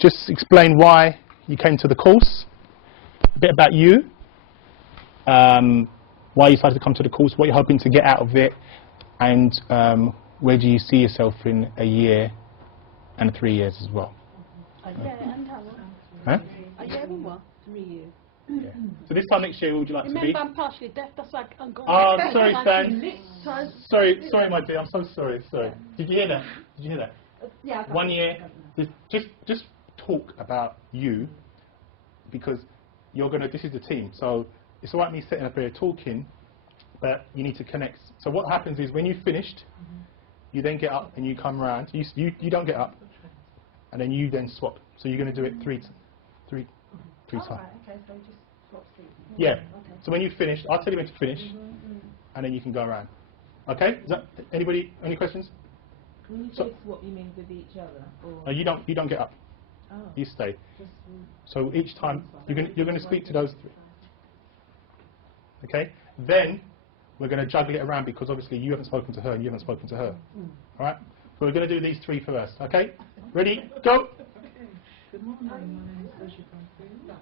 just explain why you came to the course, a bit about you, why you decided to come to the course, what you're hoping to get out of it, and where do you see yourself in a year and 3 years as well. Huh? 3 years. Yeah. So this time next year, would you like to be? Remember, I'm partially deaf. That's like I'm going. Oh, sorry, Stan. Sorry, my dear. I'm so sorry. Sorry. Did you hear that? Did you hear that? Yeah. 1 year. Just talk about you, because you're gonna. This is the team. So it's all right me sitting up here talking, but you need to connect. So what happens is when you've finished, you then get up and you come round. You don't get up, and then you then swap. So you're gonna do it three times. Right, okay, so just swap seats. Yeah. Okay. So when you finish, I'll tell you when to finish, and then you can go around. Okay? Is that anybody? Any questions? When you say swap, you mean with each other, or? You don't get up. Oh. You stay. Just So each time you're going to speak to those three. Okay? Then we're going to juggle it around, because obviously you haven't spoken to her and you haven't spoken to her. All right? So we're going to do these three first. Okay? Ready? Go. Good morning, my name is Roshi Pamphile.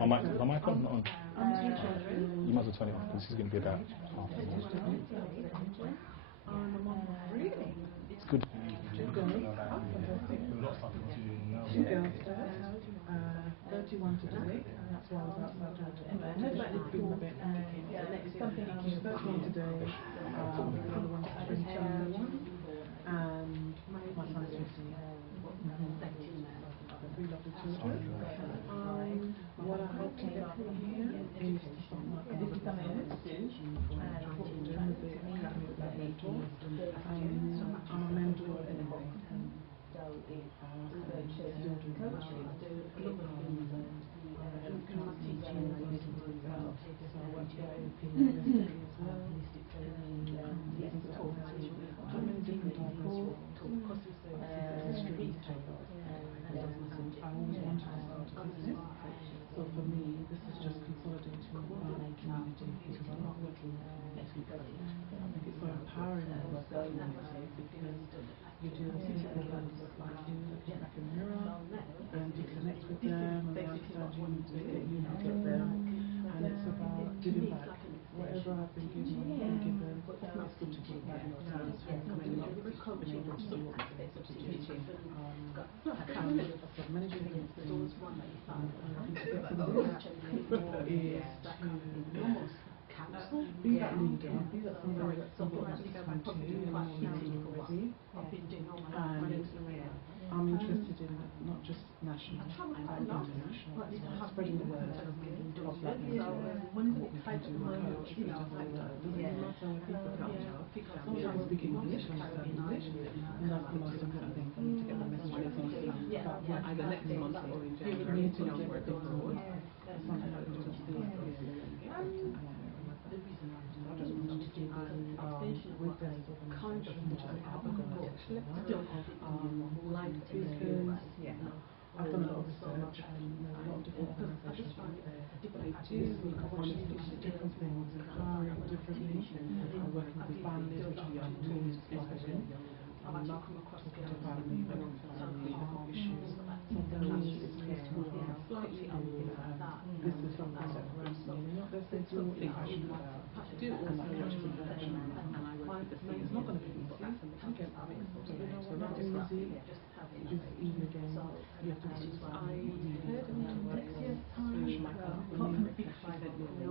My mic on? Not on. You might as well turn it on, because this is going to be about half an hour. It's good. Two girls there, 31 today. That's why I was outside trying to feeling a bit. She's 31 today. The other one's 21, and my son's 15. Three lovely children. What I hope to get from here is to start my another business, and what we're doing with the Academy of Black Mentors. I'm a mentor in still doing coaching. Can't teach you well, so I want to go holistically as well. Listen to talk to many different people, talk customer services, street tables. I always wanted to start a business. So for me, this is just consolidating my community, because I'm not working with everybody. I think it's so empowering when you work with community, because you do sit together and look like you, look back in the mirror, and you connect with them, and they understand you, they get you, you get them. And it's about giving back. Whatever I've been given, I've been given. It's good to give back. I've been able to do what I'm supposed to do. I've got many different things. Be that leader, be that somebody that's somebody that's come to you already. And I'm interested in not just national, but international, spreading the word of Black mentors, what we can do with coach, we do all that. Doesn't matter where people come from. Sometimes speak English, understand English, and that's the most important thing for me, to get the message across. But either next month or in January, to know where to forward. That's something that we just do really important. I just wanted to do with this organization, which I have organization because I've done a lot of research, and there's a lot of different organizations out there. They do honestly different things, empowering differently, working with families, which I find really inspiring. I love talking to family, working with family, different issues. So for me, it's slightly this is something that grounds me. Not that they do what you're passionate about. Do all that much of passion. It's not going to be easy. Again, so not easy. It's easy again. You have to do this. I heard Alexia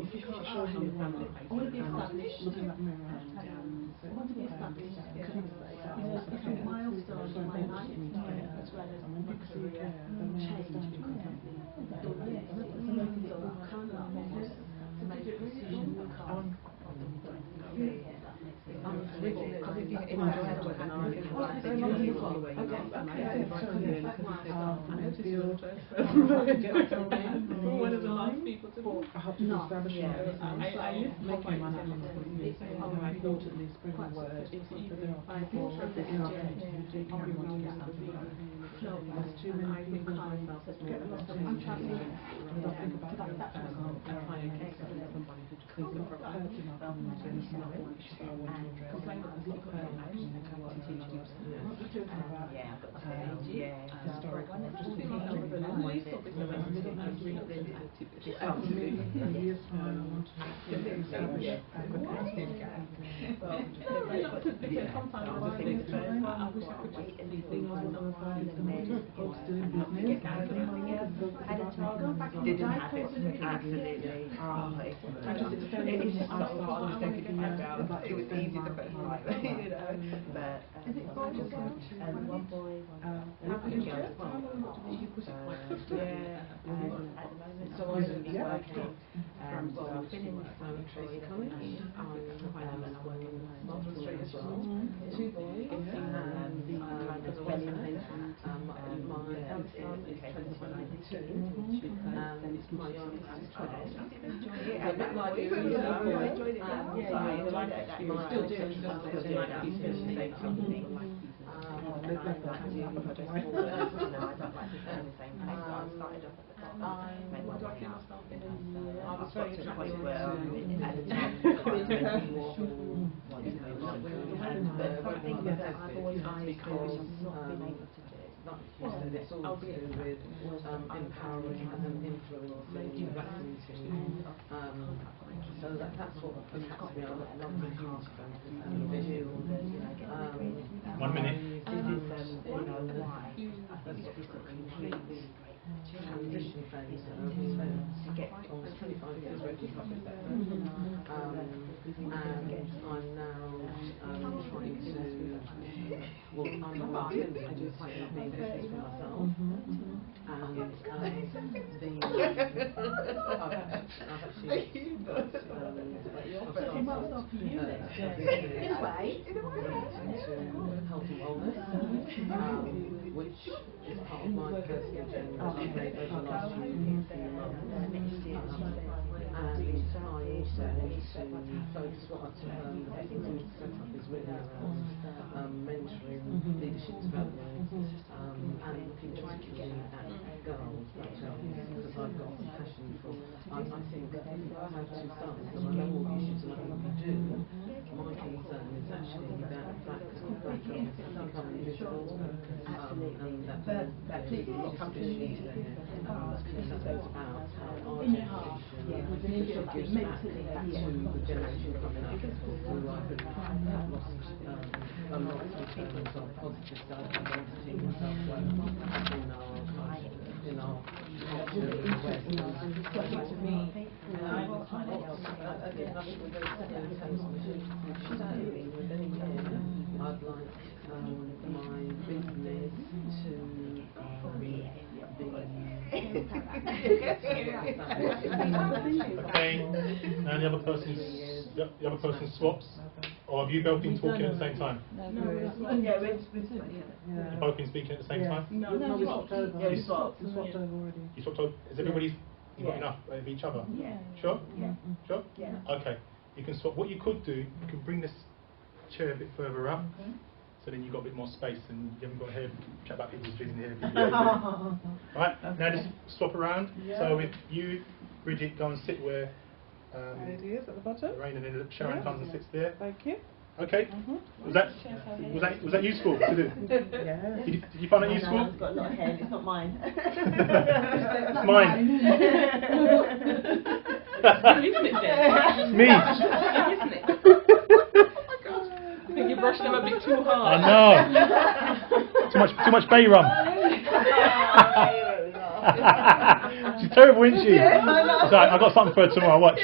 if you can't show me your family, I want to be established. Look in that mirror and say, I want to be established. It's a milestone in my life, as well as my career change, because I've done this. So I can't remember to make a decision because of the one of the last people to I have to establish making money how importantly spreading the word. There are people in our community who want to get there's too many people get lost in change. They don't think about their clients, somebody who because it's not hurt enough and it's not which I want to address. Complain about the hurt and continue to yeah, I've got the stage, historical. I'm just talking about years time, I want to establish advocates. Sometimes I think I wish I could just see things on the side and then still in business. Didn't have it, absolutely. I just extended what I started thinking about. It was easy the first time, you know. But is it boys or girls? One boy, one girl. Yeah, at the moment, so I was working. Well, I've been in Tracy College. And I'm working as well. Two boys. Kind of spending my eldest son is 2019, and my youngest is 20. Yeah, a bit like you. I enjoyed it. I'm still doing stuff at the same company. I don't like to spend the same place. I started off at the top. Made my way out. I was very to the point where at the time but something that I've always not been able to do. It's all to do with empowering and influencing, vaccinating. So that's what attracts me. I love the heart and visual. 1 minute. This is, why I think it's a completely transition phase. To get almost 25 years working and I'm now trying to, well, I'm intending to do quite a big business for myself. And I've actually to health and wellness, which is part of my personal journey that I've made over the last few months. And I also need to focus what I've learned. The things to set up is really around mentoring, leadership development, and looking particularly at girls, because I've got a passion for. I think I have two sons, and I know all the issues and I think we do. My concern is actually that black girls have become invisible, and that clearly comes to me today. Concerns about how our generation gives back to the generation coming up, who I think have lost a lot in terms of positive self-identity and self-worth in our culture, to me, I was finding again, I think we're very similar in terms of certainly within a year, I'd like my business to Okay, now the other person swaps, or have you both been talking at the same time? We're You've both been speaking at the same time? No, we swapped over. Yeah, we swapped. We swapped over already. You swapped over? Is everybody got enough of each other? Yeah. Sure? Yeah. Sure? Yeah. Okay, you can swap. What you could do, you can bring this chair a bit further up. So then you've got a bit more space and you haven't got to chat about people's dreams in here. Right, now just swap around. Yeah. So if you, Bridget, go and sit where Ideas at the bottom. Lorraine and then Sharon comes and sits there. Thank you. Okay. Was that useful to do? Yeah. Did you find it useful? I've got a lot of hair, it's not mine. It's mine. Isn't it, Jen? Me. Isn't it? I think you brushed them a bit too hard. I know. Too much bay rum. She's terrible, isn't she? Sorry, I've got something for her tomorrow. Watch.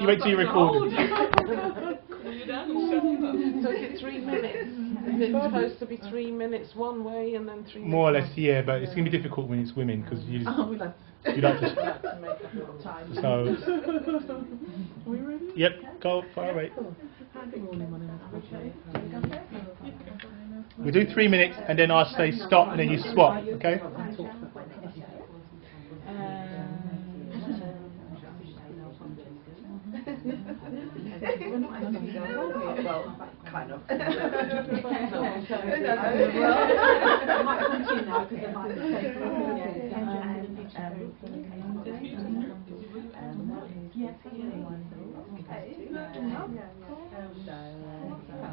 You wait till you record. So is it 3 minutes? Is it supposed to be 3 minutes one way and then 3 minutes? More or less, yeah, but it's going to be difficult when it's women because you like to. So. Are we ready? Yep, go far away. Good morning, my name is We do 3 minutes and then I'll say stop and then you swap, okay? Well, kind of.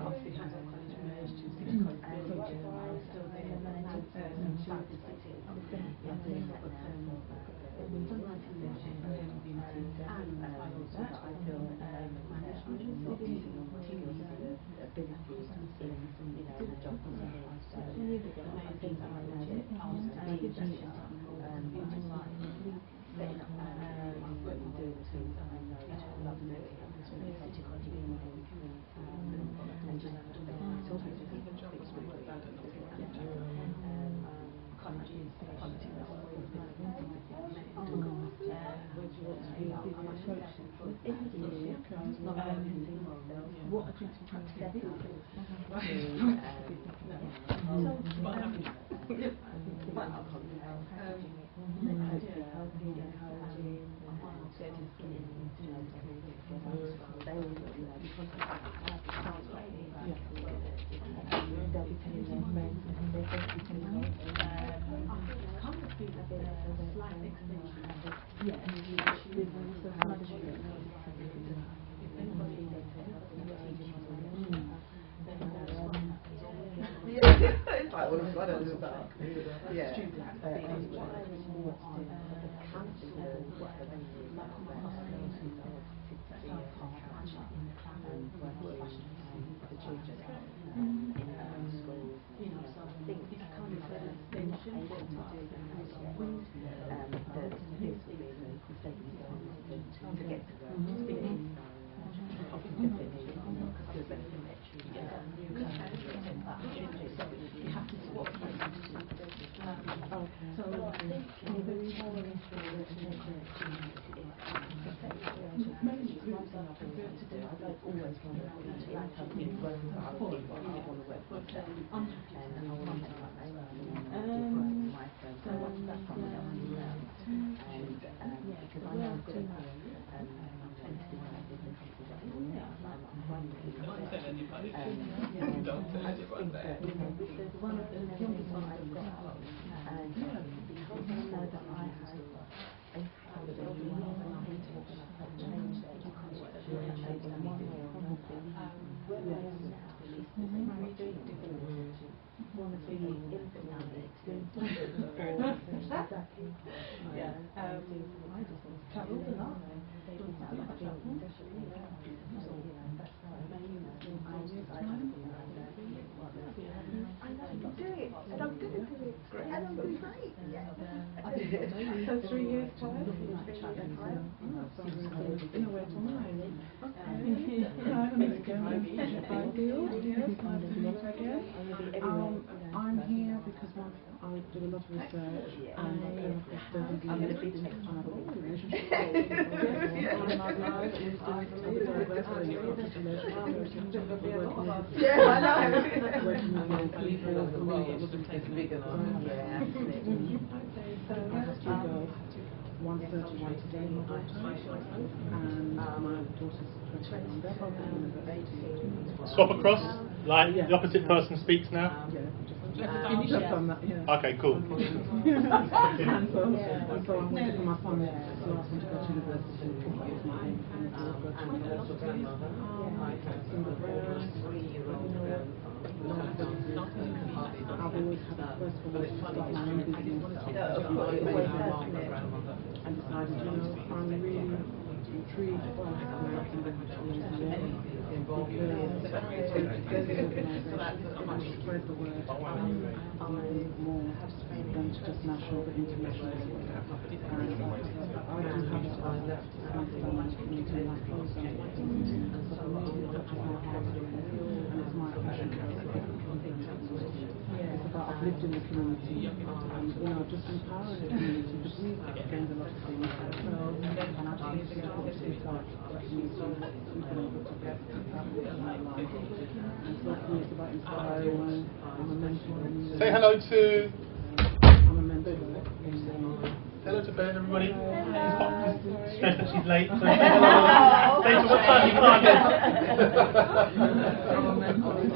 Obviously Hansel College merged to City College building, and still there. South City. So 3 years time? In a way to mine. Okay. Ideal. Yes, nice to meet again. I'm here because I do a lot of research and I came across David Lee and I have a relationship and I'd like to do working with young people for me it wasn't big enough. I have 2 girls, one's 31 today, my daughter, and my daughter's 21. They're both at university. Swap across, like the opposite person speaks now. Just on that, yeah. Okay, cool. and so I'm waiting for my son to ask him to go to university to use my single parents. I've always had a quest for to start my own business. And decided, I'm really intrigued by American because spread the word more than just national but international as well. And I do have to understand my community and my close and so for me it touches my heart and it's my passion. It's about uplifting the community and just empowering the community because we've gained a lot of things ourselves and I think it's important to start the community we've been able to get in my life. And so for me it's about inspiring. I'm a mentor. Say hello to. I'm a mentor. Hello to Ben, everybody. She's stressed that she's late. So say hello. Say to what time you can't get. I'm a mentor. I'm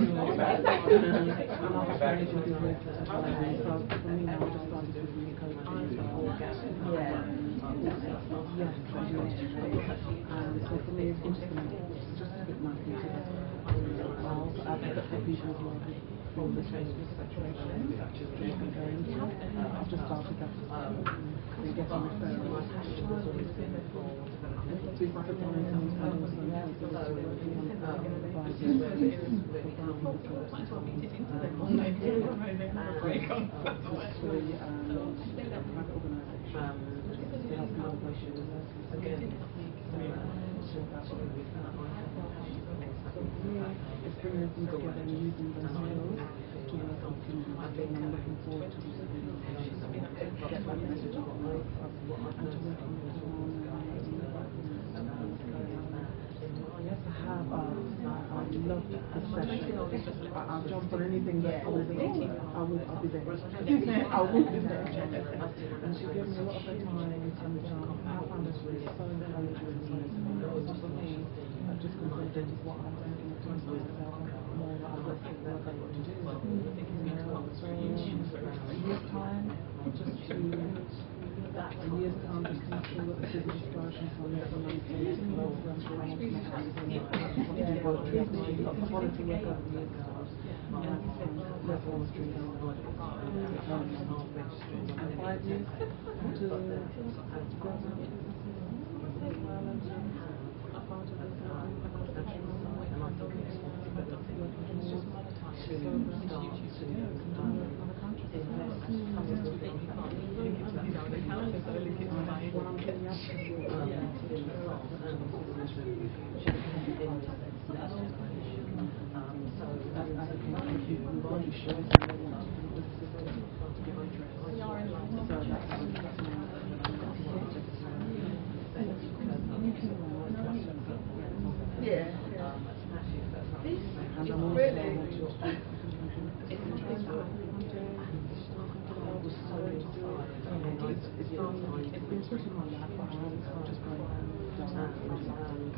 not afraid to do this. So for me now I just started with me coaching. And so for me it's interesting. It's bringing them together and using those skills to work on community, and I'm looking forward to get that message across and to work on it Yes, I have. I loved the session. I'll jump on anything that I'll be there. I will be there. And she gave me a lot of her time, and I found this really so encouraging. For me, I just considered what I'm thinking of doing for myself more than I would think that I got to do. So a year's time, just to a year's time, just to make sure that the business flourishing from it, and I'm taking lots of quality work over the years. Less monitoring and 5 years to graduate.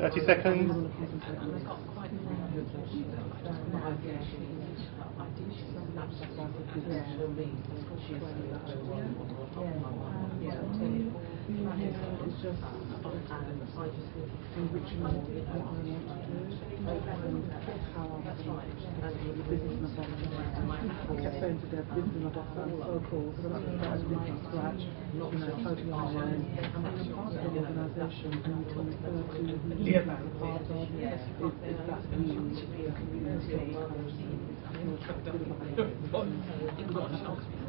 It's 30 seconds. It's just enriching what I want to do, and how I business in a box. I kept saying to Deb, business in a box sounds so cool, because I'm not starting from scratch, totally on my own. And being a part of an organisation, and you can refer to who you're part of, is that really the community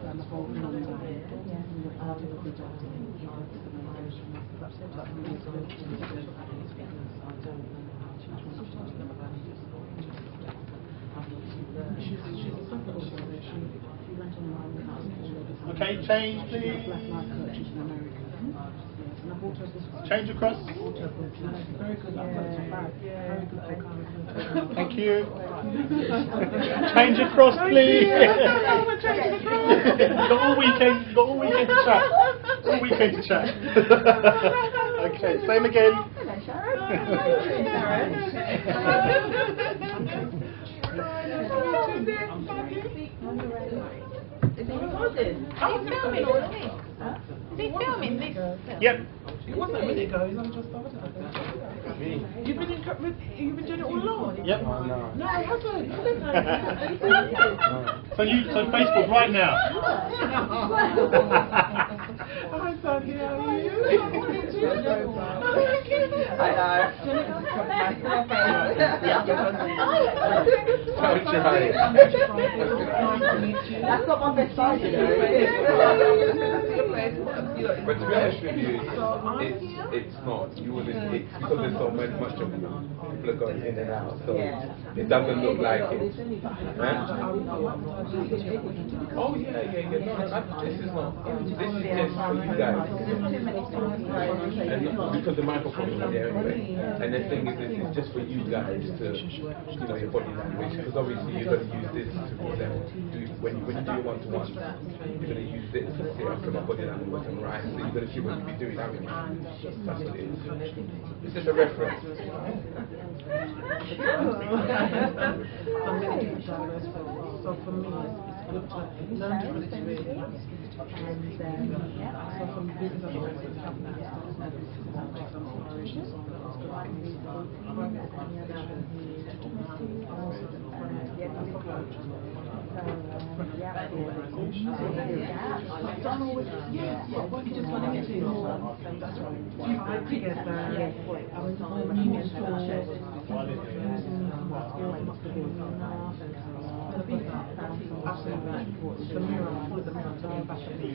and the whole thing on that. You're part of a bigger organisation. That really is good. She's a separate organisation. She went online with Okay, change please. Black Life Coaches in America. And I bought her this. Change across. Very good. Very good. Thank you. Change across, please. got all weekend to chat. All weekend to chat. Okay, same again. Is he recording? Are you filming all of this? Is he filming this? Yep. It wasn't a minute ago, he's only just started. You've been doing it all along? Yep. No, I haven't. So Facebook right now. Hi, Sandy, how are you? I know. That's not my best side, you know. But to be honest with you, it's not. You wouldn't. It's because there's so much of people are going in and out, so it doesn't look like it. Right? Oh yeah. No, this is not. This is just for you guys. And because the microphone is not there anyway. And the thing is, it's just for you guys to, your body language. Because obviously you're going to use this to then do when you do your one-to-one. You're going to use this to say, okay, my body language and right. So you're going to see what you'll be doing, haven't you? That's what it is. It's just a reference. So for me, it's good to learn different experiences. And so from business don't always, what you just want to get to more, that's right. Five together, I was convenient store, absolutely. The mirror, follow the mirror, turn back at me.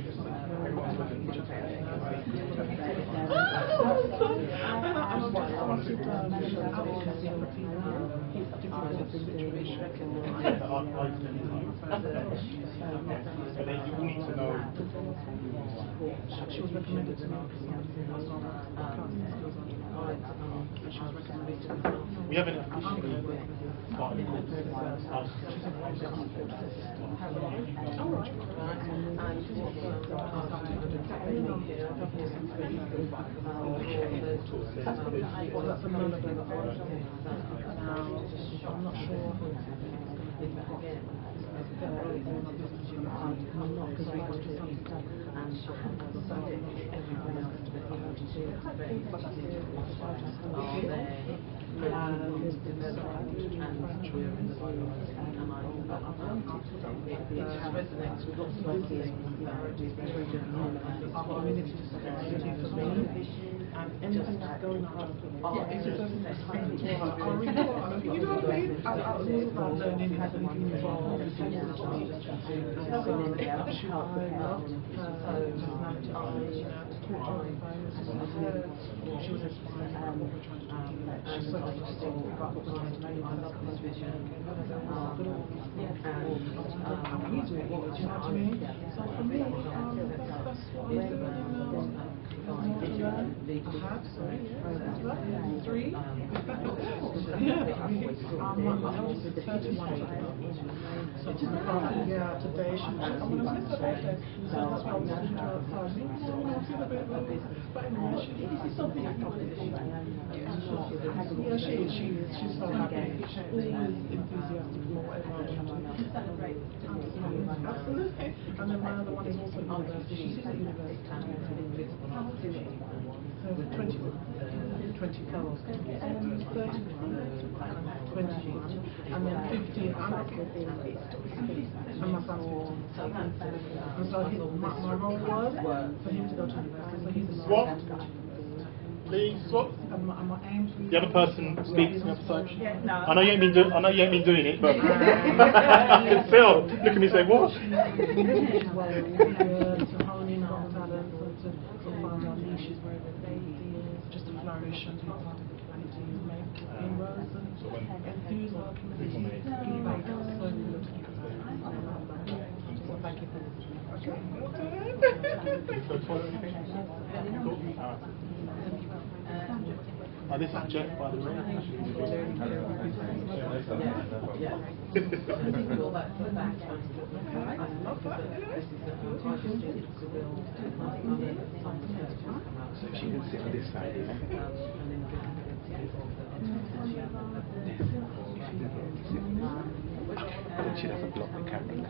So they you need to know. She was recommended to me because somebody was on casting skills on and she was recommended to me. We haven't officially started the course. I'm not sure. Anything that's going on, it's a person that's spending you know what I mean? I was all about learning how to be involved with people. So she loved her personality, to talk to her on the phone, she was inspired by what we're trying to do. She's so interested about what we're trying to do. I love this vision. And we do it, do you know what I mean? So for me, that's what is the three. My eldest is 31. So today she was on my birthday. So that's why I was thinking outside. I feel a bit but anyway, she's so beautiful. Yeah, she is. She's so happy. She's always enthusiastic for whatever I do. Absolutely. And then my other one is also at university. She's at university. 24, 31, 21, and then 15. I'm not and my son's 15. And so my role was for him to go to university. So he's a Swap. Please swap. And my aim for The other person speaks on the other side. I know you ain't been doing it, but I can tell. Look at me, say what? to hone in our talents and to find our niches wherever they just to flourish and be part of the community and make inroads and enthuse our community, give back so good. So thank you for this is Jeff, by the way. So she can sit on this side, then she'd have to block the camera.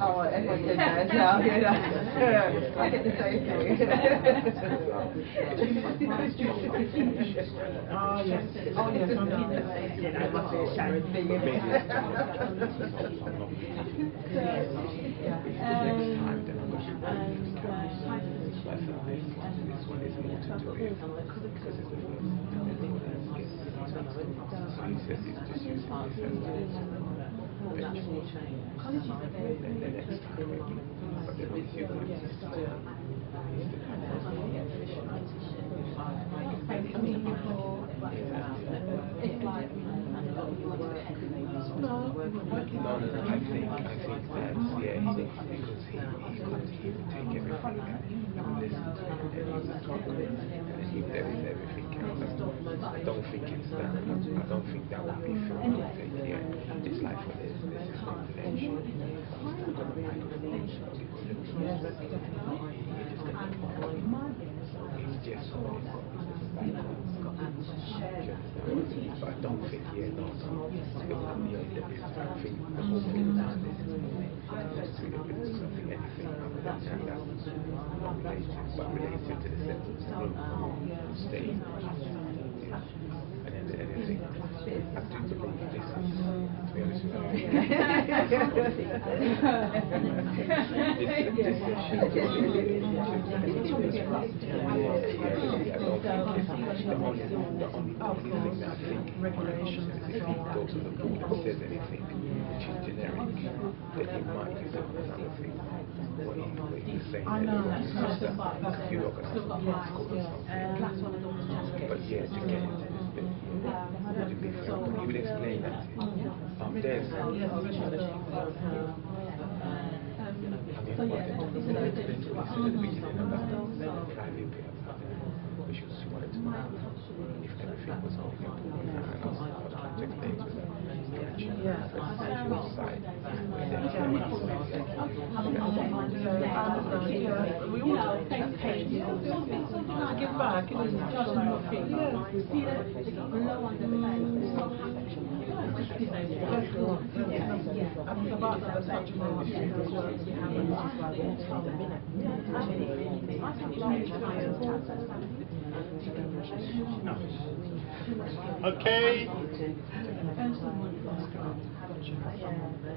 Oh, everyone did that. Yeah, I hear that. I get the same thing. Oh, yes. Oh, yes, I know. Yeah, that must be a Sharon thing, isn't it? actually change. College is a very the next time maybe. But then obviously you're going to be still it's like No, I think that, yeah, because he comes here to take everything and listen to it and he will talk and he there is everything else. I don't think it's that. I don't think that would be fair to say, yeah, this life or this is confidential. I'm going to like it's just so but I don't think, yeah, no, it will be on the business. I think the whole thing is on this. Just really business. I think anything other than that, not related, but related to the sense of the room, stay, and then anything. I do believe this is, to be honest with you, this session is really I don't think it's the only thing that I think regulations is if he goes to the board and says anything which is generic, then he might pick up another thing. When he's saying that you're not going to school or something. But yeah, to get into this bit, to be fair, you would explain that. There's she wanted to know if everything was going important, and I was trying to explain to her the sexual side. we all give back, Okay.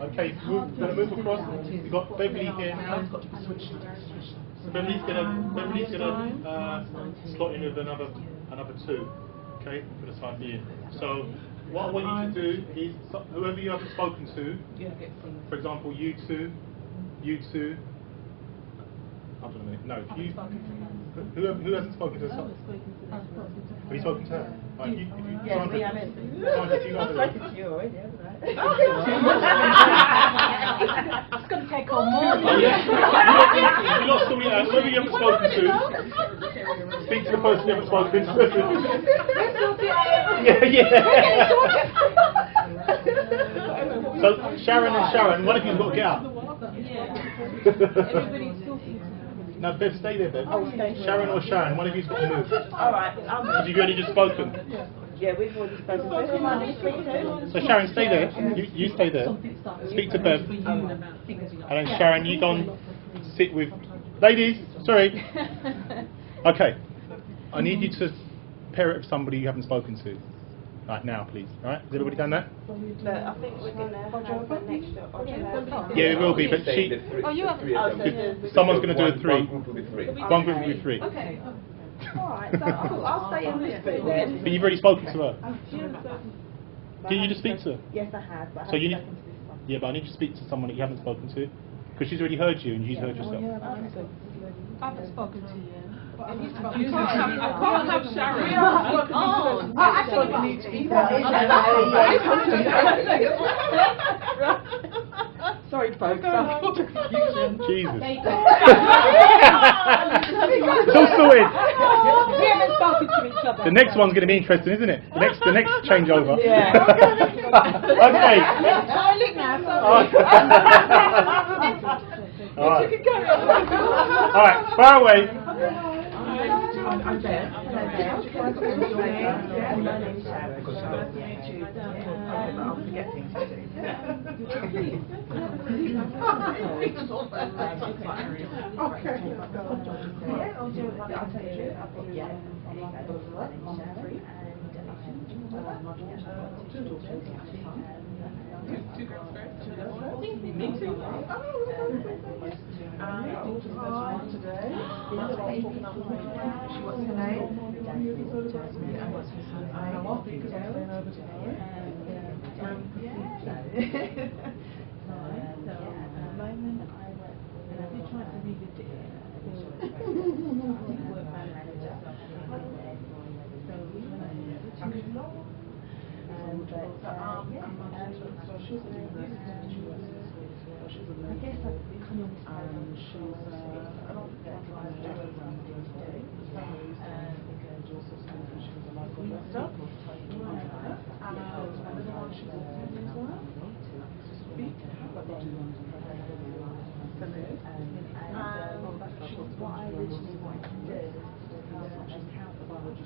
Okay, we're going to move across. We've got Beverly here now. So Beverly's gonna slot in with another two, okay, for the time being. So what I want you to do is whoever you haven't spoken to, for example, you two. Hold on a minute. No, who hasn't spoken to her? Have you spoken to her? Right, Yes, we haven't. Sandra, do you guys I've spoken to you already, haven't I? It's going to take all morning. You lot still whoever you haven't spoken to, speak to the person you haven't spoken to. Yeah. So Sharon, one of you's got to get up. Everybody's talking. No, Bev, stay there, Bev. Oh, stay. Sharon or Sharon, one of you's got to move. All right, I'll move. Because you've only just spoken. Yeah, we've already spoken. So who am I to speak to? So Sharon, stay there. You stay there. Speak to Bev. And then Sharon, you go and sit with... Ladies, sorry. Okay. I need you to pair it with somebody you haven't spoken to. Right now, please. Right? Has everybody done that? But I think we're going to have an extra. Yeah, it will be, but she... Someone's going to do a three. One group will be three. Okay. Alright, so I'll stay in this bit then. But you've already spoken to her. Did you just speak to her? Yes, I have. But So you need... Yeah, but I need you to speak to someone that you haven't spoken to. Because she's already heard you and you've heard yourself. I haven't spoken to you. I can't have Sharon. Sorry, folks. Jesus. It's all sorted. We haven't spoken to each other. The next one's going to be interesting, isn't it? The next changeover. Yeah. Okay. All right. Far away. I'm there. I'll forget things to do. Me too.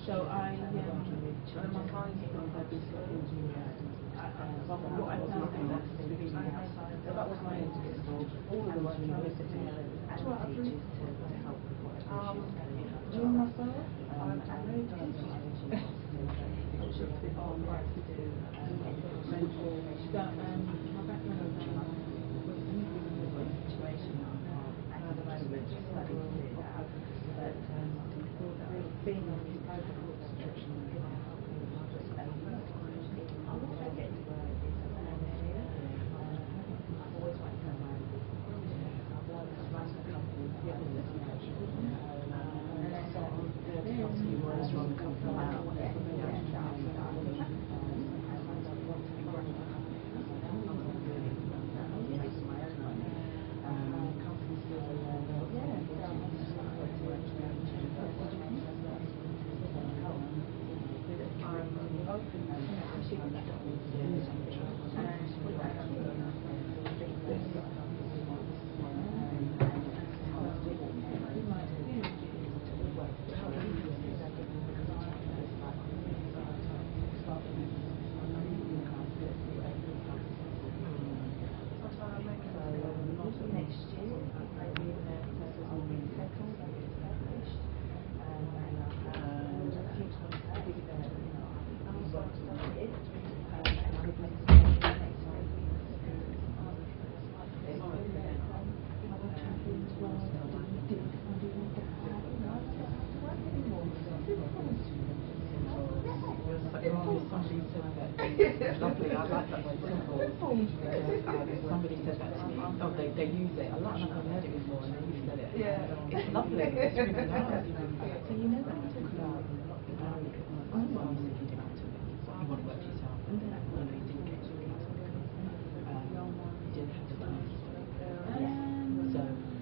So my clients have been very what I found that's really nice. So that was my all of them are university and teachers to help with what doing myself, I'm very diversified. Which has been all right to do mental, but my background was in the situation at the moment, just studying to do that. But being on the protocol construction, lovely, I like that word simple because somebody said that to me. Oh, they use it a lot, and I've heard it before, and then you said it. Yeah. It's lovely, it's really nice. So you know that talk about obviously you didn't have to, you want to work for yourself, and then you didn't get to it. You didn't have to dance. So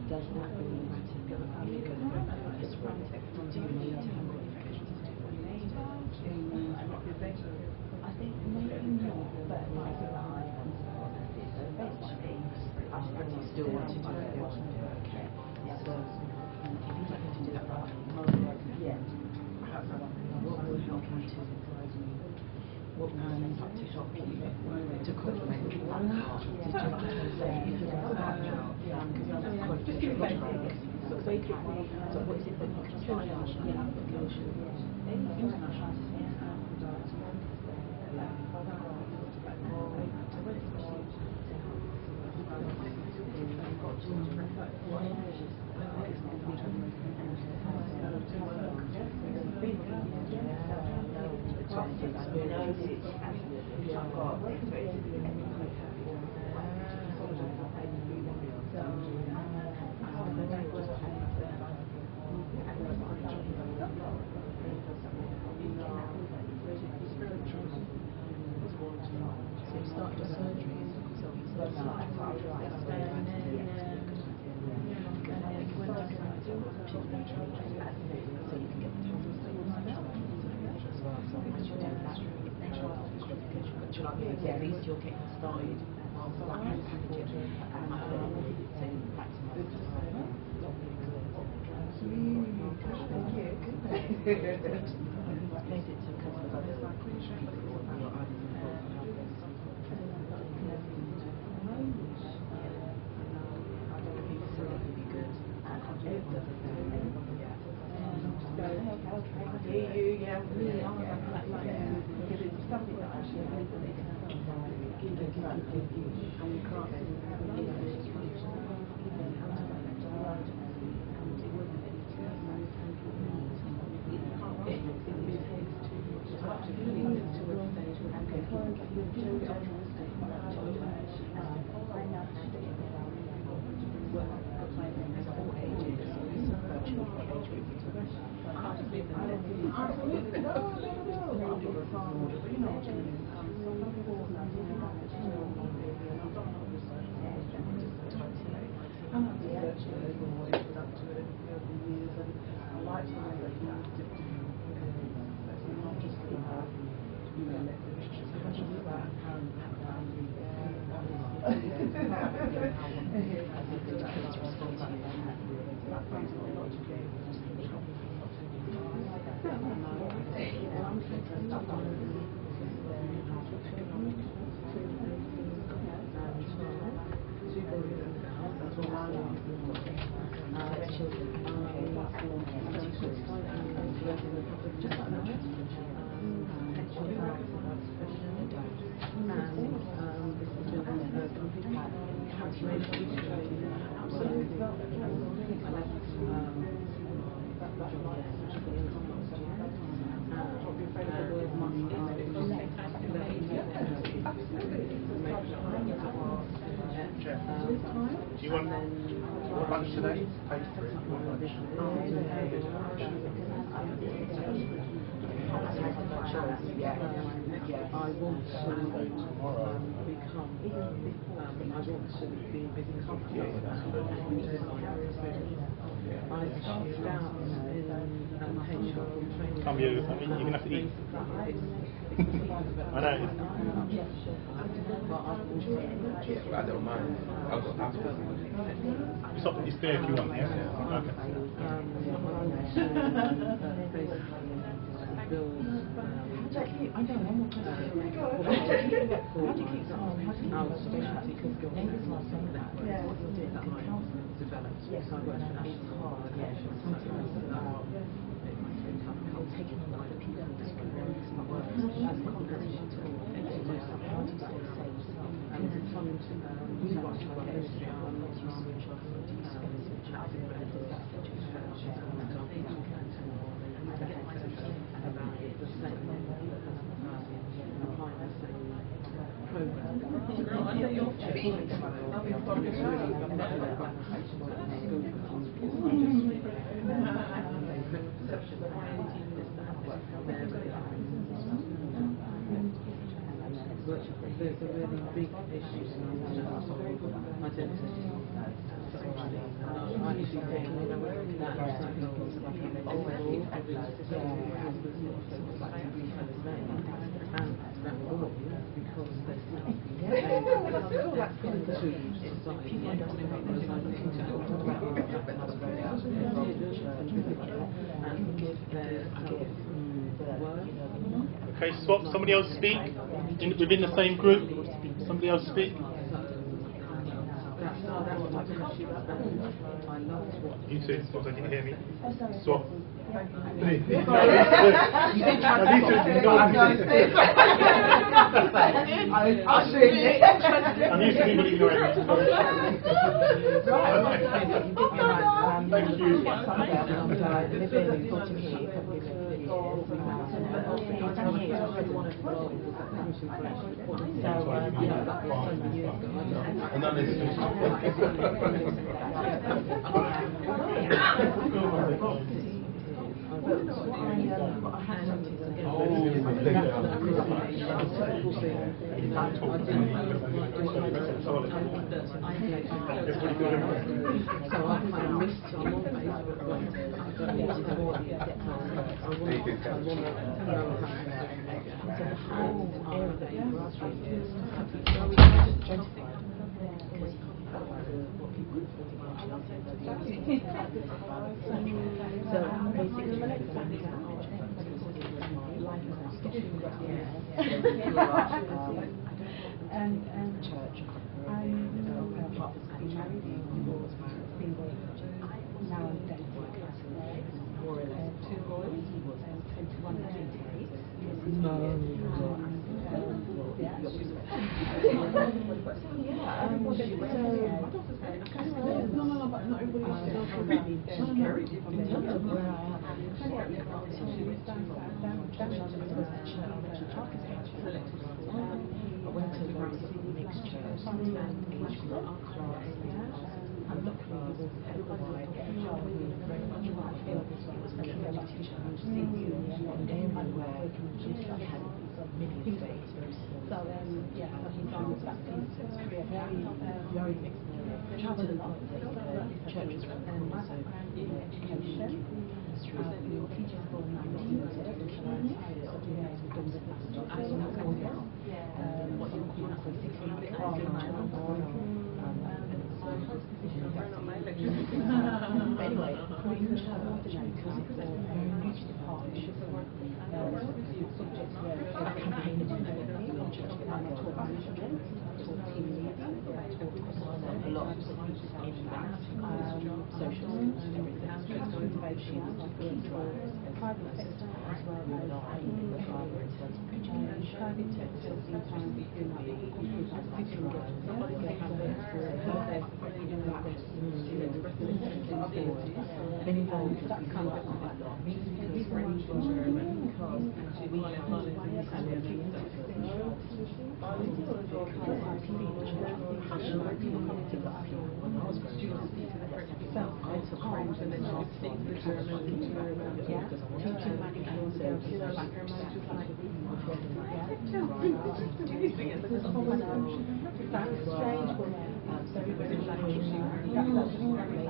does that really matter if you're going to work for this role? Do you need to have qualifications to do what you need to do? I think maybe not, but I feel like I am eventually. You still want to do it, okay. So if you don't have to do that right, what will help you to what will you like to help you to complement that part? Did you like to say if you can start now, because that's qualification, so what is it that you can start now? At least you're getting started on that packaging and that saying maximize the time. Made it to because of other people or others involved. So that would be good. Because it's something that actually Do you want lunch today? Page 3. Do you want lunch? I want to become, I want to be comfortable. I started out in HR training. Come here, you're going to have to eat. I know. I don't mind. I'll go after. It's there if you want, yeah? Okay. There's a really big issue in identity. I actually think that Okay, swap. Somebody else speak within the same group. Somebody else speak. You too. Swap. Did you hear me? Swap. I'm used to people ignoring me. Thank you. that's kind of quite a lot. Because French and German, because actually we have knowledge in this kind of stuff. When I was growing up, I took French and then she would speak the German because I wanted to. So like her mind was like, do you think it's that's strange, but everybody like pushing her. That's just very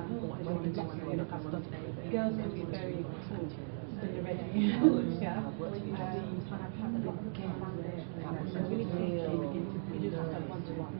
girls can be very cool. So you're ready. Yeah. So really you do have to have one-to-one.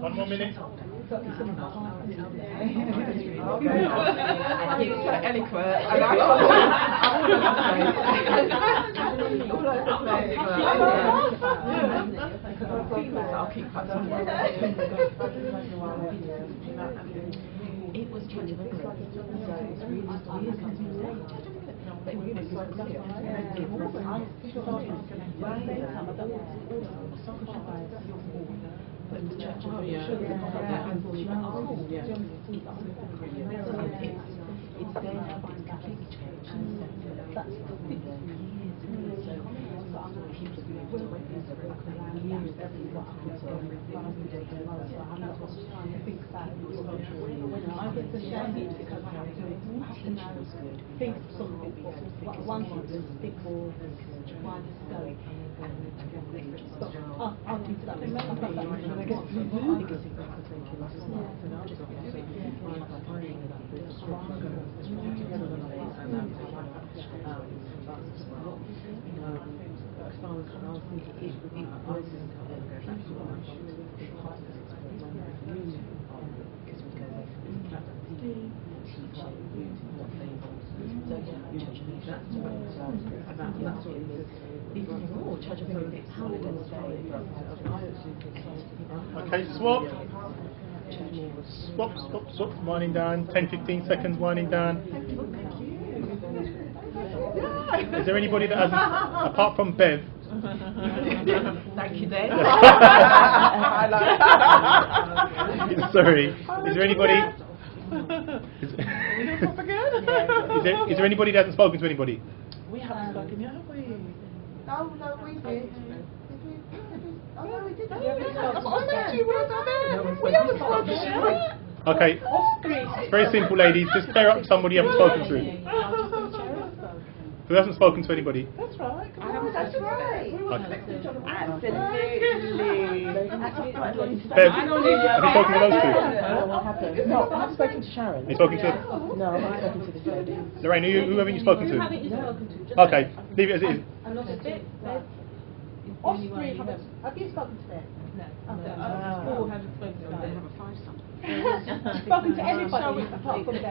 One more minute. I'll keep it was Church of England. So it's really weird something to say. But it really was like but the Church of England, it's there now, but it's completely changed in the sense that that's the thing that years ago. So people have moved away from the years that they want to put on I think the shame is because teaching was good. Think something one thing to stick for why this is going. I'll do that. I think it's ridiculous, isn't it? And I just think we have like a thing about this stronger together than others, and that's as well. You know, as far as I was thinking, it was people when we because we go away from the platform, teaching, not labels. So yeah, Church of England, that's what it's about. That's what it is. People think, oh, Church of England, it's how they can stay. Okay, swap. Swap, winding down. 10-15 seconds, winding down. Is there anybody that hasn't, apart from Bev? Thank you, Dave. Sorry. Is there anybody? Is there anybody that hasn't spoken to anybody? We haven't spoken yet, have we? No, we did. Oh, no, we did. We haven't spoken yet. Okay. It's very simple, ladies. Just pair up somebody you haven't spoken to. Who hasn't spoken to anybody? That's right. That's right. Okay. Absolutely. Bev, have you spoken to those two? What happened? No, I haven't spoken to Sharon. Have you spoken to No, I haven't spoken to this lady. Lorraine? Who haven't you spoken to? Okay, leave it as it is. Osprey, have you spoken to them? Paul hasn't spoken to them. They have a five-star. Spoken to everybody apart from them.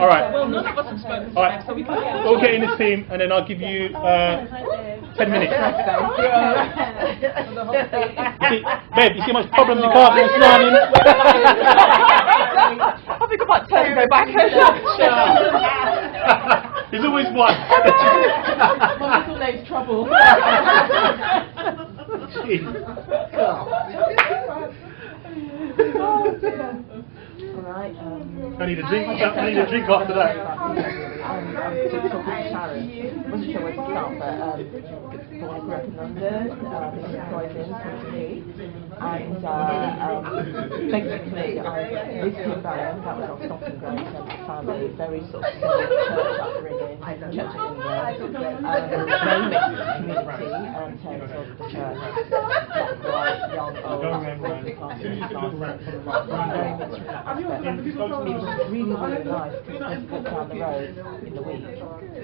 All right. Well, none of us have spoken to All them, right. so we can't. We'll get in the team, and then I'll give you 10 minutes. Babe, you see how much problems you can't get running? I think I might turn and go back. There's always one. My middle name's Trouble. Alright, I need a drink. I need a drink after that. just talking to Sharon. Wasn't sure where to start, but born and grew up in London, been employed in 20 years, and basically I lived in Balham, that was our stopping ground in terms of family, very sort of solid church upbringing, Church of England, very mixed community in terms of the church, black, white, young, old, very mixed from that aspect. It was really, really nice because when you walk down the road in the week,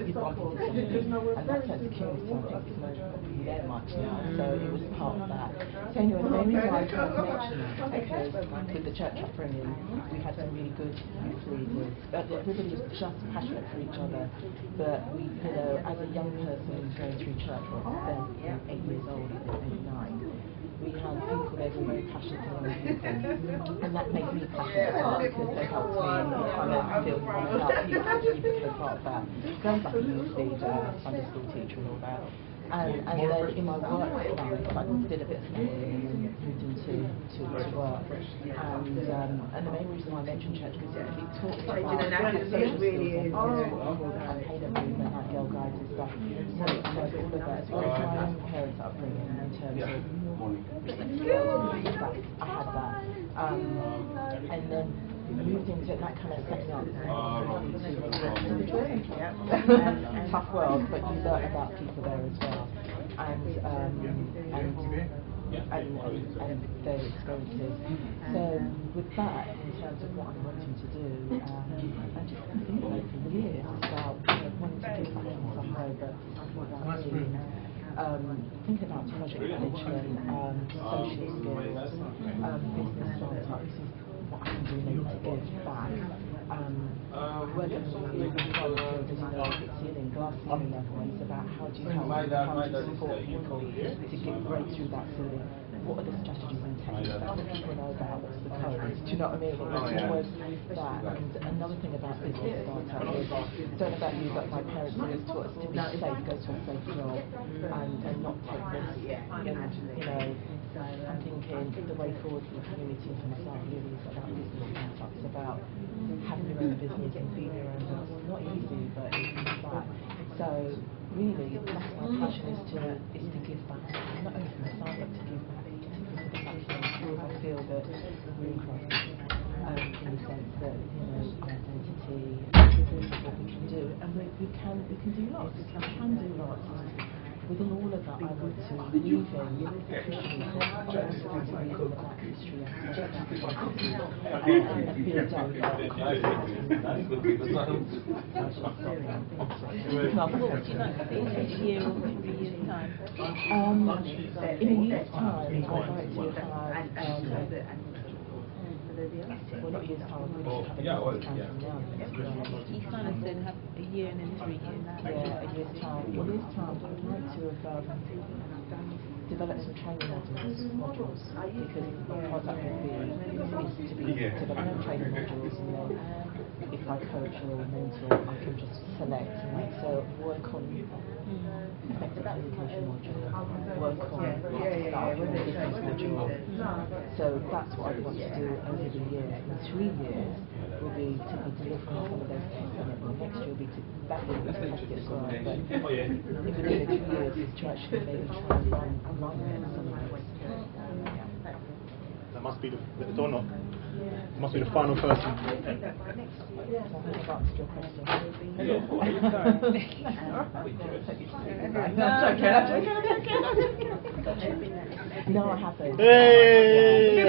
you bump into somebody, and that sense of community I think is not really there much now, so it was part of that. So anyway, the main reason I tried to mention that because with the church upbringing, we had some really good youth leaders. Everybody was just passionate for each other, but we, you know, as a young person going through church, then 8 years old, 8, 9, we had people there who were very passionate around people, and that made me passionate as well because they helped me kind of feel about people and you became part of that. So I was like a youth leader, Sunday school teacher and all that. And then in my work life, I did a bit of studying and then moved into work. And the main reason I mentioned church because it talks about social skills and all the campaigner movement, like Girl Guides and stuff. So all of that, as well as my own parents' upbringing in terms of I had that. And then moved into it, that kind of set me up and tough world, but you learn about people there as well, and their experiences. So with that, in terms of what I'm wanting to do, I just been thinking about it for years about wanting to give back in some way, but about really thinking about project management, social skills, business startups is what I really need to give back. Working with it's ceiling, glass ceiling level, it's about how do you help, how do you support people to get break through that ceiling. What are the strategies and techniques that other people know about out what's the code. Do you know what I mean? It was always that. And another thing about business startup is, don't know about you, but my parents always taught us to be safe, go to a safe job, and not take risks. And, you know, I'm thinking the way forward for the community and for myself really is about business startups. It's about having your own business and being your own boss. Not easy, but it's that. So really, that's my passion is to give back, not only for myself but to give back, particularly for the Bachelor schools. I feel that we're in crisis in the sense that, you know, our identity, what we can do, and we can do lots. We can do lots. Within all of that, I want to believe in Christian ethos. I also want to believe in the Black history aspect and be a What would you like to see in a year or 3 years' time? In a year's time, I'd like to have well, not a year's time, we should have a year's time from now. You kind of said have a year and then 3 years. Yeah, a year's time. In a year's time, I'd like to have developed some training modules because my product would be to be developing training modules, and then if I coach or mentor, I can just select and like, so work on effective communication module, work on staff and business module. So that's what I want to do over the years. In 3 years will be to be delivering some of those tests, and the next year will be to that will be to test it as well. But within the 2 years is to actually maybe try and run some of those. That must be the door knock. Must be the final person. So I think I've answered your question. No, I haven't. Hey!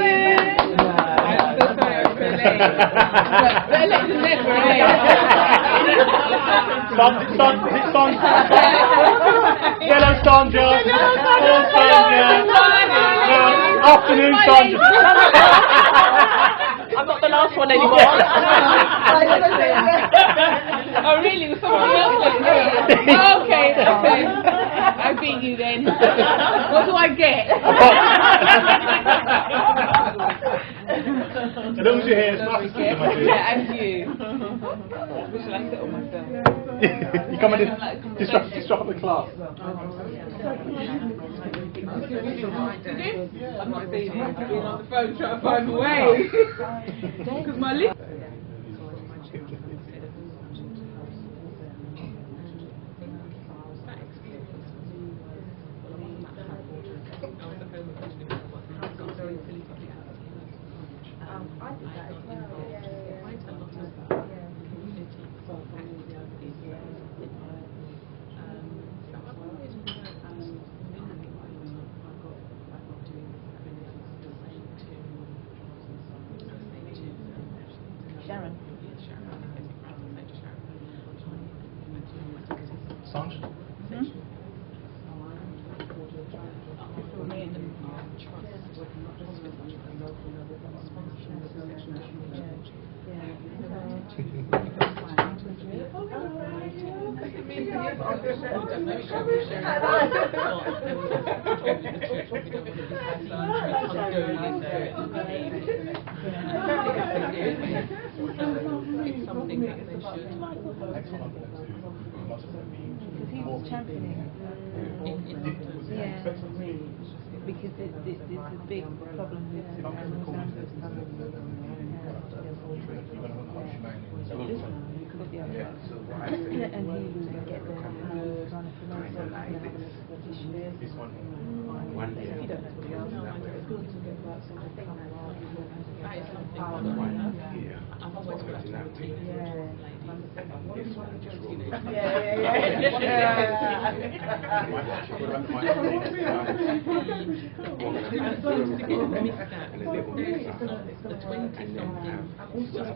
I'm so sorry, I was so late. Better late than never, eh? Hello, Sandra. Hello, Sandra. Afternoon, Sandra. I'm not the last one anymore. Oh, really? Was somebody else like me? Oh, okay. I beat you then. What do I get? As long as you're here, it's nice to see you, my dear. Yeah, and you. Where shall I settle myself? You come and disrupt the class. I'm not seeing it. I've been on the phone trying to find a way. Because my lip. Sharon. Sandra? It's something that they should. Because he was championing. Yeah. Because there's a big problem with and he will get there and run a promotion and have a competition. This one. One day. You don't know what else. It's good to get that sort of come along. That is something Yeah. I've always worked with a team. This one just rolled in.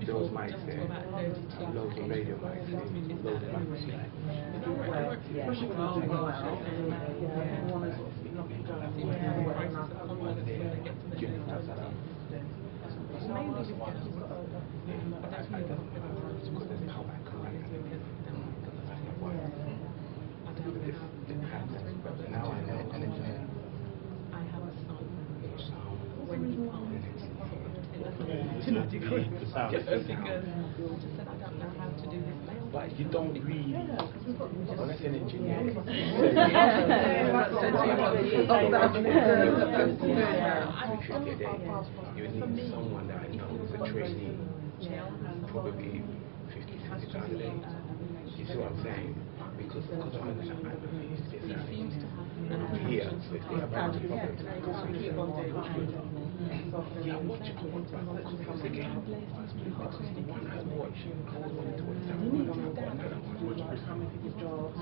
Those mics there, loads of radio mics, loads of the sound. Because I just said, I don't know how to do this mail. But you don't really, unless you're an engineer. You need someone that I know is a trainee, probably 50, 60 times a day. You see what I'm saying? Because I'm used to this and I'm here, so if they have a problem, yeah, watch it. Because again, one has watched, I was wanting to watch that one, and now I'm watching wife of 30 and children,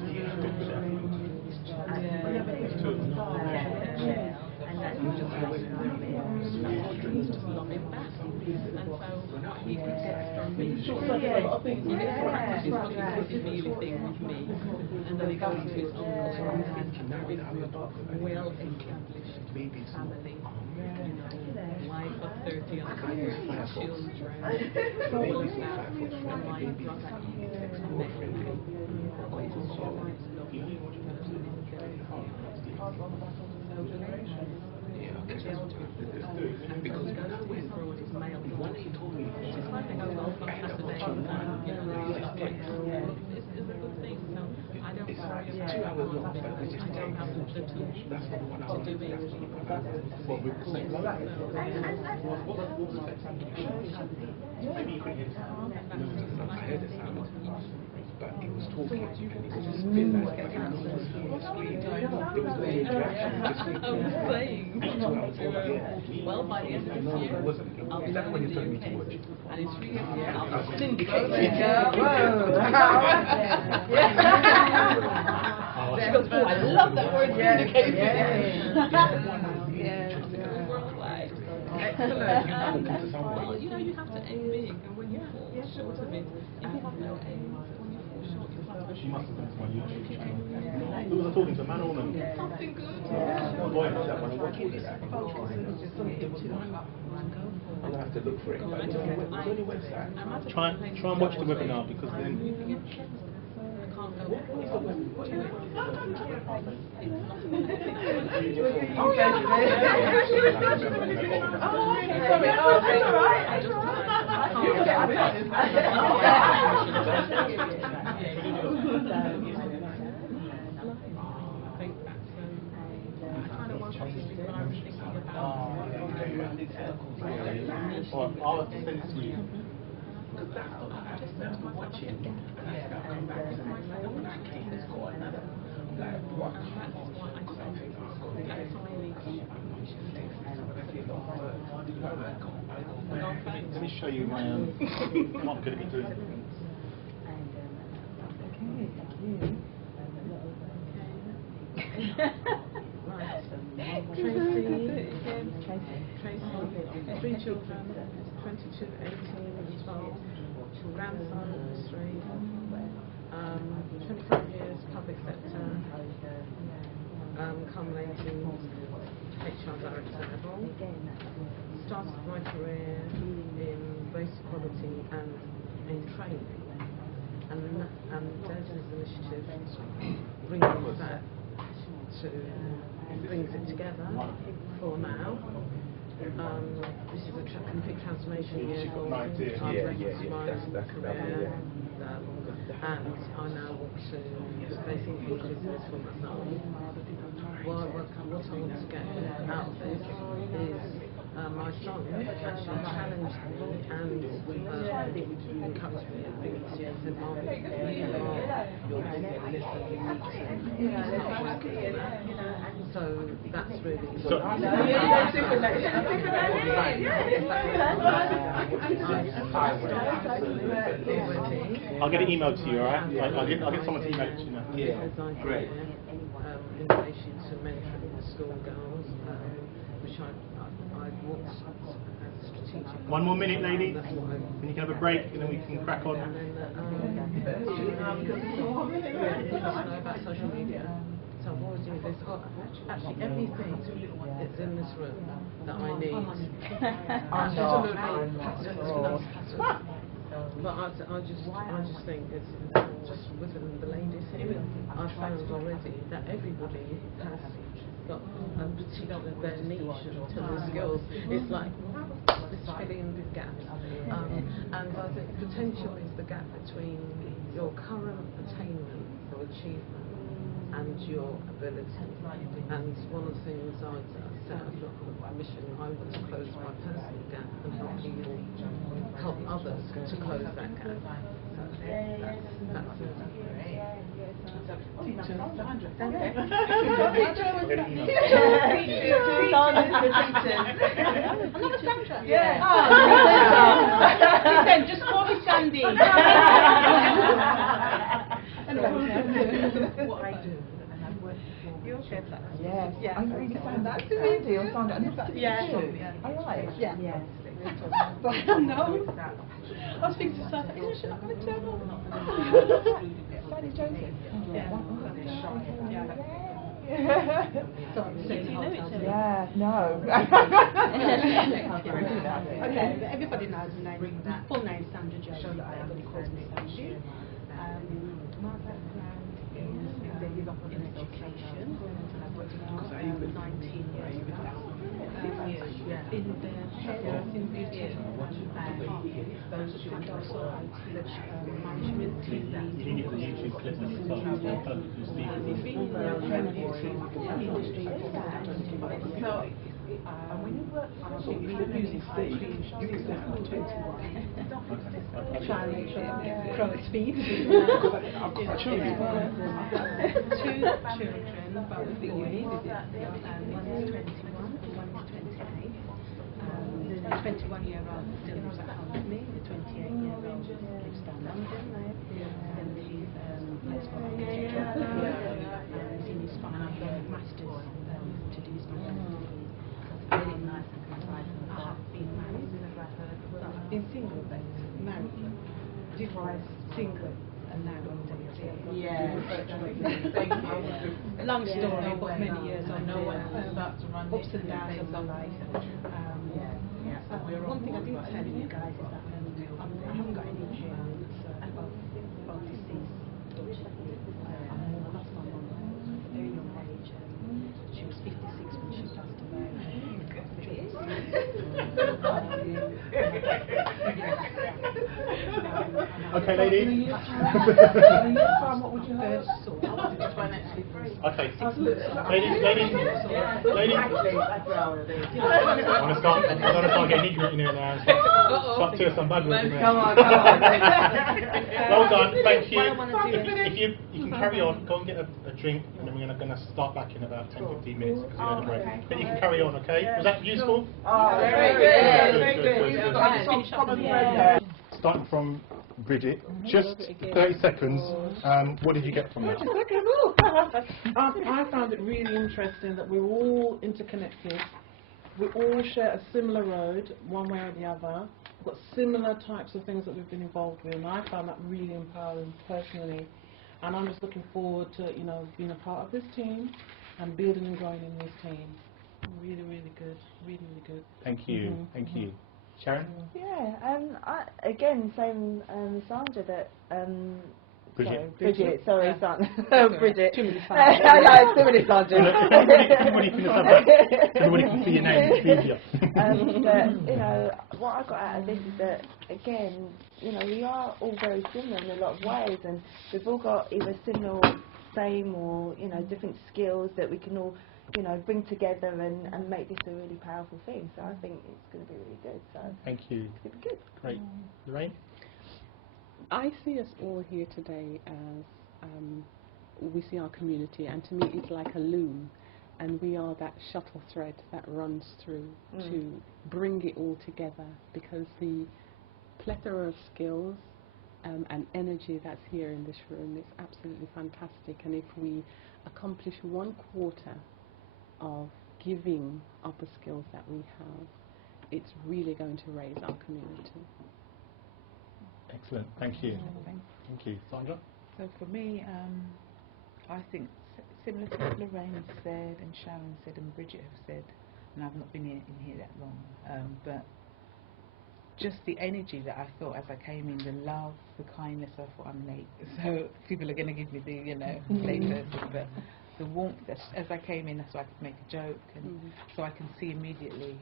all of that, and my brother because when I went abroad, it's mail. One day you told me, It's like they go golf on Saturday, it's a good thing. So I don't worry about 2 hours long, but we just I don't have the tools that's not 1 hour. to do it. What we call it. Maybe you couldn't hear the sound. I heard the sound, but it was talking, and it was just been like it was screen. It was the interaction. I was saying, well, by the end of this year, It wasn't. I'll be Exactly when you told me to watch. and in 3 years, I'll be syndicated. She goes, I love that word, syndicated. Worldwide. Excellent. Well, you know, you have to aim big, and when you fall short of it, if you have no aim, when you fall short, you have She must have been to my YouTube channel. Who was I talking to? Man or woman? something good. Oh boy, that one. What was that? It was mine. I'm gonna have to look for it. But it's on your website. Try and watch the webinar because then. I'll send it to you. Let me show you my what I'm going to be doing. Tracy, 3 children, 22, 18, and 12, grandson, 3, 25 years, public sector, culminating HR director level. Started my career in race equality and in training. And Desmond's initiative brings that brings it together for now. This is a complete transformation year for me. I've recognised my career, and I now want to basically business for myself. What I want to get out of this is my son actually challenged me and encouraged me and said, Mom, you're listen, you need to start working on that. So that's really I'll get it emailed to you, alright? I'll get someone to email it to you now. Yeah, great. In relation to mentoring the schoolgirls, which I want strategic. One more minute, lady. Then you can have a break, and then we can crack on. And then know about social media. So what was doing this? Actually, everything that's in this room that I need. Absolutely. But I just think it's just within the ladies here. I've found already that everybody has got a particular their niche and particular skills. It's like let's fill in the gaps. think potential is the gap between your current attainment or achievement and your ability. And one of the things I set as a mission, I want to close my personal gap and help people help others to close that gap. So that's it. Listen, just call me Sandy. What I do, and I've worked for. You okay with that? Yes. Yeah. I'm going to say that's Sandy or Sandra. And that's Yeah. you. All right. Yeah. Yes. No. I was thinking to Sandra, is she not going to turn on? Sandy Joseph. Yeah. Yeah, no. Okay, but everybody knows the name. Full name Sandra Joseph. Everybody calls me Sandy. My background is in education. I've worked in 19 years. In the hair, in beauty, and also I teach management team. You can get the YouTube clip at the top. I've been in the industry for 25 years. I've been using stage since 21. Trying to make sure I grow at speed. I've got children. Two children, both boys. One is 21, one is 28. The 21-year-old still lives at home with me. The 28-year-old lives down London. And he's for architecture. He's in his final year of masters to do his masters. Very nice and concise. I have been married. I've been single, but married, divorced, single, and now I'm dating. Yeah. Thank you. Long story, but many years I know ups and downs of my life. One thing I didn't tell you guys is that I haven't got any parents. I've got both deceased daughters. I lost my mum at a very young age. She was 56 when she passed away. Okay, ladies. What would you have? Okay. Ladies. I want to start getting ignorant in here now. Start to some bad words in there. Come on. Well done, thank you. If you can carry on, go and get a drink, and then we're going to start back in about 10-15 minutes because we're going to break. But you can carry on, okay? Was that useful? Very good. Starting from Bridget, just 30 seconds. What did you get from that? I found it really interesting that we're all interconnected. We all share a similar road, one way or the other. We've got similar types of things that we've been involved with, and I found that really empowering personally. And I'm just looking forward to, being a part of this team and building and growing in this team. Really, really good. Really, really good. Thank you. Thank you. Sharon? Yeah, again, same as Sandra, that Bridget. Bridget, sorry, Bridget. Too many I know, too many Sandra. Everybody can see your name, it's easier. But, what I got out of this is that, again, we are all very similar in a lot of ways, and we've all got either similar or same or, different skills that we can all, bring together and make this a really powerful thing. So I think it's going to be really good. So Thank you. it's going to be good. Great. Lorraine? I see us all here today as we see our community, and to me it's like a loom, and we are that shuttle thread that runs through to bring it all together, because the plethora of skills and energy that's here in this room is absolutely fantastic, and if we accomplish 1/4 of giving of the skills that we have, it's really going to raise our community. Excellent. Thank you. Thank you. Sandra? So for me, I think similar to what Lorraine said and Sharon said and Bridget have said, and I've not been in here that long, but just the energy that I felt as I came in, the love, the kindness. I thought I'm late, so people are going to give me the, late person, but the warmth as I came in, so I could make a joke, and so I can see immediately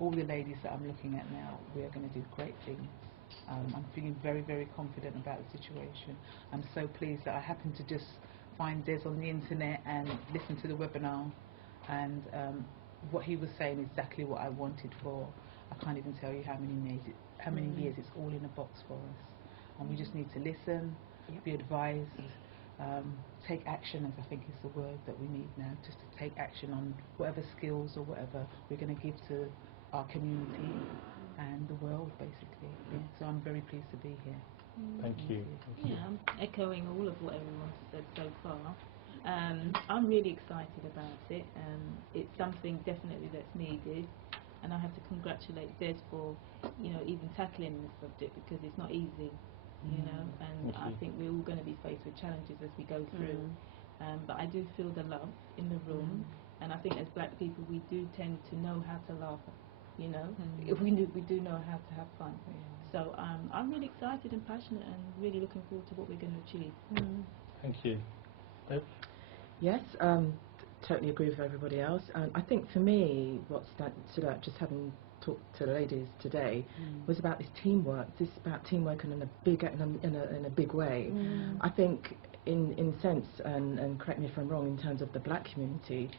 all the ladies that I'm looking at now, we are going to do great things. I'm feeling very, very confident about the situation. I'm so pleased that I happened to just find Des on the internet and listen to the webinar, and what he was saying is exactly what I wanted for. I can't even tell you how many years it's all in a box for us, and we just need to listen, be advised, take action, as I think is the word that we need now, just to take action on whatever skills or whatever we're going to give to our community and the world, basically. Yeah. So I'm very pleased to be here. Thank you. Yeah, I'm echoing all of what everyone's said so far. I'm really excited about it. It's something definitely that's needed, and I have to congratulate Des for, even tackling this subject, because it's not easy, and I think we're all going to be faced with challenges as we go through. But I do feel the love in the room, and I think as black people we do tend to know how to laugh. We do know how to have fun. So I'm really excited and passionate and really looking forward to what we're going to achieve. Thank you. Bev? Yes, totally agree with everybody else. I think for me, what stood out, just having talked to the ladies today, was about this teamwork. This is about teamwork in a big way. I think, in sense, and correct me if I'm wrong, in terms of the black community,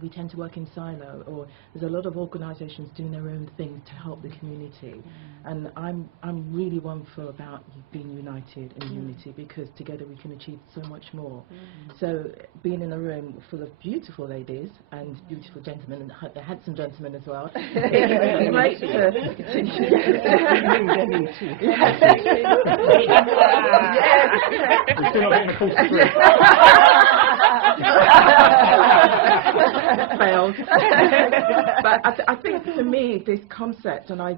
we tend to work in silo, or there's a lot of organisations doing their own things to help the community. And I'm really one for about being united in unity, because together we can achieve so much more. So being in a room full of beautiful ladies and beautiful gentlemen, and the handsome gentlemen as well, it's great to We're still not getting a course through. Failed. But I think for me, this concept, and I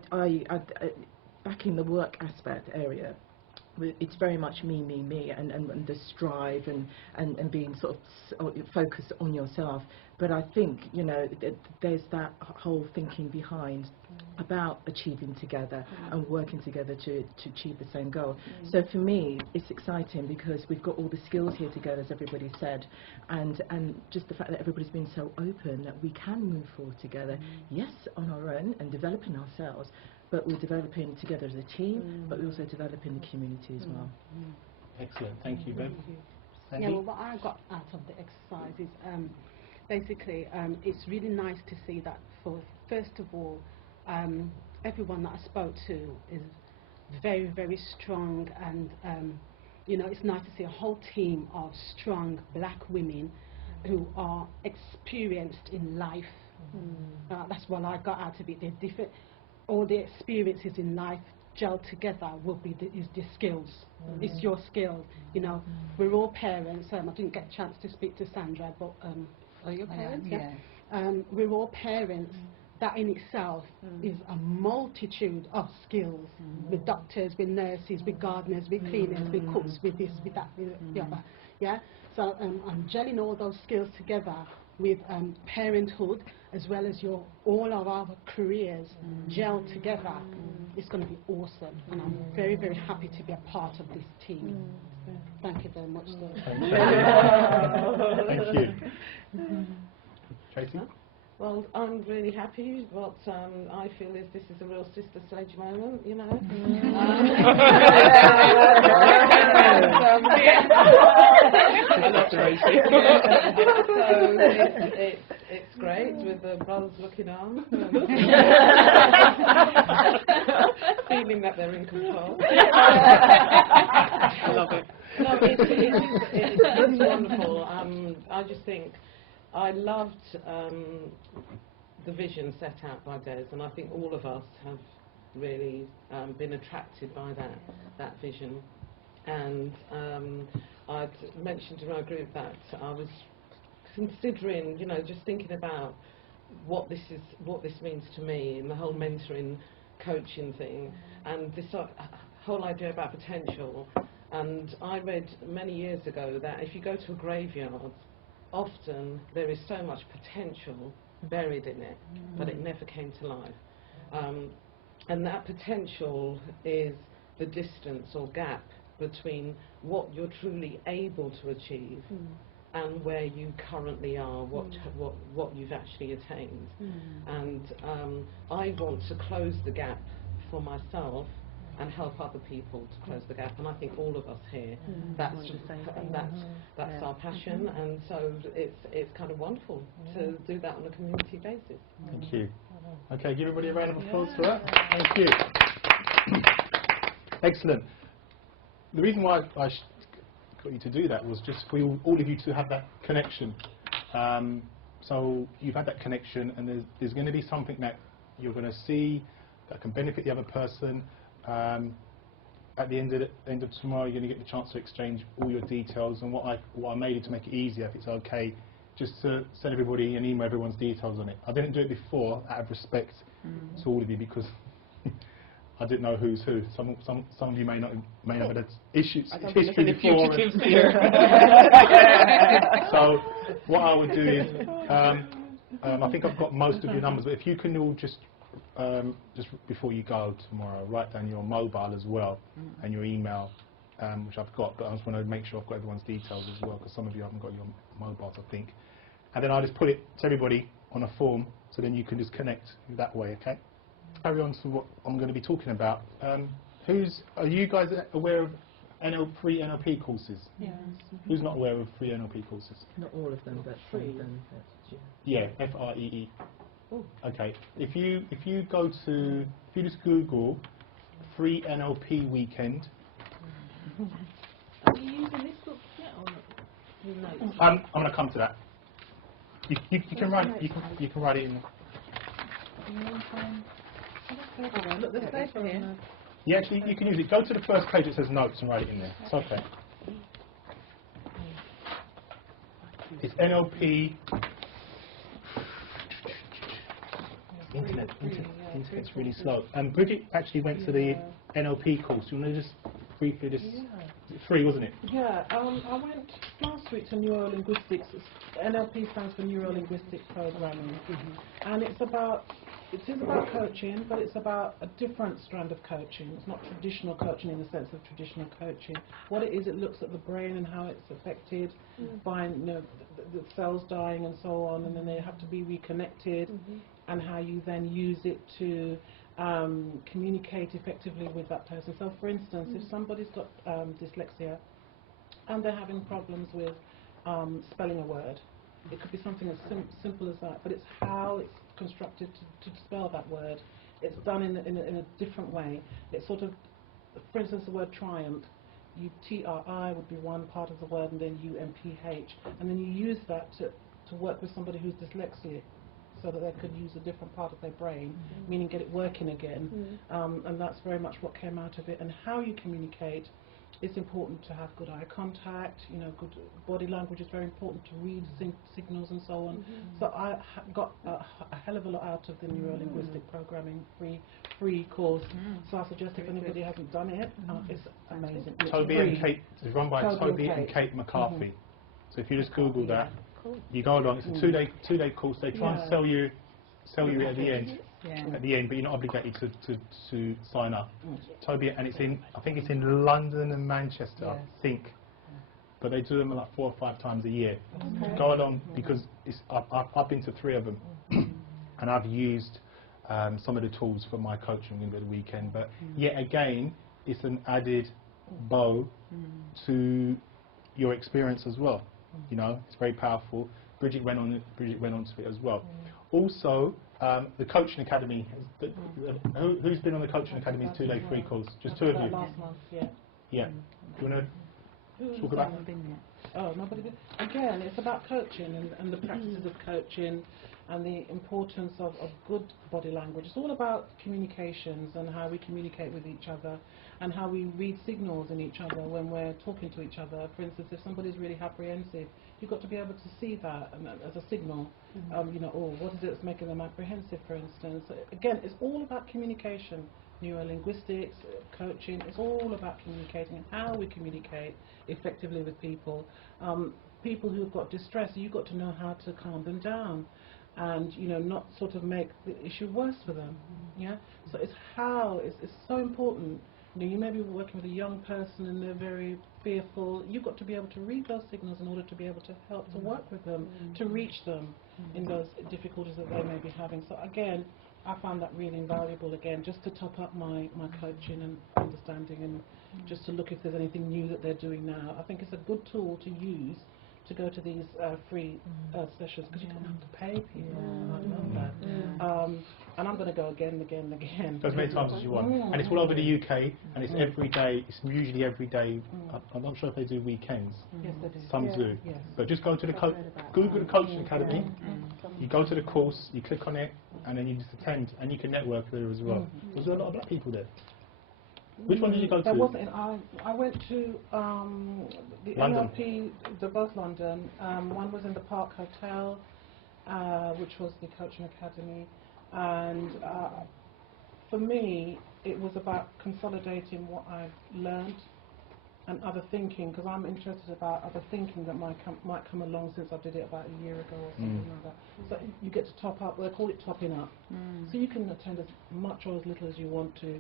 back in the work aspect area, it's very much me, and the strive and being sort of focused on yourself. But I think, there's that whole thinking behind about achieving together and working together to achieve the same goal. So for me, it's exciting because we've got all the skills here together, as everybody said, and just the fact that everybody's been so open that we can move forward together, yes, on our own and developing ourselves, but we're developing together as a team, but we're also developing the community as well. Excellent. Thank you, Bev. Yeah, well, what I got out of the exercise is basically it's really nice to see that, first of all, everyone that I spoke to is very, very strong, and it's nice to see a whole team of strong black women who are experienced in life. That's what I got out of it. They're different. All the experiences in life gelled together will be is the skills. It's your skills. We're all parents. I didn't get a chance to speak to Sandra, but are you parents? Yeah. We're all parents. That in itself is a multitude of skills, with doctors, with nurses, with gardeners, with cleaners, with cooks, with this, with that, with the other. Yeah. So I'm gelling all those skills together with parenthood, as well as all of our careers gel together. It's going to be awesome, and I'm very, very happy to be a part of this team. Thank you very much, sir. Thank you. Tracy? Well, I'm really happy. What I feel is this is a real sister sledge moment, It's great with the brothers looking on, feeling that they're in control. I love it. No, it's wonderful. I just think I loved the vision set out by Des, and I think all of us have really been attracted by that vision. And I'd mentioned in our group that I was considering, just thinking about what this means to me, and the whole mentoring, coaching thing, and this whole idea about potential. And I read many years ago that if you go to a graveyard, often there is so much potential buried in it, but it never came to life. And that potential is the distance or gap between what you're truly able to achieve and where you currently are, what you've actually attained. And I want to close the gap for myself and help other people to close the gap. And I think all of us here, that's our passion, and so it's kind of wonderful to do that on a community basis. Thank you. Okay, give everybody a round of applause for that. Thank you. Excellent. The reason why I got you to do that was just for all of you to have that connection. So you've had that connection, and there's going to be something that you're going to see that can benefit the other person. At the end of tomorrow, you're going to get the chance to exchange all your details. And what I made it to make it easier, if it's okay, just to send everybody an email, everyone's details on it. I didn't do it before out of respect to all of you, because I didn't know who's who. Some of you may have had issues history before. So what I would do is, I think I've got most of your numbers, but if you can all just before you go tomorrow, write down your mobile as well and your email, which I've got, but I just want to make sure I've got everyone's details as well, because some of you haven't got your mobiles, I think. And then I'll just put it to everybody on a form, so then you can just connect that way, okay? Carry on to what I'm going to be talking about. Are you guys aware of free NLP courses? Yes. Who's not aware of free NLP courses? Not all of them, but some of them. Yeah, FREE. Okay. If you just Google free NLP weekend. Are you using this book yet or not? I'm going to come to that. You can write it. You can write it in. Look, there's paper here. Yeah, actually, you can use it. Go to the first page. It says notes and write it in there. It's okay. It's NLP. Internet's really slow. Bridget actually went to the NLP course. You want to just briefly just... Free, wasn't it? Yeah, I went last week to Neuro-Linguistics. NLP stands for Neuro-Linguistic Programming. And it is about coaching, but it's about a different strand of coaching. It's not traditional coaching in the sense of traditional coaching. What it is, it looks at the brain and how it's affected by the cells dying and so on, and then they have to be reconnected, and how you then use it to communicate effectively with that person. So, for instance, if somebody's got dyslexia and they're having problems with spelling a word, it could be something as simple as that, but it's how it's constructed to spell that word. It's done in a different way. It's sort of, for instance, the word triumph. TRI would be one part of the word, and then UMPH, and then you use that to work with somebody who's dyslexic, so that they could use a different part of their brain, meaning get it working again. And that's very much what came out of it. And how you communicate, it's important to have good eye contact, good body language is very important, to read signals and so on. So I got a hell of a lot out of the Neuro-Linguistic Programming free course. So I suggest if anybody hasn't done it, it's amazing. Toby and Kate, it's run by Toby and Kate McCarthy. So if you just Google that, you go along. It's a two-day course. They try and sell you at the end. At the end, but you're not obligated to sign up. Toby, and I think it's in London and Manchester, I think. But they do them like 4 or 5 times a year. Go along, because I've been to 3 of them, and I've used some of the tools for my coaching over the weekend. But yet again, it's an added bow to your experience as well. It's very powerful. Bridget went on to it as well. Also, the Coaching Academy. Who's been on the Coaching Academy's 2-day free course? Just 2 of you. Last month, yeah. Yeah. Do you want to talk about that? Oh, nobody did. Again, it's about coaching and the practices of coaching and the importance of good body language. It's all about communications and how we communicate with each other and how we read signals in each other when we're talking to each other. For instance, if somebody's really apprehensive, you've got to be able to see that as a signal. What is it that's making them apprehensive, for instance? Again, it's all about communication. Neuro-linguistics, coaching, it's all about communicating and how we communicate effectively with people. People who've got distress, you've got to know how to calm them down and not sort of make the issue worse for them. So it's so important. You may be working with a young person and they're very fearful. You've got to be able to read those signals in order to be able to help to work with them, to reach them in those difficulties that they may be having. So again, I found that really invaluable again, just to top up my coaching and understanding, and just to look if there's anything new that they're doing now. I think it's a good tool to use to go to these free sessions, because you don't have to pay people. I love that. And I'm going to go again and again and again. As many times as you want. And it's all over the UK, and it's every day. It's usually every day. I'm not sure if they do weekends. Yes, they do. Some do. Yes. But just go to the Google the Coaching Academy. You go to the course, you click on it, and then you just attend, and you can network there as well. There's a lot of black people there. Which one did you go to? There wasn't. I went to the London. NLP, the both London. One was in the Park Hotel, which was the Coaching Academy, and for me, it was about consolidating what I've learned and other thinking, because I'm interested about other thinking that might come along since I did it about a year ago or something like that. So you get to top up. They call it topping up. So you can attend as much or as little as you want to.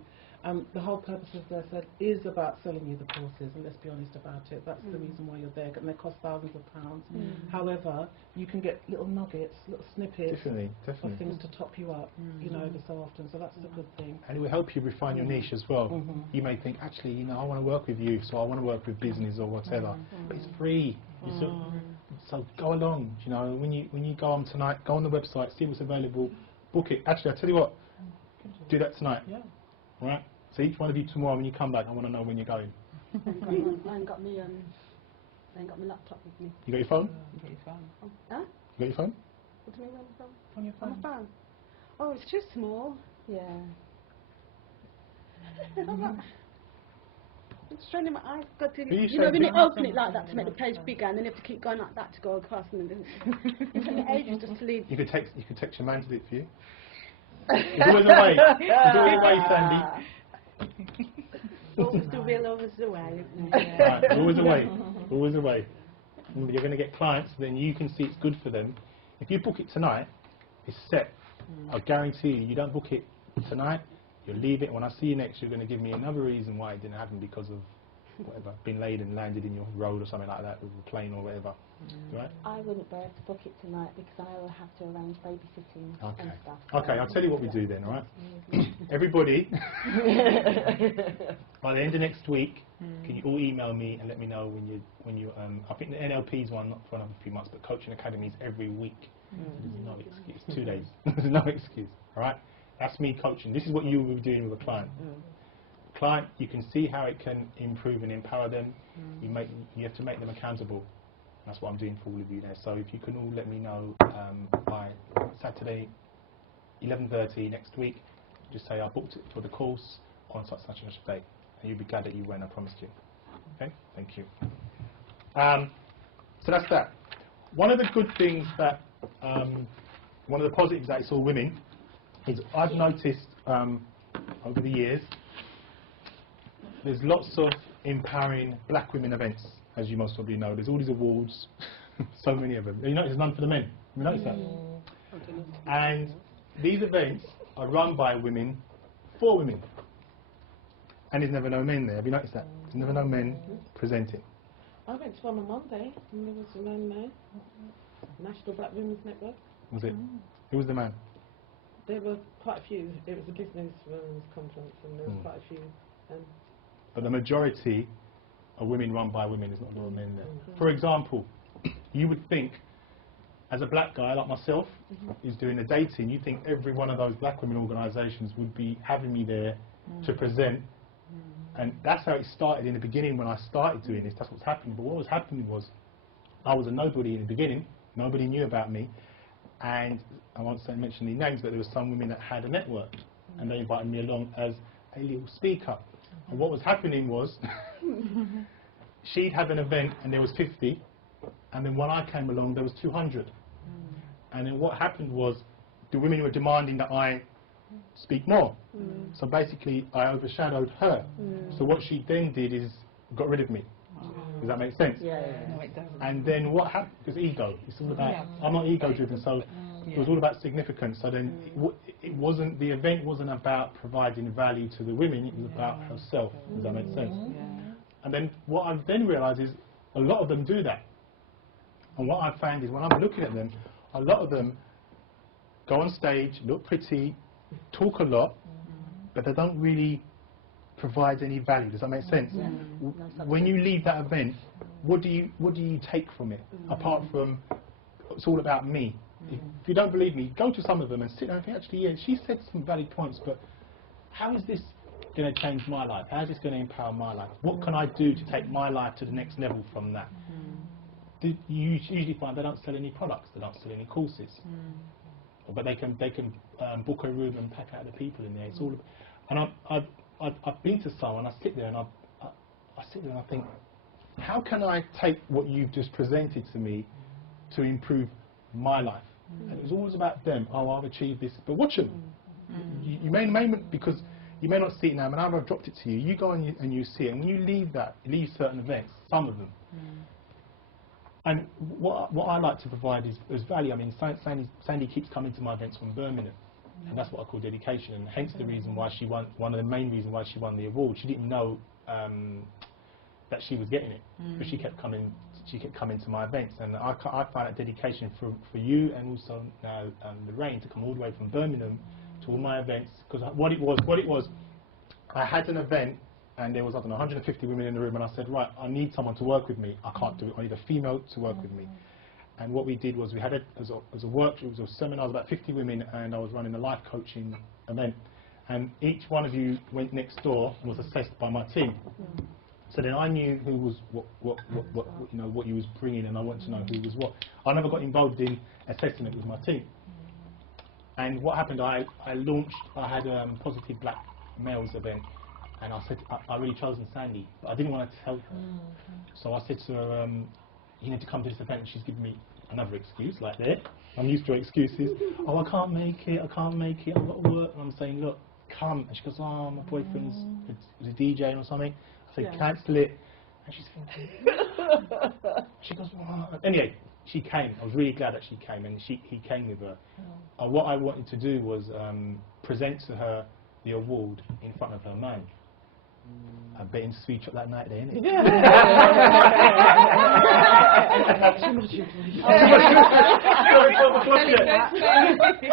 The whole purpose of this is about selling you the courses, and let's be honest about it. That's the reason why you're there, and they cost thousands of pounds. However, you can get little nuggets, little snippets of things to top you up, you know, every so often. So that's a good thing. And it will help you refine your niche as well. You may think, actually, you know, I want to work with you, so I want to work with business or whatever. But it's free. So go along. You know, when you go on tonight, go on the website, see what's available, book it. Actually, I tell you what, do that tonight. Yeah. Right? So each one of you tomorrow, when you come back, I want to know when you're going. I ain't got my laptop with me. You got your phone? You got your phone. Huh? You got your phone? What do you mean on the phone? On your On phone? the phone? Oh, it's too small. Yeah. It's straining my eyes. Got to, you know, when you open it like that to make the page bigger, and then you have to keep going like that to go across, and then it took me ages just to leave. You could text your man to do it for you. There's always a way. There's always a way, Sandy. Always the will, always the way. Right, always a way. Always a way. Remember, you're going to get clients, then you can see it's good for them. If you book it tonight, it's set. I guarantee you don't book it tonight, you'll leave it. When I see you next, you're going to give me another reason why it didn't happen, because of whatever, been laid and landed in your road or something like that, with a plane or whatever. Right? I wouldn't bear to book it tonight because I will have to arrange babysitting and stuff. Okay, I'll tell you what we do then, alright? Everybody, by the end of next week, can you all email me and let me know when you I think the NLP's one, not for another few months, but Coaching Academy's every week. There's no excuse. 2 days. There's no excuse, alright? That's me coaching. This is what you will be doing with a client. Client, you can see how it can improve and empower them. You have to make them accountable. That's what I'm doing for all of you there. So if you can all let me know by Saturday, 11:30 next week, just say I booked it for the course on such and such a date, and you'll be glad that you went. I promised you. Okay, thank you. So that's that. One of the good things that, one of the positives that it's all women, is I've noticed over the years, there's lots of empowering black women events, as you most probably know. There's all these awards, so many of them. You notice there's none for the men. You notice that? And these events are run by women, for women. And there's never no men there. Have you noticed that? There's never no men presenting. I went to one on Monday, and there was a man there. National Black Women's Network. Was it? Who was the man? There were quite a few. It was a business women's conference, and there was quite a few. But the majority are women run by women. There's not a lot of men there. For example, you would think, as a black guy like myself, who's doing the dating, you think every one of those black women organisations would be having me there to present. And that's how it started in the beginning when I started doing this. That's what's happening. But what was happening was, I was a nobody in the beginning. Nobody knew about me. And I won't mention any names, but there were some women that had a network. And they invited me along as a little speaker. And what was happening was, she'd have an event and there was 50. And then when I came along, there was 200. And then what happened was, the women were demanding that I speak more. So basically, I overshadowed her. So what she then did is got rid of me. Does that make sense? No, it doesn't. And then what happened? Because ego. It's all about. I'm not ego-driven, so it was all about significance. So then it wasn't. The event wasn't about providing value to the women. It was about herself. Does that make sense? And then what I've then realised is a lot of them do that. And what I found is when I'm looking at them, a lot of them go on stage, look pretty, talk a lot, but they don't really provide any value. Does that make sense? When you leave that event, what do you take from it? Apart from, it's all about me. If you don't believe me, go to some of them and sit down and think, actually, yeah, she said some valid points, but how is this going to change my life? How is this going to empower my life? What can I do to take my life to the next level from that? You usually find they don't sell any products, they don't sell any courses, but they can book a room and pack out the people in there. It's all, and I've been to some, and I sit there and I sit there and I think, how can I take what you've just presented to me to improve my life? And it was always about them. Oh, I've achieved this, but watch them. You may because you may not see it now, but now I've dropped it to you. You go and you see it, and when you leave certain events, some of them. And what I like to provide is value. I mean, Sandy keeps coming to my events from Birmingham, and that's what I call dedication, and hence the reason why she won, one of the main reasons why she won the award. She didn't know that she was getting it, but she kept coming to my events, and I find that dedication for you and also now Lorraine to come all the way from Birmingham to all my events, because what it was, I had an event and there was, I don't know, 150 women in the room, and I said, right, I need someone to work with me. I can't do it. I need a female to work with me. And what we did was we had it as a workshop, it was a seminar, about 50 women, and I was running a life coaching event. And each one of you went next door and was assessed by my team. So then I knew who was what you was bringing, and I wanted to know who was what. I never got involved in assessing it with my team. And what happened, I had a Positive Black Males event, and I said, I really chosen Sandy, but I didn't want to tell her. So I said to her, you need to come to this event, and she's giving me another excuse, like that. I'm used to excuses. Oh, I can't make it, I've got work. And I'm saying, look, come. And she goes, oh, my boyfriend's is a DJ or something. I said, cancel it. And she's thinking, she goes, what? Anyway, she came. I was really glad that she came, and he came with her. What I wanted to do was present to her the award in front of her man. I bet him sweet up that night there, innit?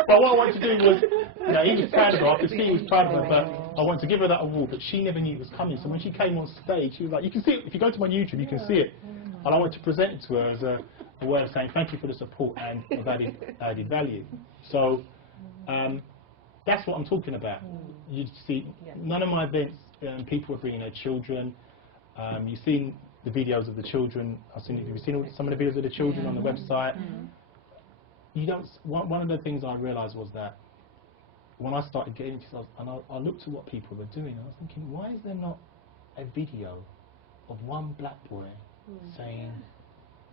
But what I wanted to do was, he was proud of her, I could see he was proud of her, but I wanted to give her that award, but she never knew it was coming. So when she came on stage, she was like, you can see it, if you go to my YouTube, you can see it. And I wanted to present it to her as a way of saying thank you for the support and of added value. So that's what I'm talking about. You see, none of my events, people are bringing their children. You've seen the videos of the children. Have you seen some of the videos of the children on the website? You don't. One of the things I realised was that when I started getting into this, and I looked at what people were doing, I was thinking, why is there not a video of one black boy saying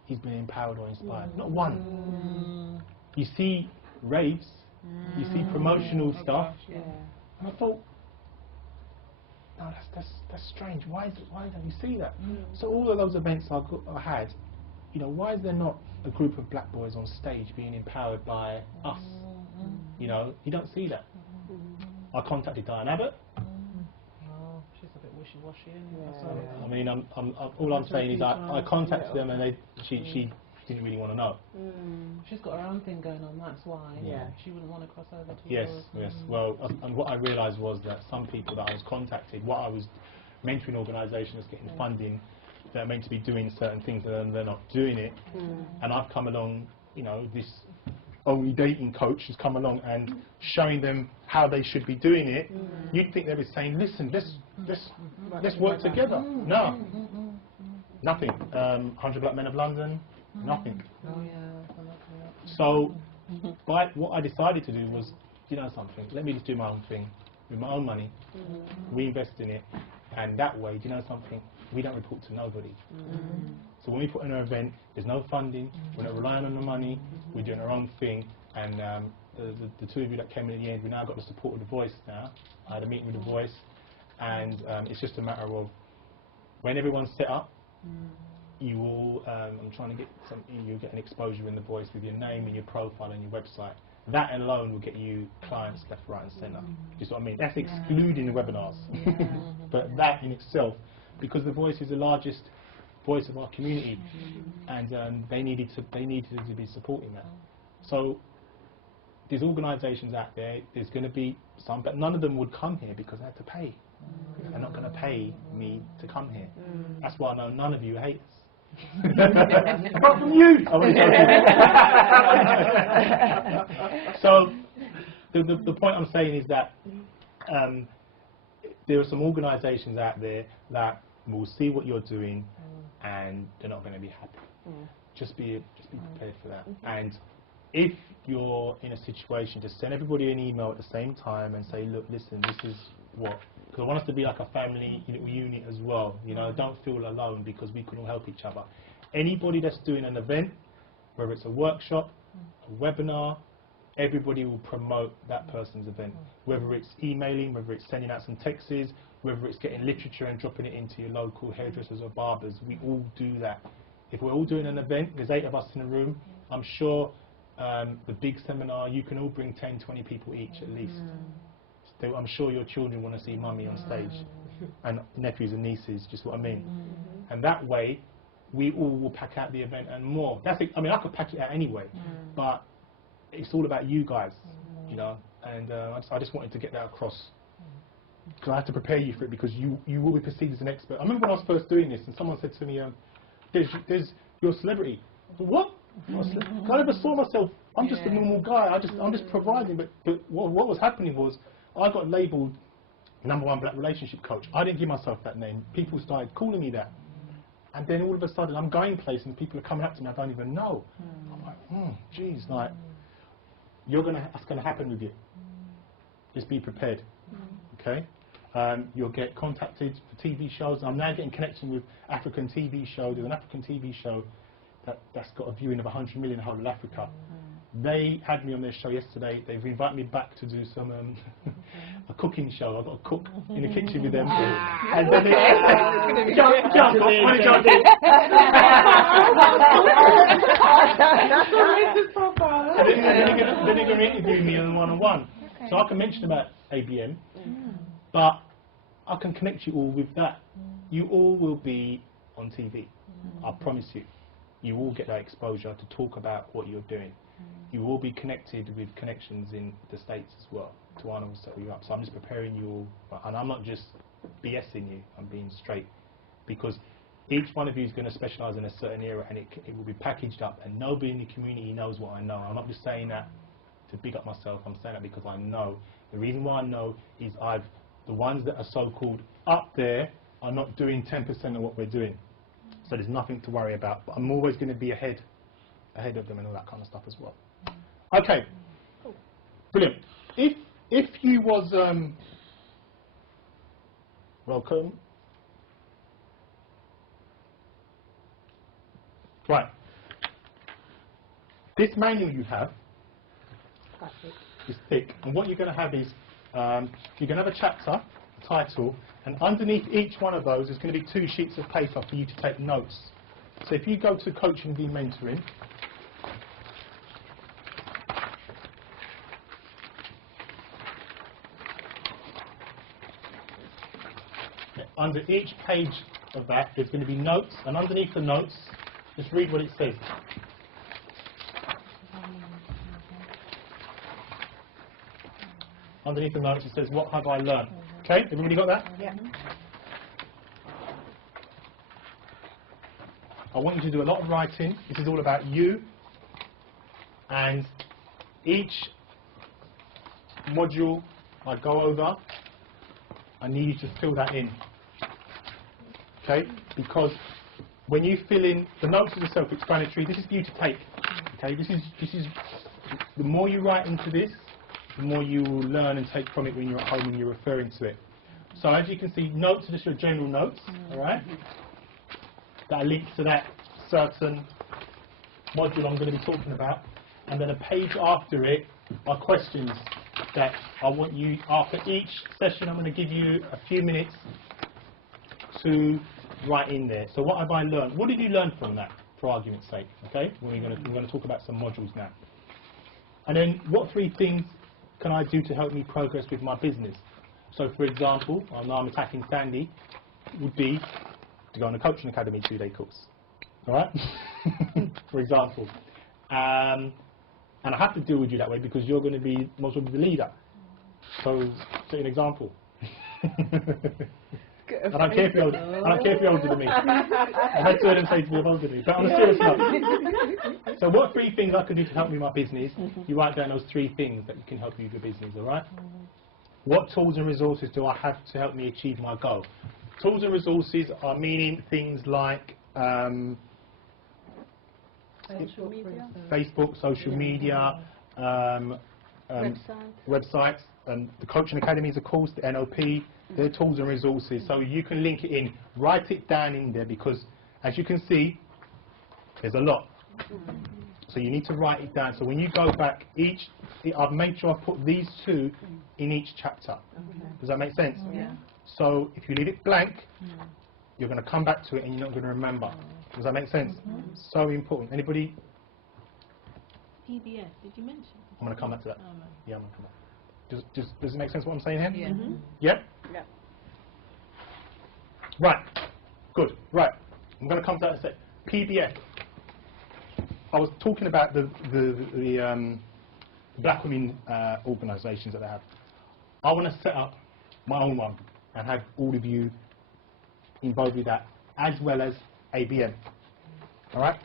he's been empowered or inspired? Not one. You see raves, you see promotional stuff, and I thought, no, that's strange. Why don't you see that? So all of those events I had, why is there not a group of black boys on stage being empowered by us? You don't see that. I contacted Diane Abbott. She's a bit wishy-washy anyway. I mean, all I'm saying is I contacted them, and she didn't really want to know. She's got her own thing going on, that's why. She wouldn't want to cross over to yours. Yes. Mm. Well, and what I realised was that some people that I was contacted, what I was mentoring organisations getting funding, they're meant to be doing certain things and they're not doing it. And I've come along, this only dating coach has come along and showing them how they should be doing it. You'd think they were saying, listen, let's work together. No. Nothing. 100 Black Men of London. Nothing. So, what I decided to do was, something, let me just do my own thing with my own money, reinvest in it, and that way, something, we don't report to nobody. So when we put in an event, there's no funding, we're not relying on the money, we're doing our own thing, and the two of you that came in at the end, we now got the support of The Voice now. I had a meeting with The Voice, and it's just a matter of when everyone's set up, you will, I'm trying to get you'll get an exposure in The Voice with your name and your profile and your website. That alone will get you clients left, right and centre. You see what I mean? That's excluding the webinars. But that in itself, because The Voice is the largest voice of our community, and they needed to be supporting that. So there's organisations out there, there's going to be some, but none of them would come here because they have to pay. They're not going to pay me to come here. That's why I know none of you hate us. Apart from you! So, the point I'm saying is that there are some organisations out there that will see what you're doing and they're not going to be happy. Just be prepared for that. And if you're in a situation, just send everybody an email at the same time and say, look, listen, this is what, because I want us to be like a family little unit as well. You know, don't feel alone because we can all help each other. Anybody that's doing an event, whether it's a workshop, a webinar, everybody will promote that person's event. Whether it's emailing, whether it's sending out some texts, whether it's getting literature and dropping it into your local hairdressers or barbers, we all do that. If we're all doing an event, there's 8 of us in a room, I'm sure the big seminar, you can all bring 10, 20 people each at least. So I'm sure your children want to see mummy on stage, and nephews and nieces, just what I mean. And that way, we all will pack out the event and more. That's it. I mean, I could pack it out anyway, but it's all about you guys, you know. And I just wanted to get that across, because I have to prepare you for it, because you will be perceived as an expert. I remember when I was first doing this, and someone said to me, you're a celebrity. I said, what? I never saw myself. I'm just a normal guy. I'm just providing. But what was happening was, I got labelled #1 black relationship coach. I didn't give myself that name. People started calling me that. And then all of a sudden, I'm going places and people are coming up to me I don't even know. I'm like, geez, like, that's going to happen with you. Just be prepared, okay? You'll get contacted for TV shows. I'm now getting connection with African TV show. There's an African TV show that's got a viewing of 100 million in the whole of Africa. They had me on their show yesterday. They've invited me back to do some a cooking show. I've got to cook in the kitchen with them. And then they're going to interview me on one-on-one. So I can mention about ABM, but I can connect you all with that. You all will be on TV. I promise you. You all get that exposure to talk about what you're doing. You will be connected with connections in the States as well, to want to set you up. So I'm just preparing you all, and I'm not just BSing you, I'm being straight, because each one of you is going to specialise in a certain area, and it will be packaged up, and nobody in the community knows what I know. I'm not just saying that to big up myself, I'm saying that because I know. The reason why I know is the ones that are so-called up there are not doing 10% of what we're doing. So there's nothing to worry about, but I'm always going to be ahead of them and all that kind of stuff as well. Okay, brilliant. If you was welcome. Right. This manual you have is thick, and what you're going to have is you're going to have a chapter, a title, and underneath each one of those is going to be 2 sheets of paper for you to take notes. So if you go to Coaching V Mentoring, under each page of that there's going to be notes, and underneath the notes, just read what it says. Underneath the notes it says, what have I learned? Okay, everybody got that? Yeah. I want you to do a lot of writing. This is all about you, and each module I go over, I need you to fill that in. Okay? Because when you fill in, the notes are self-explanatory. This is for you to take. Okay? This is the more you write into this, the more you will learn and take from it when you're at home and you're referring to it. So as you can see, notes are just your general notes, all right? That are linked to that certain module I'm going to be talking about. And then a page after it are questions that I want you, after each session, I'm going to give you a few minutes to write in there. So what have I learned? What did you learn from that, for argument's sake? Okay, we're going to talk about some modules now. And then what 3 things can I do to help me progress with my business? So for example, now I'm attacking Sandy, would be to go on a Coaching Academy 2-day course. All right? For example. And I have to deal with you that way because you're going to be most probably the leader. So, set an example. I don't care if you're older. I don't care if you're older than me. I had two of them say to me, I'm older than me. But on a serious note. So what 3 things I can do to help me with my business? You write down those 3 things that can help you with your business, all right? What tools and resources do I have to help me achieve my goal? Tools and resources are meaning things like Social media. Facebook, social media, websites, the coaching academies, of course, the NLP. They're tools and resources, so you can link it in. Write it down in there because, as you can see, there's a lot. So you need to write it down. So when you go back, I've made sure I've put these 2 in each chapter. Does that make sense? Yeah. So if you leave it blank, you're going to come back to it and you're not going to remember. Does that make sense? So important. Anybody? PBS, did you mention? I'm going to come back to that. Oh, no. Yeah, I'm going to come back. Does it make sense what I'm saying here? Yeah. Yeah? Yeah. Right. Good. Right. I'm going to come to that in a sec. PBF. I was talking about the black women organisations that they have. I want to set up my own one and have all of you involved with that, as well as ABM. All right.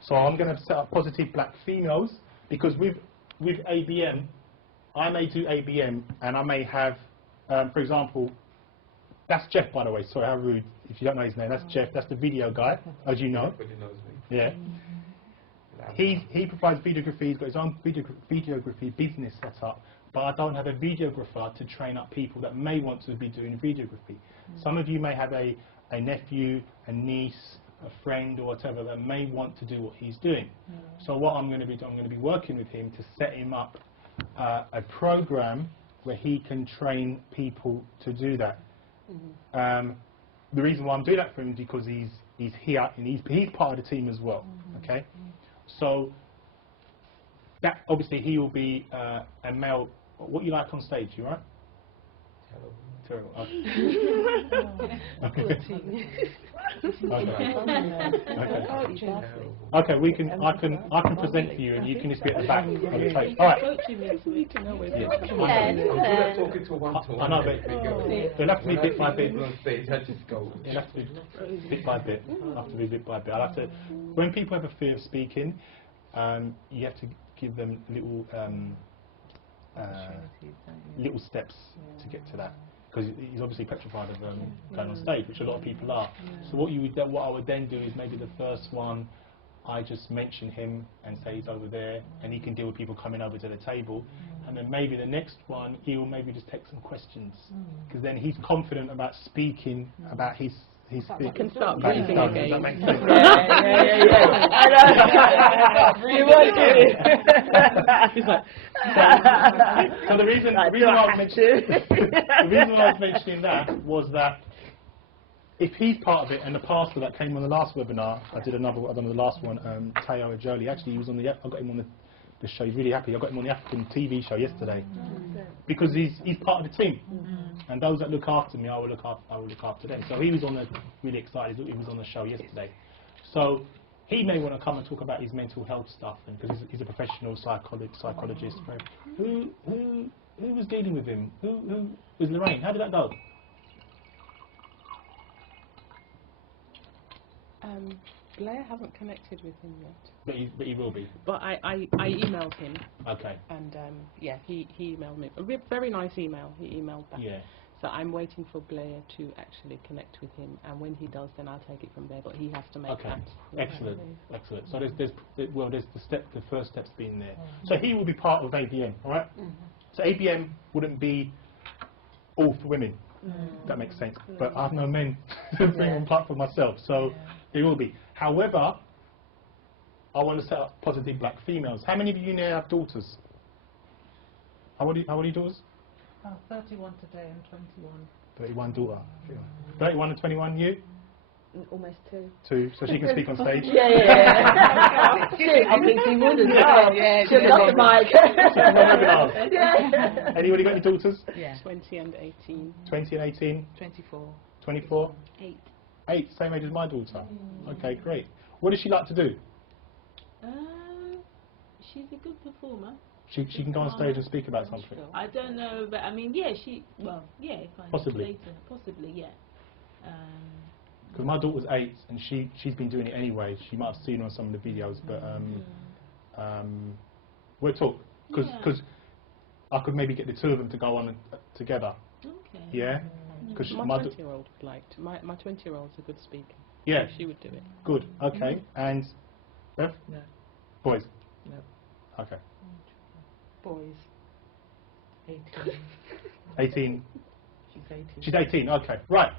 So I'm going to set up Positive Black Females because with ABM, I may do ABM and I may have, for example, that's Jeff, by the way. Sorry, how rude. If you don't know his name, that's Jeff. That's the video guy, as you know. Everybody knows me. Yeah. He provides videography. He's got his own videography business set up. But I don't have a videographer to train up people that may want to be doing videography. Some of you may have a nephew, a niece, a friend or whatever that may want to do what he's doing. So what I'm going to be doing, I'm going to be working with him to set him up a program where he can train people to do that. The reason why I'm doing that for him is because he's here and he's part of the team as well. Okay, so that obviously he will be a male. What you like on stage, you right? Terrible. Okay. Okay, we can. I can present to you, and you can just be at the back of the tape. All right. I'm talking to one to one. I know, but it'll have to be bit by bit. On stage, I just go. It'll have to be bit by bit. It'll have to be bit by bit. I'll have to. When people have a fear of speaking, you have to give them little little steps to get to that. Because he's obviously petrified of going on stage, which a lot of people are. So what I would then do is maybe the first one, I just mention him and say he's over there, and he can deal with people coming over to the table. And then maybe the next one, he'll maybe just take some questions, because then he's confident about speaking about his You can start about his breathing stuff. again. Does that make sense? You won't do it. So the reason why I was mentioning that was that if he's part of it, and the pastor that came on the last webinar, I done the last one, Tayo Ajoli, actually he was on I got him on the show. He's really happy. I got him on the African TV show yesterday because he's part of the team, and those that look after me, I will look after them. So he was really excited. He was on the show yesterday. So he may want to come and talk about his mental health stuff, because he's a professional psychologist. Who was dealing with him? Who was Lorraine? How did that go? Blair hasn't connected with him yet. But he will be. But I emailed him. Okay. And yeah, he emailed me. A very nice email. He emailed back. Yeah. So I'm waiting for Blair to actually connect with him, and when he does, then I'll take it from there. But he has to make that. Excellent. Excellent. So there's the first step's been there. So he will be part of ABM, all right? So ABM wouldn't be all for women. That makes sense. But I have no men to bring on platform myself, so it will be. However, I want to set up Positive Black Females. How many of you now have daughters? How old are your daughters? 31 today and 21. 31 daughter. 31 and 21, you? Almost 2. 2, so she can speak on stage? Yeah. I think she would as well. Yeah, She'll love the mic. Yeah. Anybody got any daughters? Yeah. 20 and 18. 20 and 18? 24. 24? 8. 8, same age as my daughter. Okay, great. What does she like to do? she's a good performer. She can go on stage and speak about something. I don't know, but I mean, yeah, if I Possibly. later, possibly, yeah. Because my daughter's 8 and she's been doing it anyway. She might have seen her on some of the videos, but we'll talk because I could maybe get the two of them to go on together. Okay. Yeah. Because my 20-year-old would like to. My 20-year-old's a good speaker. Yeah. So she would do it. Good. Okay. And Bev? No. Boys? No. Okay. Boys. 18. 18. She's 18. She's 18. Okay. Right.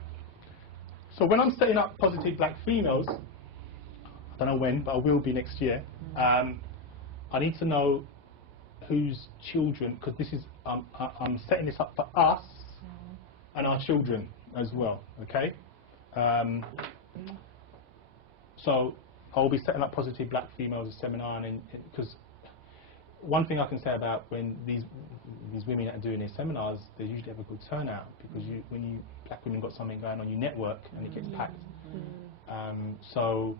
So when I'm setting up Positive Black Females, I don't know when, but I will be next year. I need to know whose children, because this is I'm setting this up for us and our children as well. Okay. So I'll be setting up Positive Black Females seminar, and because one thing I can say about when these women that are doing these seminars, they usually have a good turnout, because when black women got something going on, you network and it gets packed. So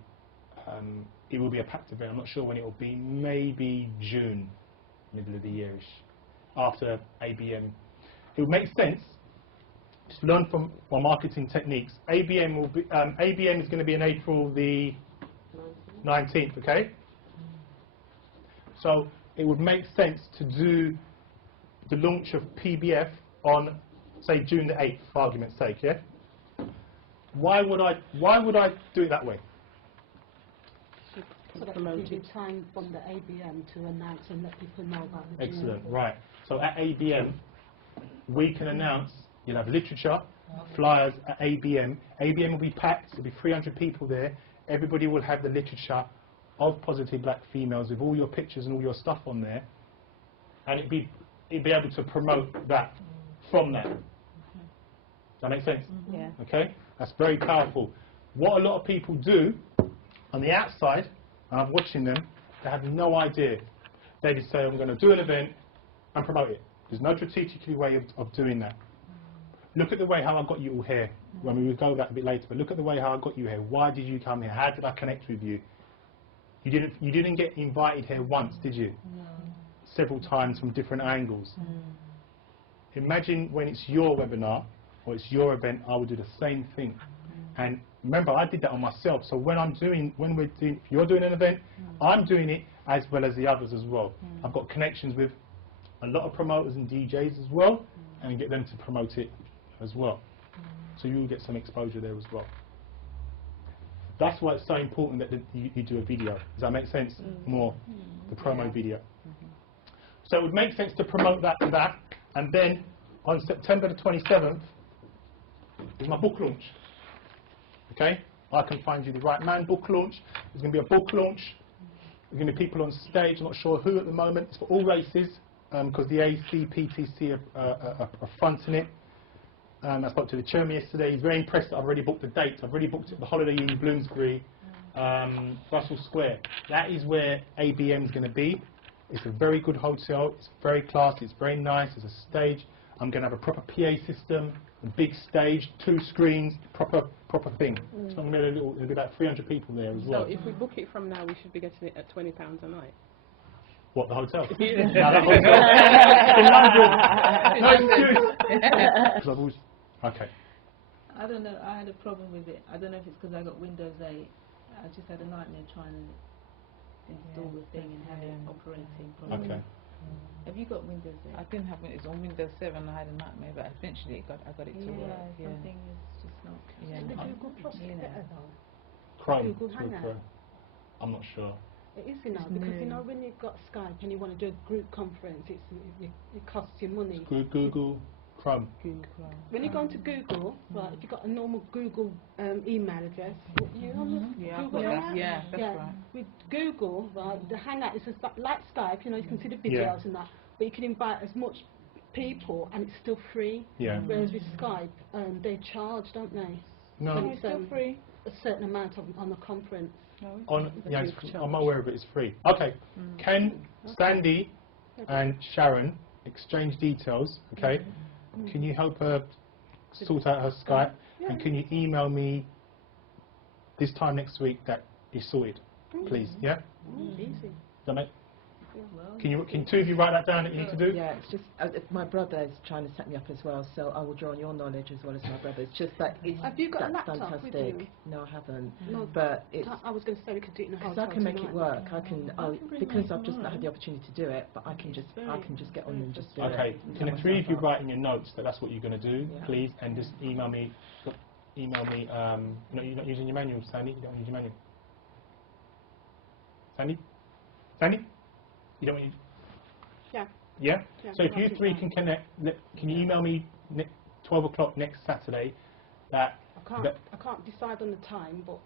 it will be a packed event. I'm not sure when it will be. Maybe June, middle of the yearish, after ABM. It would make sense to learn from our marketing techniques. ABM will be ABM is going to be in April the 19th. Okay. So it would make sense to do the launch of PBF on, say, June the 8th, for argument's sake, yeah? Why would I do it that way? So that it gives you time from the ABM to announce and let people know about the Excellent, right. So at ABM, we can announce, you'll have literature, flyers at ABM. ABM will be packed, there'll be 300 people there. Everybody will have the literature of Positive Black Females with all your pictures and all your stuff on there, and it'd be able to promote that from that. Does that make sense? Yeah. Okay, that's very powerful. What a lot of people do on the outside, and I'm watching them, they have no idea. They just say, I'm going to do an event and promote it. There's no strategic way of doing that. Look at the way how I got you all here. When we will go back a bit later, but look at the way how I got you here. Why did you come here? How did I connect with you? You didn't get invited here once, did you? No. Several times from different angles. Imagine when it's your webinar or it's your event, I would do the same thing. And remember, I did that on myself. So when if you're doing an event, I'm doing it as well as the others as well. I've got connections with a lot of promoters and DJs as well, and get them to promote it as well. So you'll get some exposure there as well. That's why it's so important that you do a video. Does that make sense? More, the promo video. So it would make sense to promote that to that, and then on September the 27th is my book launch. Okay? I Can Find You the Right Man book launch. There's going to be a book launch. There's going to be people on stage. I'm not sure who at the moment. It's for all races, because the ACPTC are fronting it. I spoke to the chairman yesterday. He's very impressed that I've already booked the date. I've already booked it, the Holiday Inn Bloomsbury, Russell Square. That is where ABM is going to be. It's a very good hotel. It's very classy. It's very nice. There's a stage. I'm going to have a proper PA system, a big stage, 2 screens, proper thing. So I'm going to there'll be about 300 people there as well. So if we book it from now, we should be getting it at £20 a night. What, the hotel? Yeah. No, the hotel. In London. No excuse. Okay. I don't know, I had a problem with it. I don't know if it's because I got Windows 8. I just had a nightmare trying to install the thing and have it operating properly. Okay. Have you got Windows 8? I didn't have it. It's on Windows 7. I had a nightmare, but eventually I got it to work. Yeah, something is just not. Yeah. The Google Plus is better though. Chrome. Google Hangout. I'm not sure. It is, because you know when you've got Skype and you want to do a group conference, it costs you money. Google Chrome. When you go into Google, right, if you've got a normal Google email address, you Google Hangout? Yeah, that's right. With Google, right, the Hangout is just like Skype, you can see the videos and that, but you can invite as much people and it's still free. Yeah. Whereas with Skype, they charge, don't they? No. And it's still free. A certain amount on the conference. I'm aware of it. It's free. Okay. Can Sandy and Sharon exchange details? Okay. Can you help her sort out her Skype? And can you email me this time next week that is sorted, please? Yeah? Easy. Does that make? Can two of you write that down that you need to do? Yeah, it's just my brother is trying to set me up as well, so I will draw on your knowledge as well as my brother. It's just that it's Have you got a that's laptop with fantastic. you? No, I haven't. No, but it's I was going to say we could do it in a because hotel I can make it tonight. work. I can because I've just not had the opportunity to do it, but I can just get on and just do it. Okay. Can the three of you write in your notes that that's what you're going to do, please, and just email me. You're not using your manual, Sandy. You don't use your manual. Sandy, you don't want. Yeah. Yeah? Yeah, So if I'll you do three that. can connect, can you email me 12 o'clock next Saturday that... I can't decide on the time, but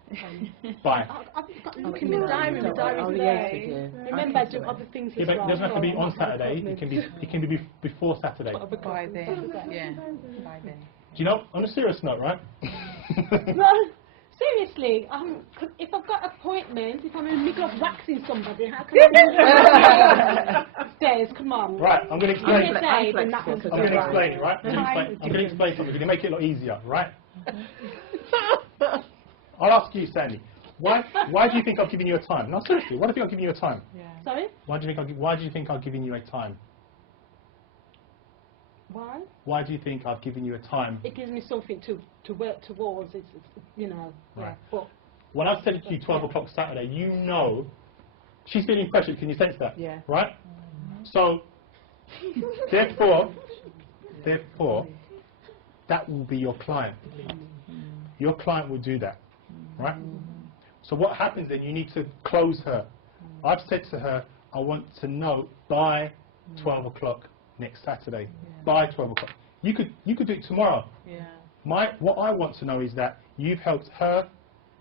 Bye. I've got to look in my diary today. Remember, I do other things Yeah, as but well. it doesn't have to be on Saturday. It can be before Saturday. By then, yeah, by then. Do you know, on a serious note, right? Well, seriously, if I've got appointments, if I'm in the middle of waxing somebody, how can I do stairs? Come on. Right, I'm going to explain. I'm going to explain it, right? I'm going to explain something. We're going to make it a lot easier, right? I'll ask you, Sandy. Why do you think I've given you a time? No, seriously. Why do you think I've given you a time? Sorry? Why do you think I've given you a time? Why? Why do you think I've given you a time? It gives me something to work towards. It's you know. Right. Yeah. But When I've said it to you 12 o'clock Saturday, you know she's feeling pressured. Can you sense that? Yeah. Right? So, therefore, that will be your client. Your client will do that. Right? So what happens then, you need to close her. I've said to her, I want to know by 12 o'clock next Saturday. By 12 o'clock. You could do it tomorrow. Yeah. What I want to know is that you've helped her,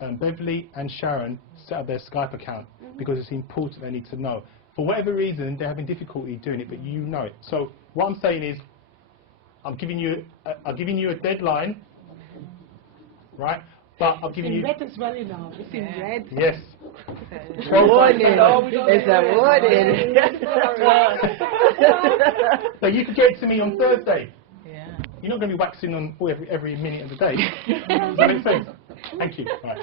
Beverly and Sharon set up their Skype account because it's important. They need to know. For whatever reason, they're having difficulty doing it, but you know it. So what I'm saying is, I'm giving you a deadline, right? But I've given you. red as well, you know. It's in red. Yes. Warning. It's a warning. So you could get it to me on Thursday. Yeah. You're not going to be waxing on every minute of the day. Does that make sense? Thank you. Right.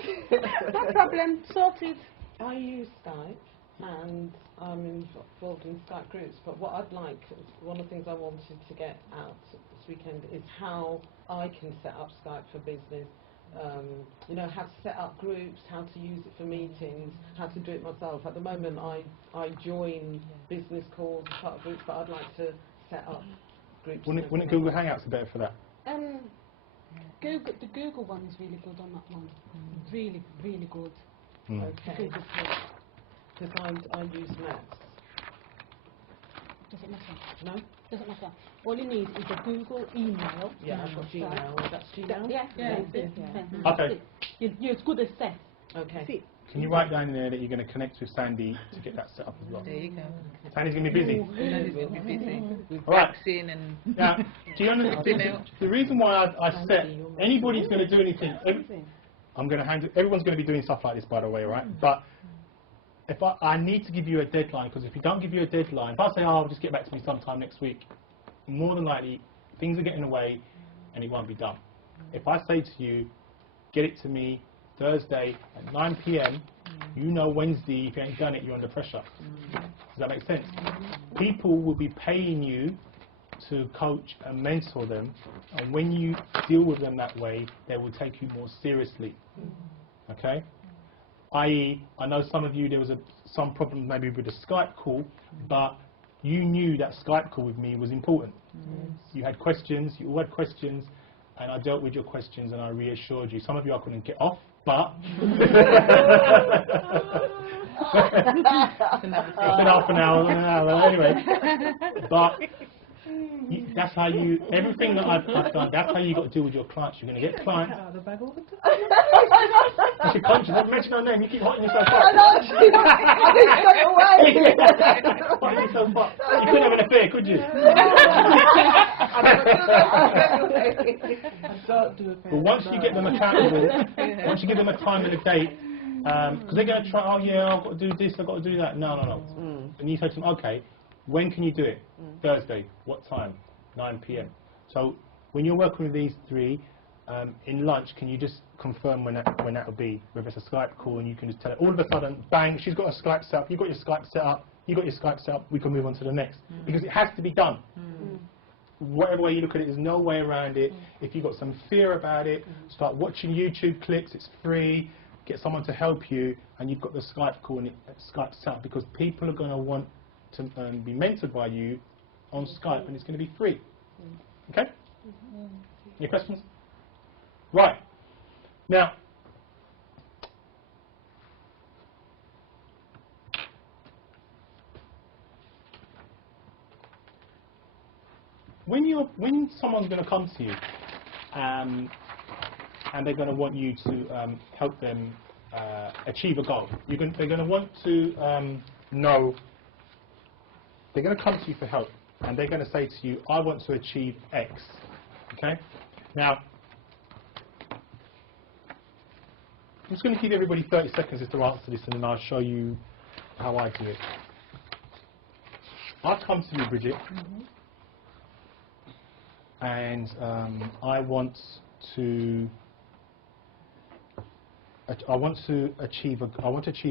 No problem. Sorted. I use Skype and I'm involved in Skype groups, but what I'd like, one of the things I wanted to get out this weekend is how I can set up Skype for business. You know, how to set up groups, how to use it for meetings, how to do it myself. At the moment, I join business calls as part of groups, but I'd like to set up groups. Wouldn't Google Hangouts be better for that? The Google one is really good on that one. Really, really good. Okay. Because I use Macs. Does it matter? No? Doesn't matter. All you need is a Google email. Yeah, I've got Gmail. That's Gmail? Yeah. Okay. You're as good as Seth. Okay. Can you write down in there that you're going to connect with Sandy to get that set up as well? There you go. Sandy's going to be busy. Sandy's going to be busy with All right. vaccine and... Now, do you understand? The reason why I said anybody's going to do anything, I'm going to hand it, everyone's going to be doing stuff like this, by the way, right? But if I need to give you a deadline, because if you don't give you a deadline, if I say, oh, I'll just get back to me sometime next week, more than likely, things are getting away and it won't be done. If I say to you, get it to me Thursday at 9 p.m., you know Wednesday, if you ain't done it, you're under pressure. Does that make sense? People will be paying you to coach and mentor them, and when you deal with them that way, they will take you more seriously. Okay? I.e., I know some of you, there was some problem maybe with the Skype call, but you knew that Skype call with me was important. You had questions, you all had questions, and I dealt with your questions and I reassured you. Some of you I couldn't get off, but it's been half an hour, anyway. But that's how you, everything that I've done, that's how you got to deal with your clients. You're going to get clients. That's your conscience. Don't mention her name, you keep hotting yourself up. I did Hotting yourself up. You couldn't have an affair, could you? But once you get them accountable, once you give them a time and a date, because they're going to try, oh yeah, I've got to do this, I've got to do that. No. And you say to them, okay, when can you do it? Thursday. What time? 9 p.m. So when you're working with these three, in lunch, can you just confirm when that will be? Whether it's a Skype call, and you can just tell it all of a sudden, bang, she's got a Skype set up, you've got your Skype set up, you got your Skype set up, we can move on to the next. Because it has to be done. Whatever way you look at it, there's no way around it. If you've got some fear about it, start watching YouTube clips, it's free, get someone to help you, and you've got the Skype call and Skype set up, because people are going to want to be mentored by you on Skype, and it's going to be free. Okay? Any questions? Right. Now, when someone's going to come to you and they're going to want you to help them achieve a goal, they're going to want to know, they're going to come to you for help, and they're going to say to you, I want to achieve X. Okay? Now, I'm just going to give everybody 30 seconds just to answer this, and then I'll show you how I do it. I've come to you, Bridget, and I want to achieve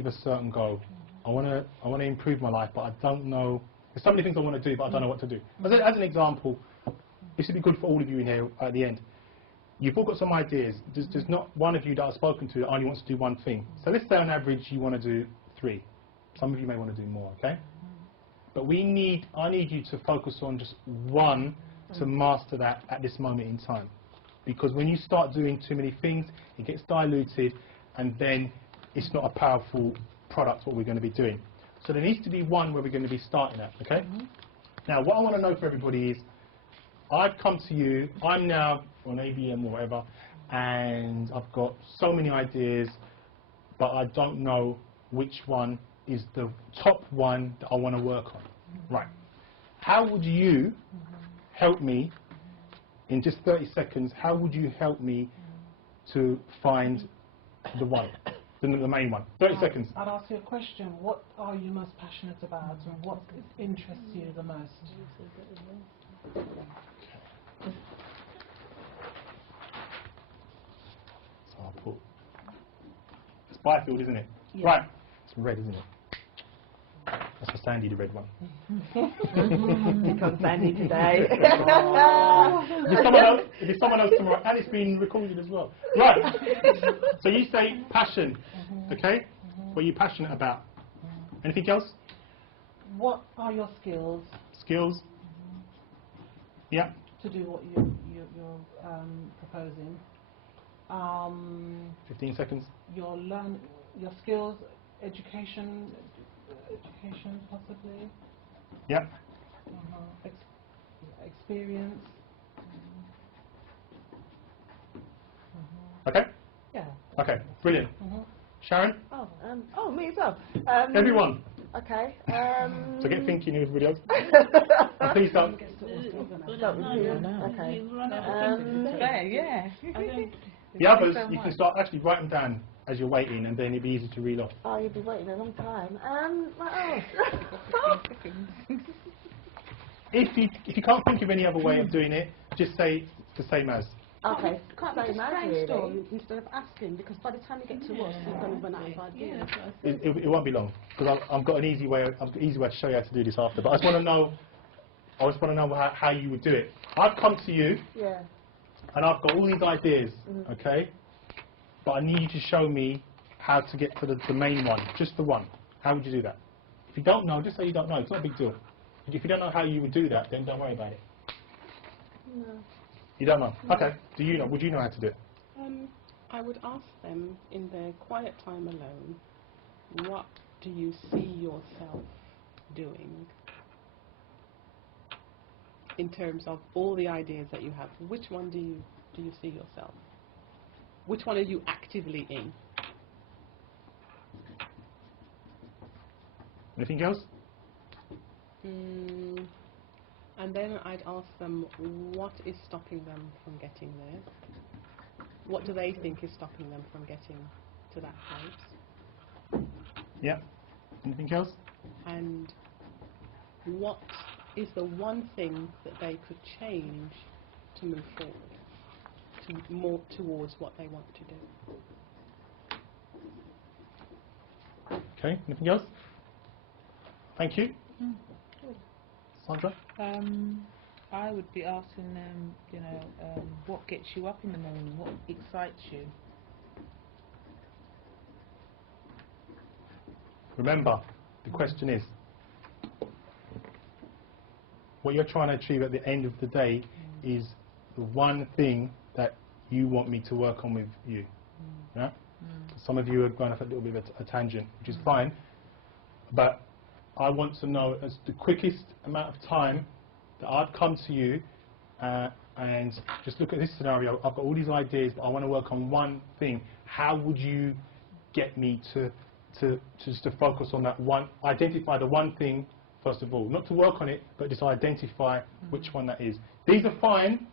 a certain goal. I want to improve my life, but I don't know. There's so many things I want to do, but I don't know what to do. As an example, this would be good for all of you in here at the end. You've all got some ideas. There's not one of you that I've spoken to that only wants to do one thing. So let's say on average you want to do 3. Some of you may want to do more, okay? But I need you to focus on just one to master that at this moment in time. Because when you start doing too many things, it gets diluted, and then it's not a powerful product what we're going to be doing. So there needs to be one where we're going to be starting at, okay? Now, what I want to know for everybody is, I've come to you, I'm now on ABM or whatever, and I've got so many ideas, but I don't know which one is the top one that I want to work on. Right. How would you help me, in just 30 seconds, how would you help me to find the one, the main one? 30 seconds. I'd ask you a question. What are you most passionate about, and what interests you the most? So I'll put, it's Byfield, isn't it? Yeah. Right. It's red, isn't it? That's for Sandy, the red one. Become Sandy today. If it's someone else tomorrow, and it's been recorded as well. Right. So you say passion, okay? What are you passionate about? Anything else? What are your skills? Skills. Yeah. To do what you're proposing. 15 seconds. Your skills, education possibly. Yeah. Experience. Okay. Yeah. Okay. Brilliant. Sharon. Oh, me as well. Everyone. Okay. So get thinking, everybody else. And please don't. Start with you. Okay. The others, you can start actually writing down as you're waiting, and then it'll be easy to read off. Oh, you'll be waiting a long time. What else? If you can't think of any other way of doing it, just say the same as. Okay. Can't we just brainstorm instead of asking? Because by the time you get to us, you're going to run out of ideas. It won't be long, because I've got an easy way. I've got an easy way to show you how to do this after. But I just want to know. How you would do it. I've come to you. Yeah. And I've got all these ideas, okay? But I need you to show me how to get to the main one, just the one. How would you do that? If you don't know, just say you don't know. It's not a big deal. If you don't know how you would do that, then don't worry about it. No. You don't know? Okay. Do you know? Would you know how to do it? I would ask them in their quiet time alone, what do you see yourself doing? In terms of all the ideas that you have, which one do you see yourself? Which one are you actively in? Anything else? And then I'd ask them, what is stopping them from getting there? What do they think is stopping them from getting to that place? Yeah. Anything else? And what is the one thing that they could change to move forward, to more towards what they want to do? Okay. Anything else? Thank you. Sandra? I would be asking them, what gets you up in the morning? What excites you? Remember, the question is, what you're trying to achieve at the end of the day is the one thing that you want me to work on with you. Yeah? Some of you are going off a little bit of a tangent, which is fine, but I want to know as the quickest amount of time that I'd come to you and just look at this scenario. I've got all these ideas, but I want to work on one thing. How would you get me to focus on that one, identify the one thing first of all, not to work on it, but just identify which one that is. These are fine.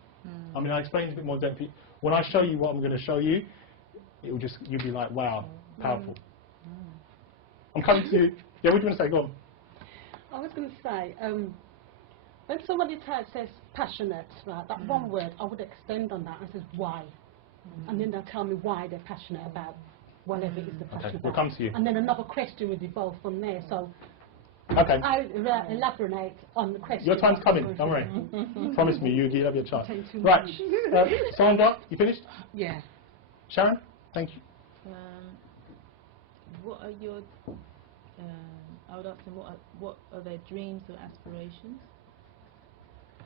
I mean, I explained a bit more depth. When I show you what I'm going to show you, it will just, you'll be like, wow, powerful. I'm coming to you. Yeah, what do you want to say? Go on. I was going to say, when somebody says passionate, right, that one word, I would extend on that and says why. And then they'll tell me why they're passionate about whatever it is they're passionate about. We'll come to you. And then another question would evolve from there. So okay. I elaborate on the question. Your time's coming, don't worry. Promise me, you'll have your chance. Right, Sandra, you finished? Yeah. Sharon, thank you. What are your, I would ask them what are their dreams or aspirations?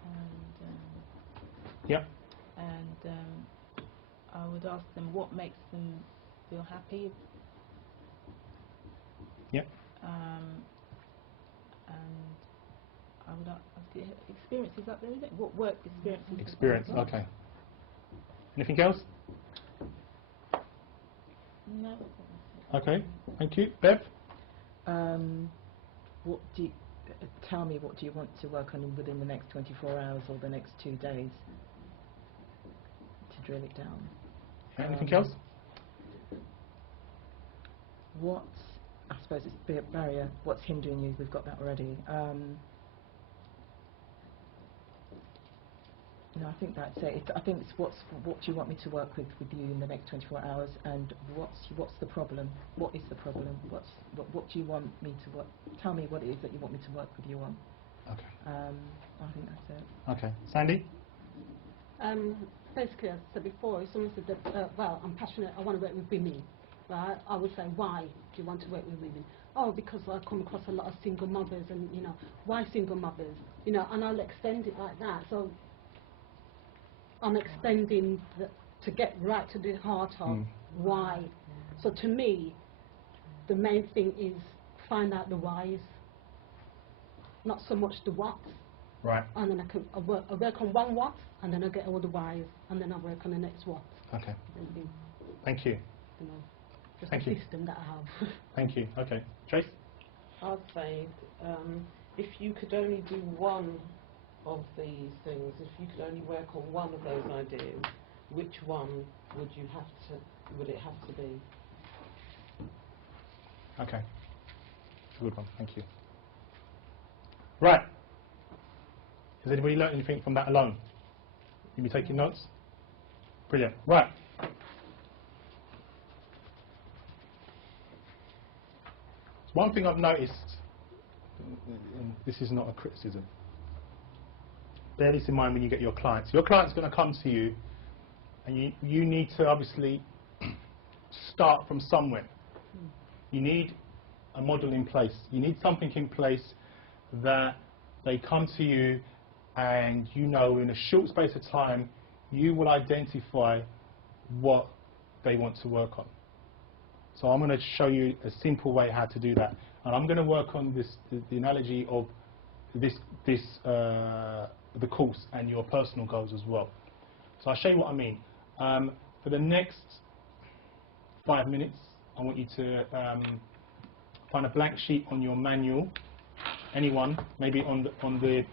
And, yep. And I would ask them what makes them feel happy. Yep. And I would ask experiences up there, is it? What work experiences? Experience, okay. Anything else? No. Okay, thank you. Bev? What do you, tell me, what do you want to work on within the next 24 hours or the next 2 days to drill it down? Anything else? What, I suppose it's a big barrier, what's hindering you? We've got that already. No, I think that's it. I think it's what do you want me to work with you in the next 24 hours, and what's the problem? What is the problem? What do you want me to work? Tell me what it is that you want me to work with you on. Okay. I think that's it. Okay, Sandy. Basically, as I said before, if someone said that, well, I'm passionate, I want to work with women, right? I would say, why do you want to work with women? Oh, because I come across a lot of single mothers, and why single mothers? And I'll extend it like that. So I'm extending to get right to the heart of why. So to me, the main thing is find out the whys, not so much the whats. Right. And then I work on one what, and then I get all the whys, and then I work on the next what. Okay. Thank you. Just Thank a you. system that I have. Thank you. Okay. Trace? I'd say if you could only do one of these things, if you could only work on one of those ideas, which one would it have to be? Okay. It's a good one. Thank you. Right. Has anybody learned anything from that alone? You be taking notes? Brilliant. Right. One thing I've noticed, and this is not a criticism, bear this in mind when you get your clients. Your client's going to come to you, and you need to obviously start from somewhere. You need a model in place. You need something in place that they come to you, and in a short space of time, you will identify what they want to work on. So I'm going to show you a simple way how to do that. And I'm going to work on the analogy of the course and your personal goals as well. So I'll show you what I mean. For the next 5 minutes, I want you to find a blank sheet on your manual, anyone, maybe on the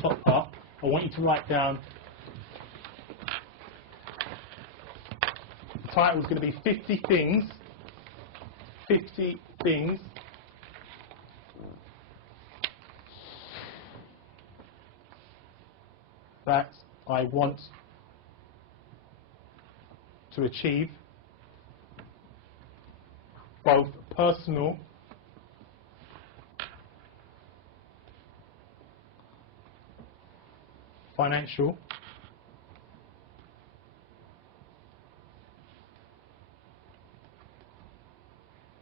top part. I want you to write down, the title is going to be 50 things that I want to achieve, both personal financial,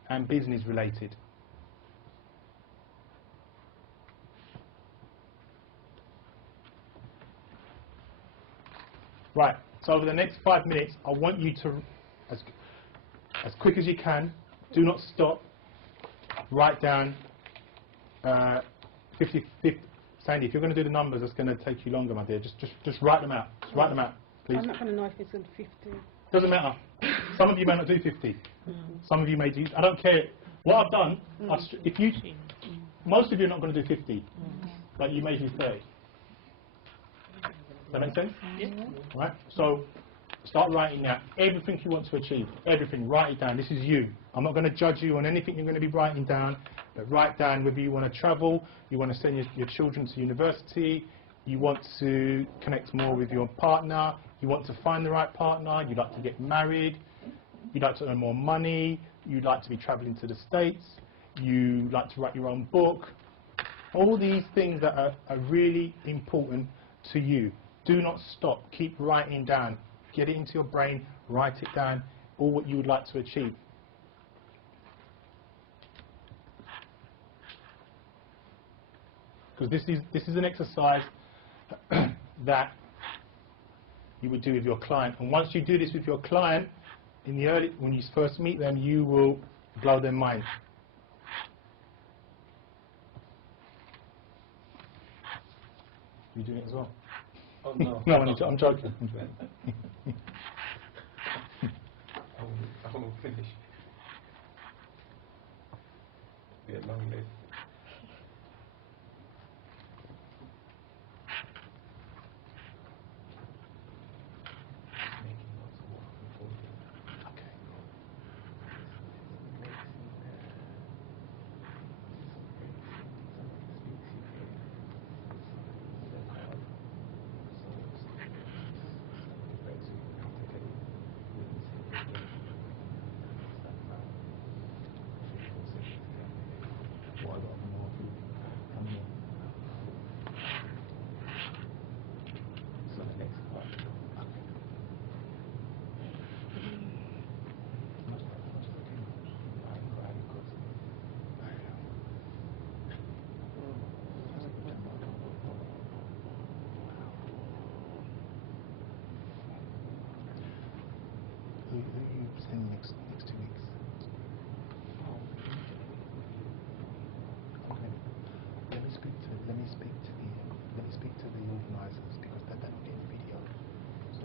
and business related. Right, so over the next 5 minutes, I want you to, as quick as you can, do not stop, write down 50, Sandy, if you're going to do the numbers, it's going to take you longer, my dear. Just write them out. Just write them out, please. I'm not going to know if it's in 50. Doesn't matter. Some of you may not do 50. Some of you may do. I don't care. What I've done, if you, most of you are not going to do 50, but you may do 30. That make sense? Yeah. Right. So start writing out everything you want to achieve. Everything. Write it down. This is you. I'm not going to judge you on anything you're going to be writing down. But write down whether you want to travel, you want to send your children to university, you want to connect more with your partner, you want to find the right partner, you'd like to get married, you'd like to earn more money, you'd like to be traveling to the States, you'd like to write your own book. All these things that are really important to you. Do not stop. Keep writing down. Get it into your brain, write it down, all what you would like to achieve. Because this is an exercise that you would do with your client. And once you do this with your client, when you first meet them, you will blow their mind. You doing it as well? Oh, no. No, I'm joking. I won't finish. Be a long list. Who you send next 2 weeks? Okay. Let me speak to the organisers because they're not getting video. So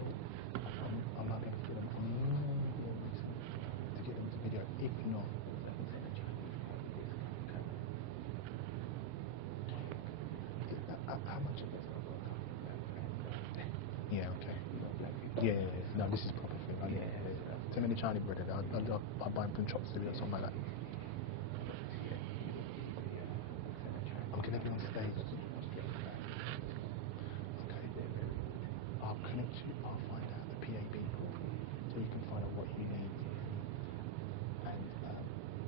I'm not going to get them to get them to video. If not, how much of it? Yeah. Okay. Yeah. No, this is proper thing. Too many Chinese bread. I'll buy them from shops to do it, something like that. I'm going to be on stage. Okay. I'll connect you. I'll find out the PAB so you can find out what you need. And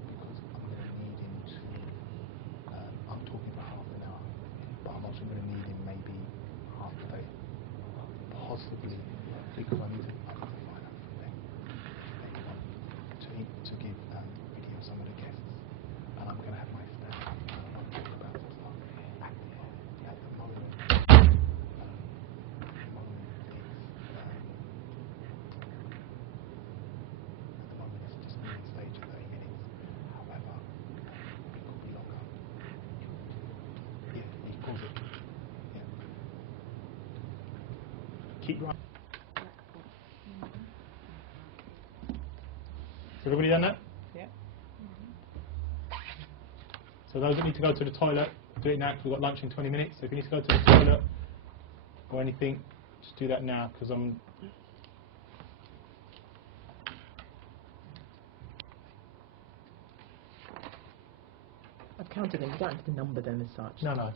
because I'm going to need him to, I'm talking for half an hour, but I'm also going to need him maybe half a day, possibly, because I need to find out from them. To give video some of the guests, and I'm going to have my staff talk about some stuff. At the moment, it's just me on stage for 30 minutes. However, it could be longer. Yeah, he calls it. Yeah. Keep writing. Everybody done that? Yeah. So those that need to go to the toilet, do it now because we've got lunch in 20 minutes. So if you need to go to the toilet or anything, just do that now because I'm... I've counted them. You don't have to number them as such. No,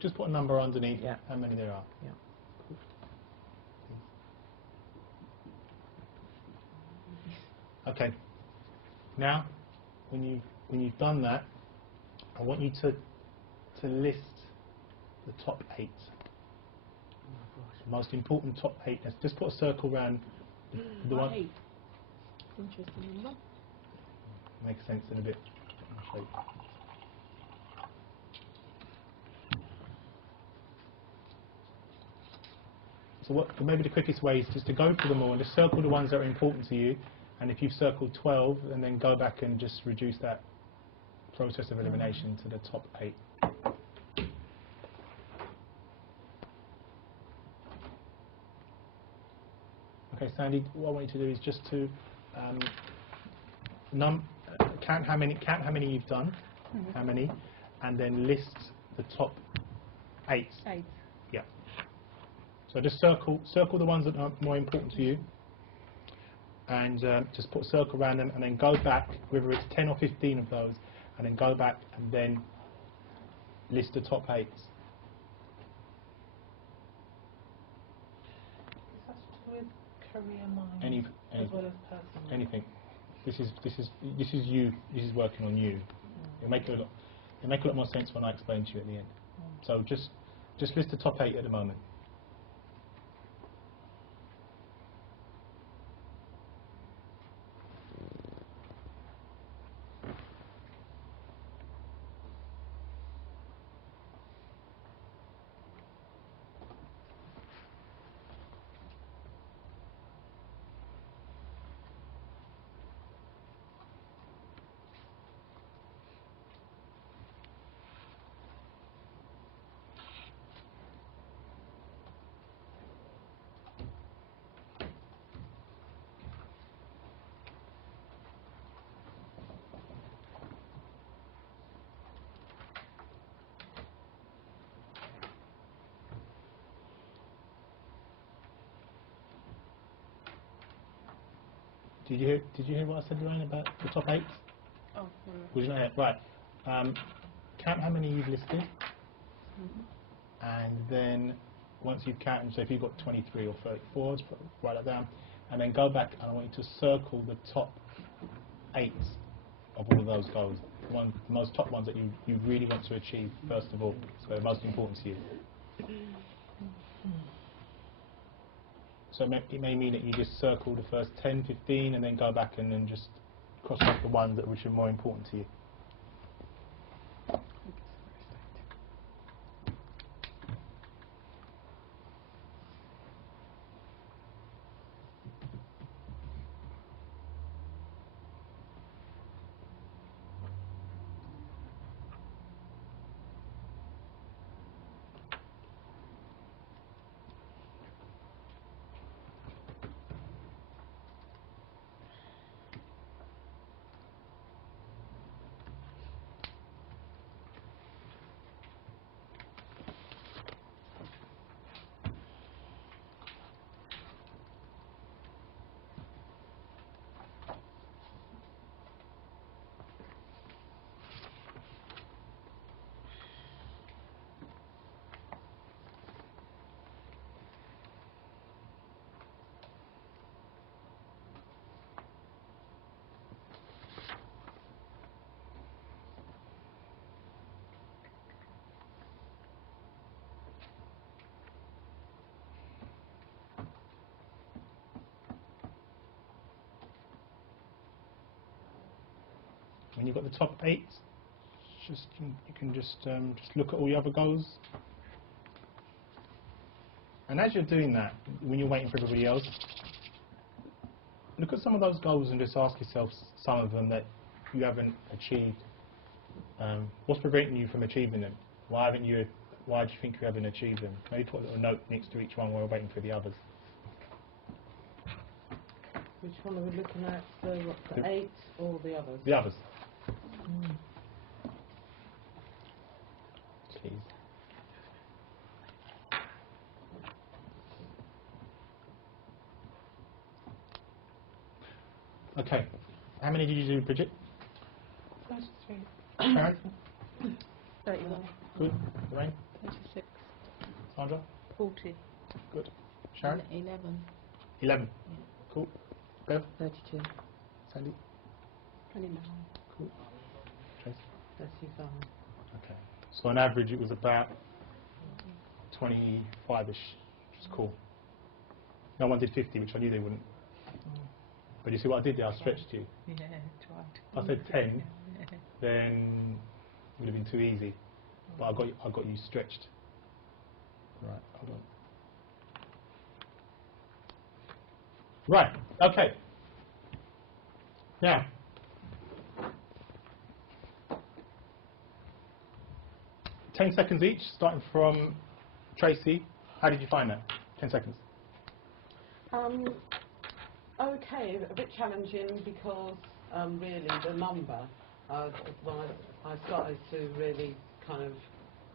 just put a number underneath how many there are. Yeah. Okay. Now, when you've done that, I want you to list the top 8. The most important top 8. Let's just put a circle around the one. 8. Interesting number. Makes sense in a bit. I'll show you. So maybe the quickest way is just to go through them all and just circle the ones that are important to you. And if you've circled 12, and then go back and just reduce that process of elimination to the top 8. Okay, Sandy, what I want you to do is just to count how many you've done, how many, and then list the top 8. 8. Yeah. So just circle the ones that are more important to you, and just put a circle around them, and then go back, whether it's 10 or 15 of those, and then go back and then list the top 8. With career mind as well as personal. Anything. This is you. This is working on you. It'll make a lot more sense when I explain to you at the end. So just list the top 8 at the moment. Did you hear what I said, Lorraine, about the top 8? Oh, Was you not here? Right. Count how many you've listed, and then once you've counted, so if you've got 23 or 34, just write that down, and then go back, and I want you to circle the top 8 of all of those goals. The most top ones that you really want to achieve first of all, so they're most important to you. So it may mean that you just circle the first 10, 15, and then go back and then just cross off the ones which are more important to you. When you've got the top 8, you can just look at all the other goals. And as you're doing that, when you're waiting for everybody else, look at some of those goals and just ask yourself some of them that you haven't achieved. What's preventing you from achieving them? Why do you think you haven't achieved them? Maybe put a little note next to each one while we're waiting for the others. Which one are we looking at? The 8 or the others? The others. Please. Okay. How many did you do, Bridget? 33. Sharon? 31. Good. Lorraine? 36. Sandra? 40. Good. Sharon? 11. 11. Yeah. Cool. Bev? 32. Sandy? 29. Cool. Trace? 35. Okay. So on average it was about 25-ish, which is Cool. No one did 50, which I knew they wouldn't. But you see what I did there? I stretched you. Yeah, tried. If I said 10, then it would have been too easy. But I got you stretched. Right, hold on. Right, okay. Now, ten seconds each, starting from Tracy. How did you find that? 10 seconds. Okay, a bit challenging because really the number, when I started to really kind of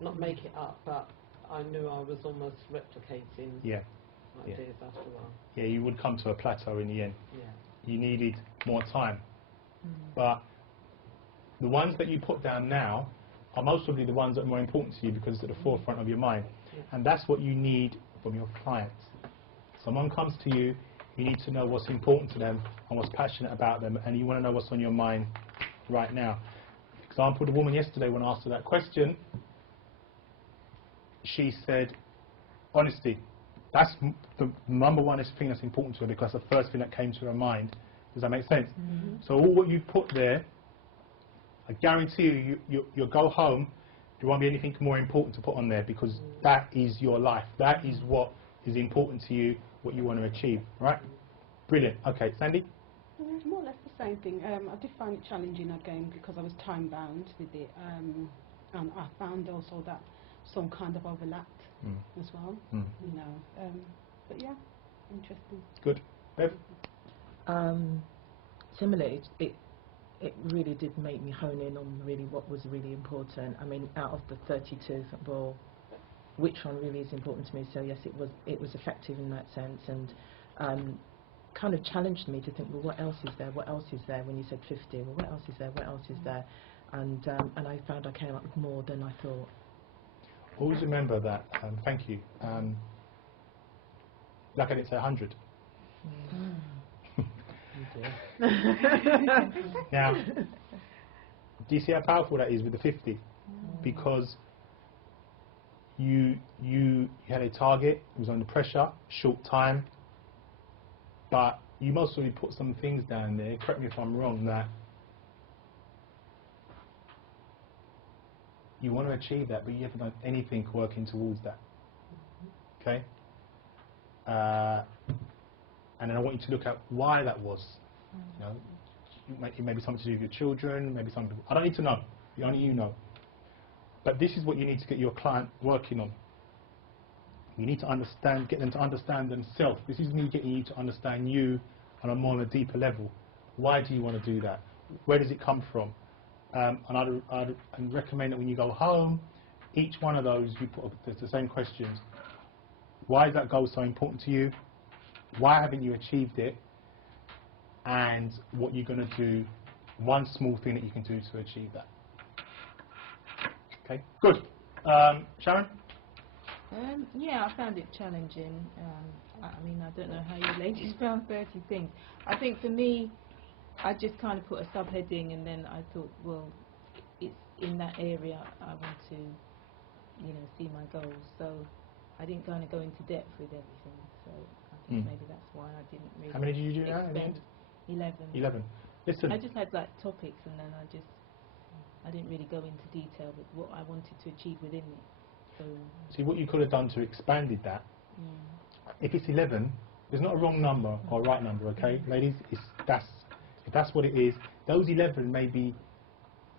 not make it up, but I knew I was almost replicating ideas after a while. Yeah, you would come to a plateau in the end. Yeah. You needed more time. But the ones that you put down now are most probably the ones that are more important to you because it's at the forefront of your mind. And that's what you need from your clients. Someone comes to you, you need to know what's important to them and what's passionate about them, and you want to know what's on your mind right now. For example, the woman yesterday, when I asked her that question, she said, honesty. That's the number one thing that's important to her because the first thing that came to her mind. Does that make sense? So all what you put there, I guarantee you'll go home, there won't be anything more important to put on there because that is your life. That is what is important to you, what you want to achieve, right? Brilliant. Okay, Sandy? More or less the same thing. I did find it challenging again because I was time bound with it, and I found also that some kind of overlapped as well, you know. But yeah, interesting. Good. Bev? Similarly, it really did make me hone in on really what was really important. I mean, out of the 32, well, which one really is important to me? So yes, it was effective in that sense, and kind of challenged me to think, well, what else is there? What else is there? When you said 50, well, what else is there? What else is there? And I found I came up with more than I thought. Always remember that. Thank you. Like I didn't say 100. Now, do you see how powerful that is with the 50? Because you had a target, it was under pressure, short time, but you most probably put some things down there, correct me if I'm wrong, that you want to achieve that, but you haven't done anything working towards that. Okay? And then I want you to look at why that was. You know, it may be something to do with your children, maybe something. I don't need to know. Only you know. But this is what you need to get your client working on. You need to understand, get them to understand themselves. This is me getting you to understand you on a more deeper level. Why do you want to do that? Where does it come from? And I'd recommend that when you go home, each one of those you put up the same questions. Why is that goal so important to you? Why haven't you achieved it? And what you're going to do, one small thing that you can do to achieve that. Okay, good. Sharon? Yeah, I found it challenging. I mean, I don't know how you ladies found 30 things. I think for me, I just kind of put a subheading and then I thought, well, it's in that area I want to, you know, see my goals. So I didn't kind of go into depth with everything. So I think maybe that's why I didn't really. How many did you do now in the end? 11. 11. Listen. I just had like topics and then I didn't really go into detail with what I wanted to achieve within it. So see, what you could have done to expanded that, if it's 11, there's not a wrong number or a right number, okay? Ladies, if that's what it is, those 11 may be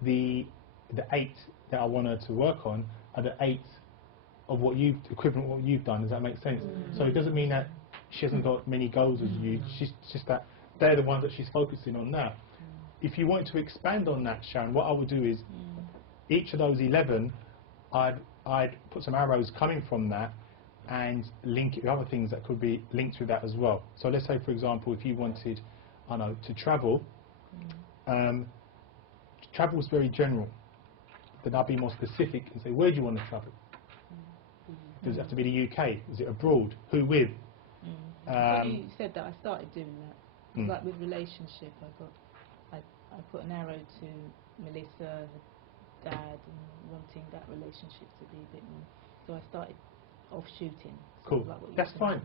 the 8 that I want her to work on are the 8 of what you've, equivalent of what you've done. Does that make sense? So it doesn't mean that she hasn't got many goals as you, it's just that they're the ones that she's focusing on now. If you wanted to expand on that, Sharon, what I would do is each of those 11, I'd put some arrows coming from that and link it with other things that could be linked with that as well. So let's say, for example, if you wanted, I don't know, to travel, travel is very general. Then I'll be more specific and say, where do you want to travel? Does it have to be the UK? Is it abroad? Who with? So you said that I started doing that. Like with relationship, I put an arrow to Melissa, her dad, and wanting that relationship to be a bit more. So I started of shooting. Cool. Like what you That's said. fine.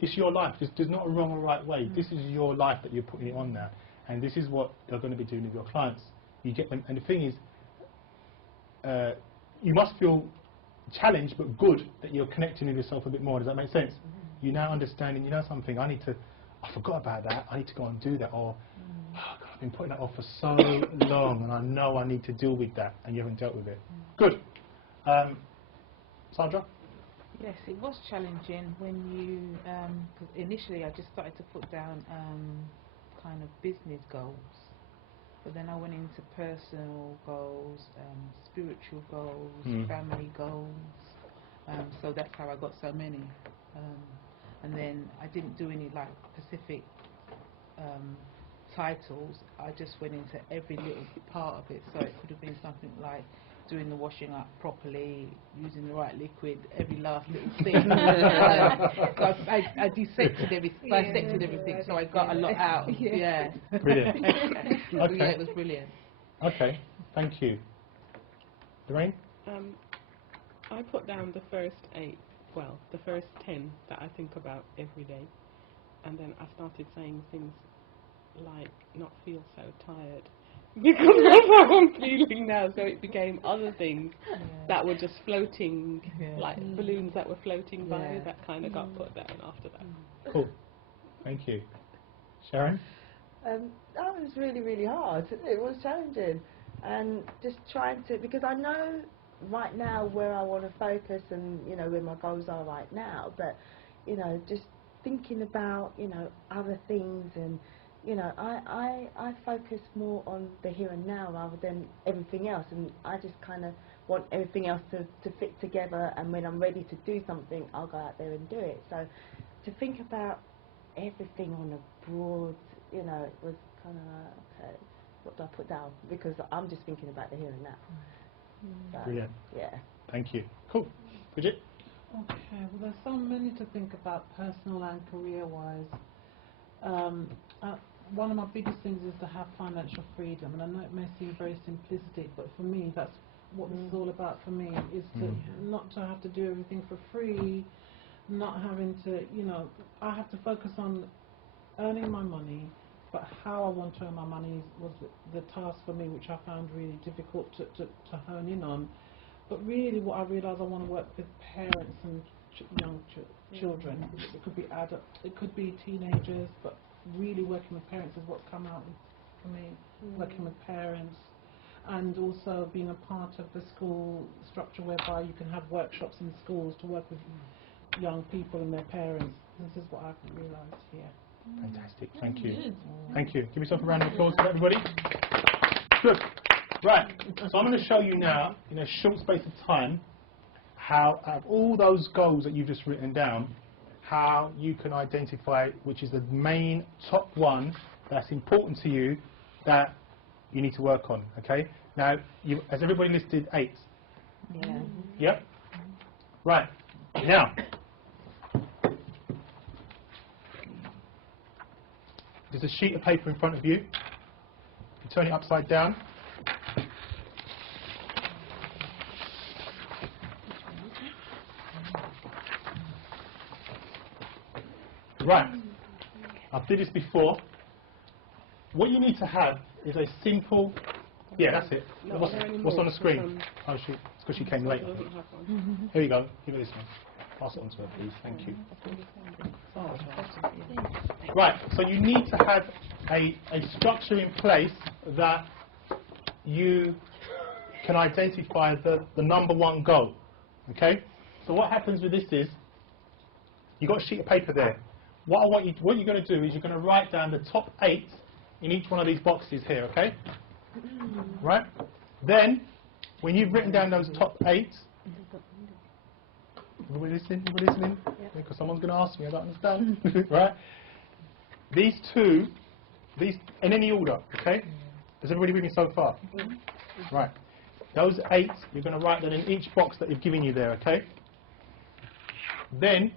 It's your life. There's not a wrong or right way. This is your life that you're putting it on now, and this is what you're going to be doing with your clients. You get them, and the thing is, you must feel challenged but good that you're connecting with yourself a bit more. Does that make sense? You're now understanding. You know something. I forgot about that. I need to go and do that. Or oh God, I've been putting that off for so long, and I know I need to deal with that, and you haven't dealt with it. Good. Sandra. Yes, it was challenging when you, cause initially I just started to put down kind of business goals, but then I went into personal goals, spiritual goals, family goals, so that's how I got so many. And then I didn't do any like specific titles, I just went into every little part of it, so it could have been something like doing the washing up properly, using the right liquid, every last little thing. So I dissected everything, so I got a lot out. Yeah. Brilliant. Okay. Yeah, it was brilliant. Okay, thank you. Lorraine? I put down the first 10 that I think about every day, and then I started saying things like not feel so tired, because that's how I'm feeling now. So it became other things that were just floating, like balloons that were floating by, that kind of got put down after that. Cool. Thank you. Sharon? That was really, really hard. It was challenging. And just trying to, because I know right now where I want to focus and, you know, where my goals are right now, but, you know, just thinking about, you know, other things and, you know, I focus more on the here and now rather than everything else, and I just kind of want everything else to fit together, and when I'm ready to do something, I'll go out there and do it. So to think about everything on a broad, you know, it was kind of like, okay, what do I put down? Because I'm just thinking about the here and now. So, brilliant. Yeah. Thank you. Cool. Bridget? Okay, well there's so many to think about personal and career-wise. One of my biggest things is to have financial freedom, and I know it may seem very simplistic, but for me that's what this is all about for me, is to not to have to do everything for free, not having to, you know, I have to focus on earning my money, but how I want to earn my money was the task for me, which I found really difficult to hone in on. But really what I realised, I want to work with parents and young children. It could be adults, it could be teenagers, but really working with parents is what's come out for me, working with parents, and also being a part of the school structure whereby you can have workshops in schools to work with young people and their parents. This is what I've realised here. Fantastic, thank you. Thank you. Give yourself a round of applause for everybody. Good. Right, so I'm going to show you now, in a short space of time, how out of all those goals that you've just written down, how you can identify which is the main top one that's important to you that you need to work on, okay? Now, has everybody listed 8? Yeah. Yep. Right, now, there's a sheet of paper in front of you. You turn it upside down. Right, I've did this before. What you need to have is a simple, that's it. What's on the screen? Oh shoot, it's because she came late. Here you go, give her this one. Pass it on to her please, thank you. Right, so you need to have a structure in place that you can identify the number one goal, okay? So what happens with this is, you've got a sheet of paper there. What you're going to do is you're going to write down the top 8 in each one of these boxes here, okay? Right? Then, when you've written down those top 8, everybody listening? Because someone's going to ask me, I don't understand. Right? These 2, in any order, okay? Is everybody with me so far? Right. Those 8, you're going to write them in each box that they've given you there, okay? Then,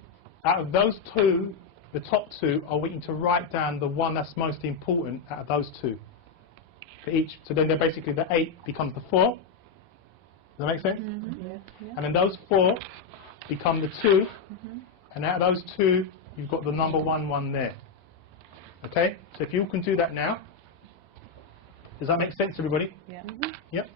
out of those 2, the top 2, I want you to write down the one that's most important out of those 2 for each. So then they're basically the 8 becomes the 4. Does that make sense? And then those 4 become the 2, and out of those 2, you've got the number 1 there. Okay? So if you can do that now, does that make sense, everybody? Yeah. Yep.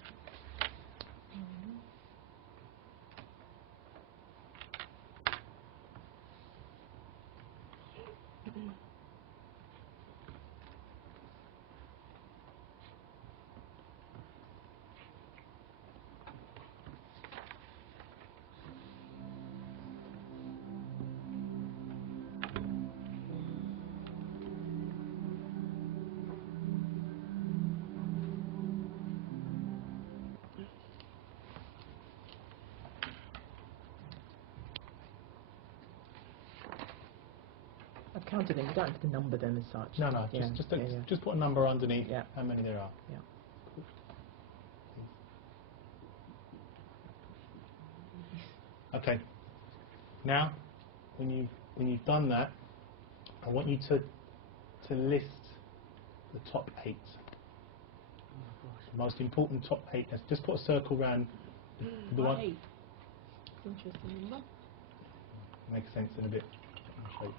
I've counted them. You don't have to number them as such. No, no, Yeah, just put a number underneath Yeah. how many there are. Yeah. Okay. Now, when you've done that, I want you to list the top 8. The most important top 8. Let's just put a circle around the one. 8. Interesting number. Makes sense in a bit. I'll show you.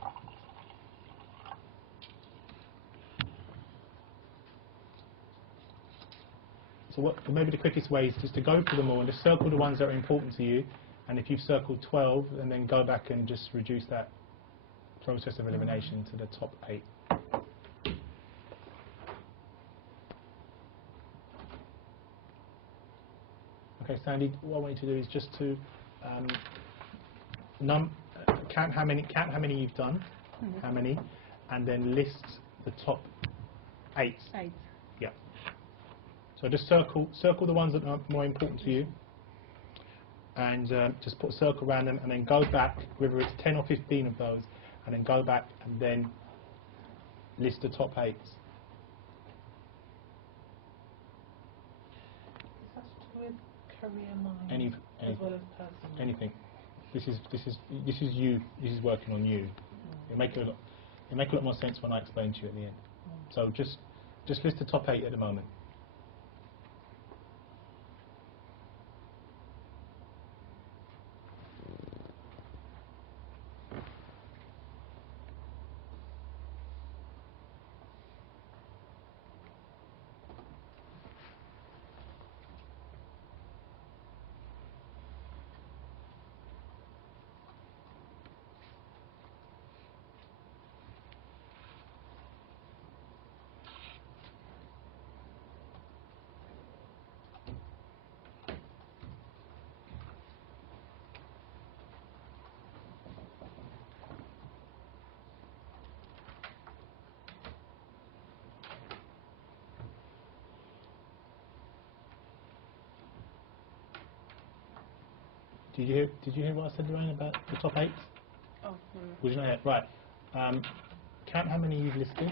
So maybe the quickest way is just to go through them all and just circle the ones that are important to you. And if you've circled 12, and then go back and just reduce that process of elimination to the top 8. Okay, Sandy, what I want you to do is just to count how many you've done, how many, and then list the top 8. 8. Yeah. So just circle the ones that are more important to you, and just put a circle around them, and then go back, whether it's 10 or 15 of those, and then go back and then list the top 8. Is that to do with career mind as well as personal? Anything. This is you. This is working on you. It'll make a lot more sense when I explain to you at the end. So just list the top 8 at the moment. Did you hear what I said, Lorraine, about the top 8? Oh, no. Was you not yet? Right. Count how many you've listed,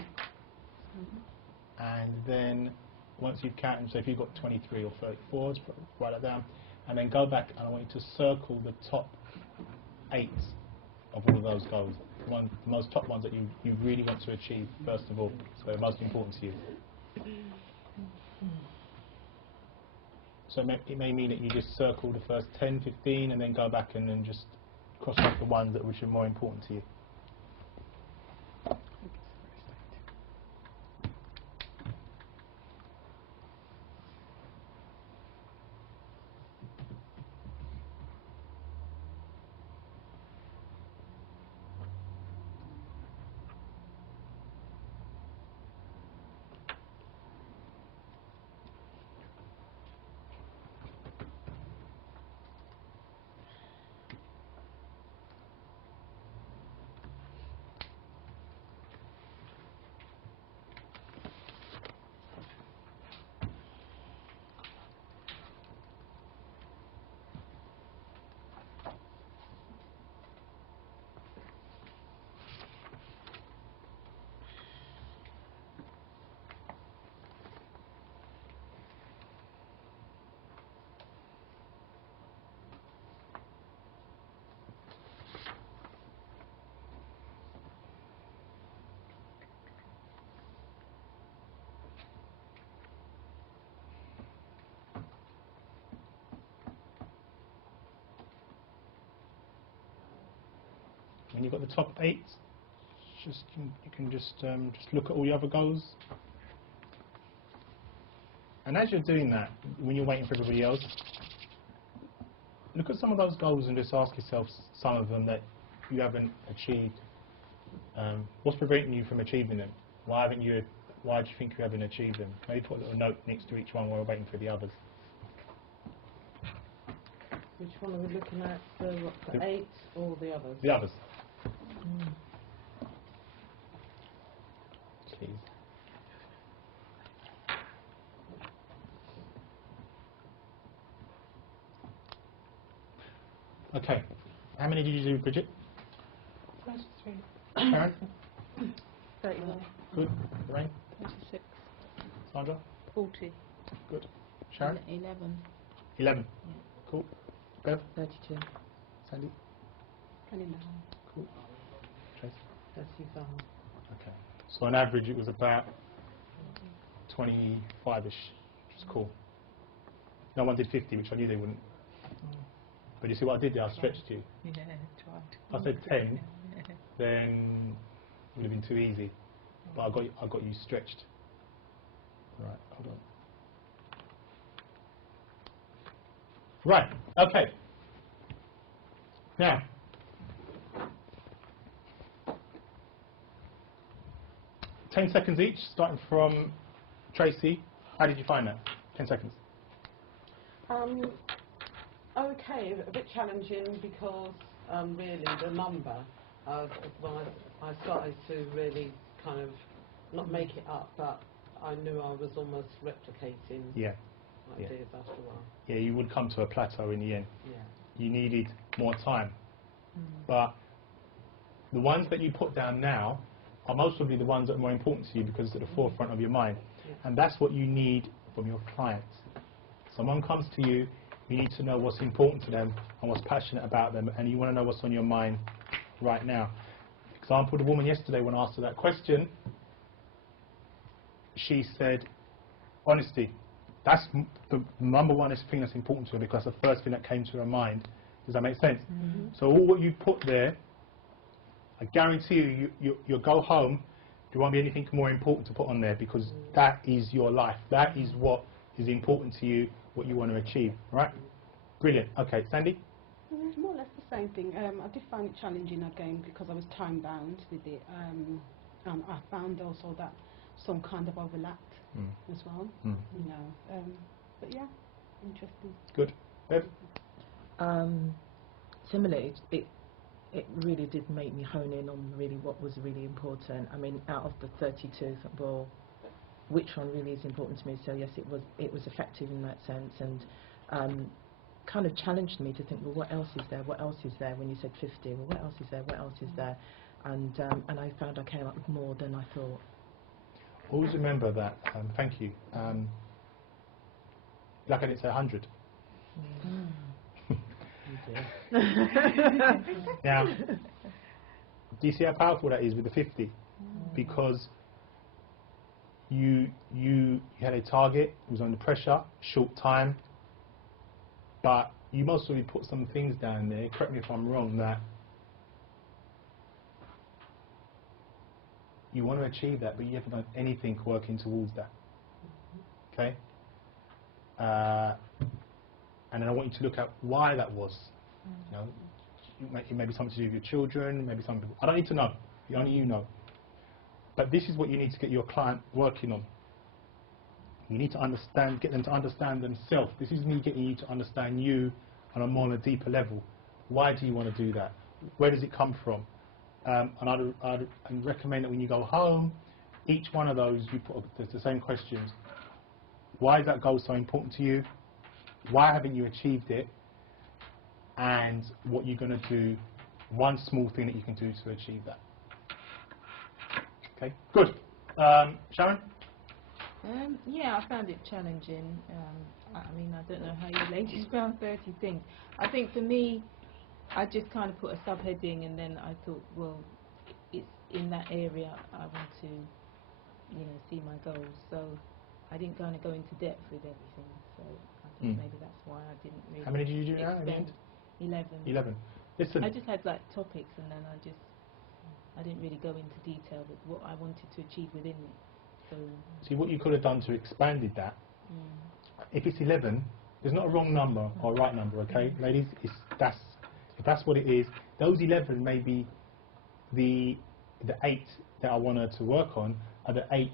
and then once you've counted, so if you've got 23 or 34, just write that down, and then go back, and I want you to circle the top 8 of all of those goals. The most top ones that you really want to achieve first of all, so they're most important to you. So it may mean that you just circle the first 10, 15, and then go back and then just cross off the ones which are more important to you. and you've got the top 8, you can just look at all the other goals. And as you're doing that, when you're waiting for everybody else, look at some of those goals and just ask yourself some of them that you haven't achieved. What's preventing you from achieving them? Why do you think you haven't achieved them? Maybe put a little note next to each one while we're waiting for the others. Which one are we looking at? The 8 or the others? The others. Jeez. Okay. How many did you do, Bridget? First 3. Karen? 31. Good. Lorraine? 26. Sandra? 40. Good. Sharon? 11. 11. Cool. Bev? 32. Sandy? 29. Cool. Trace? 35. Okay. So on average it was about 25-ish, which is cool. No one did 50, which I knew they wouldn't. But you see what I did there? I stretched you. Yeah, tried. If I said 10, then it would have been too easy. But I got you stretched. Right, hold on. Right, okay. Now, ten seconds each, starting from Tracy. How did you find that? 10 seconds. Okay, a bit challenging because really the number, when I started to really kind of not make it up, but I knew I was almost replicating ideas after a while. Yeah, you would come to a plateau in the end. Yeah. You needed more time. But the ones that you put down now are most probably the ones that are more important to you because it's at the forefront of your mind. And that's what you need from your clients. Someone comes to you, you need to know what's important to them and what's passionate about them, and you want to know what's on your mind right now. Example, the woman yesterday when I asked her that question, she said, honesty. That's the number one thing that's important to her because the first thing that came to her mind. Does that make sense? So all what you put there, I guarantee you'll go home, there won't be anything more important to put on there because that is your life. That is what is important to you, what you want to achieve. Right? Brilliant. Okay, Sandy? More or less the same thing. I did find it challenging again because I was time bound with it. And I found also that some kind of overlapped as well. You know, but yeah, interesting. Good. Bev? Similarly, it really did make me hone in on really what was really important. I mean, out of the 32, well, which one really is important to me? So yes, it was effective in that sense, and kind of challenged me to think, well, what else is there? What else is there? When you said 50, well, what else is there? What else is there? And I found I came up with more than I thought. Always remember that. Thank you. Like I didn't say 100. Now, do you see how powerful that is with the 50? Because you had a target, it was under pressure, short time, but you most probably put some things down there, correct me if I'm wrong, that you want to achieve that, but you haven't done anything working towards that. Okay? And then I want you to look at why that was. You know, it may be something to do with your children, maybe something. I don't need to know. Only you know. But this is what you need to get your client working on. You need to understand, get them to understand themselves. This is me getting you to understand you on a more deeper level. Why do you want to do that? Where does it come from? And I'd recommend that when you go home, each one of those you put the same questions. Why is that goal so important to you? Why haven't you achieved it? And what you're going to do, one small thing that you can do to achieve that. Okay, good. Sharon? Yeah, I found it challenging. I mean, I don't know how you ladies found 30 things. I think for me, I just kind of put a subheading and then I thought, well, it's in that area I want to, you know, see my goals. So I didn't kind of go into depth with everything. So I think maybe that's why I didn't really. How many did you do now in the end? 11. 11. Listen. I just had like topics and then I just I didn't really go into detail with what I wanted to achieve within it. So, See, what you could have done to expanded that, if it's 11, there's not a wrong number or a right number, okay? Ladies, if that's what it is, those 11 may be the 8 that I want her to work on are the 8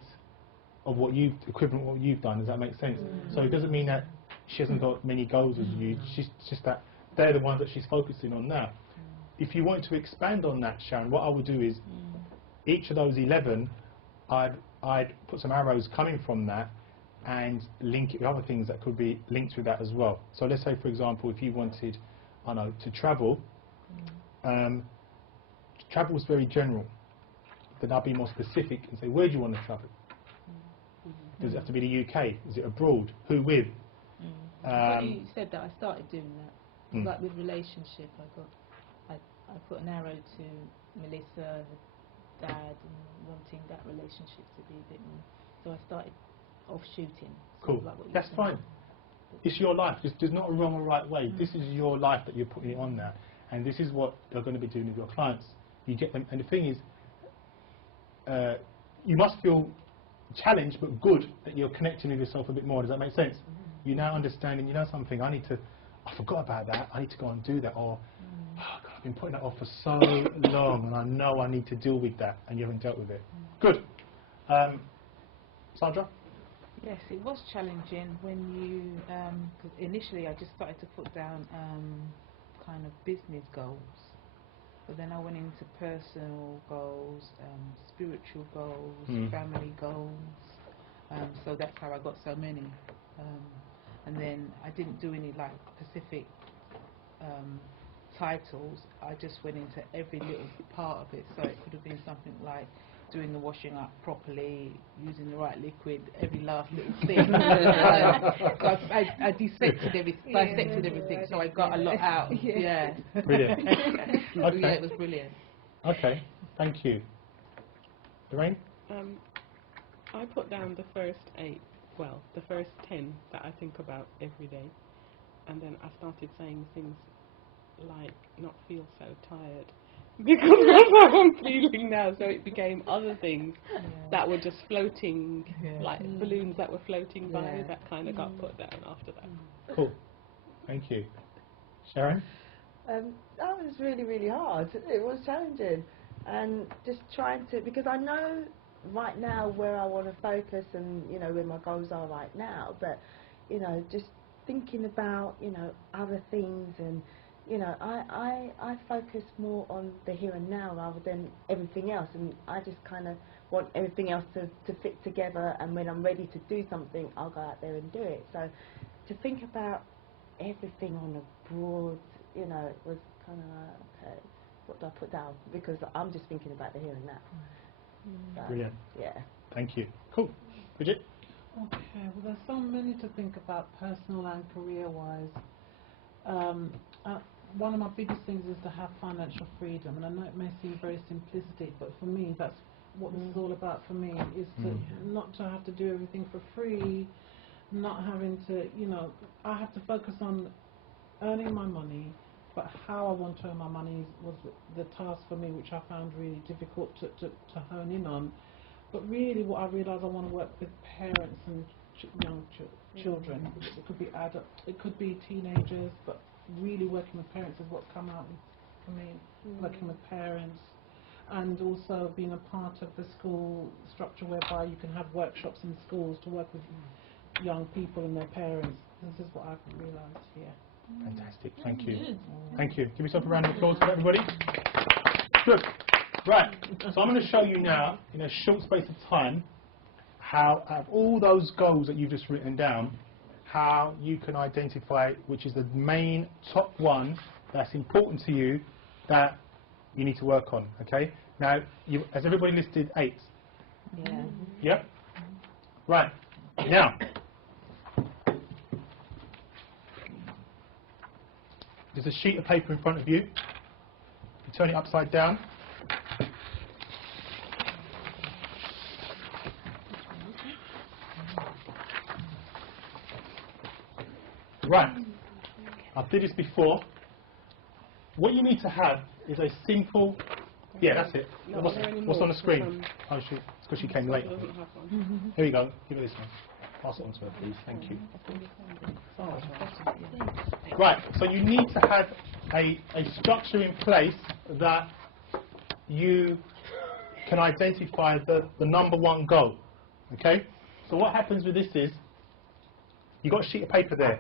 of what you've, equivalent what you've done. Does that make sense? So it doesn't mean that she hasn't got many goals as you, it's just that they're the ones that she's focusing on now. If you wanted to expand on that, Sharon, what I would do is each of those 11, I'd put some arrows coming from that and link it with other things that could be linked with that as well. So let's say, for example, if you wanted, I don't know, to travel, travel is very general. Then I'll be more specific and say, where do you want to travel? Does it have to be the UK? Is it abroad? Who with? When you said that, I started doing that. Like with relationship, I put an arrow to Melissa, her dad, and wanting that relationship to be a bit more. So I started off shooting. Cool. Like what That's fine. It's your life. There's not a wrong or right way. This is your life that you're putting on that, and this is what you're going to be doing with your clients. You get them, and the thing is, you must feel challenged but good that you're connecting with yourself a bit more. Does that make sense? You're now understanding. You know something. I forgot about that. I need to go and do that. Or oh God, I've been putting that off for so long, and I know I need to deal with that, and you haven't dealt with it. Good. Sandra? Yes, it was challenging when you, because initially I just started to put down kind of business goals, but then I went into personal goals, spiritual goals, family goals, so that's how I got so many. And then I didn't do any like specific titles, I just went into every little part of it, so it could have been something like doing the washing up properly, using the right liquid, every last little thing. So I dissected everything, so I got a lot out. Yeah. Brilliant. Okay. Yeah, it was brilliant. Okay, thank you. Lorraine? I put down the first 8, well, the first 10 that I think about every day, and then I started saying things like not feel so tired, because that's how I'm feeling now. So it became other things that were just floating, like balloons that were floating by, that kind of got put down after that. Cool. Thank you. Sharon? That was really, really hard. It was challenging. And just trying to, because I know right now where I want to focus and, you know, where my goals are right now, but, you know, just thinking about, you know, other things and, you know, I focus more on the here and now rather than everything else, and I just kind of want everything else to fit together, and when I'm ready to do something, I'll go out there and do it. So to think about everything on a broad, you know, it was kind of like, okay, what do I put down? Because I'm just thinking about the here and now. So, brilliant. Yeah. Thank you. Cool. Bridget? Okay, well there's so many to think about personal and career-wise. One of my biggest things is to have financial freedom, and I know it may seem very simplistic, but for me that's what this is all about for me, is to not to have to do everything for free, not having to, you know, I have to focus on earning my money, but how I want to earn my money was the task for me, which I found really difficult to hone in on. But really what I realised, I want to work with parents and young children. It could be adults, it could be teenagers, but really working with parents is what's come out for me, working with parents, and also being a part of the school structure whereby you can have workshops in schools to work with young people and their parents. This is what I've realised here. Fantastic, thank you. Thank you. Give yourself a round of applause for everybody. Good. Right, so I'm going to show you now, in a short space of time, how out of all those goals that you've just written down, how you can identify which is the main top one that's important to you that you need to work on, okay? Now, has everybody listed 8? Yeah. Yep. Right, now, there's a sheet of paper in front of you. You turn it upside down. Right, I did this before. What you need to have is a simple Yeah, that's it. No, What's, are there any what's on the more? screen? Oh, shoot. It's because she came late. Doesn't have one. Here you go. Give her this one. Pass it on to her, please. Thank you. Right, so you need to have a structure in place that you can identify the number one goal. Okay? So what happens with this is, you've got a sheet of paper there.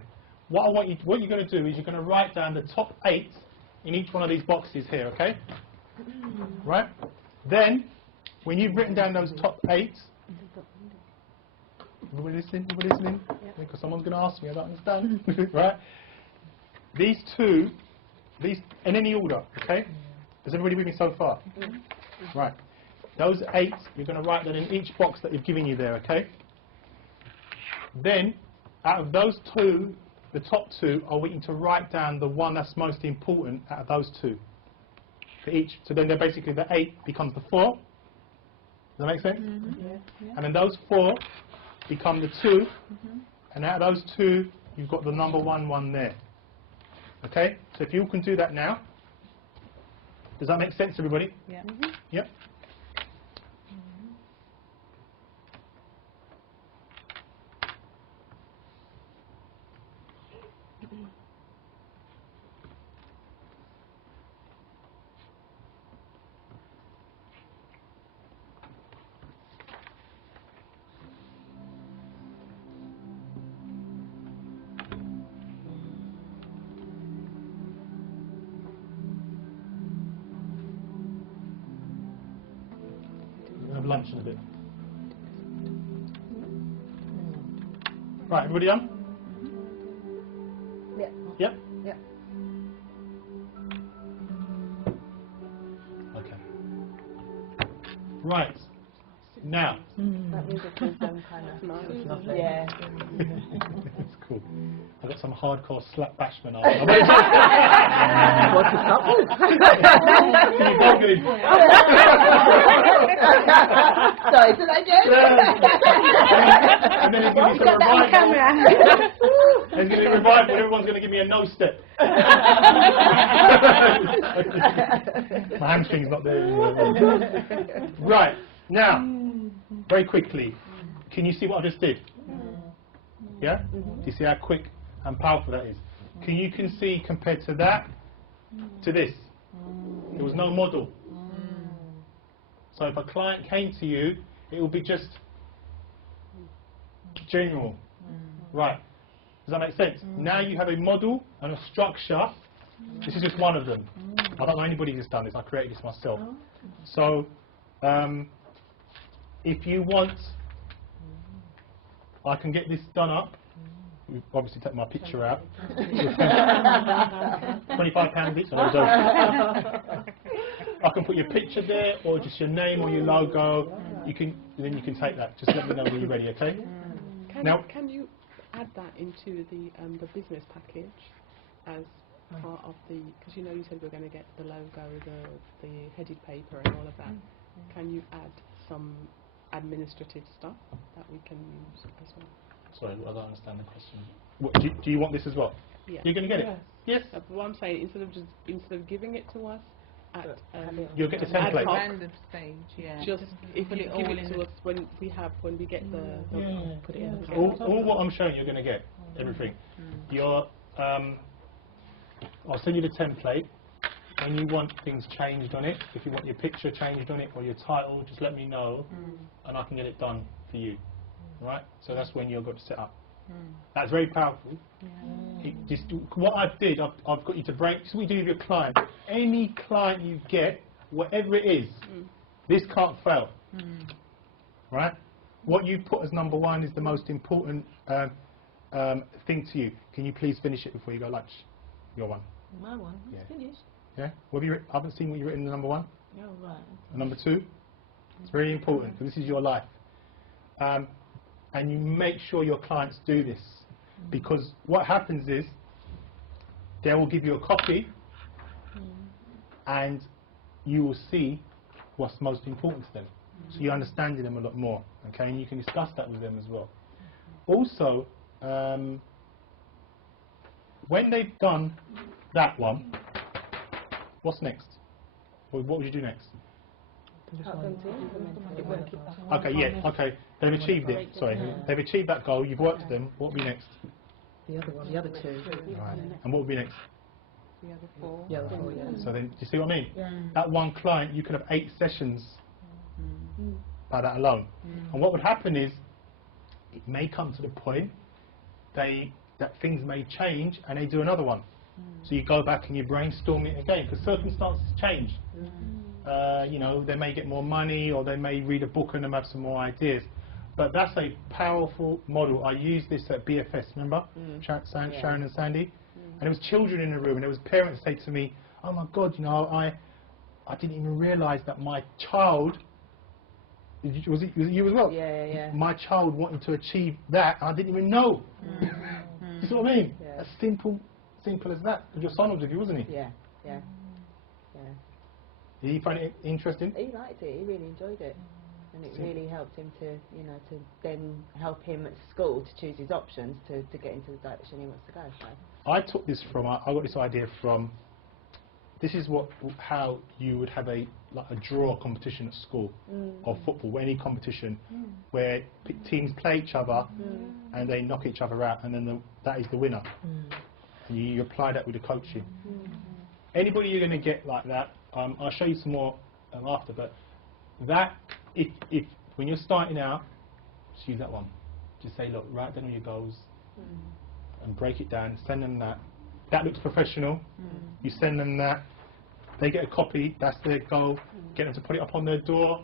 What you're going to do is you're going to write down the top 8 in each one of these boxes here, okay? Right? Then, when you've written down those top 8, everybody listening? Everybody listening? Because someone's going to ask me, I don't understand. Right? These 2, in any order, okay? Is everybody with me so far? Right. Those 8, you're going to write that in each box that you've given you there, okay? Then, out of those 2, the top 2, I want you to write down the one that's most important out of those 2 for each. So then they're basically the 8 becomes the 4. Does that make sense? And then those 4 become the 2. And out of those 2, you've got the number 1 there. Okay? So if you can do that now, does that make sense, everybody? Yeah. Yep. We'll have lunch in a bit. Right, everybody done? Yep. Yep? Yep. Okay. Right. Now. That music is kind of lovely. Yeah. That's cool. I've got some hardcore slap bashman on. What's the stop with? Can you go good? Sorry, did I get it? And then he's going to be some revival. There's going to be a revival. Everyone's going to give me a no step. My hamstring's not there anymore. Right. Now, very quickly, can you see what I just did? Yeah? Do you see how quick and powerful that is? Can you see compared to that, to this? There was no model. So if a client came to you, it would be just general. Right. Does that make sense? Now you have a model and a structure. This is just one of them. I don't know anybody who's done this. I created this myself. So, if you want, I can get this done up. We've obviously taken my picture out. £25 each. I can put your picture there, or just your name or your logo. Then you can take that. Just let me know when you're ready, okay? Can you add that into the business package as part of the? Because you said we're going to get the logo, the headed paper, and all of that. Can you add some administrative stuff that we can use as well? Sorry, I don't understand the question. What, do you want this as well? Yeah. You're going to get it? Yes. What I'm saying, instead of giving it to us at you'll get the template. Random stage, yeah. Just if you give it to us when we get the put it in the all what I'm showing you're going to get everything. I'll send you the template. When you want things changed on it, if you want your picture changed on it or your title, just let me know, and I can get it done for you. Right? So that's when you're going to set up. That's very powerful. What I did, I've got you to break. This is what you do with your client. Any client you get, whatever it is, this can't fail. Right? What you put as number 1 is the most important thing to you. Can you please finish it before you go lunch? Your one. My one. It's finished. Yeah. What have you I haven't seen what you've written in number 1. Oh, right. And number 2. It's very important because this is your life. And you make sure your clients do this, because what happens is they will give you a copy and you will see what's most important to them. So you're understanding them a lot more, okay? And you can discuss that with them as well. Also, when they've done that one, what's next? What would you do next? Help them to implement it. Okay, yeah, okay. They've achieved it. Sorry, they've achieved that goal. You've worked with them. What will be next? The other one, the other two. Right. And what will be next? The other four. The other four, yeah. So then, do you see what I mean? Yeah. That one client, you could have 8 sessions by that alone. And what would happen is, it may come to the point that things may change and they do another one. So you go back and you brainstorm it again because circumstances change. You know, they may get more money or they may read a book and they have some more ideas. But that's a powerful model. I used this at BFS, remember? Sharon and Sandy. And there was children in the room and there was parents say to me, oh my God, you know, I didn't even realise that my child, was it you as well? Yeah. My child wanted to achieve that, I didn't even know. You see what I mean? Yeah. As simple as that. Your son was with you, wasn't he? Yeah. Did he find it interesting? He liked it. He really enjoyed it, and it really helped him to, you know, to then help him at school to choose his options to get into the direction he wants to go. So. I took this from. I got this idea from. This is how you would have a draw competition at school or football, any competition where teams play each other and they knock each other out, and then that is the winner. And you apply that with the coaching. Anybody you're going to get like that, I'll show you some more after. But that, if when you're starting out, just use that one. Just say, look, write down all your goals and break it down. Send them that. That looks professional. You send them that. They get a copy. That's their goal. Get them to put it up on their door.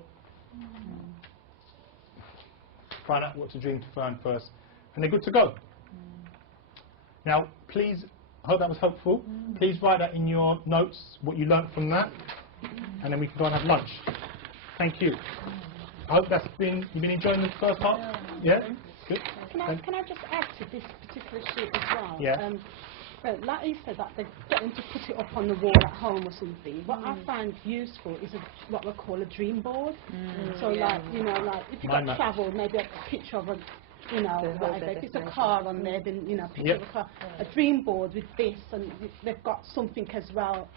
Find out what to dream to find first, and they're good to go. Now, please, I hope that was helpful. Please write that in your notes, what you learnt from that, and then we can go and have lunch. Thank you. I hope you've been enjoying the first part? Yeah? Good. Can I just add to this particular sheet as well? Yeah. Like you said, that they're getting to put it up on the wall at home or something. What I find useful is what we call a dream board. So like, you know, like if you've got travel, maybe a picture of a, you know, whatever. If it's a car on there, then, you know, picture of a car. A dream board with this, and they've got something as well,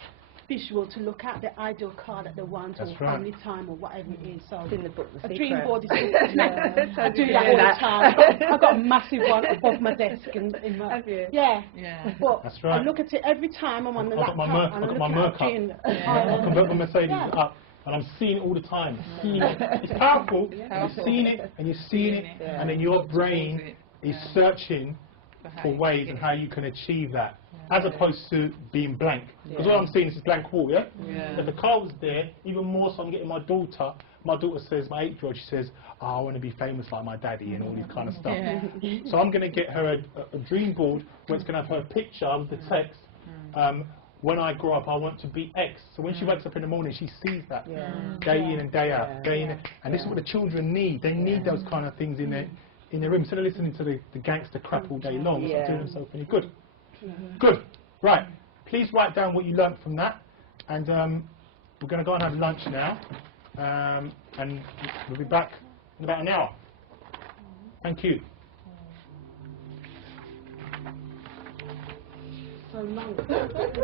visual to look at, the ideal car that they want, or family time, or whatever it is. So in the book, a dream board is something I do that all the time. I've got a massive one above my desk in my But that's right. I look at it every time I'm on the laptop, and I look at dream. I convert my Mercedes up, and I'm seeing it all the time. It's powerful. You're seeing it, and you're seeing it, and then your brain is searching for ways and how you can achieve that, as opposed to being blank. Because all I'm seeing is this blank wall, If the car was there, even more so I'm getting my daughter. My daughter says, my 8-year-old, she says, oh, I want to be famous like my daddy and all this kind of stuff. So I'm going to get her a dream board where it's going to have her picture with the text. When I grow up, I want to be X. So when she wakes up in the morning, she sees that day in and day out, and this is what the children need. They need those kind of things in their room. Instead of listening to the gangster crap all day long, it's not doing themselves any good. Good. Right. Please write down what you learnt from that, and we're going to go and have lunch now, and we'll be back in about an hour. Thank you.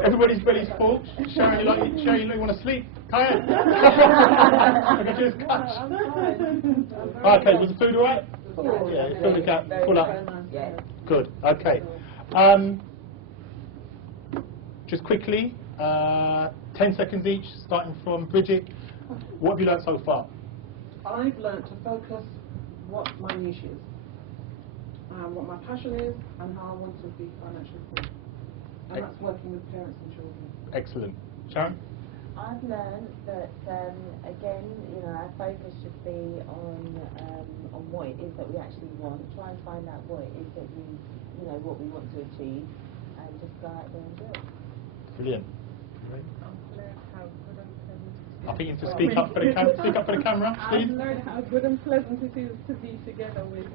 Everybody's belly's full. Sharon, you want to sleep? Tired? I can just catch. Okay, was the food alright? Yeah, fill the gap, full up. Good. Okay. Just quickly, 10 seconds each, starting from Bridget. What have you learnt so far? I've learnt to focus what my niche is, what my passion is, and how I want to be financially free. And that's working with parents and children. Excellent. Sharon? I've learned that, again, you know, our focus should be on what it is that we actually want. Try and find out what it is that you know, what we want to achieve, and just go out there and do it. Brilliant. I think you have to speak up for the camera, please. I've learned how good and pleasant it is to be together with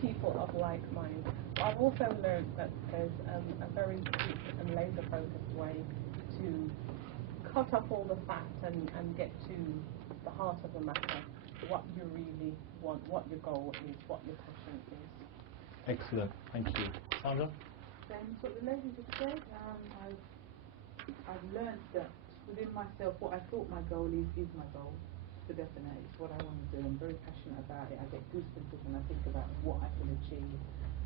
people of like mind. I've also learned that there's a very strict and laser-focused way to cut up all the fat and get to the heart of the matter, what you really want, what your goal is, what your passion is. Excellent. Thank you. Sandra? So the lady just said, I've learned that within myself, what I thought my goal is my goal. for definite. It's what I want to do. I'm very passionate about it. I get goosebumps when I think about what I can achieve.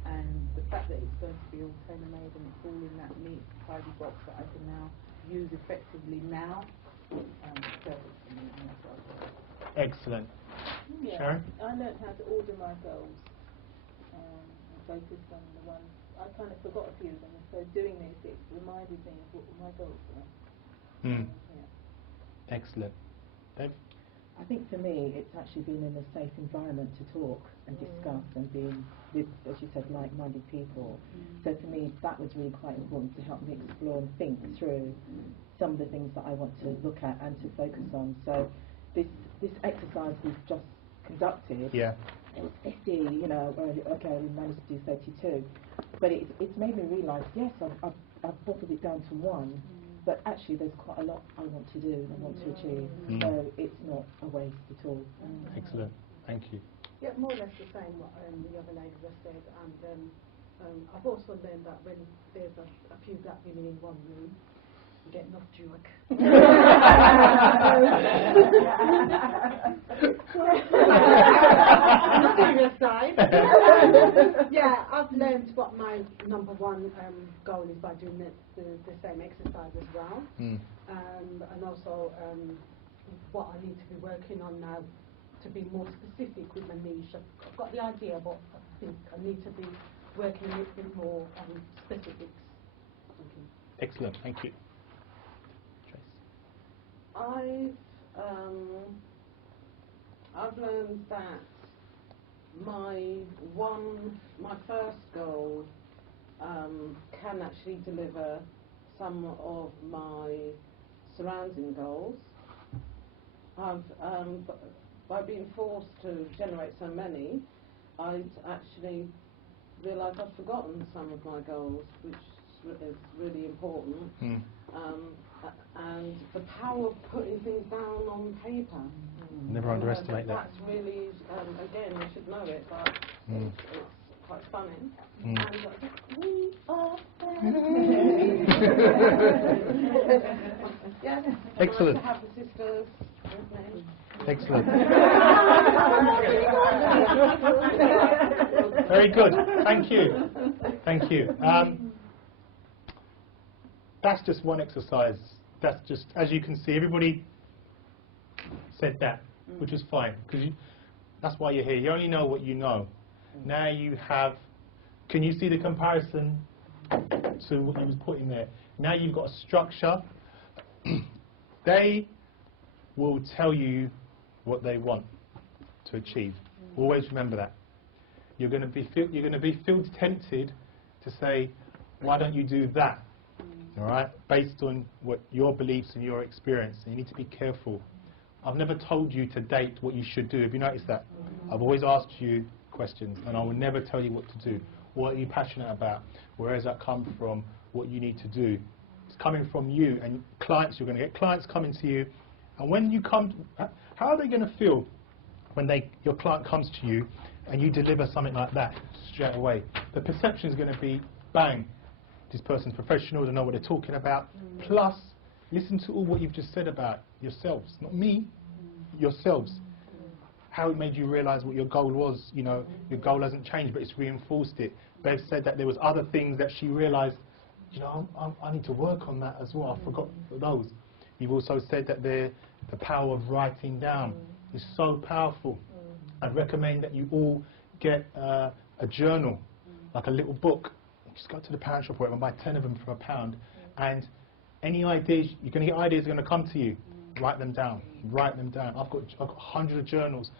And the fact that it's going to be all tailor-made and it's all in that neat, tidy box that I can now use effectively now, perfect for me. And that's what I've got. Excellent. Yeah, Sharon? I learned how to order my goals and focus on the ones. I kind of forgot a few of them, so doing this, it reminded me of what my goals were. Mm. Yeah. Excellent. Dave? I think for me, it's actually been in a safe environment to talk and discuss and being with, as you said, like-minded people. So for me, that was really quite important to help me explore and think through some of the things that I want to look at and to focus on. So this exercise we've just conducted, it was 50, you know, okay, we managed to do 32. But it's made me realise, yes, I've bottled it down to one, but actually there's quite a lot I want to do and I want to achieve. So it's not a waste at all. Excellent. Thank you. Yeah, more or less the same what the other lady just said. And I've also learned that when there's a few black women in one room, you get enough joke. On the serious side, yeah, I've learned what my number one goal is by doing the same exercise as well. And also what I need to be working on now to be more specific with my niche. I've got the idea, but I think I need to be working a little bit more on specifics. Excellent. Thank you. I've learned that my first goal can actually deliver some of my surrounding goals. By being forced to generate so many, I'd actually realised I'd forgotten some of my goals, which is really important. And the power of putting things down on paper. Never underestimate that. That's really, again, you should know it, but it's quite funny. And we are yes. Excellent. Nice to have the sisters with me. Excellent. Very good. Thank you. Thank you. That's just one exercise. That's just, as you can see, everybody said that, which is fine, because that's why you're here. You only know what you know. Now you have, can you see the comparison to what you was putting there? Now you've got a structure. They will tell you what they want to achieve. Always remember that. You're going to be feel tempted to say, why don't you do that? All right, based on what your beliefs and your experience, and you need to be careful. I've never told you to date what you should do. Have you noticed that? I've always asked you questions, and I will never tell you what to do. What are you passionate about? Where has that come from? What you need to do? It's coming from you and clients. You're going to get clients coming to you, and when you come, how are they going to feel when your client comes to you and you deliver something like that straight away? The perception is going to be bang. This person's professional, they know what they're talking about. Plus, listen to all what you've just said about yourselves, not me, yourselves. How it made you realise what your goal was. You know, your goal hasn't changed, but it's reinforced it. Bev said that there was other things that she realised, you know, I need to work on that as well. I forgot those. You've also said that the power of writing down is so powerful. I'd recommend that you all get a journal, like a little book. Just go to the parent shop and buy 10 of them for £1. And any ideas, you're going to get ideas are going to come to you. Write them down. Write them down. I've got 100 of journals.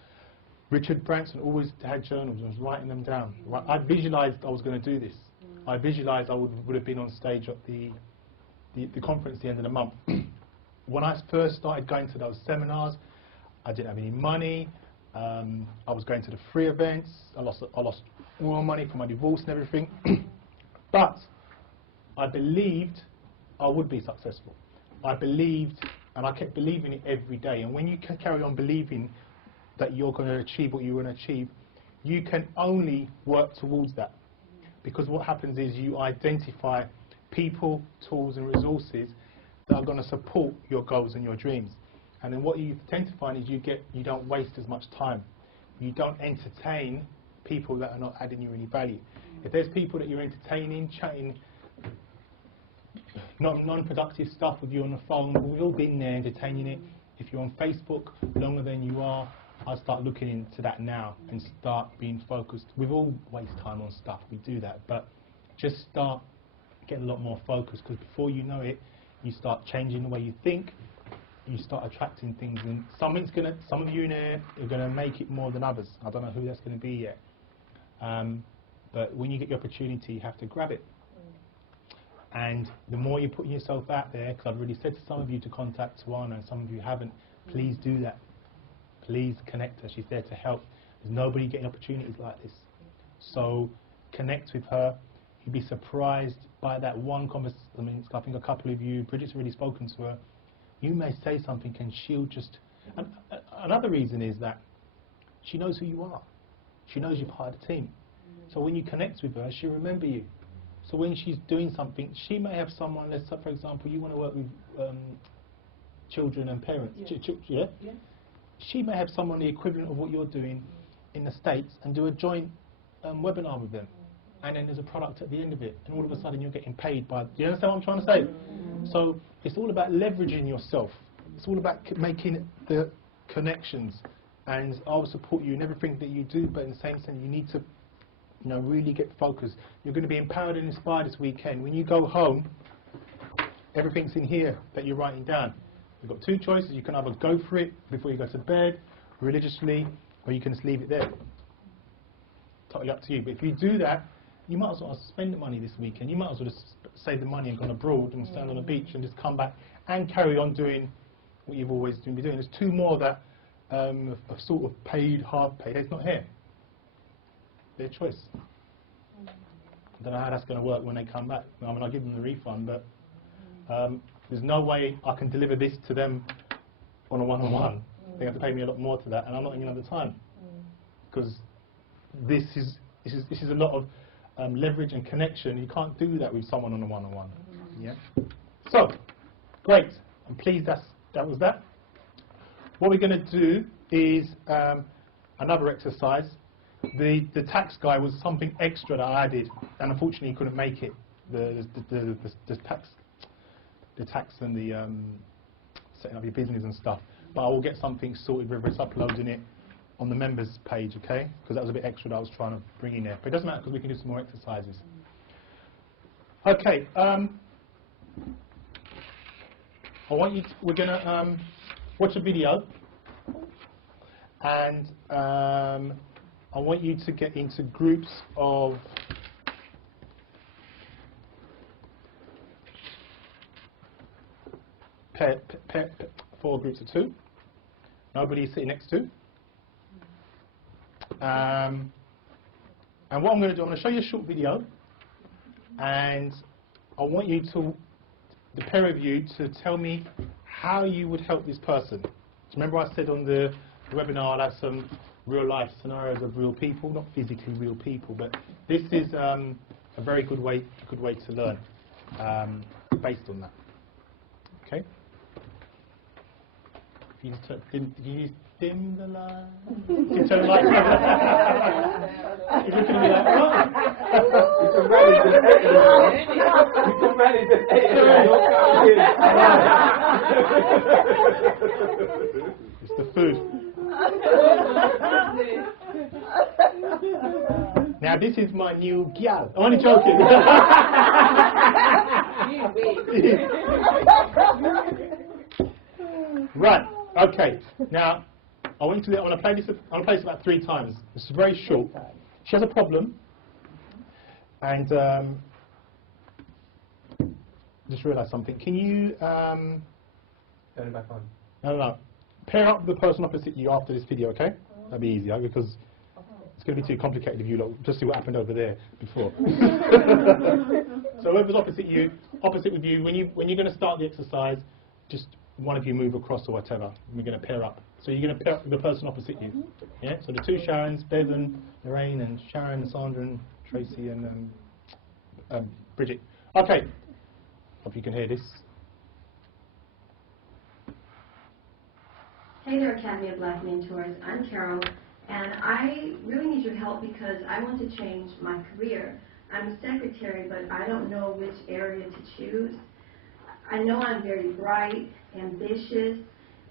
Richard Branson always had journals. I was writing them down. I visualised I was going to do this. I visualised I would have been on stage at the conference at the end of the month. When I first started going to those seminars, I didn't have any money. I was going to the free events. I lost all my money for my divorce and everything. But I believed I would be successful. I believed, and I kept believing it every day. And when you can carry on believing that you're going to achieve what you want to achieve, you can only work towards that. Because what happens is you identify people, tools and resources that are going to support your goals and your dreams. And then what you tend to find is you don't waste as much time. You don't entertain people that are not adding you any value. If there's people that you're entertaining, chatting, non-productive stuff with you on the phone, we've all been there entertaining it. If you're on Facebook longer than you are, I'll start looking into that now and start being focused. We've all waste time on stuff, we do that, but just start getting a lot more focused, because before you know it, you start changing the way you think, you start attracting things, and some of you in there are gonna make it more than others. I don't know who that's gonna be yet. But when you get the opportunity, you have to grab it. And the more you put yourself out there, because I've already said to some of you to contact Tawana, and some of you haven't, please do that. Please connect her. She's there to help. There's nobody getting opportunities like this. So connect with her. You'd be surprised by that one conversation. I mean, I think a couple of you, Bridget's already spoken to her. You may say something and she'll just... another reason is that she knows who you are. She knows you're part of the team. So when you connect with her, she'll remember you. So when she's doing something, she may have someone, let's say, for example, you want to work with children and parents. Yeah. She may have someone the equivalent of what you're doing in the States and do a joint webinar with them. And then there's a product at the end of it. And all of a sudden you're getting paid by... Do you understand what I'm trying to say? So it's all about leveraging yourself. It's all about making the connections. And I will support you in everything that you do, but in the same sense, you need to really get focused. You're going to be empowered and inspired this weekend. When you go home, everything's in here that you're writing down. You've got two choices. You can either go for it before you go to bed, religiously, or you can just leave it there. Totally up to you. But if you do that, you might as well spend the money this weekend. You might as well just save the money and go abroad and stand on the beach and just come back and carry on doing what you've always been doing. There's two more that are sort of paid, half paid. It's not here. Their choice. I don't know how that's going to work when they come back. I mean, I'll give them the refund, but there's no way I can deliver this to them on a one-on-one. They have to pay me a lot more to that, and I'm not going to have the time, because this is a lot of leverage and connection. You can't do that with someone on a one-on-one. Yeah. So, great. I'm pleased that was that. What we're going to do is another exercise. The tax guy was something extra that I added, and unfortunately he couldn't make it. The tax and the setting up your business and stuff. But I will get something sorted, whether it's uploading it on the members page, okay? Because that was a bit extra that I was trying to bring in there. But it doesn't matter, because we can do some more exercises. Okay. We're going to watch a video, and I want you to get into groups of 4 groups of 2. Nobody sitting next to. And what I'm going to do, I'm going to show you a short video, and I want you to, the pair of you, to tell me how you would help this person. So remember I said on the webinar I'll have some real life scenarios of real people, not physically real people, but this is a very good way to learn based on that. Okay? If you dim the light. You turn the lights on. You're looking at me like, what? You can manage the 8 of them. You can manage the 8 of them. It's the food. Now this is my new gyal. I'm only joking. Right. Okay. Now I want to play this about 3 times. It's very short. She has a problem, and just realised something. Can you turn it back on? No. Pair up with the person opposite you after this video, okay? That'd be easier, because it's going to be too complicated if you lot just see what happened over there before. So whoever's opposite with you, when you're going to start the exercise, just one of you move across or whatever. We're going to pair up. So you're going to pair up with the person opposite you. Yeah. So the 2 Sharons, Bevan, Lorraine, and Sharon, and Sandra, and Tracy, and Bridget. Okay. Hope you can hear this. Hey there, Academy of Black Mentors. I'm Carol, and I really need your help because I want to change my career. I'm a secretary, but I don't know which area to choose. I know I'm very bright, ambitious,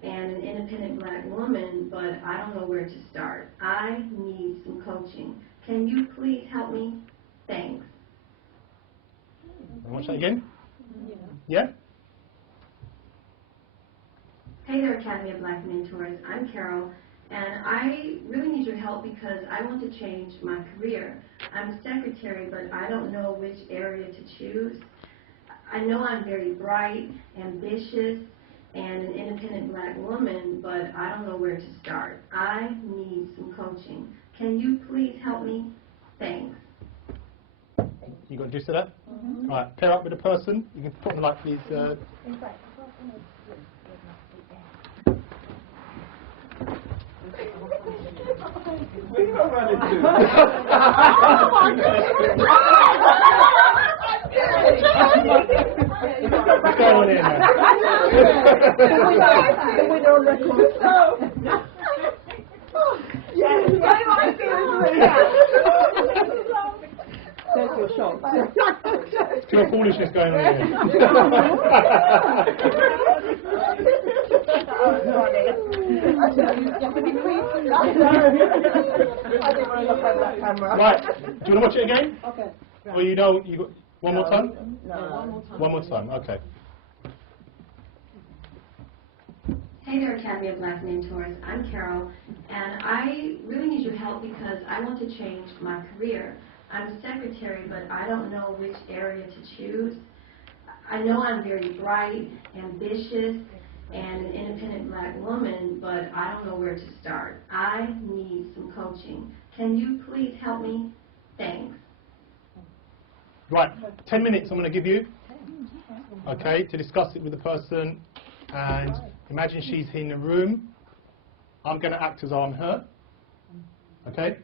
and an independent black woman, but I don't know where to start. I need some coaching. Can you please help me? Thanks. Watch that again? Yeah? Hey there, Academy of Black Mentors. I'm Carol, and I really need your help because I want to change my career. I'm a secretary, but I don't know which area to choose. I know I'm very bright, ambitious, and an independent black woman, but I don't know where to start. I need some coaching. Can you please help me? Thanks. You got gist of that? Mm-hmm. All right, pair up with a person. You can put on the light, please. What are you not running to? What's going on here now? The winner on record. Yes, there's your shot. It's pure foolishness going on here. Right, do you want to watch it again? Okay. Or you know, you got one more time? No, one more time. One more time, okay. Hey there, Academy of Black Mentors. I'm Carol, and I really need your help because I want to change my career. I'm a secretary, but I don't know which area to choose. I know I'm very bright, ambitious, and an independent black woman, but I don't know where to start. I need some coaching. Can you please help me? Thanks. Right, 10 minutes I'm going to give you, okay, to discuss it with the person. And imagine she's in the room. I'm going to act as though I'm her, okay?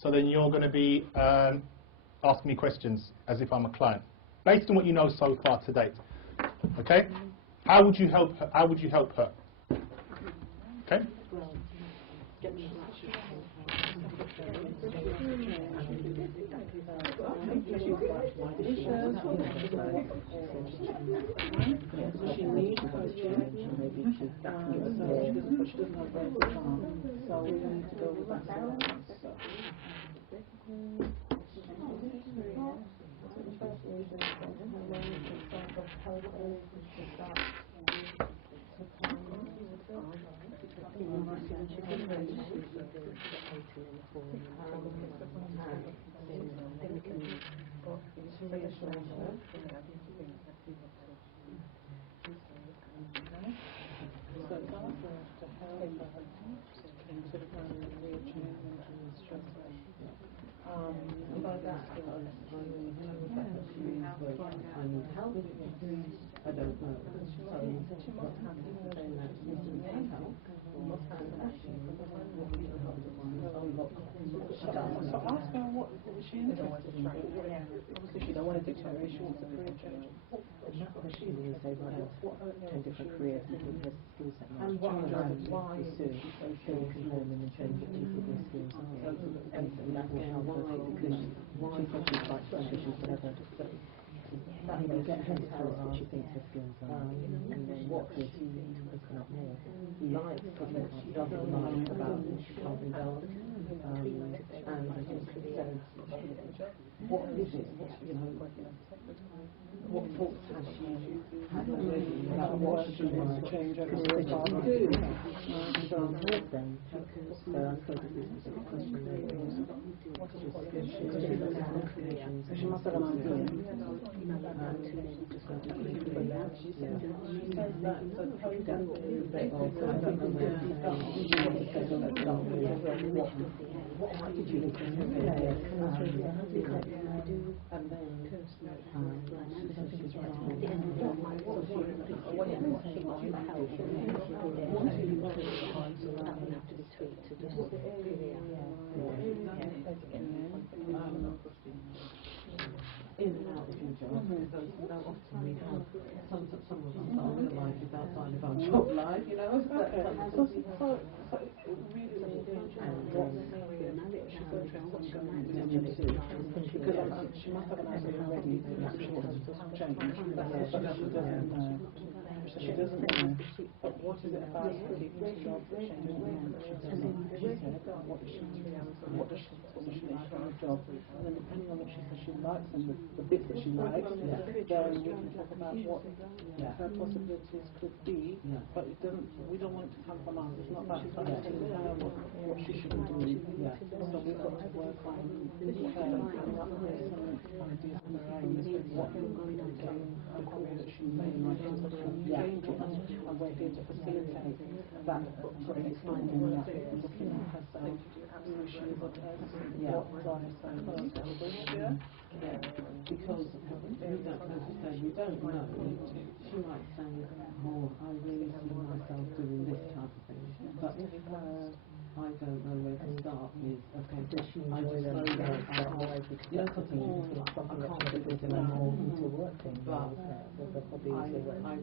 So then you're going to be asking me questions as if I'm a client, based on what you know so far to date, okay? How would you help her? How would you help her? Okay? I don't know. So ask her what was she interested in. Obviously she don't want to dictate her, she wants a career change. She really say, right, change different careers and put her skill set and why pursue so you can learn them and change it to put their skills and that will help her because she thinks she's quite ambitious, whatever. You know, get her to tell us what she thinks her skills are, and then what could open up more. He likes what she doesn't like about helping out, and I think so. What is it? You know, what thoughts has she had already about what she wants to change her career path to do? So I'm with them. So I suppose this is a question there. She must have an idea. In and out of your job, often we have some of us are realising life is outside of our job life, you know. So it really depends on what career she's interested in going into, because she must have an idea already that she wants to change, but she doesn't know. She doesn't know. But what is it about keeping the job that changes the mind? She said, what does she like in the job? And then depending on what she says she likes and the bits that she likes, then we can talk about what her possibilities could be. But it doesn't. We don't want it to come from us. It's not about telling her what she should do. So we've got to work on coming up with some ideas of her own as to what the career that she may like to change in, and we're here to facilitate that process finding that, looking at herself, who she is as a person, what drives her purpose. Because we don't, as you say, we don't know. She might say, oh, I really see myself doing this type of thing. But if I don't know where to start is, okay, I just know that I can't, you know, something I can't do this anymore, but I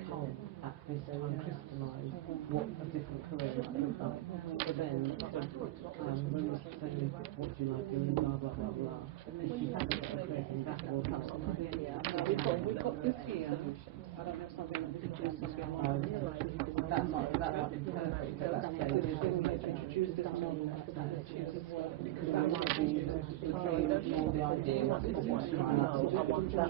can't at this time crystallise what a different career might look like. But then, when we say, what do you like doing, blah, blah, blah, blah, if you have a creating that will help. We've got this year. I don't know if something that we can do that might be perfect at that stage. To introduce this model to work, because that might be the train of all the ideas. I want that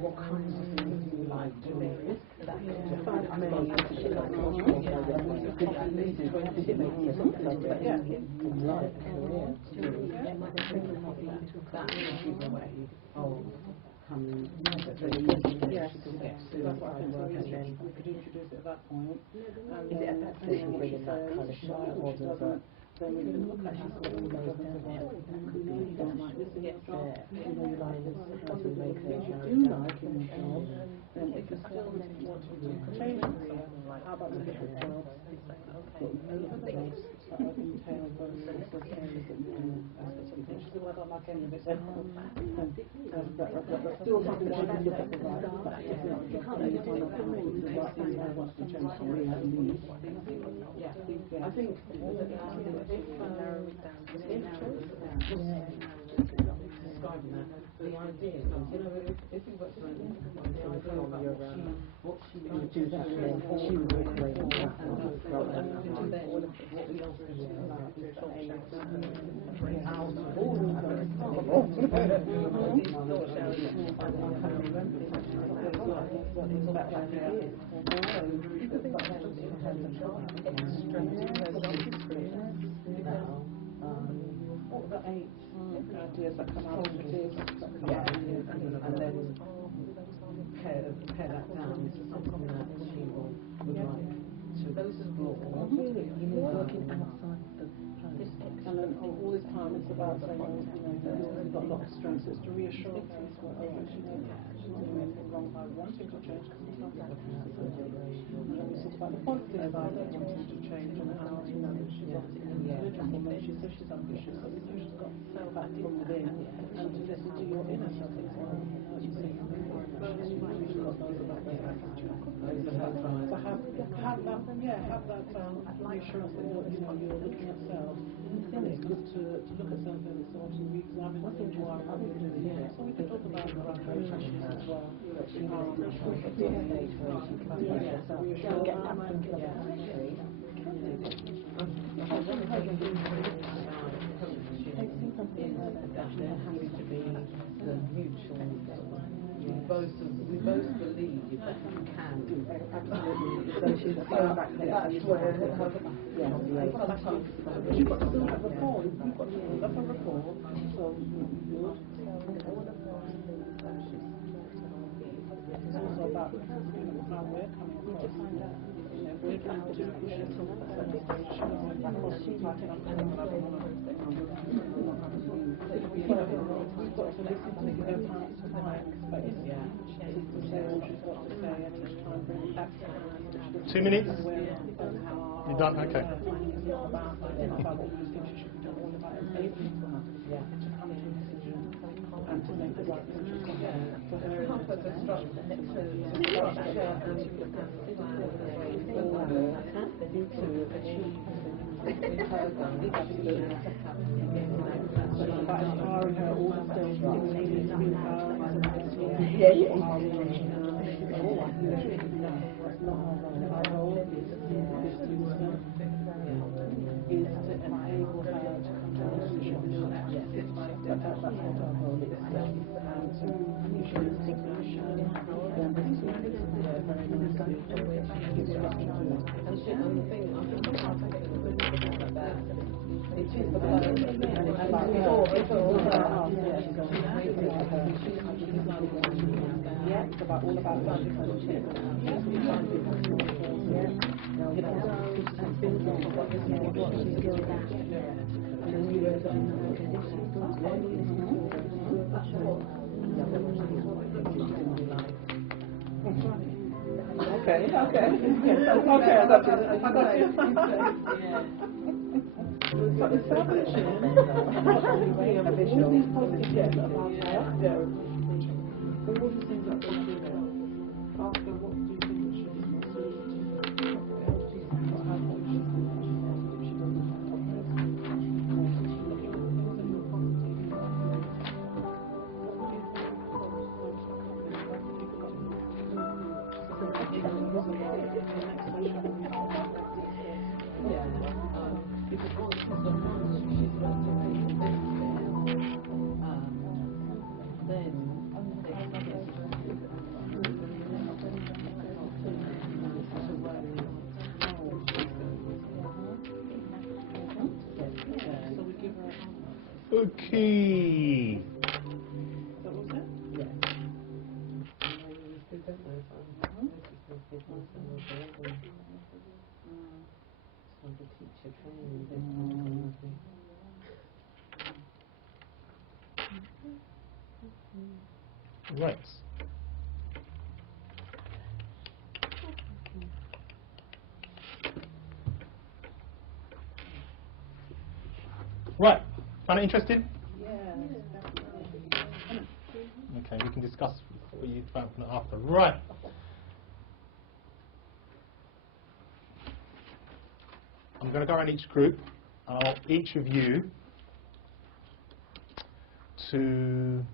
what kinds of things do you like doing? We could introduce it at that point. Is it at that point when she says she likes or she doesn't? Then we can look at all the different you know, you don't like this in your job, you know, you like this, how to make things you do like in your job, then if you still want to change career, how about we look at jobs, look at jobs that entail those sorts of areas that you can aspects of it. She said, well, I don't like any of it, but still something she can look at the right, but if it's not a job, then you find out the right thing that wants to change career and leave. I think describing that, the idea is, you know, if we work for what she might do that, then she would and then what we also do about is the 8 ideas that come out of this, and then pare that down to something that she would like to explore. Working outside the place. And then all this time it's about saying, you know, you've got a lot of strengths. It's to reassure her as well. She's not doing anything wrong by wanting to change, because sometimes that's and then we talk about the positive side of wanting to change and how, you know, she's obviously an individual woman. She says she's ambitious, so she's got feedback from within, and to listen to your inner self as well. So have that reassurance that you're looking at self. And it's good to look at self and sort of re-examine who you are and what you're doing. So we can talk about relationships as well. which is about that's where you've got to have a rapport. You've got to have a rapport. So it's also about how we're coming across. We're trying to push it to we've got to listen to their parents' time space. To say what she's got to say and just try and bring it back to her. 2 minutes? You're done? Okay. It's not about what we think she should be doing, all about enabling for her to come to a decision and to make the right decision for her. By empowering her all the things that we need to be empowered our role is to enable her to come to a decision. That's what our role is. It's about all about Okay. So establishing a vision, all these positive about her, all these things that they do there. After what do you think it should be? Okay. Right. Right. Find it interesting? Okay, we can discuss what you found after. Right. I'm going to go around each group. I want each of you to,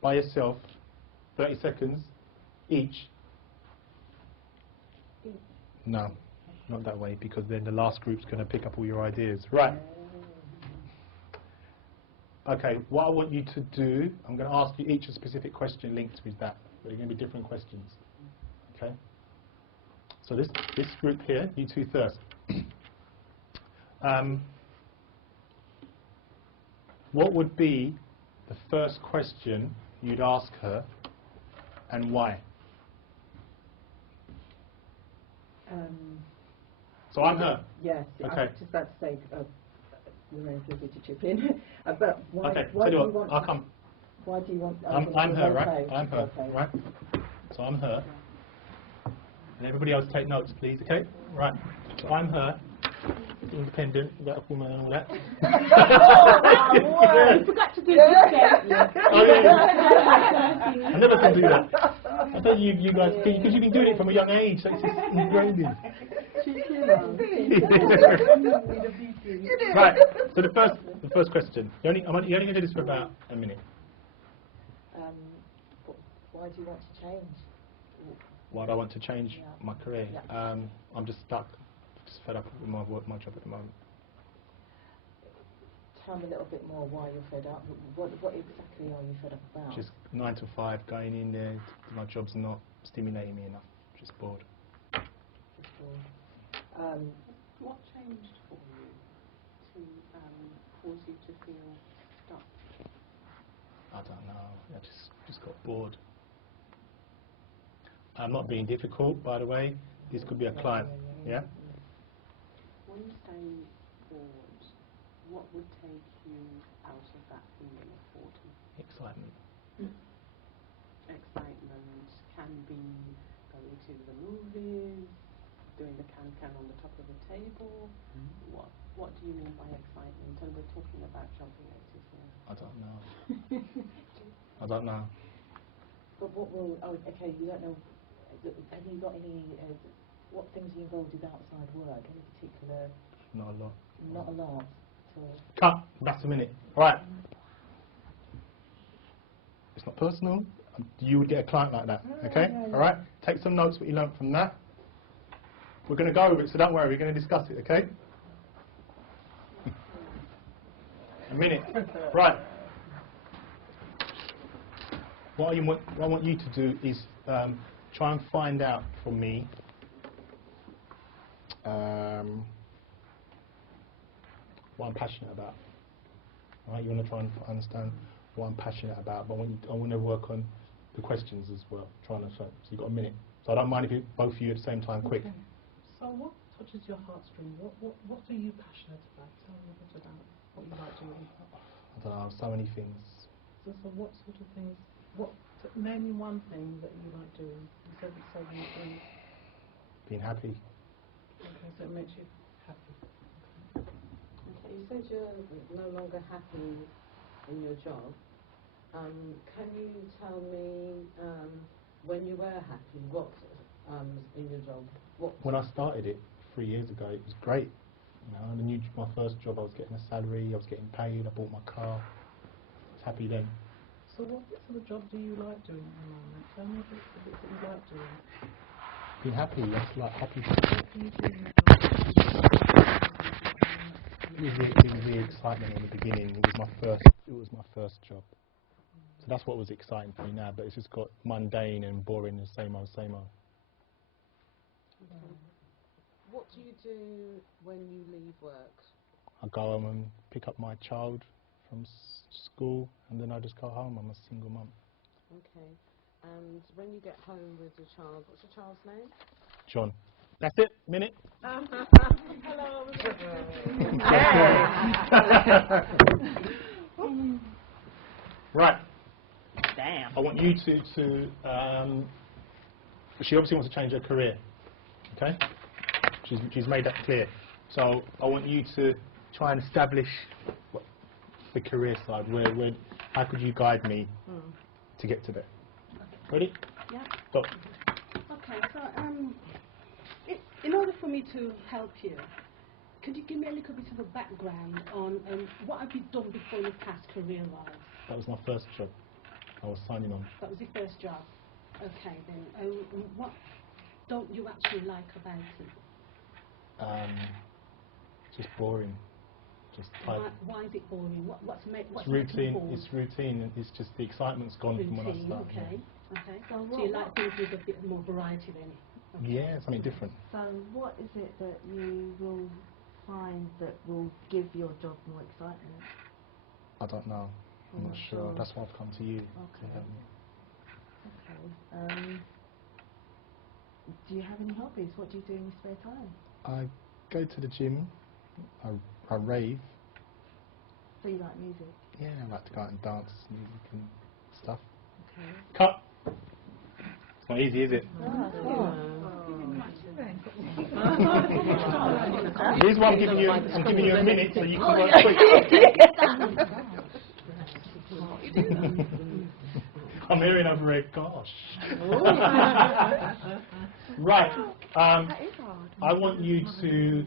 by yourself, 30 seconds each. No, not that way, because then the last group's going to pick up all your ideas. Right. Okay, what I want you to do, I'm going to ask you each a specific question linked with that. But they're going to be different questions. Okay? So this group here, you two first. What would be the first question you'd ask her, and why? So I'm her. Yes. Okay. I was just about to say, Lorraine, feel free to chip in. But why? Okay. Why Tell do you you what, want? I'll come. Why do you want? I'm her, right? Okay. I'm her, Okay. right? So I'm her. And everybody else take notes, please, okay? Right. So I'm her. Independent, that woman and all that. You forgot to do this again. Oh, yeah. I never can do that. I thought you guys, because you've been doing it from a young age, so it's just ingrained in. Right. So the first question. You're only going to do this for about a minute. Why do you want to change? Why do I want to change my career? Yeah. I'm just stuck, just fed up with my work, my job at the moment. Tell me a little bit more why you're fed up. What exactly are you fed up about? Just 9 to 5, going in there, my job's not stimulating me enough. Just bored. What changed for you to cause you to feel stuck? I don't know. I just got bored. I'm not being difficult, by the way. This could be a client. Yeah. When you say bored, what would take you out of that feeling of boredom? Excitement. Excitement can be going to the movies, doing the can on the top of the table. What do you mean by excitement? And we're talking about job related here. I don't know. I don't know. But what will, okay, you don't know, have you got any, what things are you involved with outside work? Any particular? Not a lot. Not a lot. So. Cut. That's a minute. Right. It's not personal. You would get a client like that. Okay? All right? Take some notes what you learned from that. We're going to go over it, so don't worry. We're going to discuss it, okay? A minute. Right. What I want you to do is try and find out from me what I'm passionate about. All right? You want to try and understand what I'm passionate about, but I want to work on the questions as well. So you've got a minute. So I don't mind if both of you at the same time, quick. Okay. So what touches your heartstring? What are you passionate about? Tell me a bit about what you like doing. I don't know, so many things. So what sort of things? Name me one thing that you like doing. You said so many things. Being happy. Okay, so it makes you happy. Okay, you said you're no longer happy in your job. Can you tell me when you were happy, what in your job? When I started it 3 years ago, it was great. You know, my first job, I was getting a salary, I was getting paid, I bought my car. I was happy then. So what sort of job do you like doing at the moment? Tell me what it is that you like doing. Being happy, that's like happy. What can you do in your job? It was the excitement in the beginning. It was my first job. So that's what was exciting for me now, but it's just got mundane and boring and same old, same old. Okay. What do you do when you leave work? I go home and pick up my child from school, and then I just go home. I'm a single mum. Okay. And when you get home with your child, what's your child's name? John. That's it. Minute. Hello. Right. Damn. I want you to she obviously wants to change her career. Okay? She's made that clear. So I want you to try and establish the career side. How could you guide me to get to there? Ready? Yeah. Stop. Okay, so in order for me to help you, could you give me a little bit of a background on what have you done before in your past career-wise? That was my first job. I was signing on. That was your first job. Okay, then. What don't you actually like about it? Just boring. Just type. Why is it boring? What's it's routine. It's routine, and it's just the excitement's gone routine, from when I started. Okay. Okay. So you like things with a bit more variety then? Okay. Yeah, something different. So what is it that you will find that will give your job more excitement? I don't know. I'm not sure. That's why I've come to you to help me. Okay. Do you have any hobbies? What do you do in your spare time? I go to the gym. I rave. So you like music? Yeah, I like to go out and dance, music and stuff. Okay. Cut. It's not easy, is it? Here's what I'm giving you. I'm giving you a minute so you can work quick. I'm hearing over it. Gosh. Right. I want you to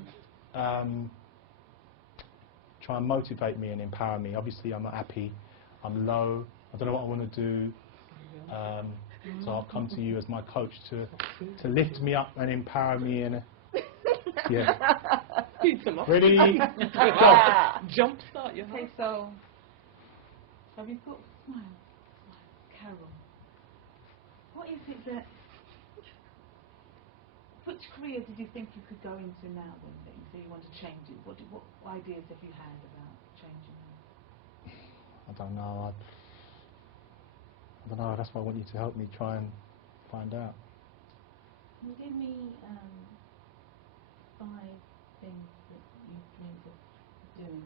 try and motivate me and empower me. Obviously, I'm not happy. I'm low. I don't know what I want to do. So I'll come to you as my coach to lift me up and empower me. And yeah. Ready? Jump start your heart. So, have you thought? Smile. Carol. What is it that career did you think you could go into now then? That you say you want to change it? What ideas have you had about changing it? I don't know. I don't know. That's why I want you to help me try and find out. Can you give me 5 things that you dream of doing?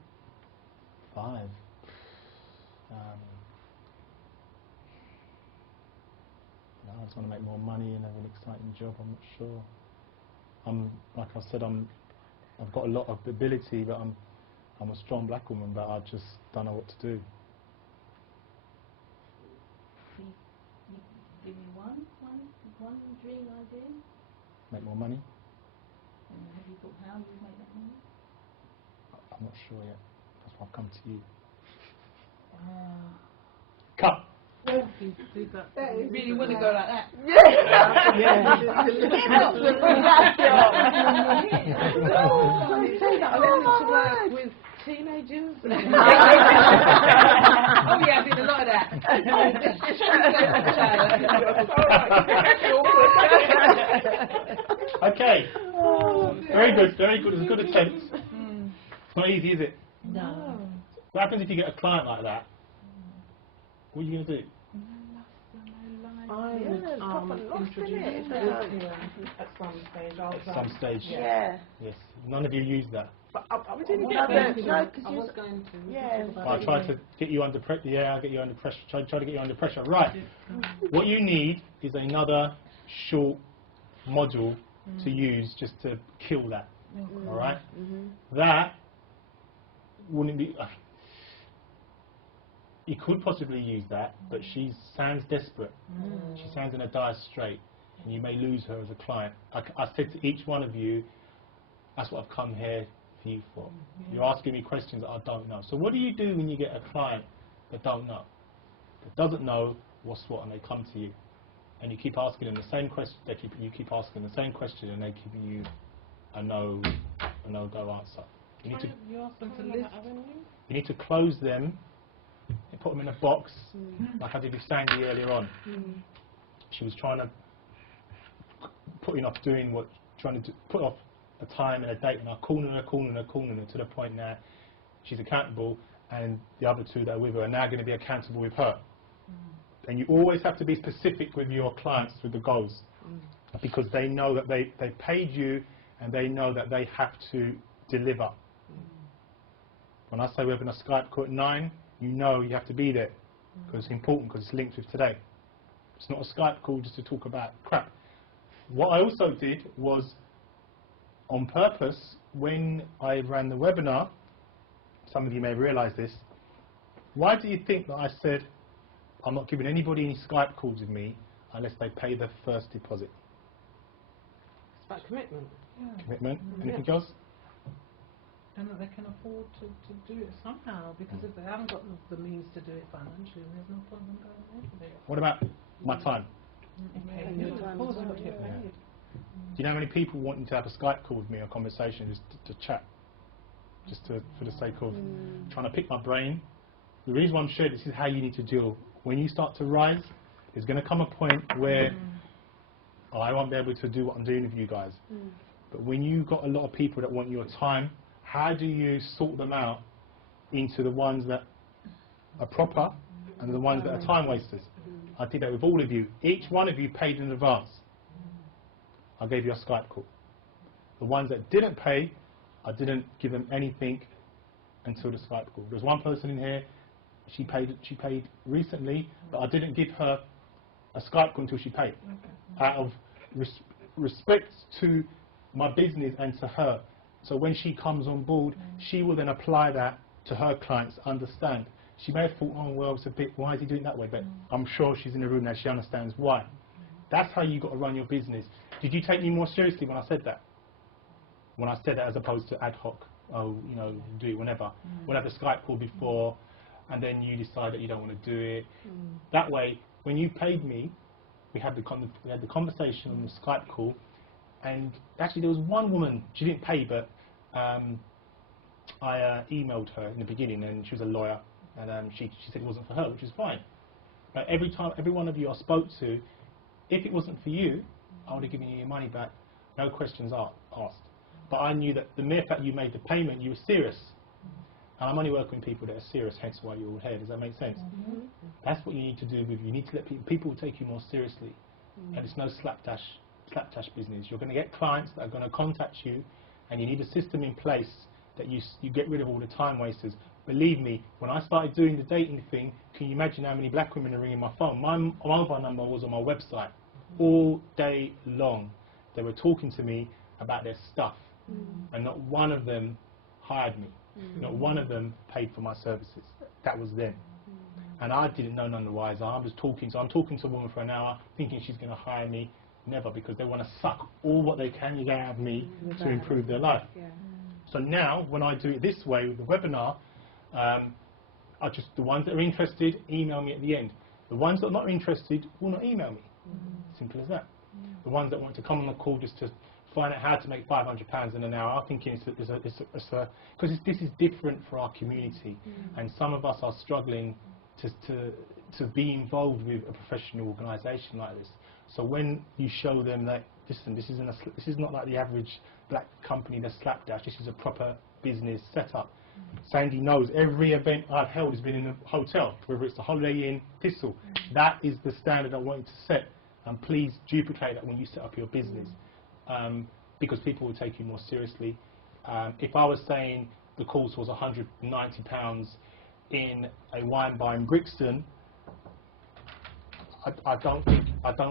5. No, I just want to make more money and have an exciting job. I'm not sure. Like I said, I've got a lot of ability, but I'm a strong black woman, but I just don't know what to do. You give me one dream idea. Make more money? And have you thought how you make that money? I'm not sure yet. That's why I've come to you. Cut. Really wouldn't go like that. I wanted to work with teenagers. Oh yeah, I did a lot of that. Okay. Very good. Very good. It's a good attempt. It's not easy, is it? No. What happens if you get a client like that? What are you going to do? I would introduce at some stage. At some stage. Yeah. Yes. None of you use that. But I didn't get that. No, because I was going to. Yeah. Well, I tried to get you under pressure. Yeah, I'll get you under pressure. Try to get you under pressure. Right. What you need is another short module to use just to kill that. All right. That wouldn't be. You could possibly use that, but she sounds desperate. She sounds in a dire strait, and you may lose her as a client. I said to each one of you, that's what I've come here for you for. You're asking me questions that I don't know. So what do you do when you get a client that don't know, that doesn't know what's what, and they come to you, and you keep asking them the same question? You keep asking the same question, and they give you a no-go answer. You need to. You ask them to list. You need to close them. You put them in a box, like I did with Sandy earlier on. She was trying to put off put off a time and a date, and I calling her to the point now she's accountable, and the other 2 that are with her are now going to be accountable with her. And you always have to be specific with your clients with the goals, because they know that they paid you, and they know that they have to deliver. When I say we're having a Skype call at 9, you know you have to be there, because it's important, because it's linked with today. It's not a Skype call just to talk about crap. What I also did was, on purpose, when I ran the webinar, some of you may realise this, why do you think that I said I'm not giving anybody any Skype calls with me unless they pay their first deposit? It's about commitment. Commitment. Anything else? And that they can afford to do it somehow, because if they haven't got the means to do it financially, there's no point in them going ahead with it. What about my time? And your time as well, yeah. Do you know how many people wanting to have a Skype call with me, a conversation, just to chat, for the sake of trying to pick my brain? The reason why I'm sharing this is how you need to deal. When you start to rise, there's going to come a point where I won't be able to do what I'm doing with you guys. But when you've got a lot of people that want your time, how do you sort them out into the ones that are proper and the ones that are time wasters? I did that with all of you. Each one of you paid in advance. I gave you a Skype call. The ones that didn't pay, I didn't give them anything until the Skype call. There's one person in here, she paid recently, but I didn't give her a Skype call until she paid. Out of respect to my business and to her. So when she comes on board, she will then apply that to her clients, understand. She may have thought, oh, well, it's a bit, why is he doing it that way? But I'm sure she's in the room now, she understands why. That's how you got to run your business. Did you take me more seriously when I said that? When I said that as opposed to ad hoc, oh, you know, do it whenever. We'll have a Skype call before, and then you decide that you don't want to do it. That way, when you paid me, we had the conversation on the Skype call, and actually there was one woman, she didn't pay, but I emailed her in the beginning, and she was a lawyer, and she said it wasn't for her, which is fine. But every one of you I spoke to, if it wasn't for you, I would have given you your money back. no questions asked. But I knew that the mere fact you made the payment, you were serious. And I'm only working with people that are serious, hence why you're all here. Does that make sense? That's what you need to do. You need to let people will take you more seriously. And it's no slapdash business. You're going to get clients that are going to contact you, and you need a system in place that you get rid of all the time wasters. Believe me, when I started doing the dating thing, can you imagine how many black women are ringing my phone? My mobile number was on my website all day long. They were talking to me about their stuff, and not one of them hired me. Not one of them paid for my services. That was them. And I didn't know none the wiser. I was talking, so I'm talking to a woman for an hour, thinking she's going to hire me. Never, because they want to suck all what they can get out of me to improve their life. So now, when I do it this way with the webinar, the ones that are interested email me at the end. The ones that are not interested will not email me. Simple as that. The ones that want to come on the call just to find out how to make £500 in an hour, I'm thinking because this is different for our community, and some of us are struggling to be involved with a professional organisation like this. So when you show them that, listen, this is not like the average black company that's slapdash. This is a proper business setup. Sandy knows every event I've held has been in a hotel, whether it's the Holiday Inn, Thistle. That is the standard I want you to set, and please duplicate that when you set up your business, because people will take you more seriously. If I was saying the course was £190 in a wine bar in Brixton, I don't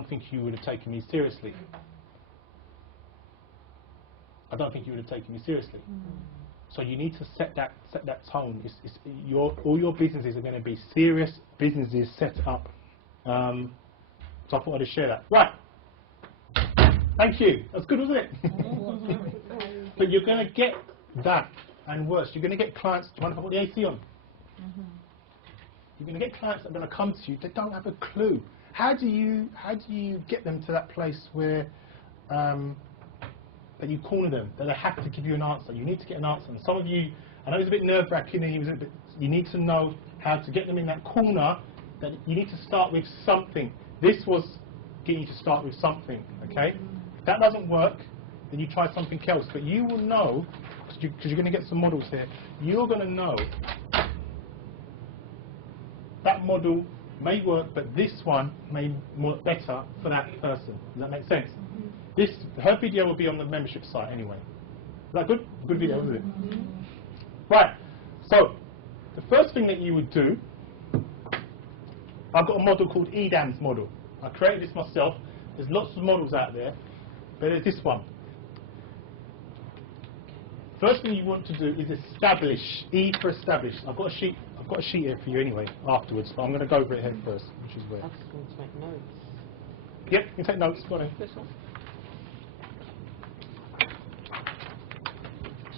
think you would have taken me seriously. I don't think you would have taken me seriously. So you need to set that tone. All your businesses are going to be serious businesses set up. So I thought I'd share that. Right. Thank you. That's good, wasn't it? But you're going to get that and worse. You're going to get clients. Do you want to put the AC on? You're going to get clients that are going to come to you that don't have a clue. How do you get them to that place where that you corner them, that they have to give you an answer? You need to get an answer. And some of you, I know it's a bit nerve-wracking, and you need to know how to get them in that corner. That you need to start with something. This was getting you to start with something. Okay. If that doesn't work, then you try something else. But you will know, because you're going to get some models here. You're going to know that model may work, but this one may work better for that person. Does that make sense? Her video will be on the membership site anyway. Is that good? Good video, isn't it? Right. So the first thing that you would do, I've got a model called EDAM's model. I created this myself. There's lots of models out there, but there's this one. First thing you want to do is establish. E for establish. I've got a sheet here for you anyway afterwards, but I'm going to go over it here first, which is where. I'm just going to make notes. Yep, you can take notes. Go on. This one.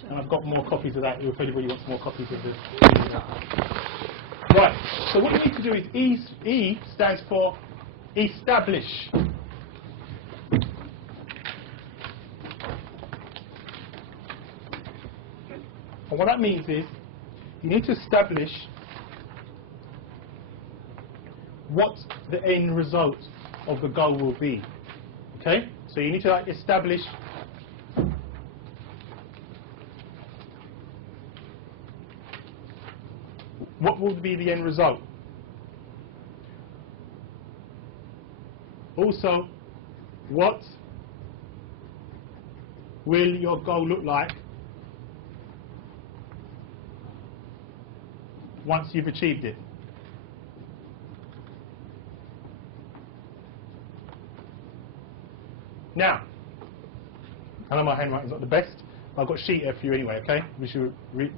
And I've got more copies of that if anybody wants more copies of this. Right, so what you need to do is E stands for establish. And what that means is you need to establish what the end result of the goal will be. Okay? So you need to establish what will be the end result. Also, what will your goal look like once you've achieved it? Now, I know my handwriting's not the best, but I've got a sheet here for you anyway, okay? We should read.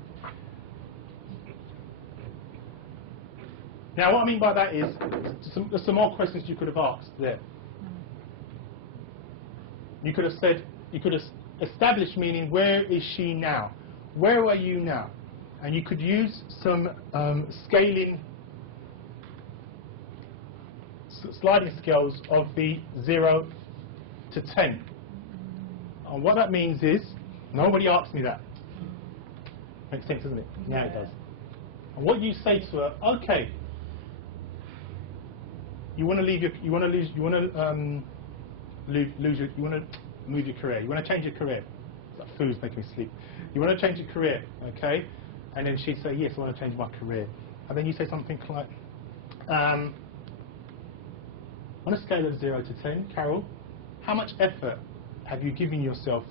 Now, what I mean by that is, there's some more questions you could have asked there. You could have said, you could have established meaning, where is she now? Where are you now? And you could use some scaling, sliding scales of the 0 to 10. And what that means is, nobody asked me that. Makes sense, doesn't it? Now it does. And what you say to her, okay, you want to move your career. You want to change your career. That food's making me sleep. You want to change your career, okay? And then she'd say, yes, I want to change my career. And then you say something like, on a scale of 0 to 10, Carol, how much effort have you given yourself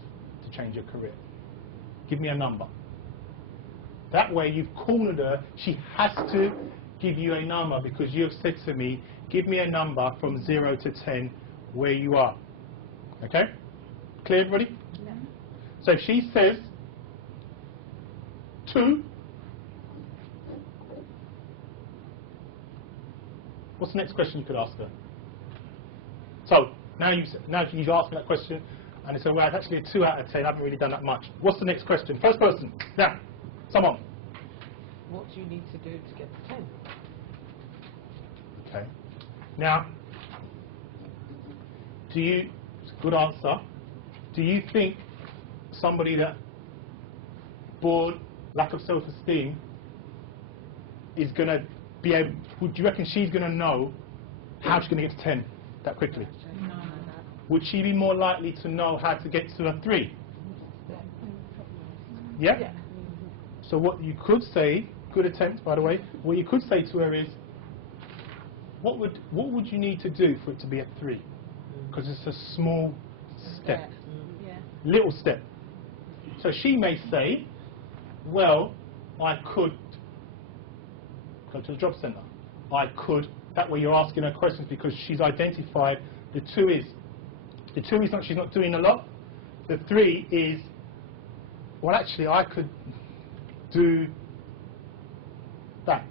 to change your career? Give me a number. That way you've cornered her. She has to give you a number because you have said to me, give me a number from 0 to 10 where you are. Okay? Clear, everybody? Yeah. So if she says 2, what's the next question you could ask her? So now you've asked me that question, and they say, well, it's actually a 2 out of 10. I haven't really done that much. What's the next question? First person. Now, someone. What do you need to do to get to 10? Okay. Now, good answer. Do you think somebody that bored, lack of self-esteem, is going to be able, do you reckon she's going to know how she's going to get to 10 that quickly? No. Would she be more likely to know how to get to a 3? Yeah? So what you could say, good attempt by the way, what you could say to her is, what would you need to do for it to be a 3? Because it's a small step. Little step. So she may say, well, I could go to the job centre. I could, that way you're asking her questions because she's identified the 2 is. The 2 is not, she's not doing a lot. The 3 is, well actually I could do that.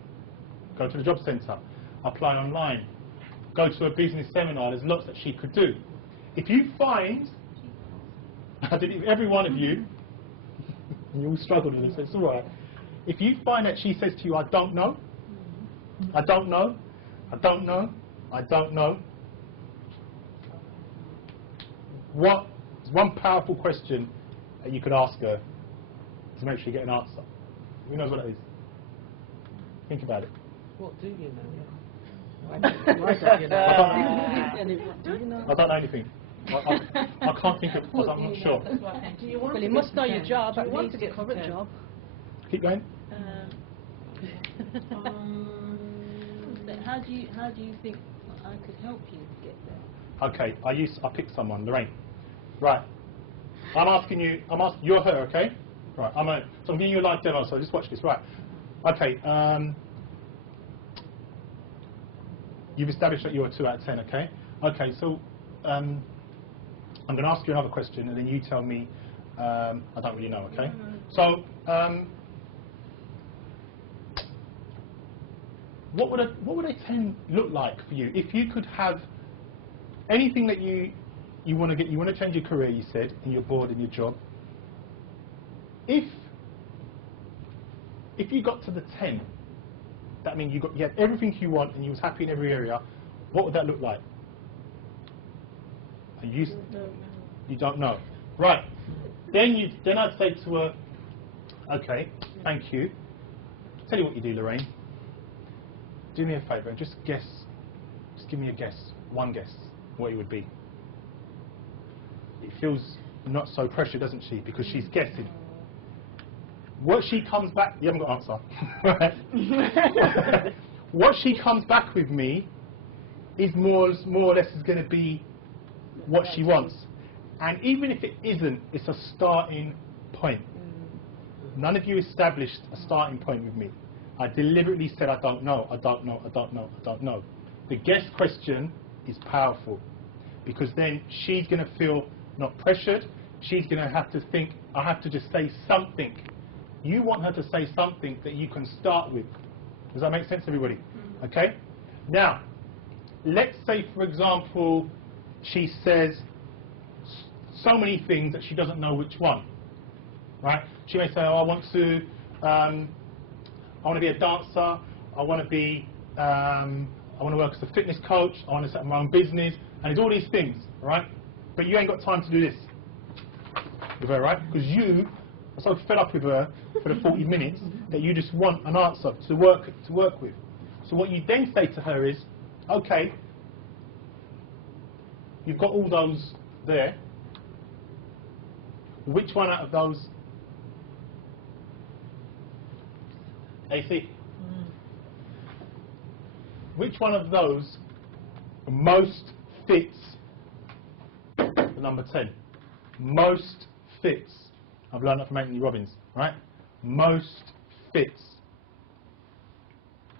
Go to the job centre, apply online, go to a business seminar, there's lots that she could do. If you find, every one of you, you all struggled with this, it's alright. If you find that she says to you, I don't know, I don't know, I don't know, I don't know, what is one powerful question that you could ask her to make sure you get an answer? Who knows what that is? Think about it. What do you know? I don't know anything. I can't think of, I'm not sure. Well, you must know your job, at least your current job. Keep going. How do you think I could help you get there? Okay, I picked someone, Lorraine. Right. You're her, okay? Right. So I'm giving you a live demo, so just watch this. Right. Okay. You've established that you're a 2 out of 10, okay? Okay, so I'm going to ask you another question, and then you tell me I don't really know, okay? So what would a 10 look like for you? If you could have anything that you want to change your career, you said, and you're bored in your job. If you got to the 10, that means you had everything you want and you was happy in every area, what would that look like? You don't know. Right. Then I'd say to her, okay, thank you. Tell you what you do, Lorraine. Do me a favour and just guess. Just give me a guess. One guess what it would be. It feels not so pressured, doesn't she? Because she's guessing. What she comes back, you haven't got an answer. What she comes back with me is more or less is going to be what she wants. And even if it isn't, it's a starting point. None of you established a starting point with me. I deliberately said I don't know, I don't know, I don't know, I don't know. The guess question is powerful because then she's going to feel not pressured. She's going to have to think, I have to just say something. You want her to say something that you can start with. Does that make sense, everybody? Okay? Now, let's say, for example, she says so many things that she doesn't know which one. Right? She may say, oh, I want to be a dancer. I want to be, I want to work as a fitness coach. I want to set up my own business. And it's all these things, right? But you ain't got time to do this with her, right? Because you are so fed up with her for the 40 minutes that you just want an answer to work with. So what you then say to her is, okay, you've got all those there. Which one out of those? AC? Which one of those most fits the number 10? Most fits. I've learned that from Anthony Robbins, right? Most fits.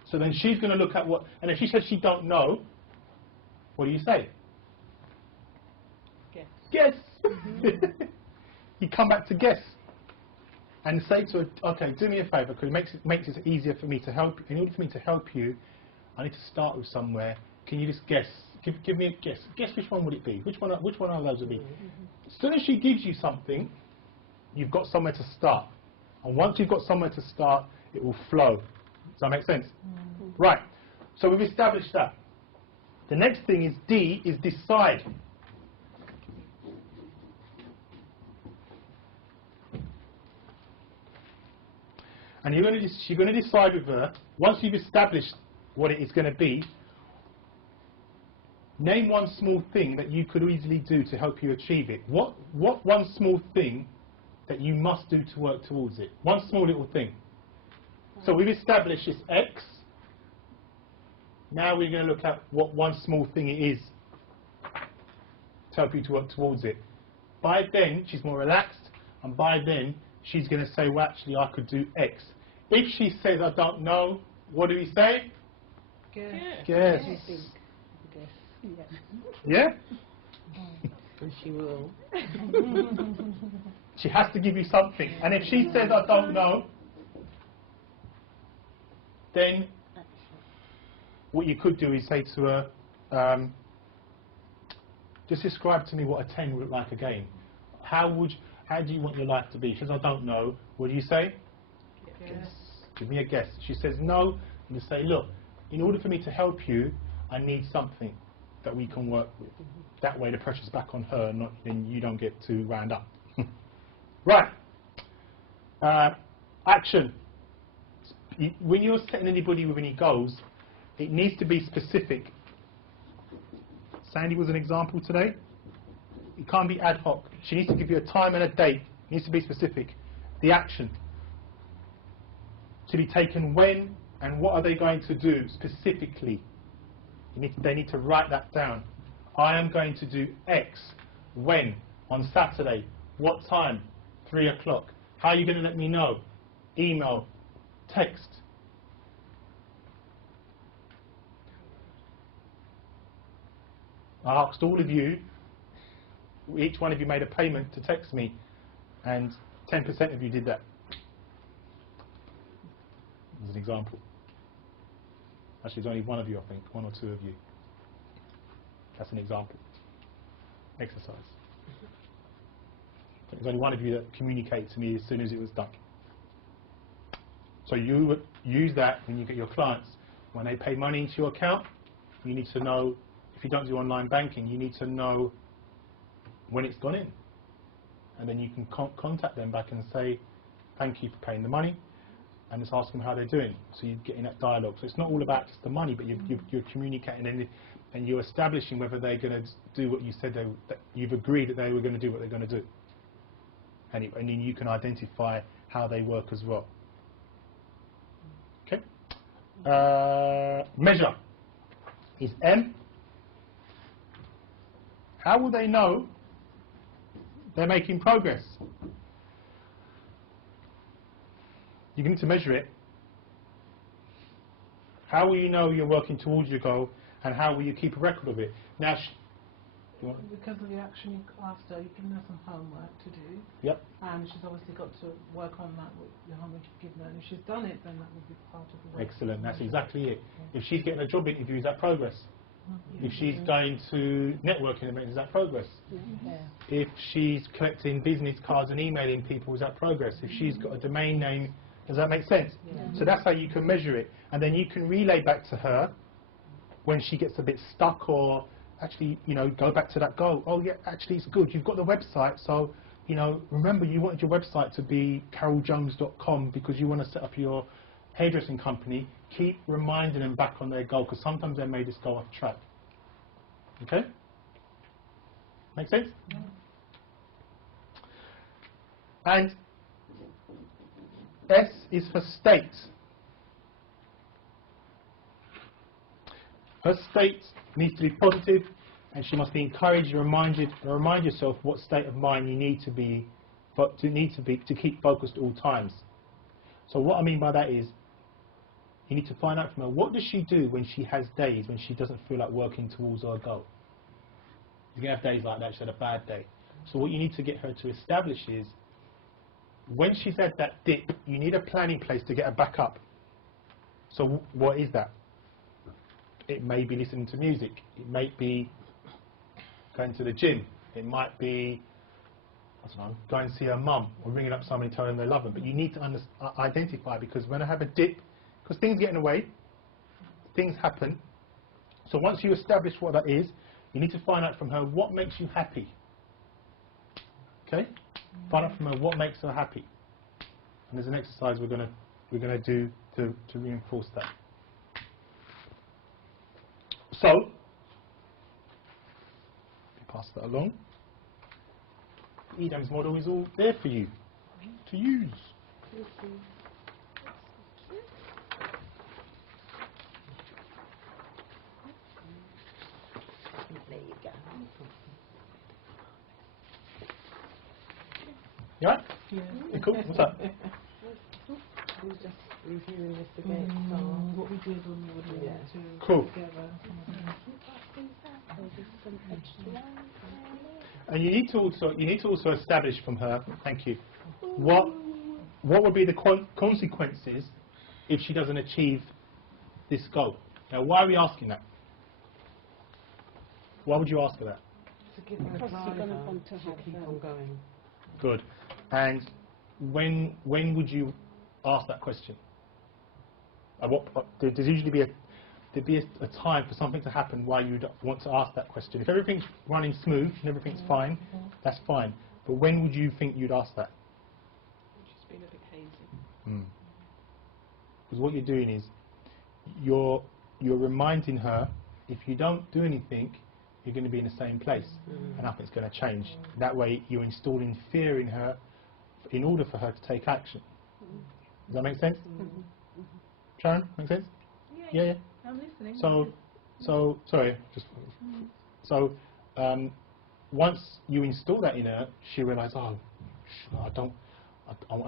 So then she's going to look at what, and if she says she don't know, what do you say? Guess. You come back to guess and say to her, okay, do me a favour, because it makes it easier for me to help. In order for me to help you, I need to start with somewhere. Can you just guess? Give me a guess. Guess which one would it be? Which one of those would it be? As soon as she gives you something, you've got somewhere to start. And once you've got somewhere to start, it will flow. Does that make sense? Right. So we've established that. The next thing is D, is decide. And you're going to decide with her, once you've established what it is going to be, name one small thing that you could easily do to help you achieve it. What one small thing that you must do to work towards it? One small little thing. So we've established it's X. Now we're going to look at what one small thing it is to help you to work towards it. By then, she's more relaxed, and by then, she's going to say, well, actually, I could do X. If she says, I don't know, what do we say? Guess. Guess. Yeah? And she will. She has to give you something. And if she says, I don't know, then what you could do is say to her, just describe to me what a 10 would look like again. How do you want your life to be? She says, I don't know. What do you say? Guess. Give me a guess. She says no, and you say, look, in order for me to help you, I need something that we can work with. That way the pressure's back on her, and then you don't get too wound up. Right. Action. When you're setting anybody with any goals, it needs to be specific. Sandy was an example today. It can't be ad hoc. She needs to give you a time and a date. It needs to be specific. The action. To be taken when and what are they going to do specifically. They need to write that down. I am going to do X. When? On Saturday. What time? 3 o'clock. How are you going to let me know? Email. Text. I asked all of you, each one of you made a payment to text me, and 10% of you did that. As an example. Actually, there's only one of you, I think, one or two of you. That's an example. Exercise. There's only one of you that communicated to me as soon as it was done. So you would use that when you get your clients. When they pay money into your account, you need to know, if you don't do online banking, you need to know when it's gone in. And then you can contact them back and say, thank you for paying the money, and just ask them how they're doing. So you're getting that dialogue. So it's not all about just the money, but you're communicating and you're establishing whether they're going to do what you said that you've agreed that they were going to do what they're going to do. And then you can identify how they work as well. Okay. Measure is M. How will they know they're making progress? You need to measure it. How will you know you're working towards your goal, and how will you keep a record of it? Now, because of the action you asked her, you've given her some homework to do. Yep. And she's obviously got to work on that with the homework you've given her. And if she's done it, then that will be part of the work. Excellent. That's exactly it. If she's getting a job interview, is that progress? If she's going to networking events, is that progress? If she's collecting business cards and emailing people, is that progress? If she's got a domain name, does that make sense? So that's how you can measure it. And then you can relay back to her when she gets a bit stuck, or actually, go back to that goal. Oh yeah, actually it's good. You've got the website, so, remember you wanted your website to be caroljones.com because you want to set up your hairdressing company. Keep reminding them back on their goal, because sometimes they may just go off track. Okay? Make sense? And S is for state. Her state needs to be positive, and she must be encouraged and remind yourself what state of mind you need to be, to keep focused at all times. So what I mean by that is, you need to find out from her, what does she do when she has days when she doesn't feel like working towards her goal? You can have days like that, she had a bad day. So what you need to get her to establish is, when she's had that dip, you need a plan in place to get her back up. So what is that? It may be listening to music. It might be going to the gym. It might be, I don't know, going to see her mum or ringing up somebody telling them they love them. But you need to identify, because when I have a dip, because things get in the way, things happen. So once you establish what that is, you need to find out from her what makes you happy. Okay? Find out from her what makes her happy. And there's an exercise we're gonna do to reinforce that. So, pass that along. EDAM's model is all there for you to use. There you go. You alright? Yeah. You cool? What's up? We're just reviewing this again. What we did when we were doing Cool. together. And you need to also establish from her, thank you, what would be the consequences if she doesn't achieve this goal. Now, why are we asking that? Why would you ask her that? To give her a driver to keep on going. Good. And when would you ask that question? There's usually be a time for something to happen why you'd want to ask that question. If everything's running smooth and everything's fine, that's fine. But when would you think you'd ask that? Just being a bit hazy. Because what you're doing is you're reminding her, if you don't do anything, you're going to be in the same place and nothing's going to change. That way you're installing fear in her in order for her to take action. Does that make sense? Sharon, make sense? Yeah. I'm listening. Once you install that in her, she realises, I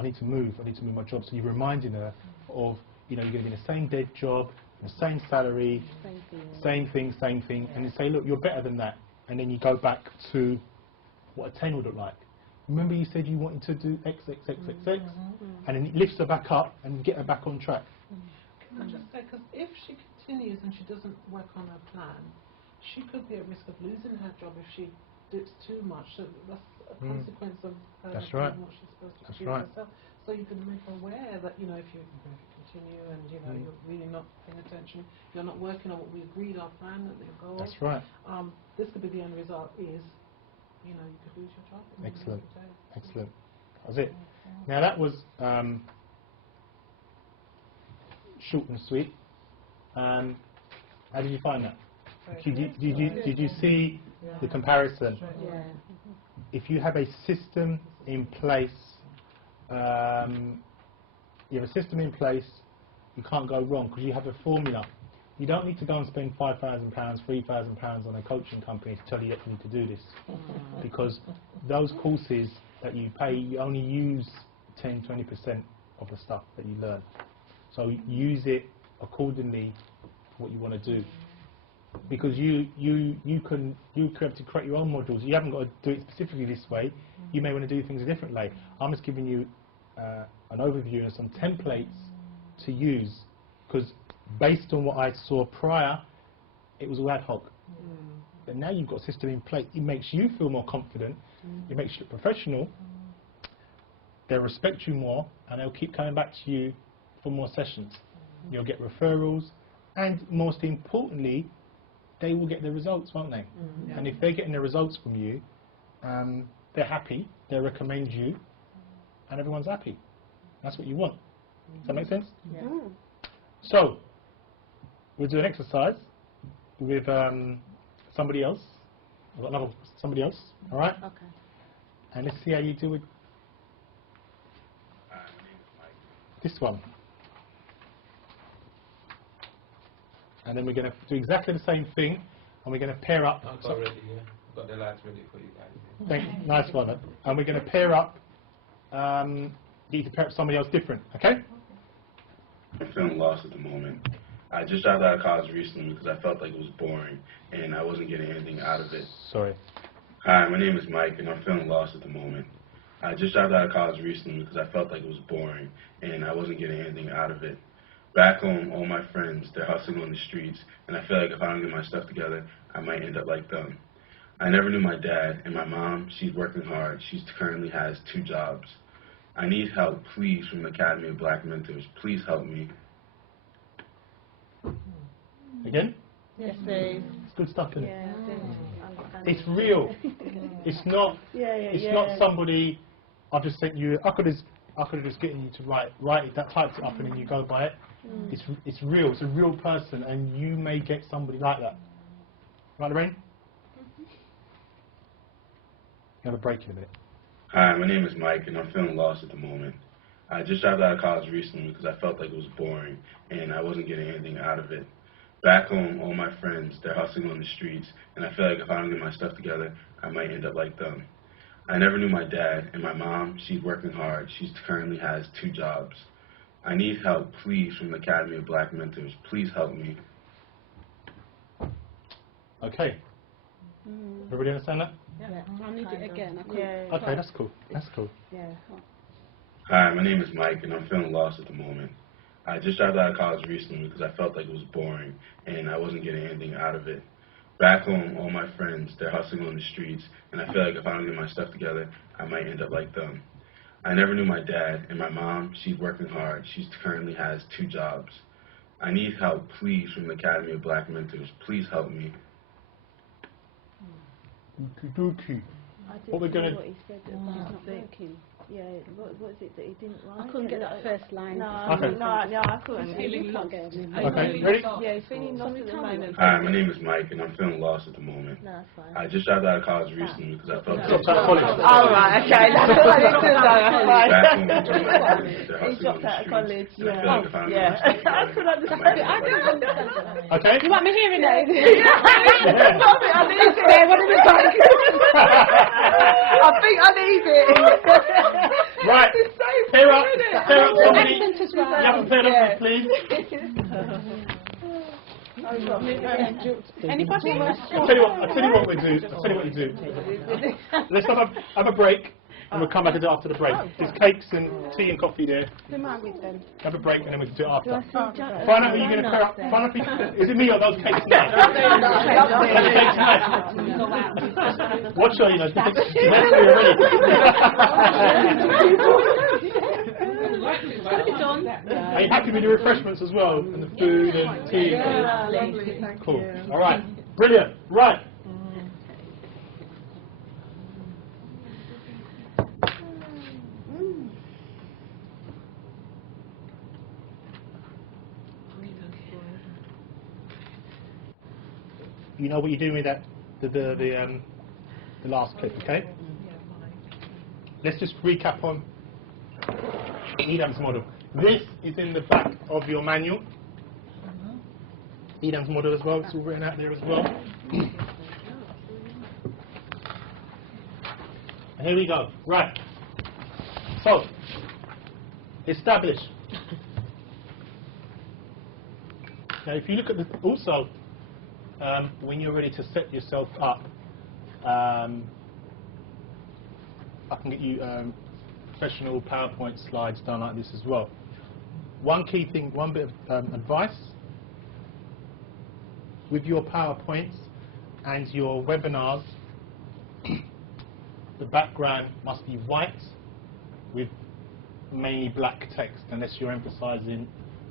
need to move. I need to move my job. So you're reminding her of, you're going to be in the same dead job, the same salary, same thing, and you say, look, you're better than that. And then you go back to what a 10 would look like. Remember you said you wanted to do X, X, X, X, X? And then it lifts her back up and get her back on track. Can I just say, because if she continues and she doesn't work on her plan, she could be at risk of losing her job if she dips too much. So that's a consequence of her not doing what she's supposed to do herself. So you can make her aware that, if you continue and, you're really not paying attention, you're not working on what we agreed, our plan, your goals. That's right. This could be the end result is, you could lose your job. Excellent. Excellent. That was it. Now that was short and sweet. How did you find that? Did you see the comparison? Yeah. If you have a system in place, you can't go wrong because you have a formula. You don't need to go and spend £5,000, £3,000 on a coaching company to tell you that you need to do this. Because those courses that you pay, you only use 10-20% of the stuff that you learn. So use it accordingly for what you want to do. Because you have to create your own modules. You haven't got to do it specifically this way. You may want to do things a different way. I'm just giving you an overview and some templates to use, because based on what I saw prior, it was all ad hoc. But now you've got a system in place. It makes you feel more confident. It makes you look professional. They'll respect you more, and they'll keep coming back to you for more sessions. You'll get referrals, and most importantly, they will get the results, won't they? And if they're getting the results from you, they're happy, they'll recommend you, and everyone's happy. That's what you want. Does that make sense? Yeah. So, we'll do an exercise with somebody else. I've got somebody else, alright? Okay. And let's see how you do with this one. And then we're going to do exactly the same thing, and we're going to pair up. I've got ready, yeah. I've got the lights ready for you guys. Thank you. Nice one. And we're going to pair up. You need to pair up somebody else different, okay? I'm feeling lost at the moment. I just dropped out of college recently because I felt like it was boring and I wasn't getting anything out of it. Sorry. Hi, my name is Mike and I'm feeling lost at the moment. I just dropped out of college recently because I felt like it was boring and I wasn't getting anything out of it. Back home, all my friends, they're hustling on the streets, and I feel like if I don't get my stuff together, I might end up like them. I never knew my dad, and my mom, she's working hard. She currently has 2 jobs. I need help, please, from the Academy of Black Mentors. Please help me. Again? Yes, please. It's good stuff, isn't it? Yeah, I didn't understand. It's real. It's not. It's not somebody. I've just sent you. I could have just getting you to write it. That types it up and then you go by it. It's real. It's a real person, and you may get somebody like that. Right, Lorraine? You have a break in a minute. Hi, my name is Mike, and I'm feeling lost at the moment. I just dropped out of college recently because I felt like it was boring and I wasn't getting anything out of it. Back home, all my friends, they're hustling on the streets, and I feel like if I don't get my stuff together, I might end up like them. I never knew my dad, and my mom, she's working hard. She currently has 2 jobs. I need help, please, from the Academy of Black Mentors. Please help me. Okay. Everybody understand that? Yeah. I need it again. I couldn't. Okay, that's cool. That's cool. Yeah. Hi, my name is Mike, and I'm feeling lost at the moment. I just dropped out of college recently because I felt like it was boring and I wasn't getting anything out of it. Back home, all my friends, they're hustling on the streets, and I feel like if I don't get my stuff together, I might end up like them. I never knew my dad, and my mom, she's working hard. She currently has 2 jobs. I need help, please, from the Academy of Black Mentors. Please help me. What we're going to... What he said about it's not working. Yeah, what is it that he didn't write? I couldn't get that first line. No, Okay. no, I couldn't. You can't get it. Okay, ready? Yeah, he's feeling lost at the moment. Hi, my name is Mike, and I'm feeling lost at the moment. No, that's fine. I just dropped out of college recently because I felt Dropped out of college. Oh, right, okay, that's what I didn't know, that's fine. Back home, all my friends, they're He hustling dropped on out of the college, streets, and I yeah. feel like if I don't get my Yeah, stuff together, I could I understand might it. end up like them. Okay? You want me hearing it? I need it. What is it like? I think I need it. Right. Pair up somebody. Accent as well. You haven't paired up, please. Anybody? I'll tell you what we do. Let's have a break, and we'll come back and do it after the break. There's cakes and tea and coffee there. Who am I with then? Have a break, and then we can do it after. Find out who you're going to pair up. Find out is it me or those cakes nice? Are the cakes nice? Watch her, you know. Are you happy with the refreshments as well, and the food and tea? Yeah, lovely. Cool. All right. Brilliant. Right. You know what you're doing with that, the last clip, okay? Let's just recap on Edam's model. This is in the back of your manual. Edam's model as well, it's all written out there as well. And here we go. Right. So, establish. Now, if you look at the also, when you're ready to set yourself up, I can get you professional PowerPoint slides done like this as well. One key thing, one bit of advice with your PowerPoints and your webinars, the background must be white with mainly black text, unless you're emphasizing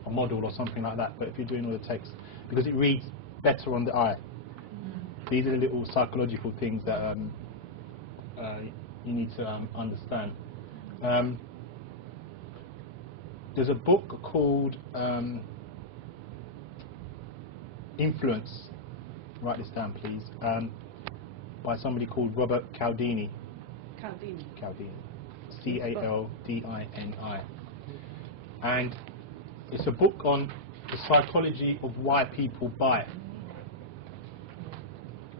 a model or something like that. But if you're doing all the text, because it reads better on the eye. These are the little psychological things that you need to understand. There's a book called Influence, write this down please, by somebody called Robert Cialdini. Cialdini. C-A-L-D-I-N-I. and it's a book on the psychology of why people buy.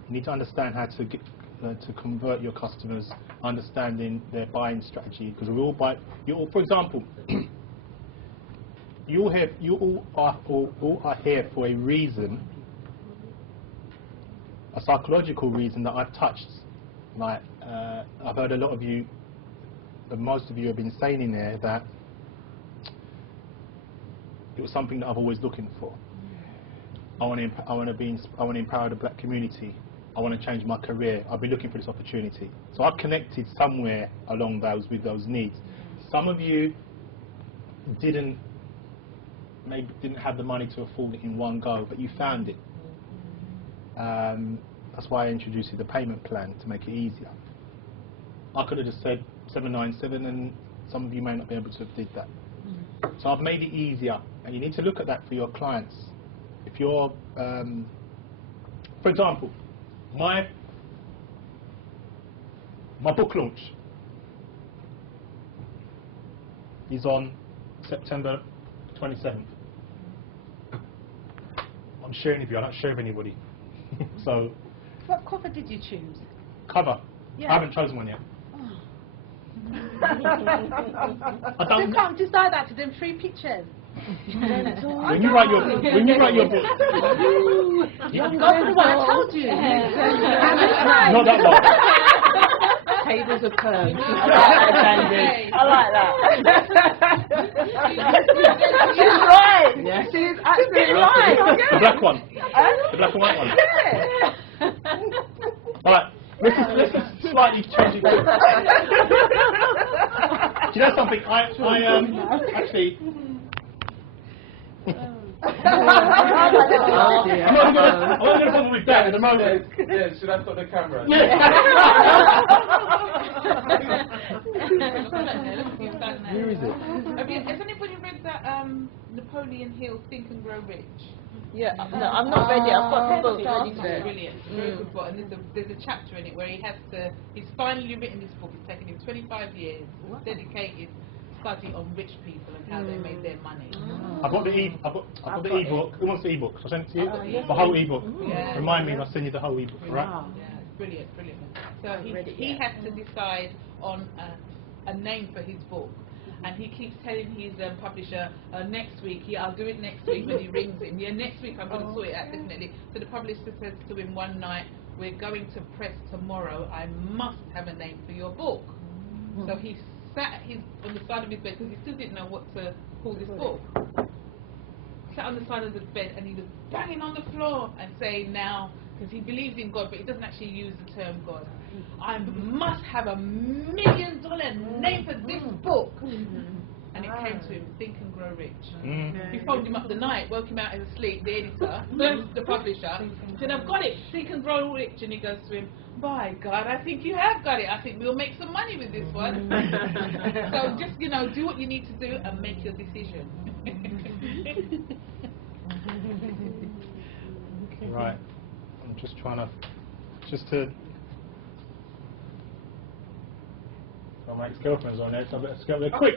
You need to understand how to get, to convert your customers, understanding their buying strategy, because we all buy. You all, for example, you all are here for a reason, a psychological reason that I've touched. Like I've heard a lot of you, most of you have been saying in there that it was something that I've always looking for. I want to empower the black community. I want to change my career. I've been looking for this opportunity. So I've connected somewhere along those with those needs. Some of you maybe didn't have the money to afford it in one go, but you found it. That's why I introduced you the payment plan to make it easier. I could have just said 797, and some of you may not be able to have did that. So I've made it easier, and you need to look at that for your clients. If you're, for example, my book launch is on September 27th. I'm sharing with you, I'm not sharing with anybody. So, what cover did you choose? Cover? Yeah. I haven't chosen one yet. You can't decide that to them 3 pictures. When you write your book, you haven't got the one I told you. Not that one. Tables are turned. I like that. She's right. Yeah. She's absolutely right. The black one. The black and white one. Alright, let's just slightly change it. Do you know something? Actually. I'm not going to bother with that at the moment. Yeah, should I put the camera? Where is it? Has anybody read that Napoleon Hill Think and Grow Rich? Yeah, no, I'm not ready. I've got the book ready to. Brilliant, very good book. And there's a chapter in it where he's finally written this book. It's taken him 25 years, dedicated study on rich people and how they made their money. I've got the e-book. Who wants the e-book? Shall I send it to you? Yes. The whole e-book. Yeah. Remind me, I'll send you the whole e-book, right? Yeah, brilliant. So he has to decide on a name for his book. And he keeps telling his publisher, next week, I'll do it next week when he rings him. Yeah, next week I'm going to sort it out, definitely. So the publisher says to him one night, we're going to press tomorrow. I must have a name for your book. So he sat on the side of his bed, because he still didn't know what to call this book. Sat on the side of the bed and he was banging on the floor and saying now, because he believes in God, but he doesn't actually use the term God. I must have $1 million name for this book. And it came to him, Think and Grow Rich. He phoned him up the night, woke him out of his sleep, the editor, the publisher, said, I've got it, Think and Grow Rich. And he goes to him, by God, I think you have got it. I think we'll make some money with this one. So just, do what you need to do and make your decision. Right. I'm just trying to, my ex-girlfriend's on there, so I better get there quick.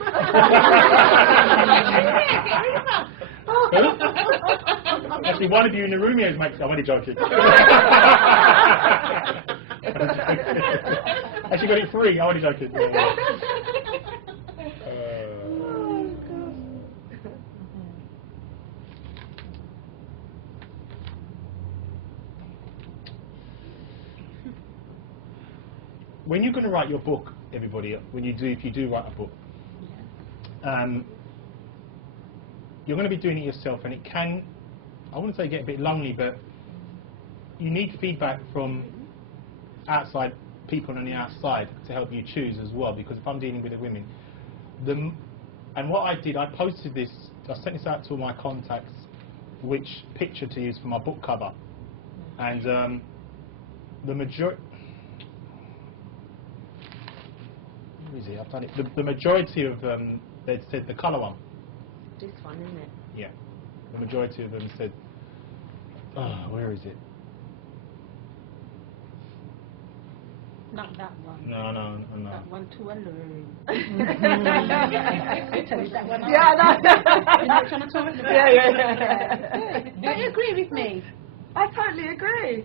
Actually, one of you in the room here is making. I'm only joking. Actually, got it free. I'm only joking. When you're going to write your book, everybody, if you do write a book, you're going to be doing it yourself, and it can, I wouldn't say get a bit lonely, but you need feedback from outside people on the outside to help you choose as well, because if I'm dealing with the women, and what I did, I posted this, I sent this out to all my contacts, which picture to use for my book cover, and the majority, where is it? I've done it. The majority of them, they said the colour one. This one, isn't it? Yeah. The majority of them said, where is it? Not that one. No. That one too alluring. Yeah, I know. You're not trying to talk about Yeah. Don't you agree with me? I totally agree.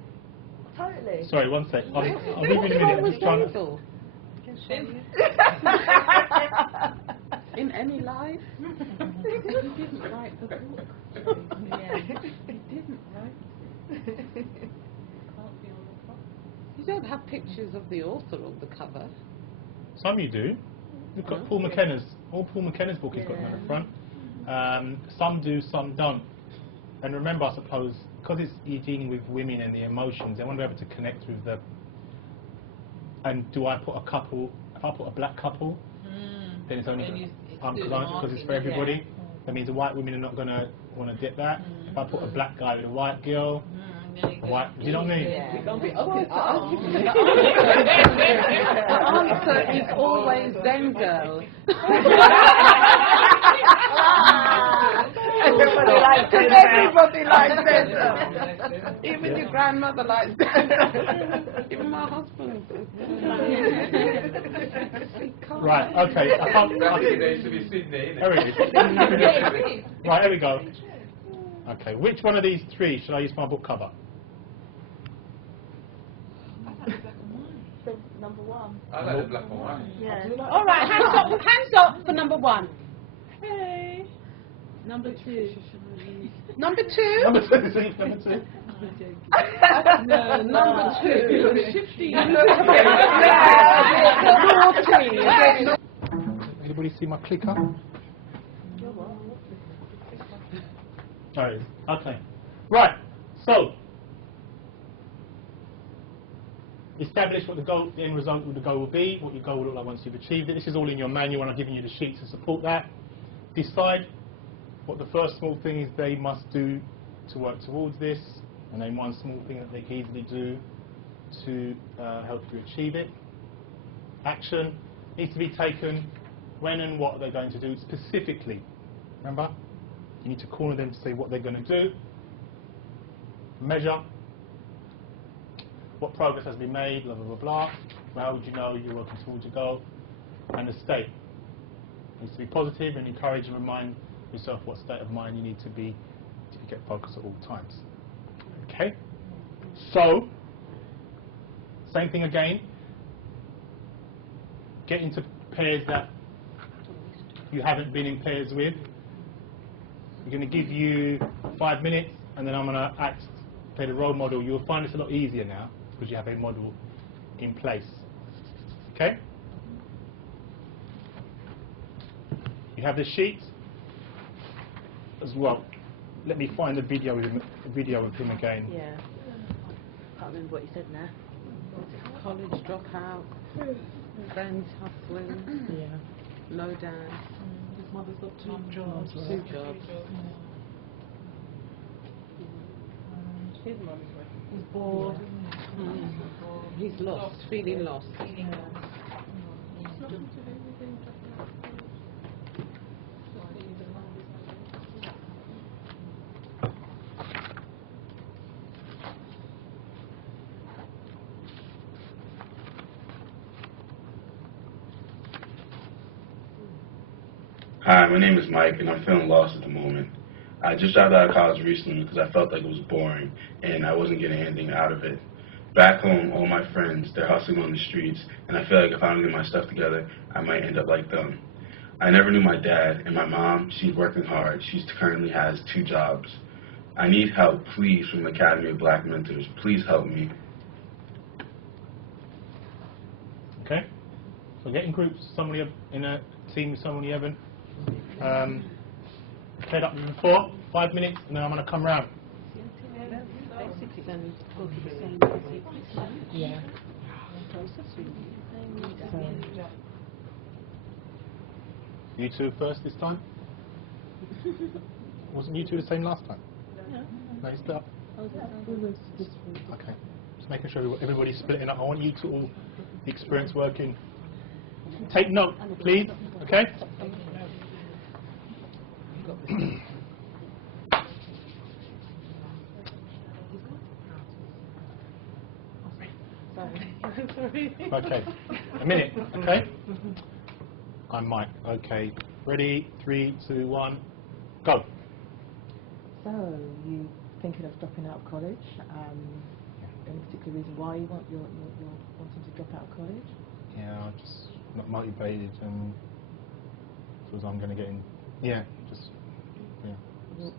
Totally. Sorry, one sec. I'll leave you in a minute. I'm just trying to... In any life, he didn't write the book. Yeah. He didn't write it. Can't be on the front. You don't have pictures of the author on the cover. Some you do. You've got Paul McKenna's. All Paul McKenna's book is got on the front. Some do, some don't. And remember, I suppose, because you're dealing with women and the emotions, they want to be able to connect with the... And do I put a couple... If I put a black couple, then it's only... Because it's for everybody. That means the white women are not going to want to dip that. If I put a black guy with a white girl... White, do you know what I mean? Yeah. The answer is always Denzel. Everybody likes Denzel. Even your grandmother likes Denzel. Even my husband. Right, okay. I can't... Right, here we go. Okay, which one of these three should I use for my book cover? Number one. I like the black and white. Yeah. All right, hands up for number one. Hey. Number two. Number two? Number two. No, number two. 15. Anybody see my clicker? Oh, okay. Right. So, establish what the end result of the goal will be, what your goal will look like once you've achieved it. This is all in your manual, and I've given you the sheet to support that. Decide what the first small thing is they must do to work towards this, and then one small thing that they can easily do to help you achieve it. Action needs to be taken. When and what are they going to do specifically? Remember? You need to corner them to say what they're going to do. Measure. What progress has been made, blah, blah, blah, blah. How would you know you're working towards your goal? And the state. It needs to be positive and encourage and remind yourself what state of mind you need to be to get focused at all times. Okay? So, same thing again. Get into pairs that you haven't been in pairs with. We're going to give you 5 minutes, and then I'm going to play the role model. You'll find this a lot easier now because you have a model in place. Okay? You have the sheet as well. Let me find the video with him again. Yeah. Can't remember what you said now. College dropout, friends hustling, low down. His mother's got two jobs. He's bored. He's lost, feeling lost. Hi, my name is Mike, and I'm feeling lost at the moment. I just dropped out of college recently because I felt like it was boring, and I wasn't getting anything out of it. Back home, all my friends, they're hustling on the streets, and I feel like if I don't get my stuff together, I might end up like them. I never knew my dad, and my mom, she's working hard. She currently has 2 jobs. I need help, please, from the Academy of Black Mentors. Please help me. Okay? So get in groups, somebody in a team with someone you haven't played up with before. 5 minutes, and then I'm going to come round. Yeah. You two first this time? Wasn't you two the same last time? No, you split up? Okay. Just making sure everybody's splitting up. I want you to all experience working. Take note, please. Okay? Sorry. Okay. A minute, okay? I'm Mike. Okay. Ready? 3, 2, 1, go. So, you thinking of dropping out of college? Any particular reason why you're wanting to drop out of college? Yeah, I'm just not motivated and feels I'm going to get in. Yeah, just, yeah. Well,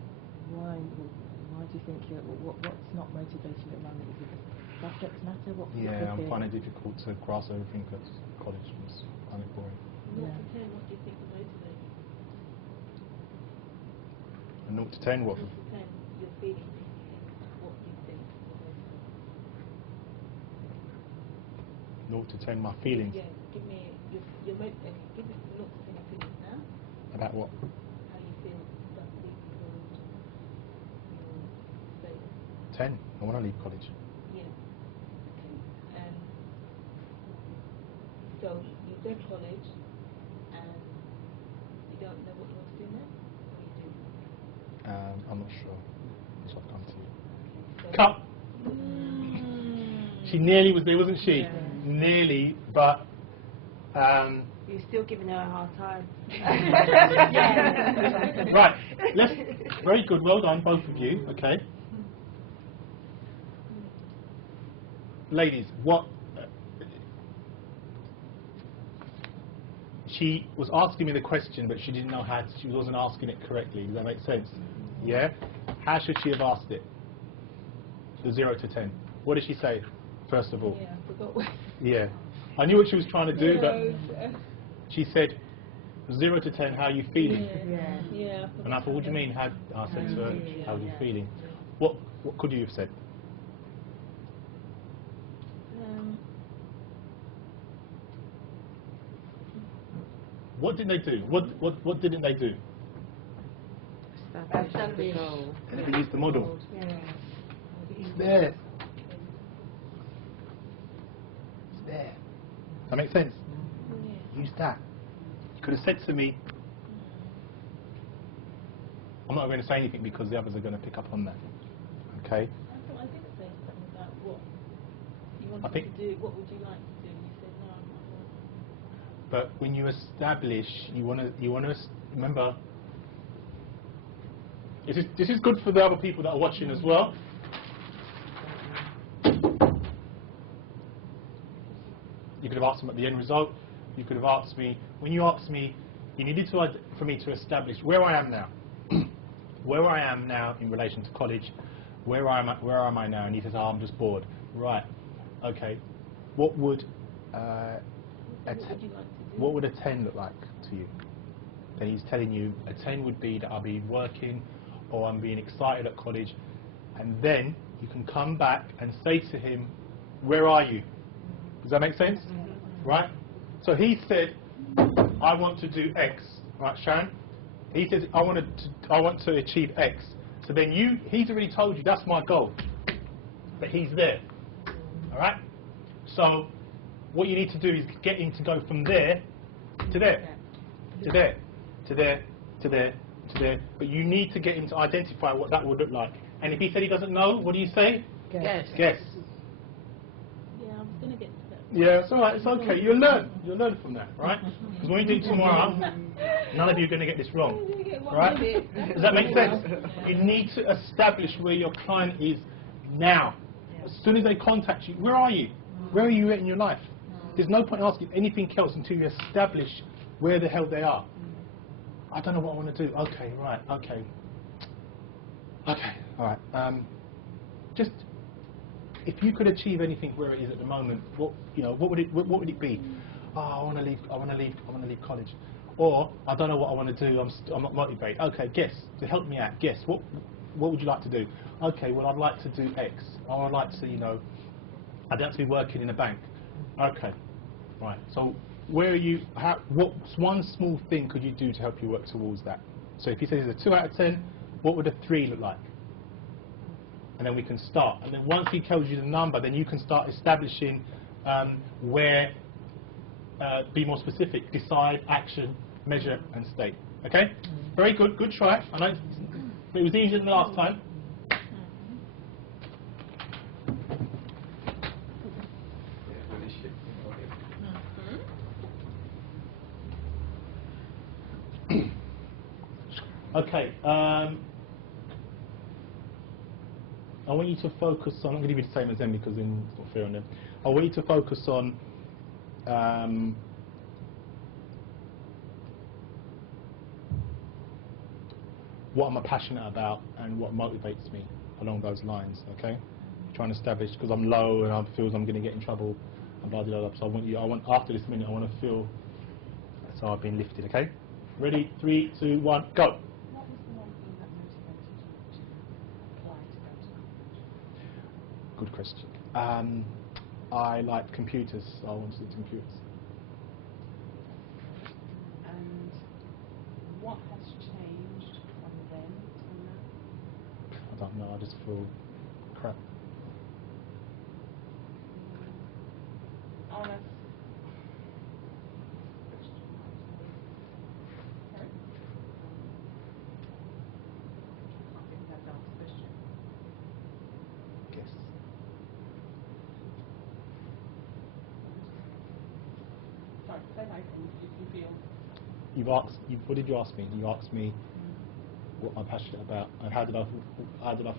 why do you think what's not motivating you at the moment? Is it the subject matter? What Yeah, I'm finding it difficult to grasp everything at college. It's kind of boring. What do you think will motivate you? And 0 to 10, what? 0 to 10, your feelings. What do you think will motivate you? 0 to 10, my feelings. Yeah, give me give me 0 to 10 your feelings now. About what? How you feel about leaving college. Your state. 10. I want to leave college. Yeah. Okay. So you've done college and you don't know what you want to do next? What do you do? I'm not sure. So I'll come to you. So Cut! She nearly was there, wasn't she? Yeah. Nearly, but... You're still giving her a hard time. Right, very good, well done, both of you, okay. Ladies, what... she was asking me the question, but she didn't know how, she wasn't asking it correctly. Does that make sense? Yeah? How should she have asked it? The 0 to 10. What did she say, first of all? Yeah, I forgot what. Yeah. I knew what she was trying to do, but she said, 0 to 10, how are you feeling? Yeah. And I thought, what do you mean? How, I said to her, how are you feeling? What could you have said? What did they do? What didn't they do? Establish the goal. They used the model. Yeah. It's there. It's there. That makes sense? Use that. You could have said to me, I'm not going to say anything because the others are going to pick up on that. Okay? I didn't say something about what you wanted to do. What would you like to do? You said no, I'm not. But when you establish, you want to remember. This is good for the other people that are watching as well. You could have asked them at the end result. You could have asked me, when you asked me, you needed for me to establish where I am now. Where I am now in relation to college. Where am I now? And he says, oh, I'm just bored. Right. Okay. What would a 10 look like to you? Then he's telling you a 10 would be that I'll be working or I'm being excited at college, and then you can come back and say to him, where are you? Does that make sense? Right? So he said, I want to do X. Right, Sharon? He says, I want to achieve X. So then he's already told you that's my goal. But he's there. Alright? So what you need to do is get him to go from there to there. To there. To there. To there. To there. But you need to get him to identify what that would look like. And if he said he doesn't know, what do you say? Guess. Guess. Yeah, I was going to get to that. Yeah, it's alright, it's okay. You'll learn from that, right? Because when you do it tomorrow, none of you are going to get this wrong. Right? Does that make sense? You need to establish where your client is now. As soon as they contact you, where are you? Where are you at in your life? There's no point asking anything else until you establish where the hell they are. I don't know what I want to do. Okay, right, okay. Okay, alright. Just, if you could achieve anything where it is at the moment, what would it be? Oh, I want to leave college. Or, I don't know what I want to do, I'm not motivated. Okay, guess, to help me out, guess, what would you like to do? Okay, well, I'd like to do X. Or I'd like to, I'd like to be working in a bank. Okay, right, so where are you, what's one small thing could you do to help you work towards that? So if you say there's a 2 out of 10, what would a 3 look like? And then we can start. And then once he tells you the number, then you can start establishing where, be more specific, decide, action, measure, and state. Okay? Very good, good try. I know it was easier than the last time. Okay. I want you to focus on. I'm going to be the same as them because then it's not fair on them. I want you to focus on. What I'm passionate about and what motivates me along those lines. Okay. Trying to establish because I'm low and I feel I'm going to get in trouble and blah blah blah. So I want after this minute I want to feel as though I've been lifted. Okay. Ready? 3, 2, 1, go. What was the one thing that motivated you to apply to go to college? Good question. I liked computers. So I wanted to do computers. And what has changed from then till now? I don't know. I just feel crap. Honest. Yes. Sorry, say that again. If you feel. What did you ask me? You asked me what I'm passionate about and how did I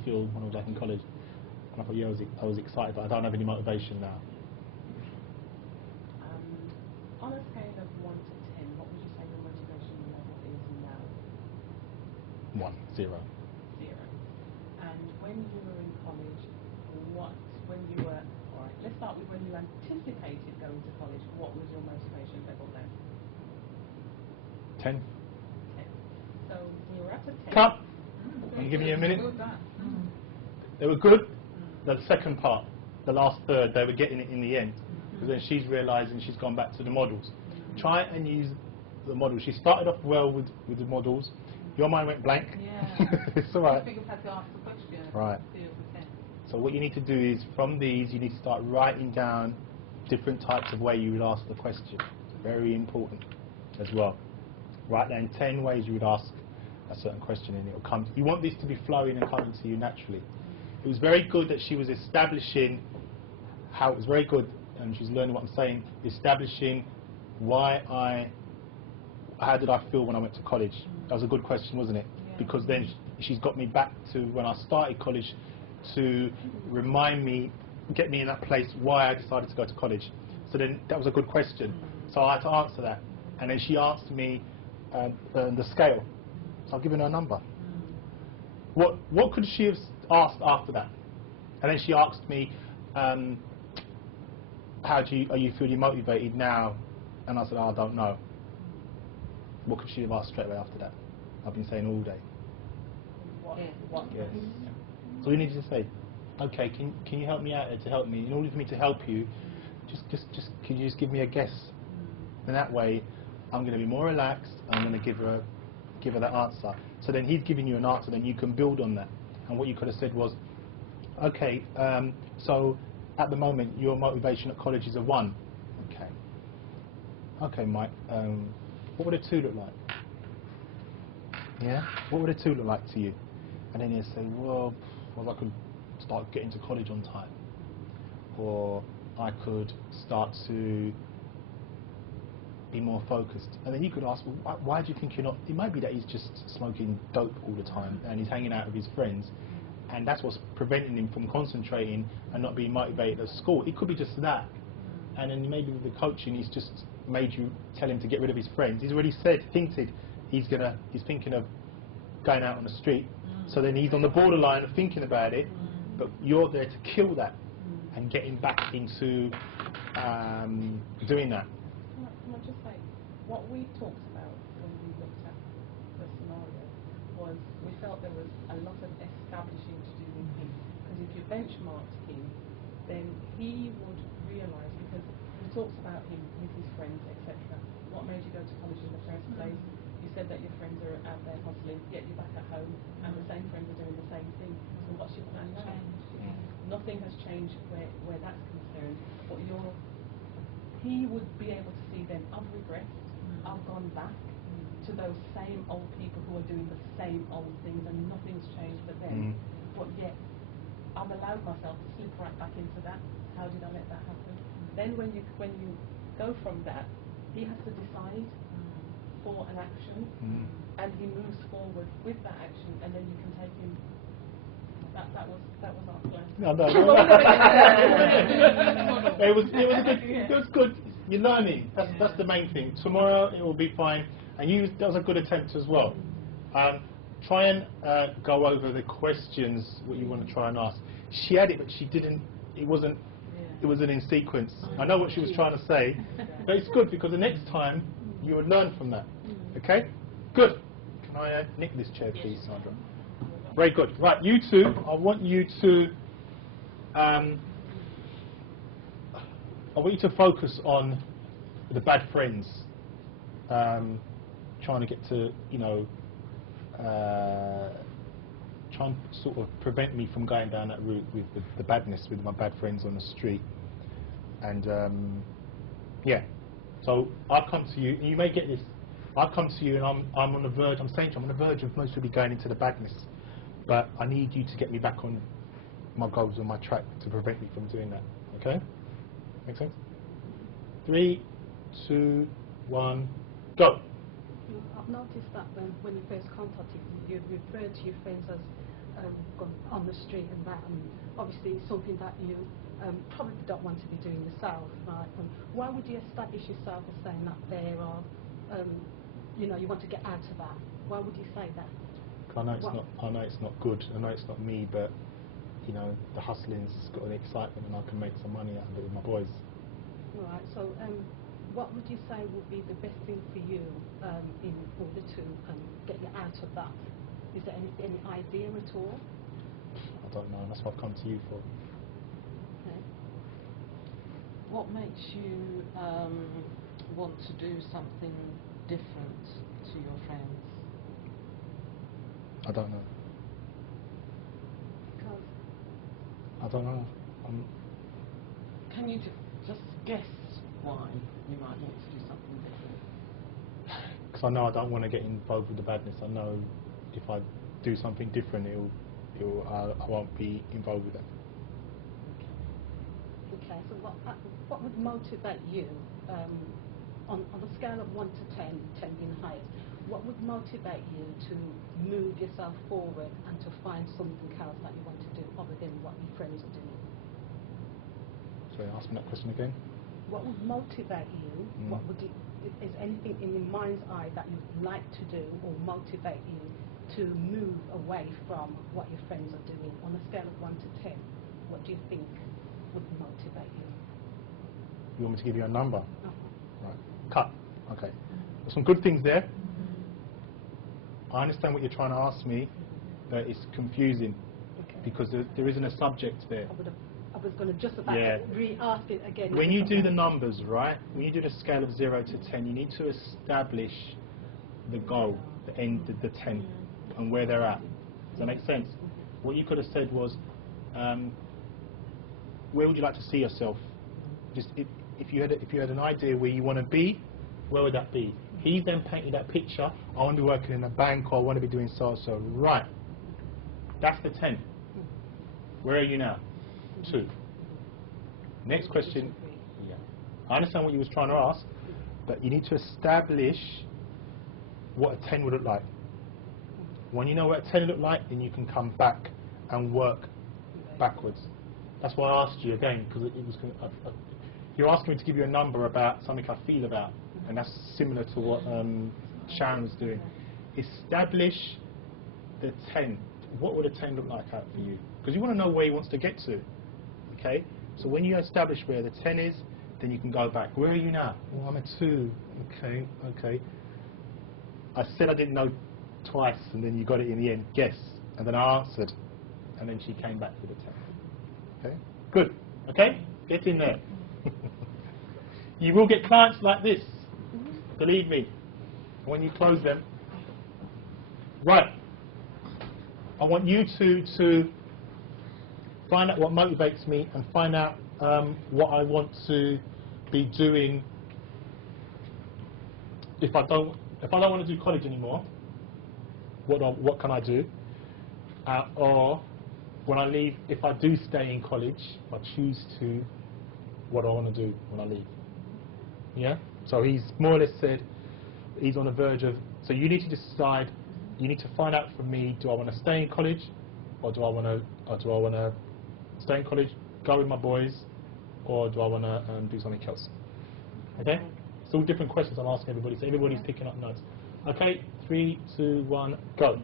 feel when I was back in college. And I thought, yeah, I was excited, but I don't have any motivation now. On a scale of 1 to 10, what would you say your motivation level is now? 1, 0. 0. And when you were in college, alright, let's start with when you anticipated going to college, what was your motivation level then? 10. 10. So we were at a 10. Cut! I'm giving you a minute. They were good. The second part, the last third, they were getting it in the end. Because then she's realising she's gone back to the models. Try and use the models. She started off well with the models. Your mind went blank. Yeah. It's all right. I had to ask the question. Right. So what you need to do is, from these, you need to start writing down different types of way you would ask the question. Very important as well. Write down 10 ways you would ask a certain question and it will come. You want this to be flowing and coming to you naturally. It was very good that she was establishing how it was very good, and she's learning what I'm saying, establishing how did I feel when I went to college. That was a good question, wasn't it? Yeah. Because then she's got me back to when I started college to remind me, get me in that place why I decided to go to college. So then that was a good question. So I had to answer that. And then she asked me the scale. So I've given her a number. What could she have asked after that? And then she asked me, are you feeling motivated now? And I said, I don't know. What could she have asked straight away after that? I've been saying all day. What? Yes. So you need to say, okay, can you help me out to help me? In order for me to help you, can you just give me a guess? And that way, I'm going to be more relaxed. I'm going to give her that answer. So then he's giving you an answer. Then you can build on that. And what you could have said was, okay, so at the moment your motivation at college is a 1. Okay. Okay, Mike. What would a 2 look like? Yeah. What would a 2 look like to you? And then he'll say, well, I could start getting to college on time, or I could start to be more focused. And then you could ask, well, why do you think you're not? It might be that he's just smoking dope all the time and he's hanging out with his friends, and that's what's preventing him from concentrating and not being motivated at school. It could be just that. And then maybe with the coaching, he's just made you tell him to get rid of his friends. He's already hinted he's thinking of going out on the street. So then he's on the borderline of thinking about it, but you're there to kill that and get him back into doing that. Can I just say, what we talked about when we looked at the scenario was we felt there was a lot of establishing to do with him. Because if you benchmarked him, then he would realise, because he talks about him with his friends, etc. What made you go to college in the first place? You said that your friends are out there hustling, yet you're back at home, and the same friends are doing the same thing. So what's your plan now? Nothing has changed where that's concerned. But he would be able to see then, I've regressed, I've gone back to those same old people who are doing the same old things, and nothing's changed for them. But yet, I've allowed myself to slip right back into that. How did I let that happen? Then when you go from that, he has to decide for for an action, and he moves forward with that action, and then you can take him. That was our plan. No. It was good. You're learning. That's the main thing. Tomorrow it will be fine, and that was a good attempt as well. Try and go over the questions what you want to try and ask. She had it, but she didn't. It wasn't in sequence. I know what she was trying to say, but it's good because the next time you would learn from that. Okay? Good. Can I nick this chair, please, Sandra? Very good. Right, you two. I want you to focus on the bad friends. Trying to get to, try and sort of prevent me from going down that route with the badness with my bad friends on the street. And yeah, so I'll come to you, and you may get this. I'll come to you, and I'm on the verge. I'm saying to you, I'm on the verge of most people going into the badness, but I need you to get me back on my goals, on my track, to prevent me from doing that. Okay? Make sense? 3, 2, 1, go. I've noticed that when you first contacted me, you referred to your friends as gone on the street and that, and obviously it's something that you probably don't want to be doing yourself, right? Why would you establish yourself as saying that there are, you want to get out of that? Why would you say that? I know it's not good. I know it's not me, but the hustling's got an excitement, and I can make some money out of it with my boys. Right. So, what would you say would be the best thing for you in order to get you out of that? Is there any idea at all? I don't know. That's what I've come to you for. Okay. What makes you want to do something different to your friends? I don't know. Because I don't know. Can you just guess why you might want to do something different? Because I know I don't want to get involved with the badness. I know if I do something different, I won't be involved with it. Okay. So what would motivate you on a scale of 1 to 10, 10 being highest? What would motivate you to move yourself forward and to find something else that you want to do other than what your friends are doing? Sorry, ask me that question again. What would motivate you? What would is anything in your mind's eye that you'd like to do or motivate you to move away from what your friends are doing? On a scale of 1 to 10, what do you think would motivate you? You want me to give you a number? Right. Cut. Okay. There's some good things there. I understand what you're trying to ask me, but it's confusing because there isn't a subject there. I was going to just about re-ask it again. When you do the numbers, right, when you do the scale of 0 to 10, you need to establish the goal, the end, the 10, and where they're at. Does that make sense? What you could have said was, where would you like to see yourself? Just if you had an idea where you want to be, where would that be? He's then painted that picture. I want to be working in a bank, or I want to be doing so-so. Right. That's the 10. Where are you now? 2. Next question. Yeah. I understand what you was trying to ask, but you need to establish what a 10 would look like. When you know what a 10 would look like, then you can come back and work backwards. That's why I asked you again, because it was. You're asking me to give you a number about something I feel about, and that's similar to what Sharon was doing. Establish the 10. What would a 10 look like out for you? Because you want to know where he wants to get to. Okay? So when you establish where the 10 is, then you can go back. Where are you now? Oh, I'm a 2. Okay. I said I didn't know twice, and then you got it in the end. Guess. And then I answered, and then she came back with a 10. Okay? Good. Okay? Get in there. You will get clients like this. Believe me. When you close them. Right. I want you to find out what motivates me and find out what I want to be doing if I don't want to do college anymore. What can I do? Or when I leave, if I do stay in college, if I choose to, what do I want to do when I leave? Yeah. So he's more or less said, he's on the verge of. So you need to decide. You need to find out from me: do I want to stay in college, or do I want to stay in college, go with my boys, or do I want to do something else? Okay. It's all different questions I'm asking everybody. So everybody's picking up notes. Okay. 3, 2, 1, go. Okay,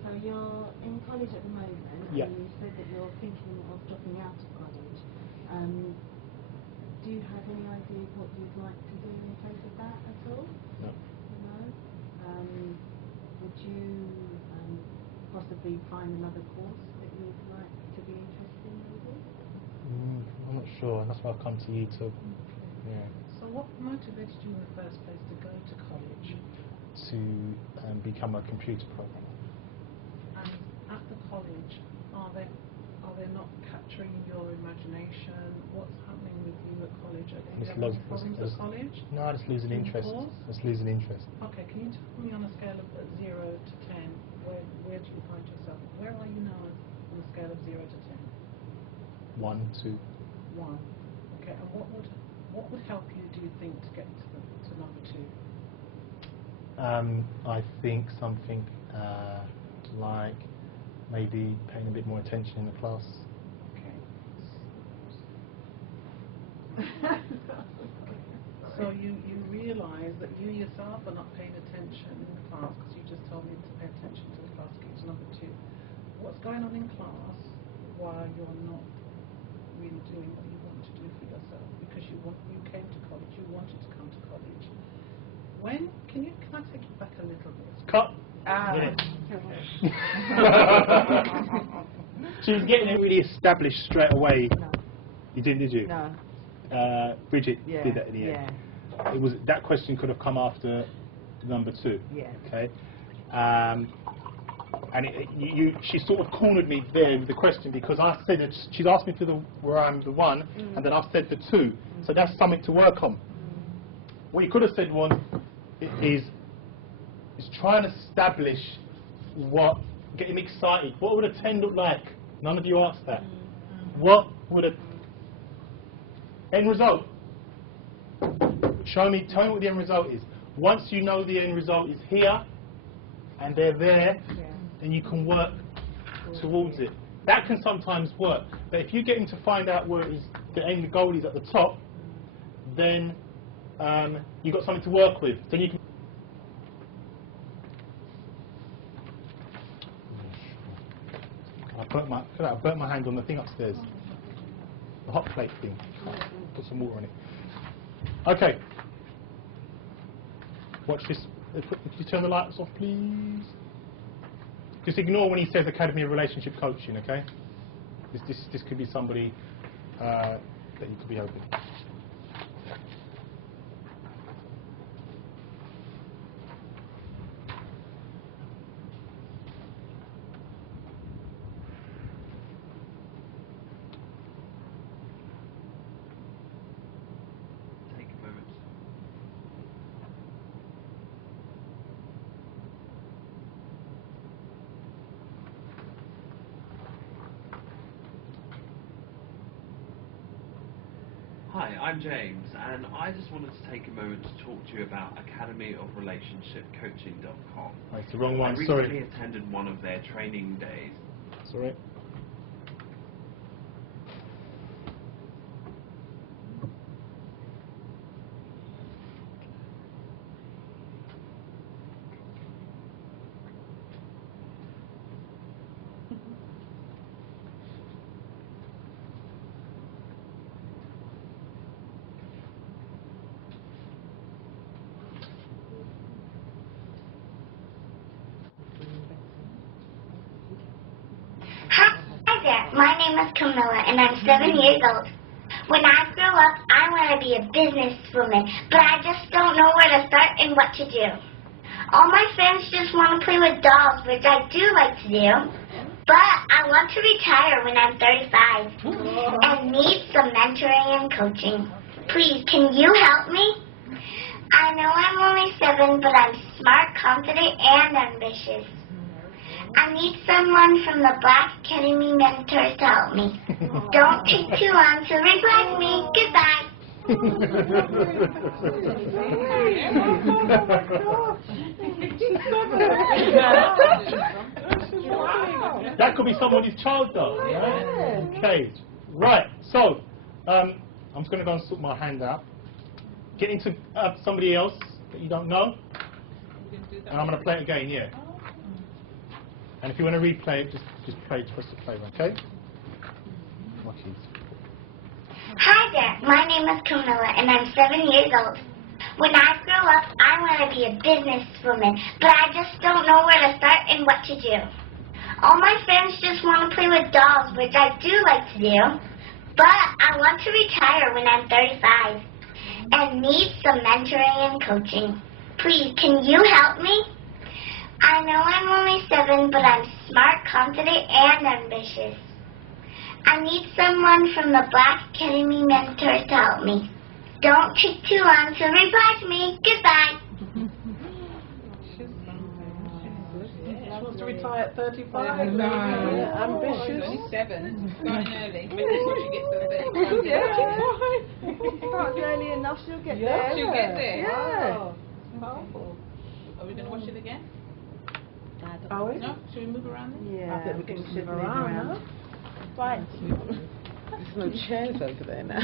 so you're in college at the moment, Yeah. and you said that you're thinking of dropping out of college. Do you have any idea what you'd like to do in place of that at all? No. No? Would you possibly find another course that you'd like to be interested in maybe? I'm not sure. That's why I've come to you to. Yeah. So what motivated you in the first place to go to college? To become a computer programmer. And at the college, are they not capturing your imagination? What's happening with you at college? Are you having any problems at college? No, I just losing interest. Just losing interest. Okay, can you tell me on a scale of 0 to 10, where do you find yourself? Where are you now on a scale of 0 to 10? 1, 2. 1. Okay, and what would help you, do you think, to get to number 2? I think something like maybe paying a bit more attention in the class. Okay. So you realise that you yourself are not paying attention in the class, because you just told me to pay attention to the class, get to number 2. What's going on in class while you're not really doing what you want to do for yourself? Because you came to college, you wanted to come to college. Can I take you back a little bit? Cut. She was getting it really established straight away. No. You didn't, did you? No. Bridget did that in the end. It was that question could have come after number 2. Yeah. Okay. And she sort of cornered me there with the question, because I said that she's asked me for where I'm the 1, and then I've said the 2. So that's something to work on. What you could have said is try and establish get him excited. What would a 10 look like? None of you asked that. What would a end result? Tell me what the end result is. Once you know the end result is here, and they're there, then you can work towards it. That can sometimes work. But if you get him to find out where the end goal is at the top, then you've got something to work with. Then you can. I burnt my hand on the thing upstairs. The hot plate thing. Put some water on it. Okay. Watch this. Could you turn the lights off, please? Just ignore when he says Academy of Relationship Coaching, okay? This could be somebody that you could be helping. Hi, I'm James, and I just wanted to take a moment to talk to you about academyofrelationshipcoaching.com. Oh, it's the wrong one, I sorry. recently attended one of their training days. Sorry. Hi there, my name is Camilla and I'm 7 years old. When I grow up, I want to be a businesswoman, but I just don't know where to start and what to do. All my friends just want to play with dolls, which I do like to do, but I want to retire when I'm 35 and need some mentoring and coaching. Please, can you help me? I know I'm only 7, but I'm smart, confident, and ambitious. I need someone from the Black Academy mentors to help me. Don't take too long to reply to me. Goodbye. That could be somebody's child, though. Right? Okay. Right. So, I'm just going to go and sort my hand out. Get into somebody else that you don't know, and I'm going to play it again. Yeah. And if you want to replay it, just press the play, okay? Watch these. Hi there, my name is Camilla and I'm 7 years old. When I grow up, I want to be a businesswoman, but I just don't know where to start and what to do. All my friends just want to play with dolls, which I do like to do, but I want to retire when I'm 35 and need some mentoring and coaching. Please, can you help me? I know I'm only 7, but I'm smart, confident, and ambitious. I need someone from the Black Academy Mentors to help me. Don't take too long to reply to me. Goodbye. She wants to retire at 35. No. Ambitious. 27. Starting early. Maybe that's what she gets to 35. Yeah. Starts early enough, she'll get there. She'll get there. Yeah. Powerful. Are we going to watch it again? Are we? No? Should we move around then? Yeah. I think we can just move around. Right. There's no chairs over there now.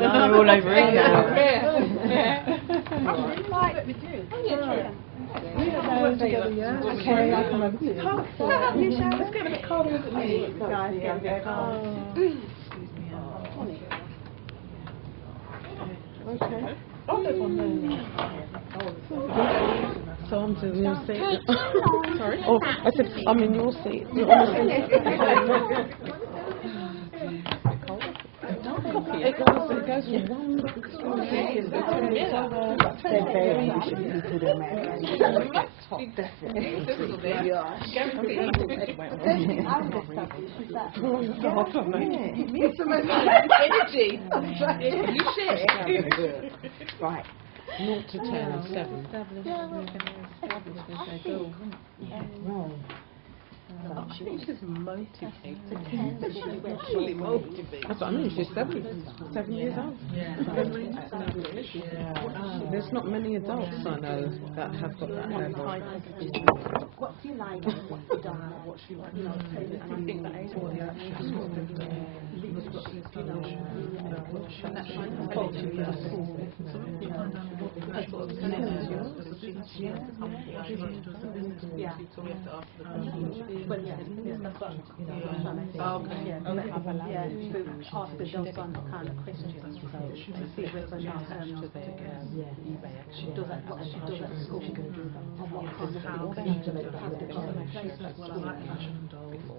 No, we're all over here now. Okay, I'll come over to you. Let's get a bit colder, isn't it? Guys, get a bit colder. Okay. Oh, there's one there. So I'm in your seat. Sorry? Oh, I said I'm in your seat. You're on the seat. It goes from one extreme to the other. They're very ambitious people, the Americans. Definitely. Energy. You share. Right. 0 to 10 and 7. I think she's motivated. That's what I mean, she's 7 years old. There's not many adults I know that have got that level. What do you like? What you don't like? What you want? You know, I think that age for the actions. Ask those kind of questions to see whether or not she does at school and what kind of implement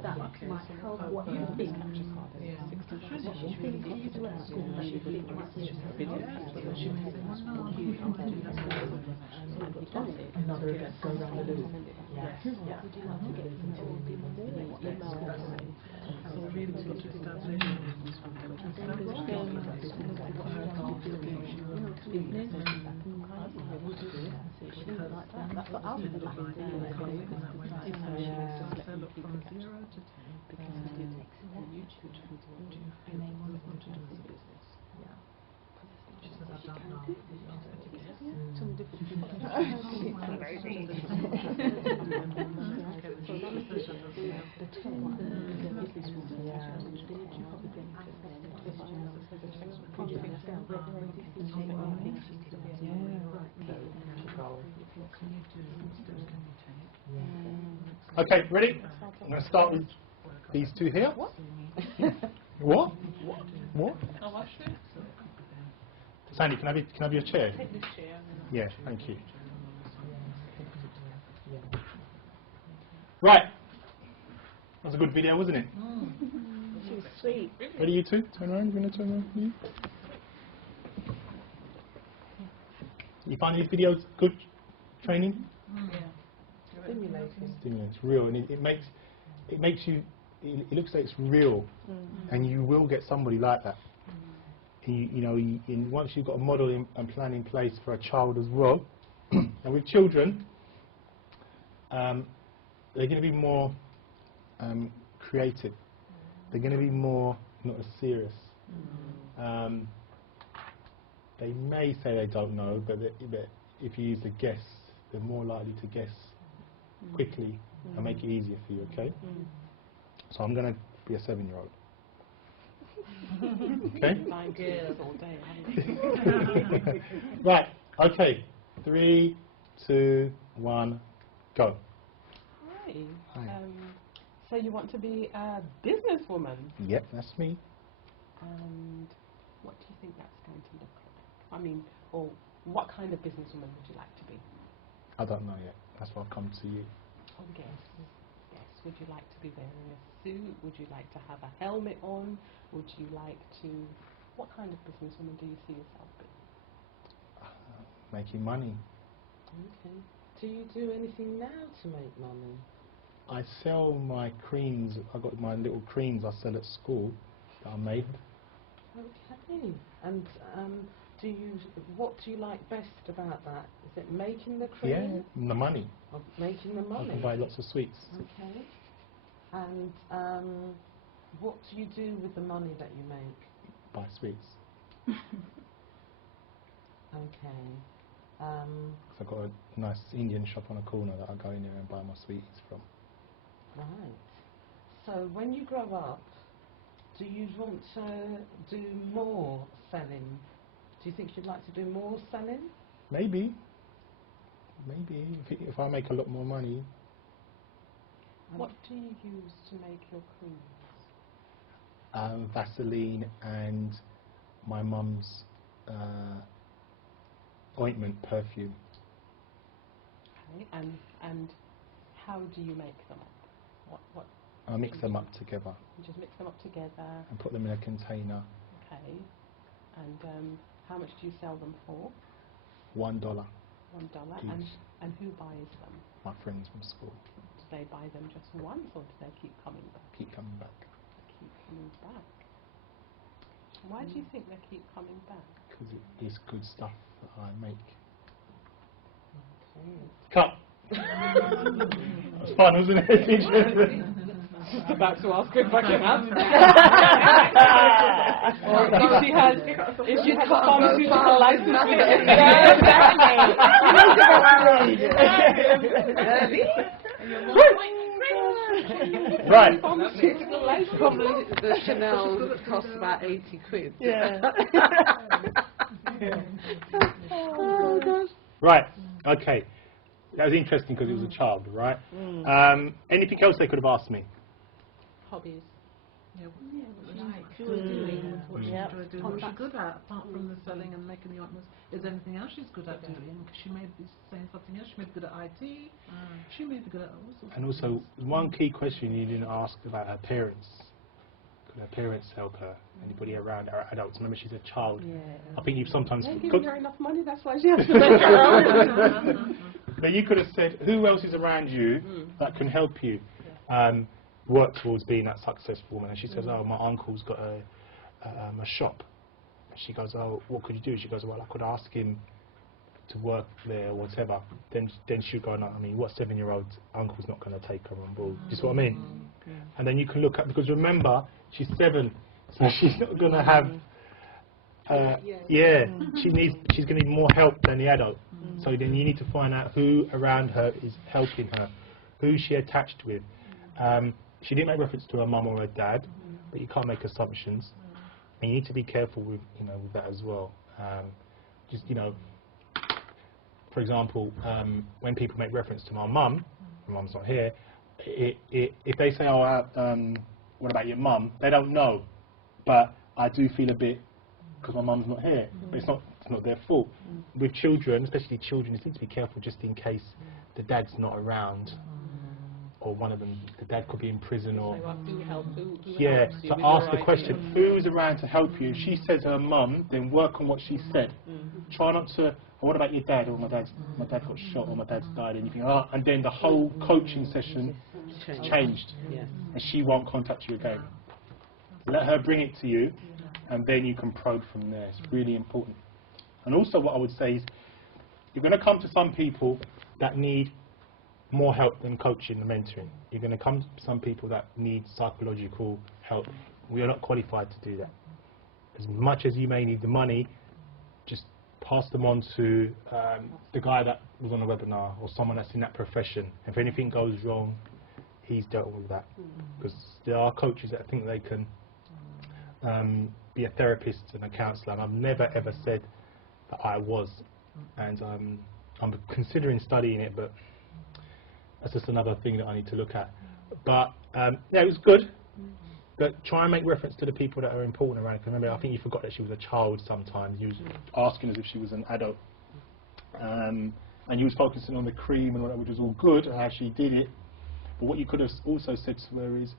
that might help what you think. What you think you do at school that you think might be another event go around the loop. Would you like to get into what they so really what you that's what I'll be Okay, ready? I'm going to start with these two here. What? What? What? Sandy, can I have your chair? Take this chair. Yeah, thank you. Right. That was a good video, wasn't it? She was sweet. Ready, you two? Turn around. You want to turn around? You find these videos good training? Stimulating. It's real, and it makes you. It looks like it's real, and you will get somebody like that. And once you've got a model and plan in place for a child as well, and with children, they're going to be more creative. They're going to be more not as serious. they may say they don't know, but if you use the guess, they're more likely to guess quickly and make it easier for you, okay? So I'm going to be a 7-year-old. Okay? Buying girls all day, haven't you? Right, okay. 3, 2, 1, go. Hi. Hi. So you want to be a businesswoman? Yep, that's me. And what do you think that's going to look like? I mean, or what kind of businesswoman would you like to be? I don't know yet. That's why I've come to you. Oh, guess. Would you like to be wearing a suit? Would you like to have a helmet on? Would you like to... What kind of businesswoman do you see yourself being? Making money. Okay. Do you do anything now to make money? I sell my creams. I got my little creams I sell at school that I made. Okay. And what do you like best about that? Is it making the cream? Yeah, the money. Or making the money? I can buy lots of sweets. Okay. And what do you do with the money that you make? Buy sweets. Okay. So I've got a nice Indian shop on a corner that I go in there and buy my sweets from. Right. So when you grow up, do you want to do more selling? Do you think you'd like to do more selling? Maybe. If I make a lot more money. What do you use to make your creams? Vaseline and my mum's ointment perfume. Okay. And how do you make them up? What I mix them up together. You just mix them up together. And put them in a container. Okay. And how much do you sell them for? $1. $1. Each. And who buys them? My friends from school. Do they buy them just once, or do they keep coming back? Keep coming back. They keep coming back. Why do you think they keep coming back? Because it's good stuff that I make. Okay. Cut! That was fun, wasn't it? About to ask if I can have or if she has a pharmaceutical license. Right. Probably the Chanel costs about 80 quid. Yeah. Oh, gosh. Right, okay. That was interesting because it was a child, right? Anything else they could have asked me? Hobbies. Yeah, what she enjoys doing, what she enjoys doing, what she's good at, apart from the selling and making the ointments. Is there anything else she's good at doing? Because she may be saying something else. She may be good at IT. She may be good at all sorts And of also, one key question you didn't ask about her parents. Could her parents help her? Anybody around her adults? Remember, she's a child. Yeah. I think you've sometimes... They're giving her enough money, that's why she has to make her own. But you could have said, who else is around you that can help you work towards being that successful woman? And she says, oh, my uncle's got a shop. And she goes, oh, what could you do? She goes, well, I could ask him to work there or whatever. Then she'd go, no, I mean, what 7-year-old uncle's not going to take her on board? Do you see what I mean? And then you can look at, because remember, she's 7, so she's not going to have... she's going to need more help than the adult. So then you need to find out who around her is helping her, who's she attached with. She didn't make reference to her mum or her dad, but you can't make assumptions, and you need to be careful with with that as well. Just for example, when people make reference to my mum not here, if they say, oh, what about your mum? They don't know, but I do feel a bit, because my mum's not here, but it's not their fault. With children, especially children, you need to be careful just in case the dad's not around, or one of them, the dad could be in prison, or so ask the question, who's around to help you? If she says her mum, then work on what she said. Try not to, what about your dad? Or my dad got shot, or my dad's died, and you think, and then the whole coaching session changed, and she won't contact you again. Let her bring it to you, and then you can probe from there. It's really important. And also what I would say is, you're going to come to some people that need more help than coaching and mentoring. You're going to come to some people that need psychological help. We are not qualified to do that. As much as you may need the money, just pass them on to the guy that was on the webinar or someone that's in that profession. If anything goes wrong, he's dealt with that. Because there are coaches that think they can be a therapist and a counsellor, and I've never ever said that I was. And I'm considering studying it, but that's just another thing that I need to look at. But yeah, it was good. But try and make reference to the people that are important around. Because remember, I think you forgot that she was a child sometimes. You was asking as if she was an adult. And you was focusing on the cream and all that, which was all good, and how she did it. But what you could have also said to her is,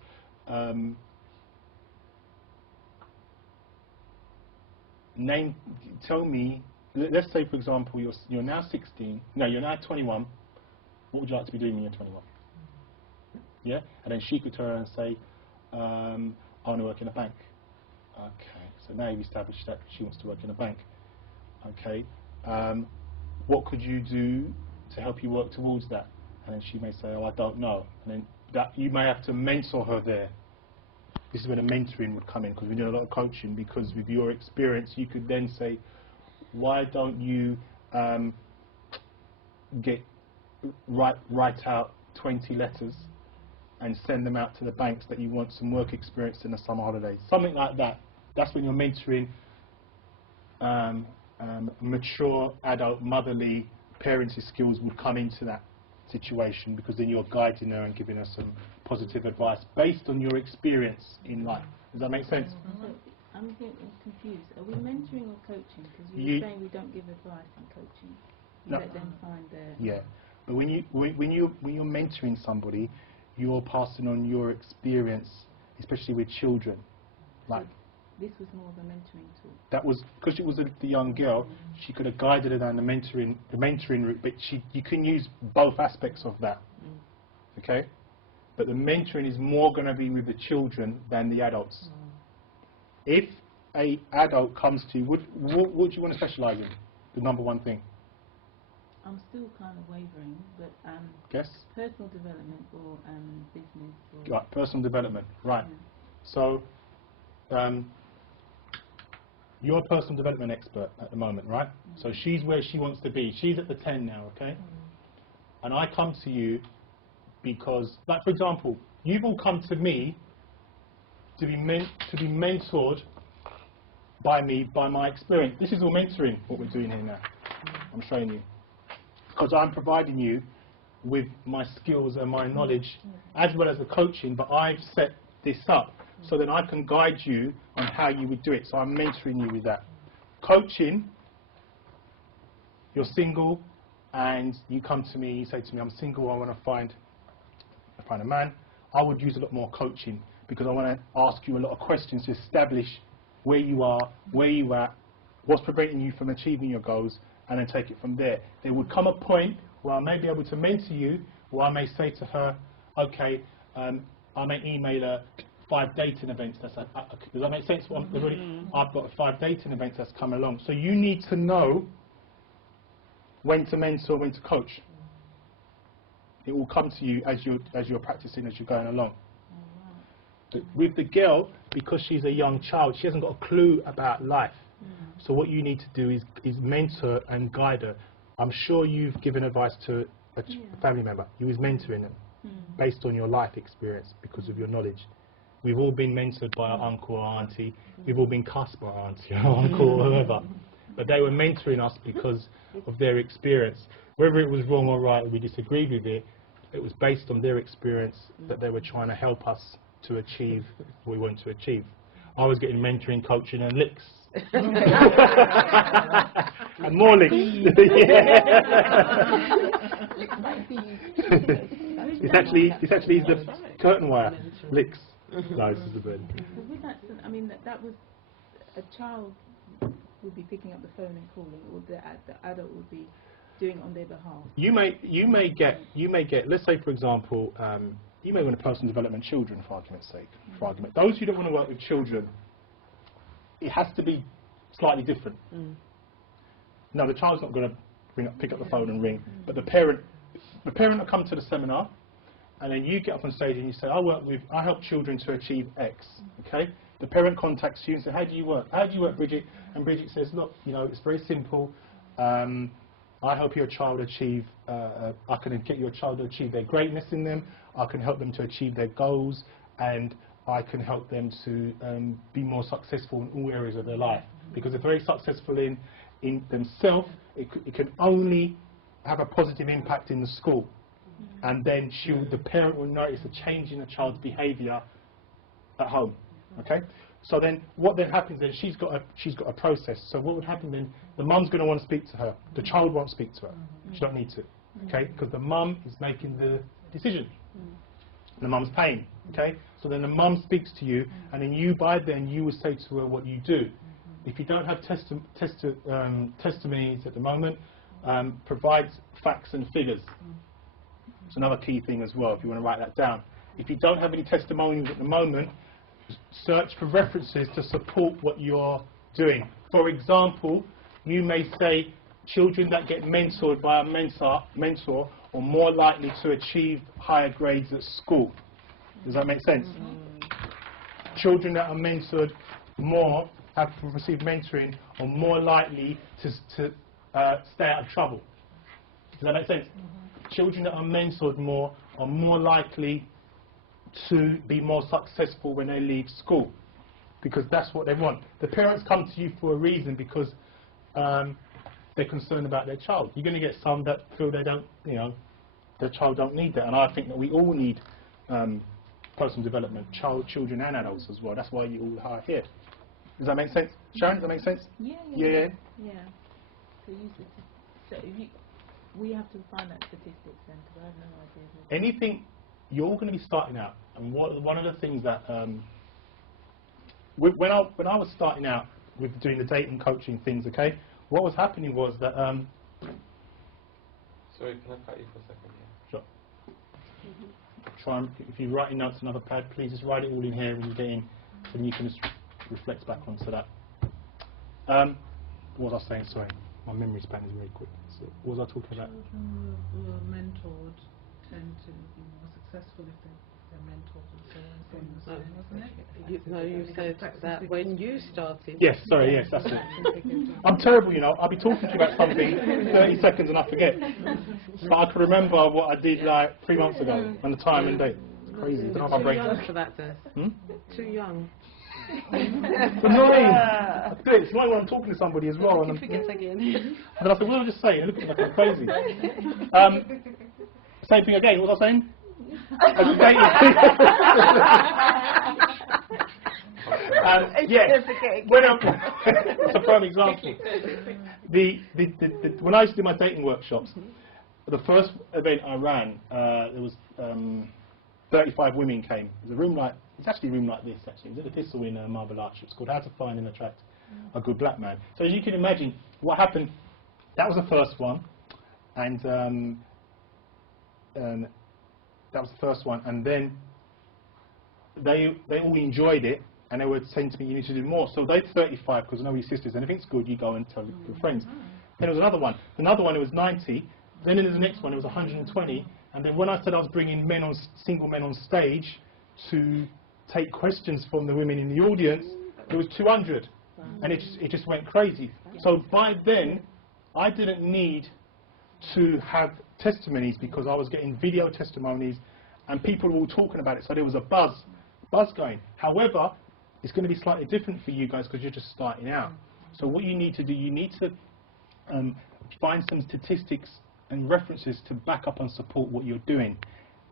tell me, let's say for example, you're now 16, no, you're now 21, what would you like to be doing when you're 21? Yeah? And then she could turn around and say, I want to work in a bank. Okay, so now you've established that she wants to work in a bank. Okay, what could you do to help you work towards that? And then she may say, oh, I don't know. And then that you may have to mentor her there. This is where the mentoring would come in, because we do a lot of coaching, because with your experience you could then say, why don't you write out 20 letters and send them out to the banks that you want some work experience in the summer holidays. Something like that. That's when you're mentoring mature, adult, motherly parenting skills would come into that situation, because then you're guiding her and giving her some positive advice based on your experience in life. Does that make sense? So I'm getting confused. Are we mentoring or coaching? Because you're saying we don't give advice in coaching. We let them find their... Yeah. But when you're mentoring somebody, you're passing on your experience, especially with children. Like, this was more of a mentoring tool. That was because it was the young girl. She could have guided her down the mentoring route, but you can use both aspects of that. Okay, but the mentoring is more going to be with the children than the adults. If a adult comes to you, what do you want to specialise in? The number one thing. I'm still kind of wavering, but Guess? Personal development or business. Or Right, personal development. Right. So, you're a personal development expert at the moment, right? So she's where she wants to be. She's at the 10 now, okay? And I come to you because, like for example, you've all come to me to be mentored by me, by my experience. This is all mentoring, what we're doing here now. I'm showing you. Because I'm providing you with my skills and my knowledge, as well as the coaching, but I've set this up so then I can guide you on how you would do it. So I'm mentoring you with that. Coaching, you're single and you come to me, you say to me, I'm single, I want to find a man. I would use a lot more coaching, because I want to ask you a lot of questions to establish where you are, where you at, what's preventing you from achieving your goals, and then take it from there. There would come a point where I may be able to mentor you, where I may say to her, okay, I may email her 5 dating events. Does that make sense? I've got 5 dating events that's come along. So you need to know when to mentor, when to coach. It will come to you as you're practicing, as you're going along. But with the girl, because she's a young child, she hasn't got a clue about life. So what you need to do is mentor and guide her. I'm sure you've given advice to a family member. You was mentoring them based on your life experience, because of your knowledge. We've all been mentored by our uncle or auntie. We've all been cussed by our auntie or uncle or whoever. But they were mentoring us because of their experience. Whether it was wrong or right, we disagreed with it, it was based on their experience that they were trying to help us to achieve what we want to achieve. I was getting mentoring, coaching and licks. And more licks. It's actually the curtain wire licks. No, this is the bed. So with that, I mean, that was a child would be picking up the phone and calling, or the adult would be doing it on their behalf. You may get. Let's say, for example, you may want to personal development children, for argument's sake. For argument, those who don't want to work with children, it has to be slightly different. No, the child's not going to pick up the phone and ring, but the parent will come to the seminar, and then you get up on stage and you say, I help children to achieve X. Okay, The parent contacts you and says, how do you work? How do you work, Bridget? And Bridget says, look, you know, it's very simple. I help your child achieve, I can get your child to achieve their greatness in them. I can help them to achieve their goals, and I can help them to be more successful in all areas of their life. Because if they're very successful in themselves, it can only have a positive impact in the school. And then the parent will notice a change in the child's behaviour at home. Okay? So then what then happens then, she's got a process. So what would happen then, the mum's going to want to speak to her. The child won't speak to her. She don't need to. Okay? Because the mum is making the decision. The mum's paying. Okay? So then the mum speaks to you, and then you will say to her what you do. If you don't have testimonies at the moment, provide facts and figures. It's another key thing as well, if you want to write that down. If you don't have any testimonials at the moment, search for references to support what you're doing. For example, you may say children that get mentored by a mentor are more likely to achieve higher grades at school. Does that make sense? Children that are mentored more, have received mentoring, are more likely to stay out of trouble. Does that make sense? Children that are mentored more are more likely to be more successful when they leave school, because that's what they want. The parents come to you for a reason, because they're concerned about their child. You're going to get some that feel they don't, you know, their child don't need that, and I think that we all need personal development, children and adults as well. That's why you all are here. Does that make sense? Sharon, does that make sense? Yeah. So we have to find that statistics then, because I have no idea. Anything, you're all going to be starting out, and one of the things that when I was starting out with doing the dating coaching things, okay, what was happening was that sorry, can I cut you for a second here? Sure. Try and, if you're writing notes on another pad, please just write it all in here when you get in, and you can just reflect back onto that. What was I saying? Sorry, my memory span is very quick. So what was I talking about? Children who are mentored tend to be more successful if they're mentored and so on, wasn't it? You said that when you started. Yes, sorry, yes, that's it. I'm terrible, you know. I'll be talking to you about something 30 seconds and I forget. But I can remember what I did like 3 months ago and the time and date. It's crazy. I don't know if I break. Too young for that, Des. Too young. It's annoying. It's annoying when I'm talking to somebody as well. And forget again. And then I said, what did I just say? And look at me like I'm crazy. Same thing again. What was I saying? It's a prime example. When I used to do my dating workshops, the first event I ran, there was 35 women came. It was a room like, it's actually a room like this actually. It was at the Thistle in Marble Arch. It's called How to Find and Attract a Good Black Man. So as you can imagine, what happened, that was the first one, and that was the first one, and then they all enjoyed it, and they were saying to me, you need to do more. So they're 35, because nobody's sisters, anything's good, you go and tell your friends. Then there was another one, it was 90, then there was the next one, it was 120, and then when I said I was bringing single men on stage to take questions from the women in the audience, there was 200, and it just went crazy. So by then, I didn't need to have testimonies, because I was getting video testimonies and people were all talking about it, so there was a buzz going. However, it's going to be slightly different for you guys because you're just starting out. So what you need to do, you need to find some statistics and references to back up and support what you're doing.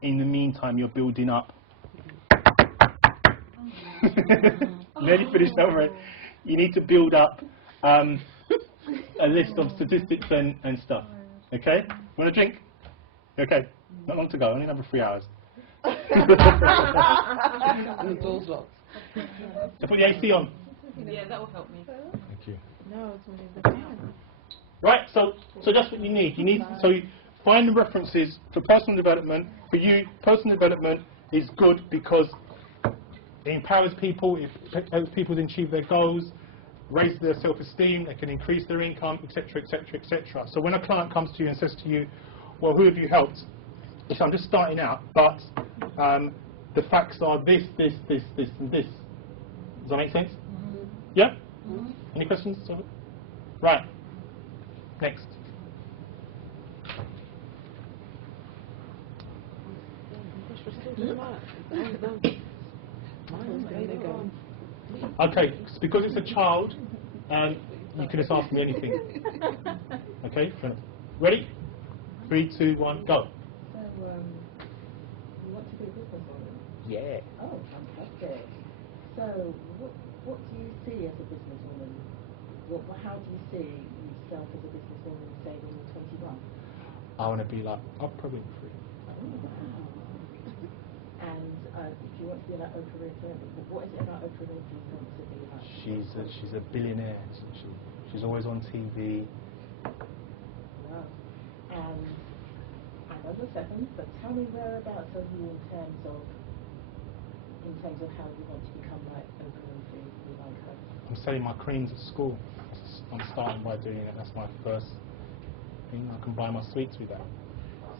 In the meantime, you're building up. Nearly finished over it. You need to build up a list of statistics and stuff. Okay? Want a drink? Okay. Not long to go. Only another 3 hours. And the door's locked. So put the AC on. Yeah, that will help me. Thank you. No, it's really the fan. Right. So that's what you need. So you find the references for personal development. For you, personal development is good because it empowers people. It helps people to achieve their goals, raise their self-esteem. They can increase their income, etc., etc., etc. So when a client comes to you and says to you, "Well, who have you helped?" So I'm just starting out, but the facts are this, and this. Does that make sense? Yeah? Any questions? Right. Next. Okay, because it's a child, you can just ask me anything. Okay, ready? 3, 2, 1, go. So, you want to be a businesswoman? Yeah. Oh, fantastic. So, what do you see as a businesswoman? How do you see yourself as a businesswoman, say, when you're 21? I want to be like Oprah Winfrey. Oh, wow. And if you want to be like Oprah Winfrey, what is it about Oprah Winfrey you want to be like? She's a billionaire. She's always on TV. Wow. And I'm over 7, but tell me whereabouts are you in terms of how you want to become like Oprah Winfrey, be like her? I'm selling my creams at school. I'm starting by doing it. That's my first thing. I can buy my sweets with that.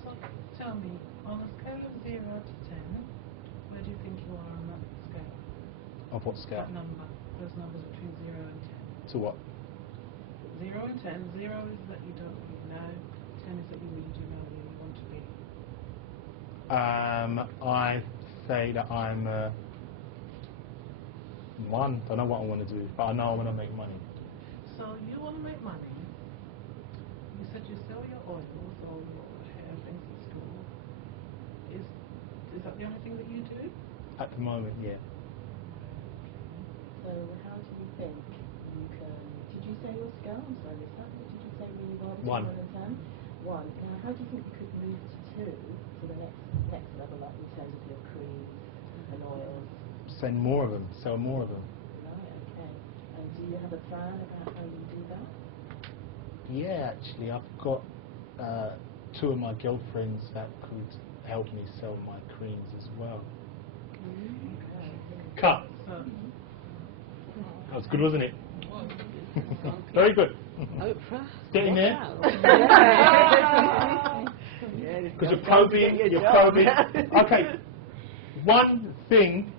So tell me, on a scale of 0 to 10, where do you think you are on that scale? Of what scale? That number, those numbers between 0 and 10. To what? 0 and 10. 0 is that you don't really know. 10 is that you really do know where you want to be. I say that I'm 1. Don't know what I want to do, but I know I want to make money. So you want to make money. You said you sell your oils or your hair things at school. Is that the only thing that you do? At the moment, yeah. So how do you think you can... Did you say your scale? I'm sorry, Lisa. What did you say when you were 1. 1 and 10? 1. Now, how do you think you could move to 2, to the next level up in terms of your creams and oils? Send more of them. Sell more of them. Right, okay. And do you have a plan about how you do that? Yeah, actually, I've got 2 of my girlfriends that could help me sell my creams as well. Cut. That was good, wasn't it? Very good. Oprah. Get in there. Yeah, Because you're probing. Okay. One thing.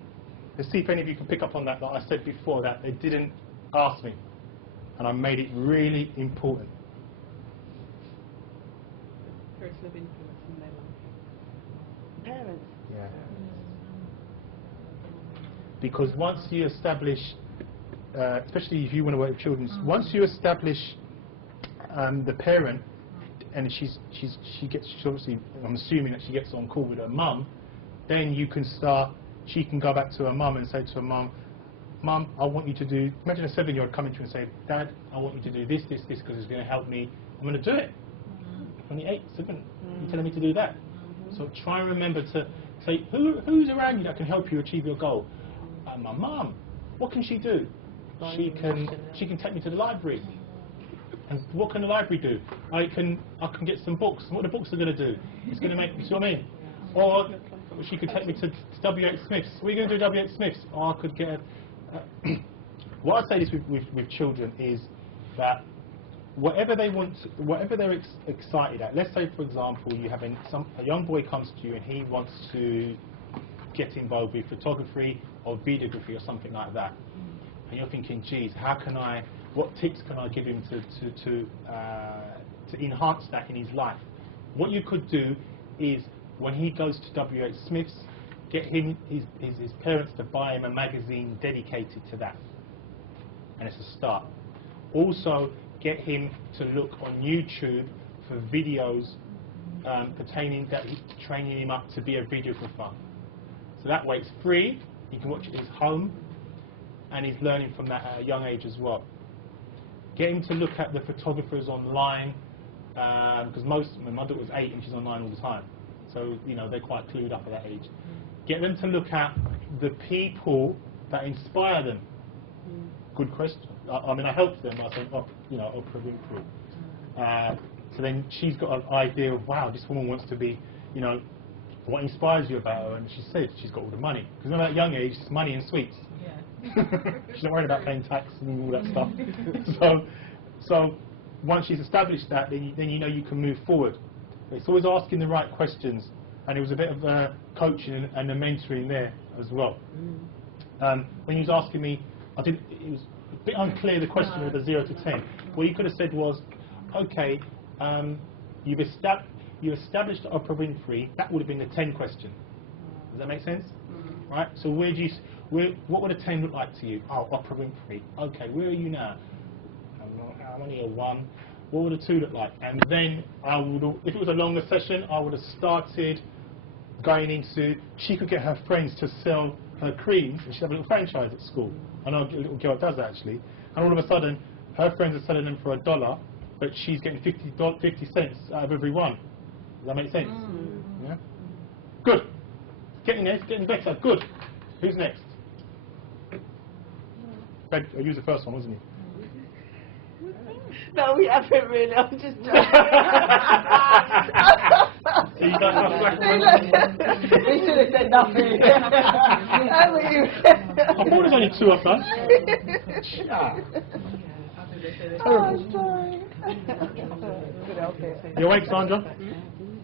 Let's see if any of you can pick up on that I said before that they didn't ask me, and I made it really important. Person of influence in their life. Parents. Yeah. Because once you establish, especially if you want to work with children, once you establish the parent, and she obviously, I'm assuming that she gets on call with her mum, then you can start. She can go back to her mum and say to her mum, Mum, I want you to do. Imagine a 7-year-old coming to you and say, Dad, I want you to do this, this, this, because it's going to help me. I'm going to do it. Only 8, 7. You're telling me to do that. So try and remember to say, who's around you that can help you achieve your goal? My mum. What can she do? She can take me to the library. And what can the library do? I can get some books. What the books are going to do? It's going to make me, see what I mean? Or she could take me to W.H. Smith's. What are you going to do W.H. Smith's? Or I could get what I say this with children is that whatever they want, whatever they're excited at. Let's say, for example, you have a young boy comes to you and he wants to get involved with photography or videography or something like that, and you're thinking, geez, what tips can I give him to enhance that in his life? What you could do is, when he goes to W.H. Smith's, get his parents to buy him a magazine dedicated to that, and it's a start. Also, get him to look on YouTube for videos pertaining that training him up to be a videographer. So that way it's free, he can watch it at his home, and he's learning from that at a young age as well. Get him to look at the photographers online, because my mother was 8 and she's online all the time. So, they're quite clued up at that age. Get them to look at the people that inspire them. Good question. I helped them. I said, Oprah Winfrey. So then she's got an idea of, wow, this woman wants to be, what inspires you about her? And she said she's got all the money. Because at that young age, it's money and sweets. Yeah. She's not worried about paying tax and all that stuff. So once she's established that, then you can move forward. It's always asking the right questions, and it was a bit of coaching and a mentoring there as well. When he was asking me It was a bit unclear, the question with the 0 to 10. What you could have said was, okay, you established Oprah Winfrey. That would have been the 10 question. Does that make sense? Right. So what would a 10 look like to you? Oh, Oprah Winfrey. Okay, where are you now? I'm only a 1. What would a 2 look like? And then if it was a longer session, I would have started going into, she could get her friends to sell her creams, and she'd have a little franchise at school. I know a little girl does that actually. And all of a sudden, her friends are selling them for $1, but she's getting 50 cents out of every one. Does that make sense? Yeah. Good. Getting there. It's getting better. Good. Who's next? I used the first one, wasn't he? No, we haven't really. I'm just joking. You don't know we should have said nothing. I thought there's only 2 of us. You awake, Sandra?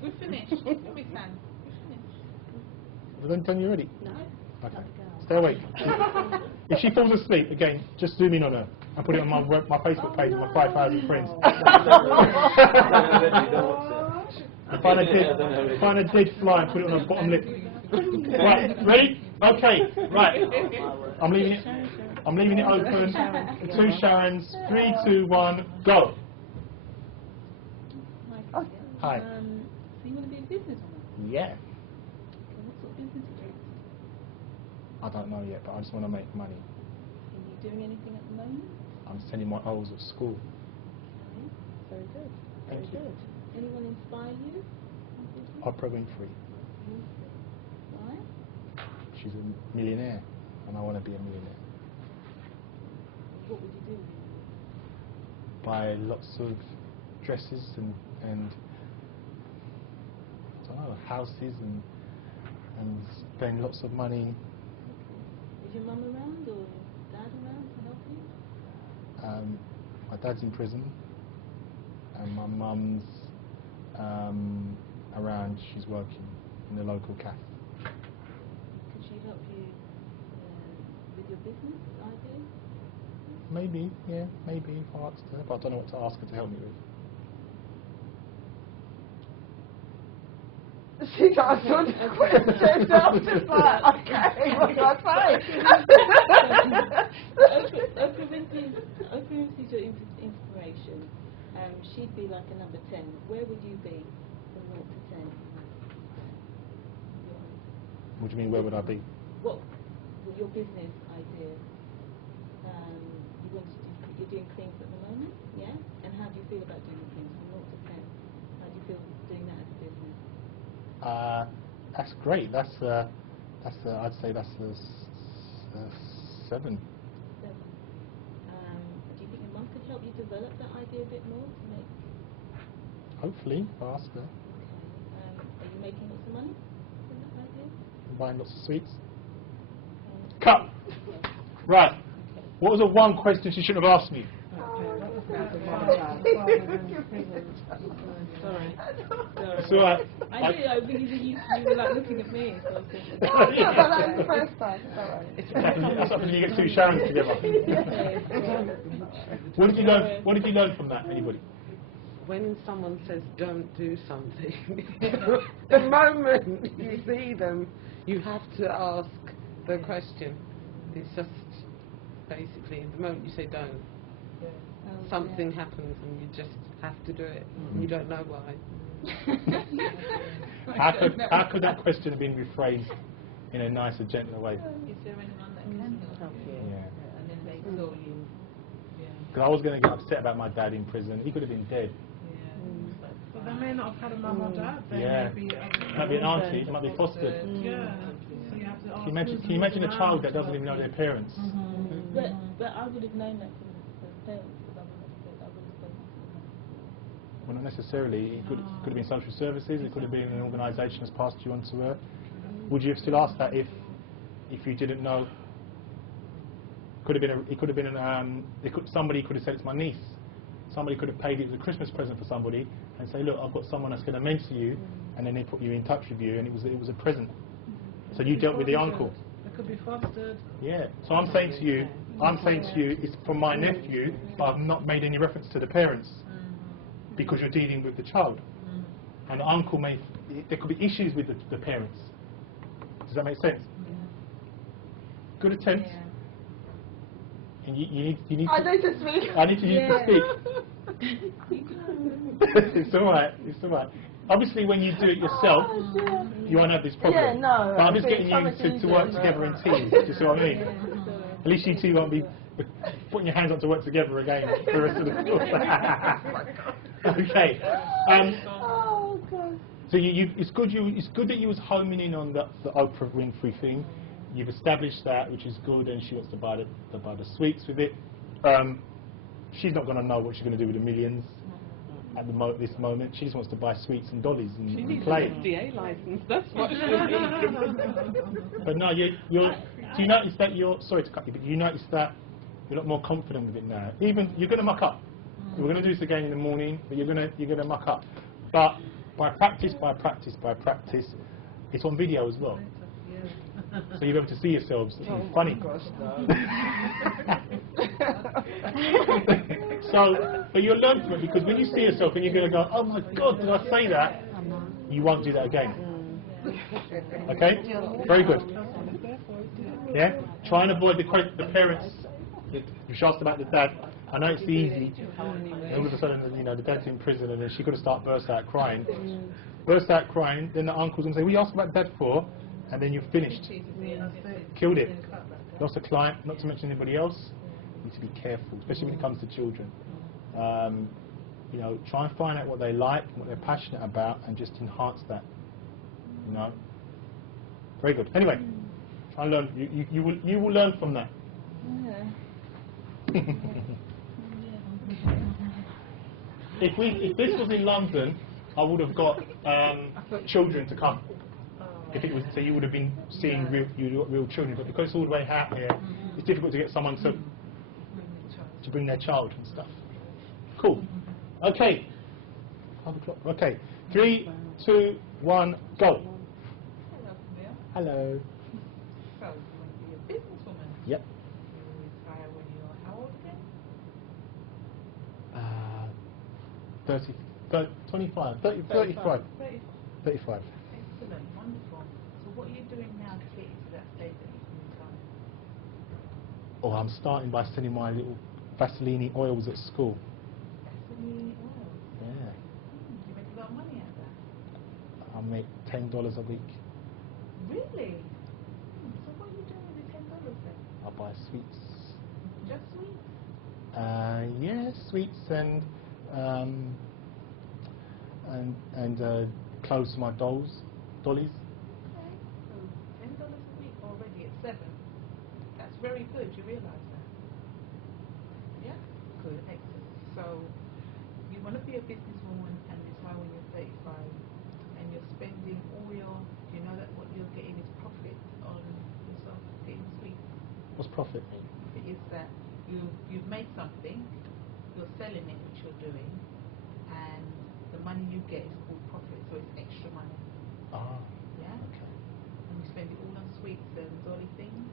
We're finished. We can. Well, then you ready? No. Okay. Stay awake. If she falls asleep, again, just zoom in on her and put it on my Facebook page with my 5,000 friends. Find a dead fly and put it on her bottom lip. Right, ready? Okay, right. I'm leaving it open. 2 Sharons. 3, 2, 1, go. Hi. So you want to be a businesswoman? Yeah. Okay, what sort of business are you doing? I don't know yet, but I just want to make money. Are you doing anything at the moment? I'm sending my O's at school. Okay, very good. Thank you. Good. Anyone inspire you? Oprah Winfrey. Why? She's a millionaire, and I want to be a millionaire. What would you do with it? Buy lots of dresses and I don't know, houses and spend lots of money. Is your mum around or dad around to help you? My dad's in prison, and my mum's around. She's working in the local cafe. Could she help you with your business idea? Maybe, yeah, maybe if I asked her, but I don't know what to ask her to help me with. She got a sort of question. I was just like, okay, what do I say? Oprah Winfrey's your inspiration. She'd be like a number 10. Where would you be from 0 to 10? What do you mean, where would I be? What your business idea? You're doing things at the moment, yeah? And how do you feel about doing things from 0 to 10? How do you feel doing that as a business? That's great. I'd say that's a 7. 7. Do you think your mum could help you develop that idea a bit more to make? Hopefully, if I ask her. Okay. Are you making lots of money from that idea? I'm buying lots of sweets. Cut. Right. What was the one question she shouldn't have asked me? Sorry. It's all right. I think you were like looking at me. So I was thinking. That's the first time. That's like when you get 2 Sharons together. What did you learn from that? Anybody? When someone says don't do something, the moment you see them, you have to ask the question. It's just basically the moment you say don't, something happens and you just have to do it. And you don't know why. How could that question have been rephrased in a nicer, gentler way? Is there anyone that can help you? Yeah. And then they saw you. Because I was going to get upset about my dad in prison. He could have been dead. But they may not have had a mum or dad. They Yeah. Might be an auntie. It might be fostered. Yeah. So you have to ask. Can you imagine a child that doesn't even know their parents? But I would have known that from parents. Because I would have spoken to them. Well, not necessarily. It could have been social services. It could have been an organisation that's passed you on to her. Would you have still asked that if you didn't know? Somebody could have said it's my niece. Somebody could have paid it as a Christmas present for somebody and say, look, I've got someone that's going to mentor you, and then they put you in touch with you, and it was a present. So you dealt with the uncle. It could be fostered. Yeah. So I'm saying to you, I'm saying to you, it's for my nephew, but I've not made any reference to the parents because you're dealing with the child. And the uncle there could be issues with the parents. Does that make sense? Good attempt. And you need I need to speak. I need to use to speak. It's alright, it's alright. Obviously when you do it yourself, you won't have this problem. Yeah, no, but I'm just it's getting so you much to easier, work but- together in teams, do you see what I mean? At least you two won't be putting your hands up to work together again for the rest of the course. Okay. Oh, God. So it's good that you was homing in on the Oprah Winfrey thing. You've established that, which is good, and she wants to buy the sweets with it. She's not going to know what she's going to do with the millions at this moment. She just wants to buy sweets and dollies and She needs play. a DA license. That's what she needs. But no, do you notice that sorry to cut you, but you notice that you're a lot more confident with it now. Even you're going to muck up. We're going to do this again in the morning, but you're going to muck up. But by practice, it's on video as well. So you'll be able to see yourselves. It's funny. So, but you'll learn from it because when you see yourself and you're going to go, oh my God, did I say that? You won't do that again. Okay? Very good. Yeah? Try and avoid the parents. You asked about the dad. I know it's easy. And all of a sudden, the dad's in prison and then she could have started burst out crying. Burst out crying, then the uncle's going to say, what you asked about dad for? And then you've finished. Killed it. Lost a client, not to mention anybody else. You need to be careful, especially when it comes to children. Try and find out what they like, what they're passionate about, and just enhance that. Very good. Anyway, try and learn. You will learn from that. If this was in London, I would have got children to come. If it was, so you would have been seeing real children. But because it's all the way out here, it's difficult to get someone to bring their child and stuff. Cool. Okay. 5 o'clock. Okay. 3, 2, 1, go. Hello. So, you want to be a businesswoman? Yep. You retire when you're how old again? 35. Excellent, 35. wonderful. So what are you doing now to get you to that stage that you can retire? Oh, I'm starting by selling my little Vaseline oils at school. Vaseline oil. Yeah. You make a lot of money out of that. I make $10 a week. Really? So what are you doing with the $10 then? I buy sweets. Just sweets? Yeah, sweets and clothes for my dollies. Okay. So $10 a week already at 7. That's very good. You realise that? Yeah. Good. Excellent. So you want to be a businesswoman and retire when you're 35, and you're spending all your. You know that what you're getting is profit on yourself getting sweets. What's profit? It is that you've made something, you're selling it, which you're doing, and the money you get is called profit, so it's extra money. Ah. Yeah? Okay. And you spend it all on sweets and dolly things.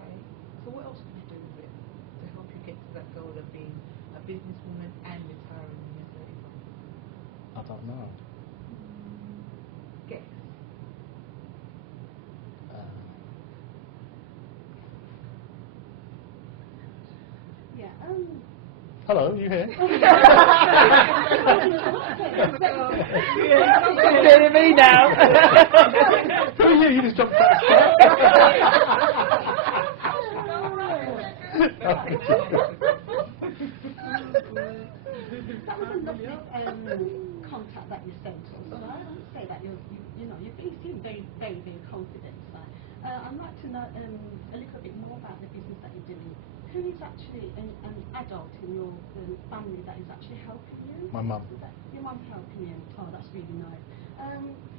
Okay? So what else can you do with it to help you get to that goal of being a businesswoman and retiring when you're 35? I don't know. Guess. Yeah. Hello, you here? You're me now. Who are you? You just jumped back. That was a lovely contact that you sent us. So I would say that you seem very, very, very confident. I'd like to know a little bit more about the business that you're doing. Who is actually an adult in your family that is actually helping you? My mum. Your mum's helping you. Oh, that's really nice.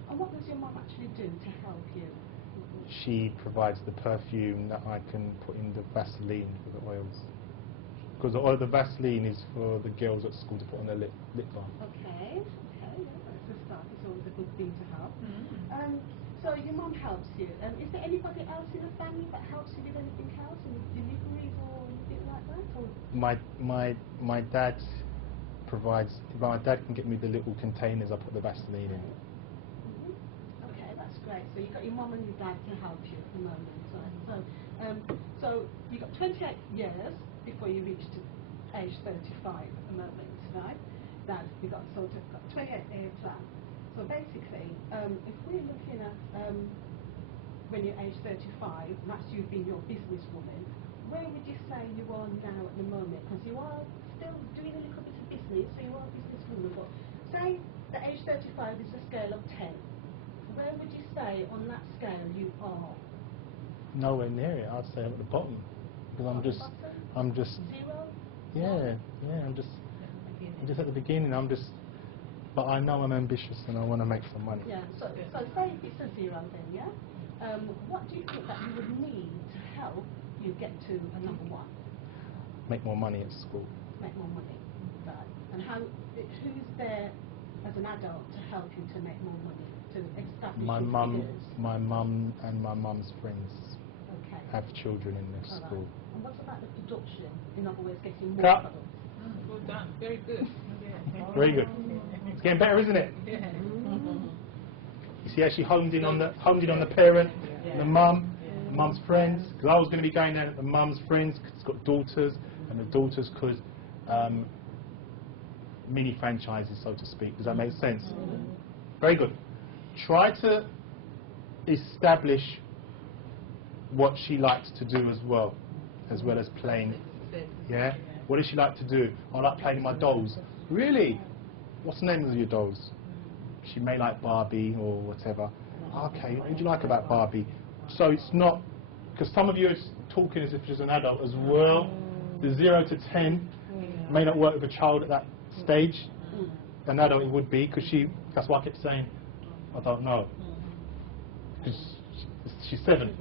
And what does your mum actually do to help you? She provides the perfume that I can put in the Vaseline for the oils. Because the Vaseline is for the girls at school to put on their lip balm. Okay, yeah, that's a start. It's always a good thing to have. So your mum helps you. Is there anybody else in the family that helps you with anything else, in deliveries or anything like that? Or? My dad provides. My dad can get me the little containers I put the Vaseline in. Okay, that's great. So you've got your mum and your dad to help you at the moment. Right? So you've got 28 years before you reach to age 35 at the moment, right? That you've got sort of got 28-year plan. So basically, if we're looking at when you're age 35, and that's you being your businesswoman, where would you say you are now at the moment? Because you are still doing a little bit of business, so you are a businesswoman, but say the age 35 is a scale of 10. Where would you say on that scale you are? Nowhere near it. I'd say I'm at the bottom because I'm just zero. Yeah, I'm just at the beginning. But I know I'm ambitious and I want to make some money. Yeah. So say it's a zero then, yeah. What do you think that you would need to help you get to a number one? Make more money at school. Make more money, right? And who's there as an adult to help you to make more money, to establish My your mum figures? and my mum's friends have children in this school. Right. And what about the production? In other words, getting more Cut. products. Well done. Very good. Very good. It's getting better, isn't it? Yeah. You see how she homed in on the parent, the mum, the mum's friends. Because I was going to be going down at the mum's friends. Cause it's got daughters, and the daughters could mini franchises, so to speak. Does that make sense? Very good. Try to establish what she likes to do as well as playing. Yeah. What does she like to do? I like playing with my dolls. Really? What's the name of your dolls? She may like Barbie or whatever. Okay, what do you like about Barbie? So it's not, because some of you are talking as if she's an adult as well. The 0 to 10 may not work with a child at that stage. An adult it would be, because that's why I kept saying, I don't know. Because she's 7.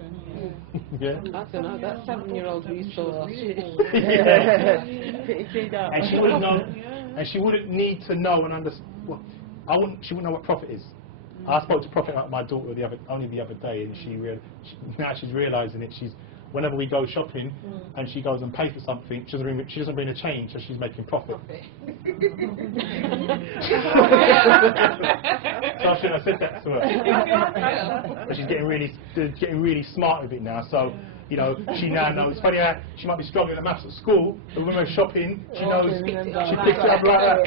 Yeah. I don't know, that 7-year-old we saw. And she wouldn't know, and she wouldn't need to know and understand. Well, she wouldn't know what profit is. I spoke to Profit about my daughter only the other day, and now she's realising it. Whenever we go shopping and she goes and pays for something, she doesn't bring a change, so she's making profit. So I shouldn't have said that to her. But she's getting really smart with it now. So she now knows. It's funny how she might be struggling at maths at school, but when we're shopping, she knows. She picks it up like that.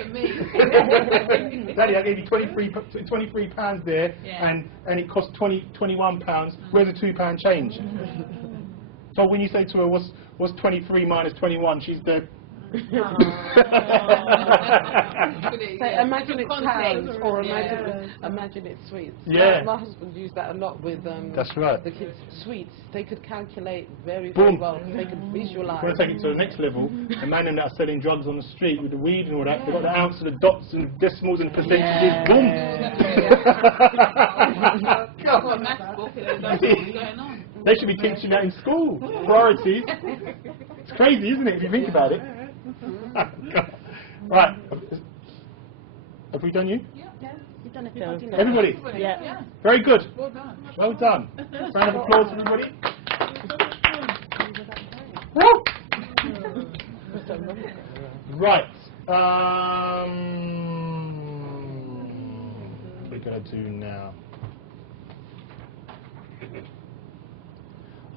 Daddy, I gave you £23 there, and it cost £21. Where's the £2 change? So when you say to her, what's 23 minus 21, she's dead. So imagine it's pounds or imagine it's sweets. Yeah. My husband used that a lot with That's right. the kids' sweets. They could calculate very Boom. well. They could visualise. We're going to take it to the next level. The man that are selling drugs on the street with the weed and all that, they've got the ounce and the dots and the decimals and percentages. Boom. They should be teaching that in school. Priorities. It's crazy, isn't it, if you think about it? Right. Have we done you? Yeah, you've done it. Everybody? Yeah. Very good. Well done. Well done. Round of applause, everybody. Woo! Right. What we're going to do now.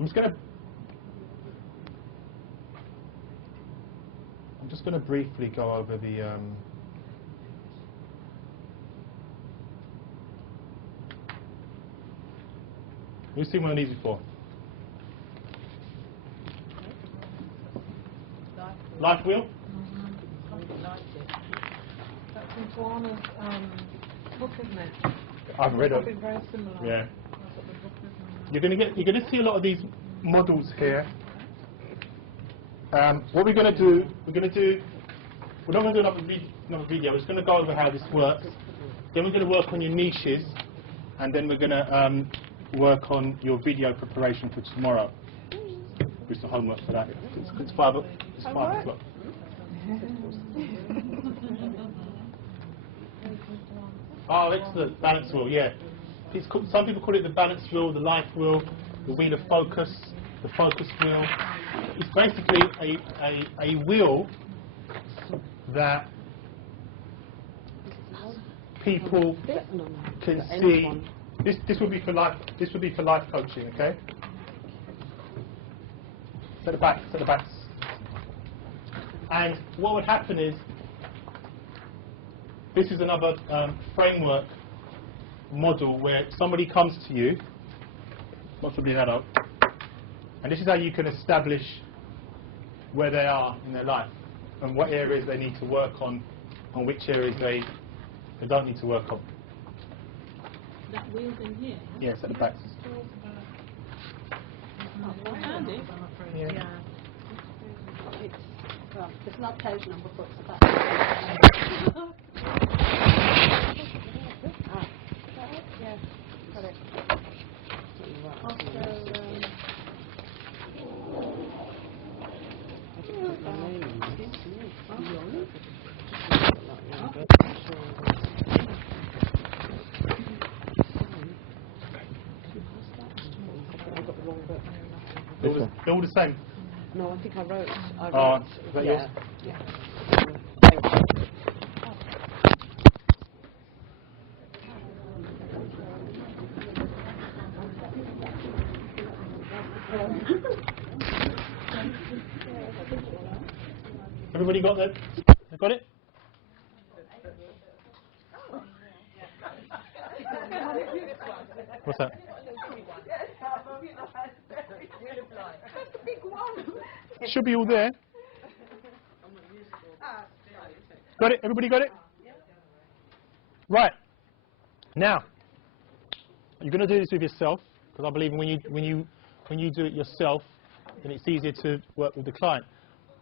I'm just going to briefly go over the we've seen one of these before. Life wheel? That's in Tuana's book, isn't it? I've read it. Something very similar. Yeah. You're going to see a lot of these models here. What we're going to do, we're not going to do another video. We're just going to go over how this works. Then we're going to work on your niches, and then we're going to work on your video preparation for tomorrow. It's the homework for that. It's 5 o'clock. Oh, excellent. Balance wheel, yeah. some people call it the balance wheel, the life wheel, the wheel of focus, the focus wheel. It's basically a wheel that people can see. This would be for life. This would be for life coaching. Okay. Set the back. Set the backs. And what would happen is, this is another framework model where somebody comes to you, possibly an adult, and this is how you can establish where they are in their life and what areas they need to work on which areas they don't need to work on. That wheel's in here. Yes, at the back. I found it. Yeah. It's not page number, but it's about. Yeah, got it. They're all the same. No, I think I wrote. Is that yours? Yeah. Everybody got that? Got it? What's that? It should be all there. Got it? Everybody got it? Right. Now, you're going to do this with yourself, because I believe when you do it yourself, then it's easier to work with the client.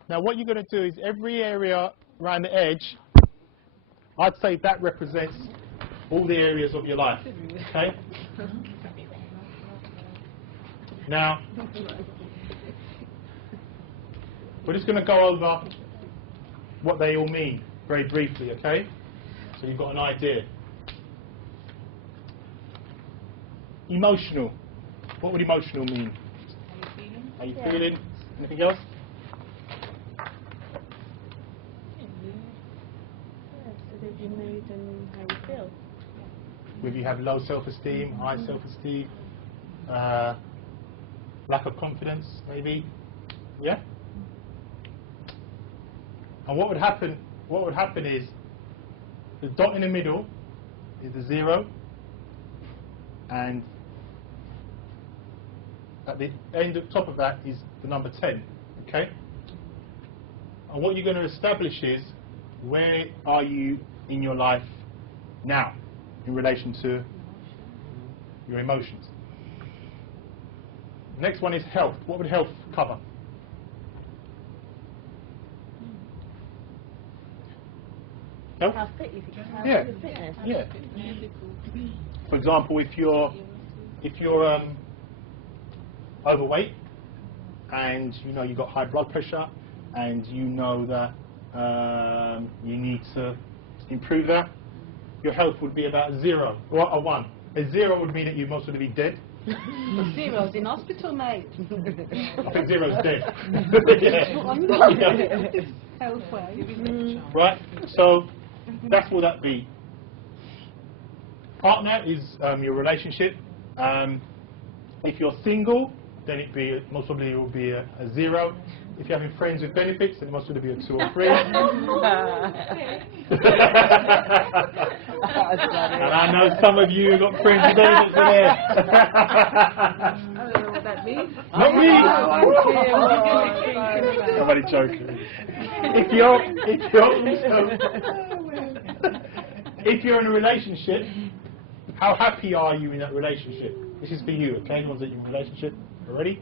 Now, what you're going to do is every area around the edge, I'd say that represents all the areas of your life. Okay? Now, we're just going to go over what they all mean very briefly, okay? So you've got an idea. Emotional. What would emotional mean? How you feeling? Anything else? So did you mood and how you feel? Whether you have low self-esteem, high self-esteem, lack of confidence, maybe. Yeah? And what would happen? What would happen is the dot in the middle is the 0, and at the end of top of that is the number 10. Okay. And what you're going to establish is where are you in your life now in relation to your emotions. Next one is health. What would health cover? Health? How fit you think? Yeah. Fitness. Yeah. For example, if you're overweight and you know you've got high blood pressure and you know that you need to improve that, your health would be about 0 or a 1. A 0 would mean that you're most going to be dead. Zero's in hospital, mate. I think 0's dead. Right? So that's what that be. Partner is your relationship. If you're single, then most probably it will be a 0. If you're having friends with benefits, then it must be a 2 or 3. And I know some of you got friends with benefits there. I don't know what that means. Not me. Somebody joking. If you're in a relationship, how happy are you in that relationship? This is for you, okay? The ones that you're in a relationship already.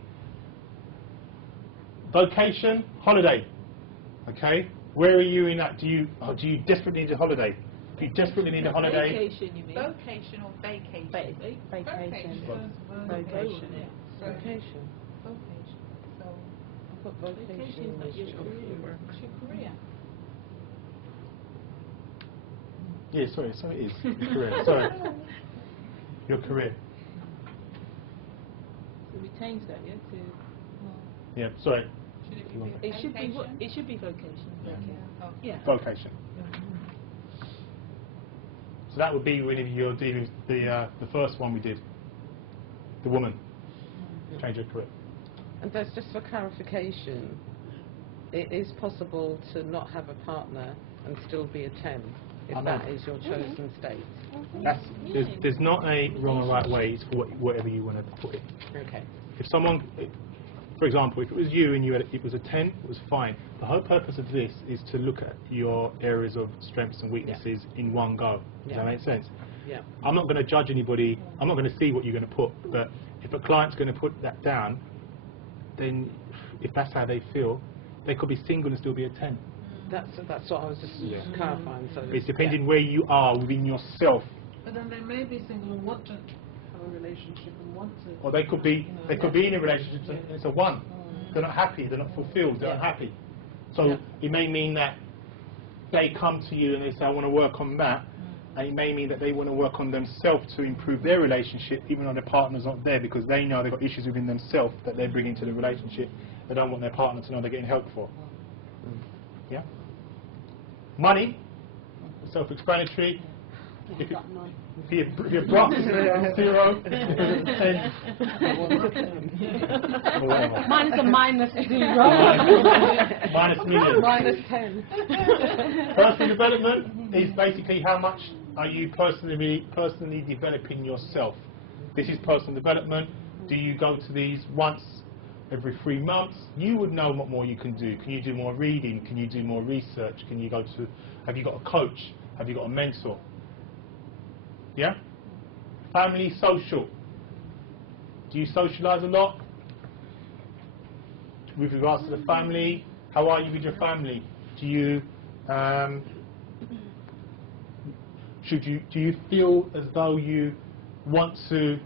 Vocation, holiday. Okay? Where are you in that? Do you desperately need a holiday? If you desperately need a holiday. Vacation, you mean? Vocation or vacation? Vacation. Vocation. Vocation. Vocation. So, I put vocation. vocation's not your career. It's your career. Yeah, sorry, it is. Career. Sorry. Your career. So we changed that, yeah, to... Yeah, sorry. It should be what? It should be vocation. Yeah. Vocation. So that would be when you're dealing with the first one we did. The woman. Change her career. And that's just for clarification. It is possible to not have a partner and still be a 10 if that is your chosen state. There's not a wrong or right way. It's for whatever you want to put it. Okay. If someone, for example, if it was you and it was a 10, it was fine. The whole purpose of this is to look at your areas of strengths and weaknesses in one go. Does that make sense? Yeah. I'm not going to judge anybody. I'm not going to see what you're going to put. But if a client's going to put that down, then if that's how they feel, they could be single and still be a 10. That's what I was just clarifying. So it's depending where you are within yourself. But then they may be single and want to have a relationship and want to. Or they could be in a relationship and it's a 1. They're not happy. They're not fulfilled. They're unhappy. So it may mean that they come to you and they say, I want to work on that. And it may mean that they want to work on themselves to improve their relationship, even though their partner's not there, because they know they've got issues within themselves that they're bringing to the relationship. They don't want their partner to know they're getting help for. Yeah? Money, self-explanatory. If you're broke, 0. Mine is a minus 0. Minus million. Minus 10. Personal development is basically how much are you personally developing yourself. This is personal development. Do you go to these once every 3 months? You would know what more you can do. Can you do more reading? Can you do more research? Can you go to? Have you got a coach? Have you got a mentor? Yeah? Family, social. Do you socialise a lot? With regards to the family, how are you with your family? Do you do you feel as though you want to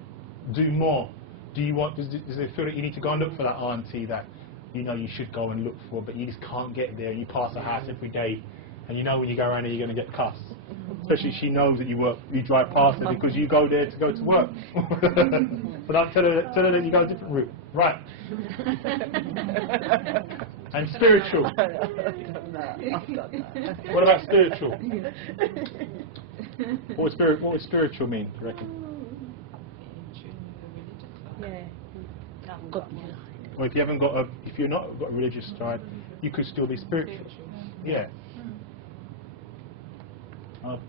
do more? Does it feel that you need to go and look for that auntie that you know you should go and look for, but you just can't get there? You pass a house every day, and you know when you go around there you're going to get cussed. Especially she knows that you drive past her because you go there to go to work. But don't tell her that you go a different route. Right. And spiritual. What about spiritual? What would spiritual mean, you reckon? Or if you're not got a religious side, you could still be spiritual. Yeah.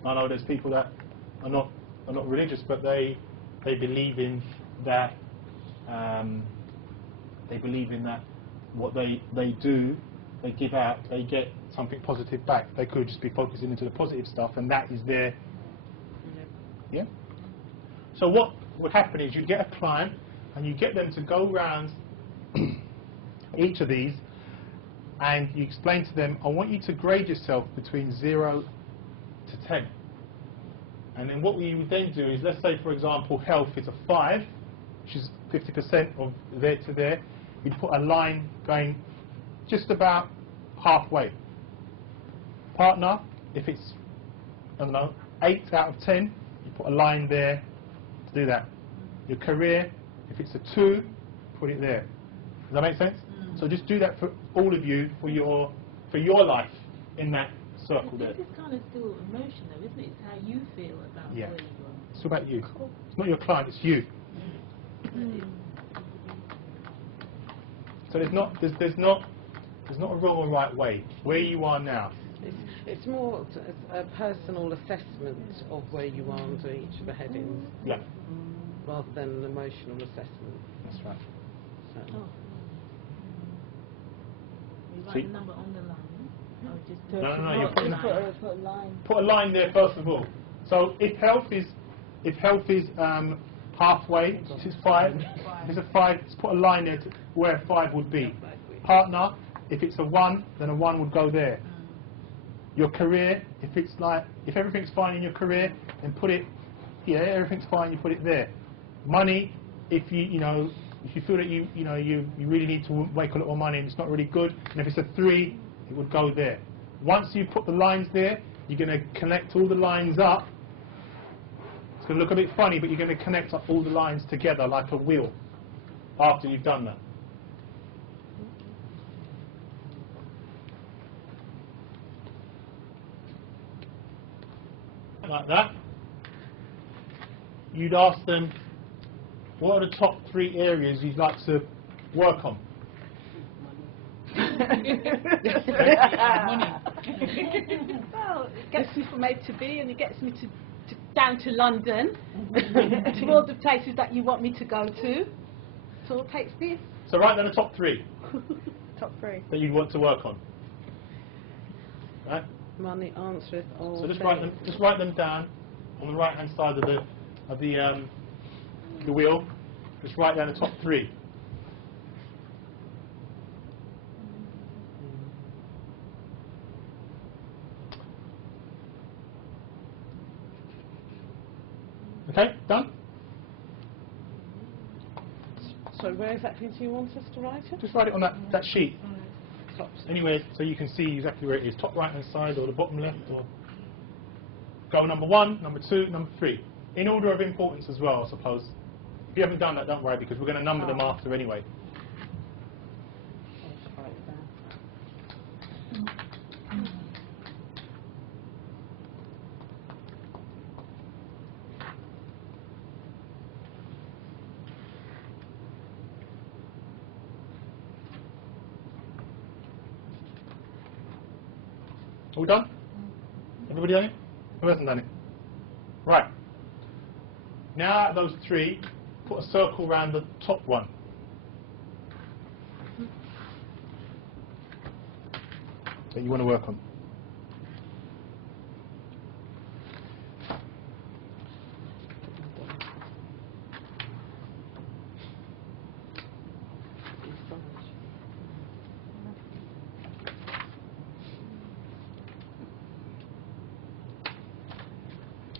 I know there's people that are not religious, but they believe in that. They believe in that what they do, they give out, they get something positive back. They could just be focusing into the positive stuff, and that is their. Yeah. So what would happen is you'd get a client, and you get them to go around each of these, and you explain to them, I want you to grade yourself between 0 to 10. And then what we would then do is, let's say for example health is a 5, which is 50% of there to there. You'd put a line going just about halfway. Partner, if it's, I don't know, 8 out of 10, you put a line there to do that. Your career, if it's a 2, put it there. Does that make sense? So just do that for all of you, for your life in that circle there. This is kind of still emotional, isn't it? It's how you feel about where you are. It's about you. It's not your client, it's you. So there's not a wrong or right way. Where you are now. It's more a personal assessment of where you are under each of the headings. Yeah. Rather than an emotional assessment. That's right. So. You write the number on the line. No, you put a line. Put a line there first of all. So if health is halfway, which is 5, it's a 5. Just put a line there to where 5 would be. Partner, if it's a 1, then a 1 would go there. Your career, if everything's fine in your career, then put it. Yeah, everything's fine. You put it there. Money, if you feel that you really need to make a lot more money and it's not really good, and if it's a 3, it would go there. Once you put the lines there, you're going to connect all the lines up going to look a bit funny, but you're going to connect up all the lines together like a wheel after you've done that. Like that. You'd ask them, what are the top 3 areas you'd like to work on? Well, it gets me from A to B, and it gets me down to London, to all the places that you want me to go to. So it takes this. So write down the top 3 Top 3. that you'd want to work on. Right? Money answereth all. So just write them down on the right hand side of the wheel. Just write down the top 3. Okay, done? So where exactly do you want us to write it? Just write it on that sheet. Anywhere so you can see exactly where it is. Top right hand side or the bottom left, or go number 1, number 2, number 3. In order of importance as well, I suppose. If you haven't done that, don't worry, because we're going to number them after anyway. All done? Everybody done it? Who hasn't done it? Right. Now out of those 3, put a circle around the top one. That you want to work on.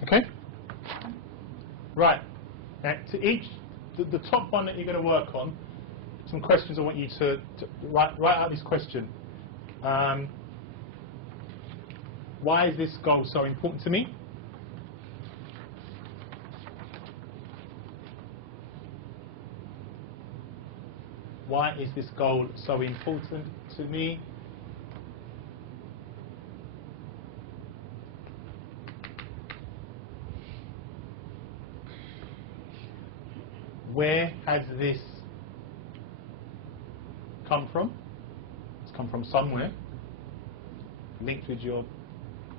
Okay? Right. Now, to each, the top one that you're going to work on, some questions I want you to write out this question. Why is this goal so important to me? Why is this goal so important to me? Where has this come from? It's come from somewhere. Linked with your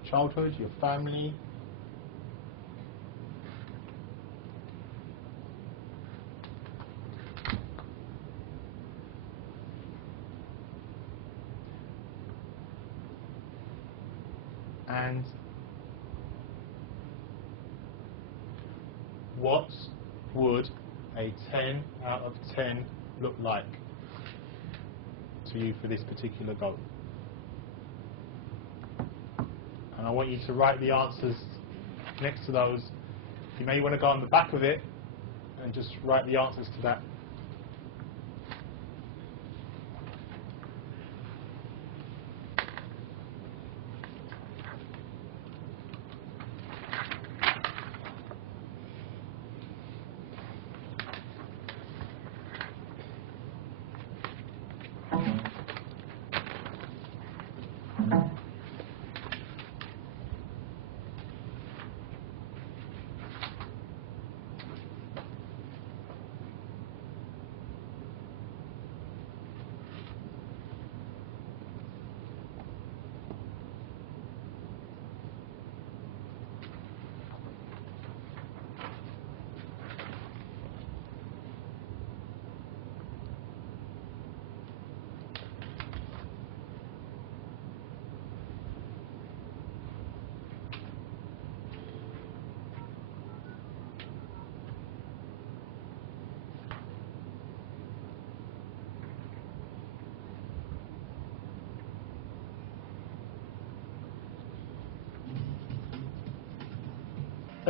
childhood, your family. And what would a 10 out of 10 look like to you for this particular goal? And I want you to write the answers next to those. You may want to go on the back of it and just write the answers to that.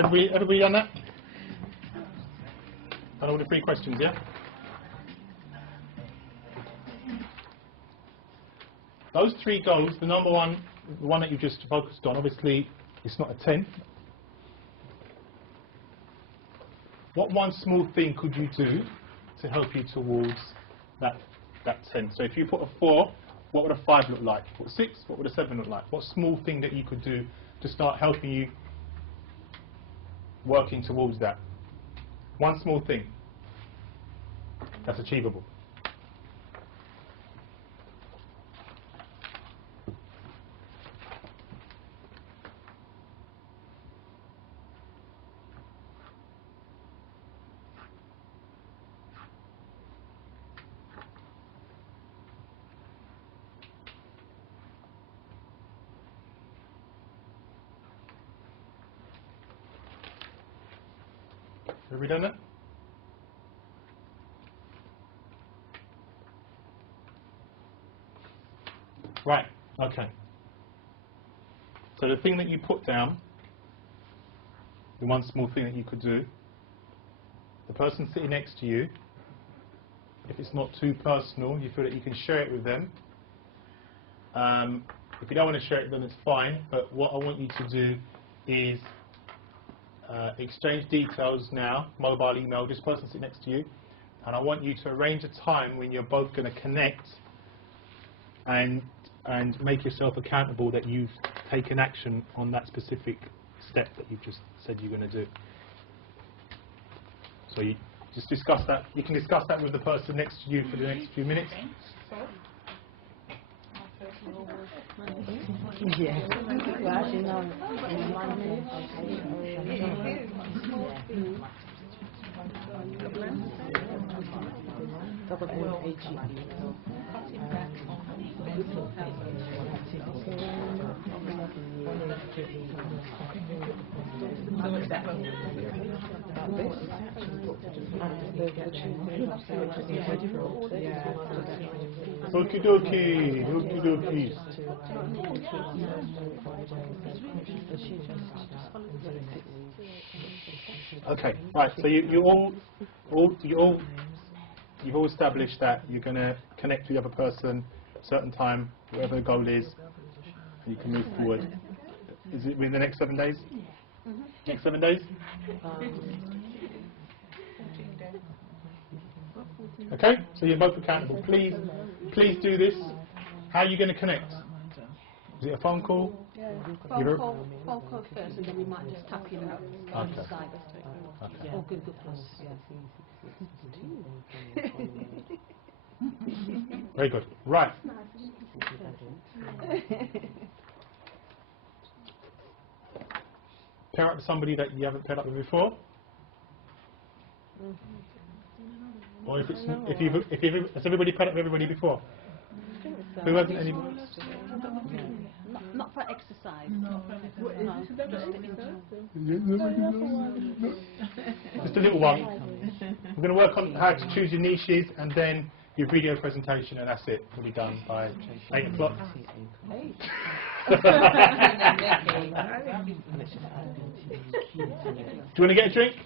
Everybody done that? Done all the 3 questions, yeah? Those 3 goals, the number one, the one that you just focused on, obviously it's not a 10. what one small thing could you do to help you towards that 10? So if you put a 4, what would a 5 look like? What 6? What would a 7 look like? What small thing that you could do to start helping you working towards that? One small thing that's achievable. Have we done that? Right, okay. So the thing that you put down, the one small thing that you could do, the person sitting next to you, if it's not too personal, you feel that you can share it with them. If you don't want to share it with them, it's fine, but what I want you to do is exchange details now, mobile, email, this person sitting next to you, and I want you to arrange a time when you're both going to connect and make yourself accountable that you've taken action on that specific step that you've just said you're going to do. So you just discuss that. You can discuss that with the person next to you for the next few minutes. Yeah. Well, actually, no. Okie dokie, okie dokie. Okay, right. So you've all established that you're going to connect with the other person, certain time, whatever the goal is, and you can move forward. Is it within the next 7 days? Next 7 days? Okay, so you're both accountable. Please do this. How are you going to connect? Is it a phone call? Yeah. Phone call first, and then we might just tap you on the side. Okay. Or Google Plus. Very good. Right. Pair up with somebody that you haven't paired up with before. Or if has everybody paired up with everybody before? Who hasn't any? Not for exercise. Just a little one. We're going to work on how to choose your niches and then your video presentation, and that's it. It'll be done by 8 o'clock. Do you want to get a drink?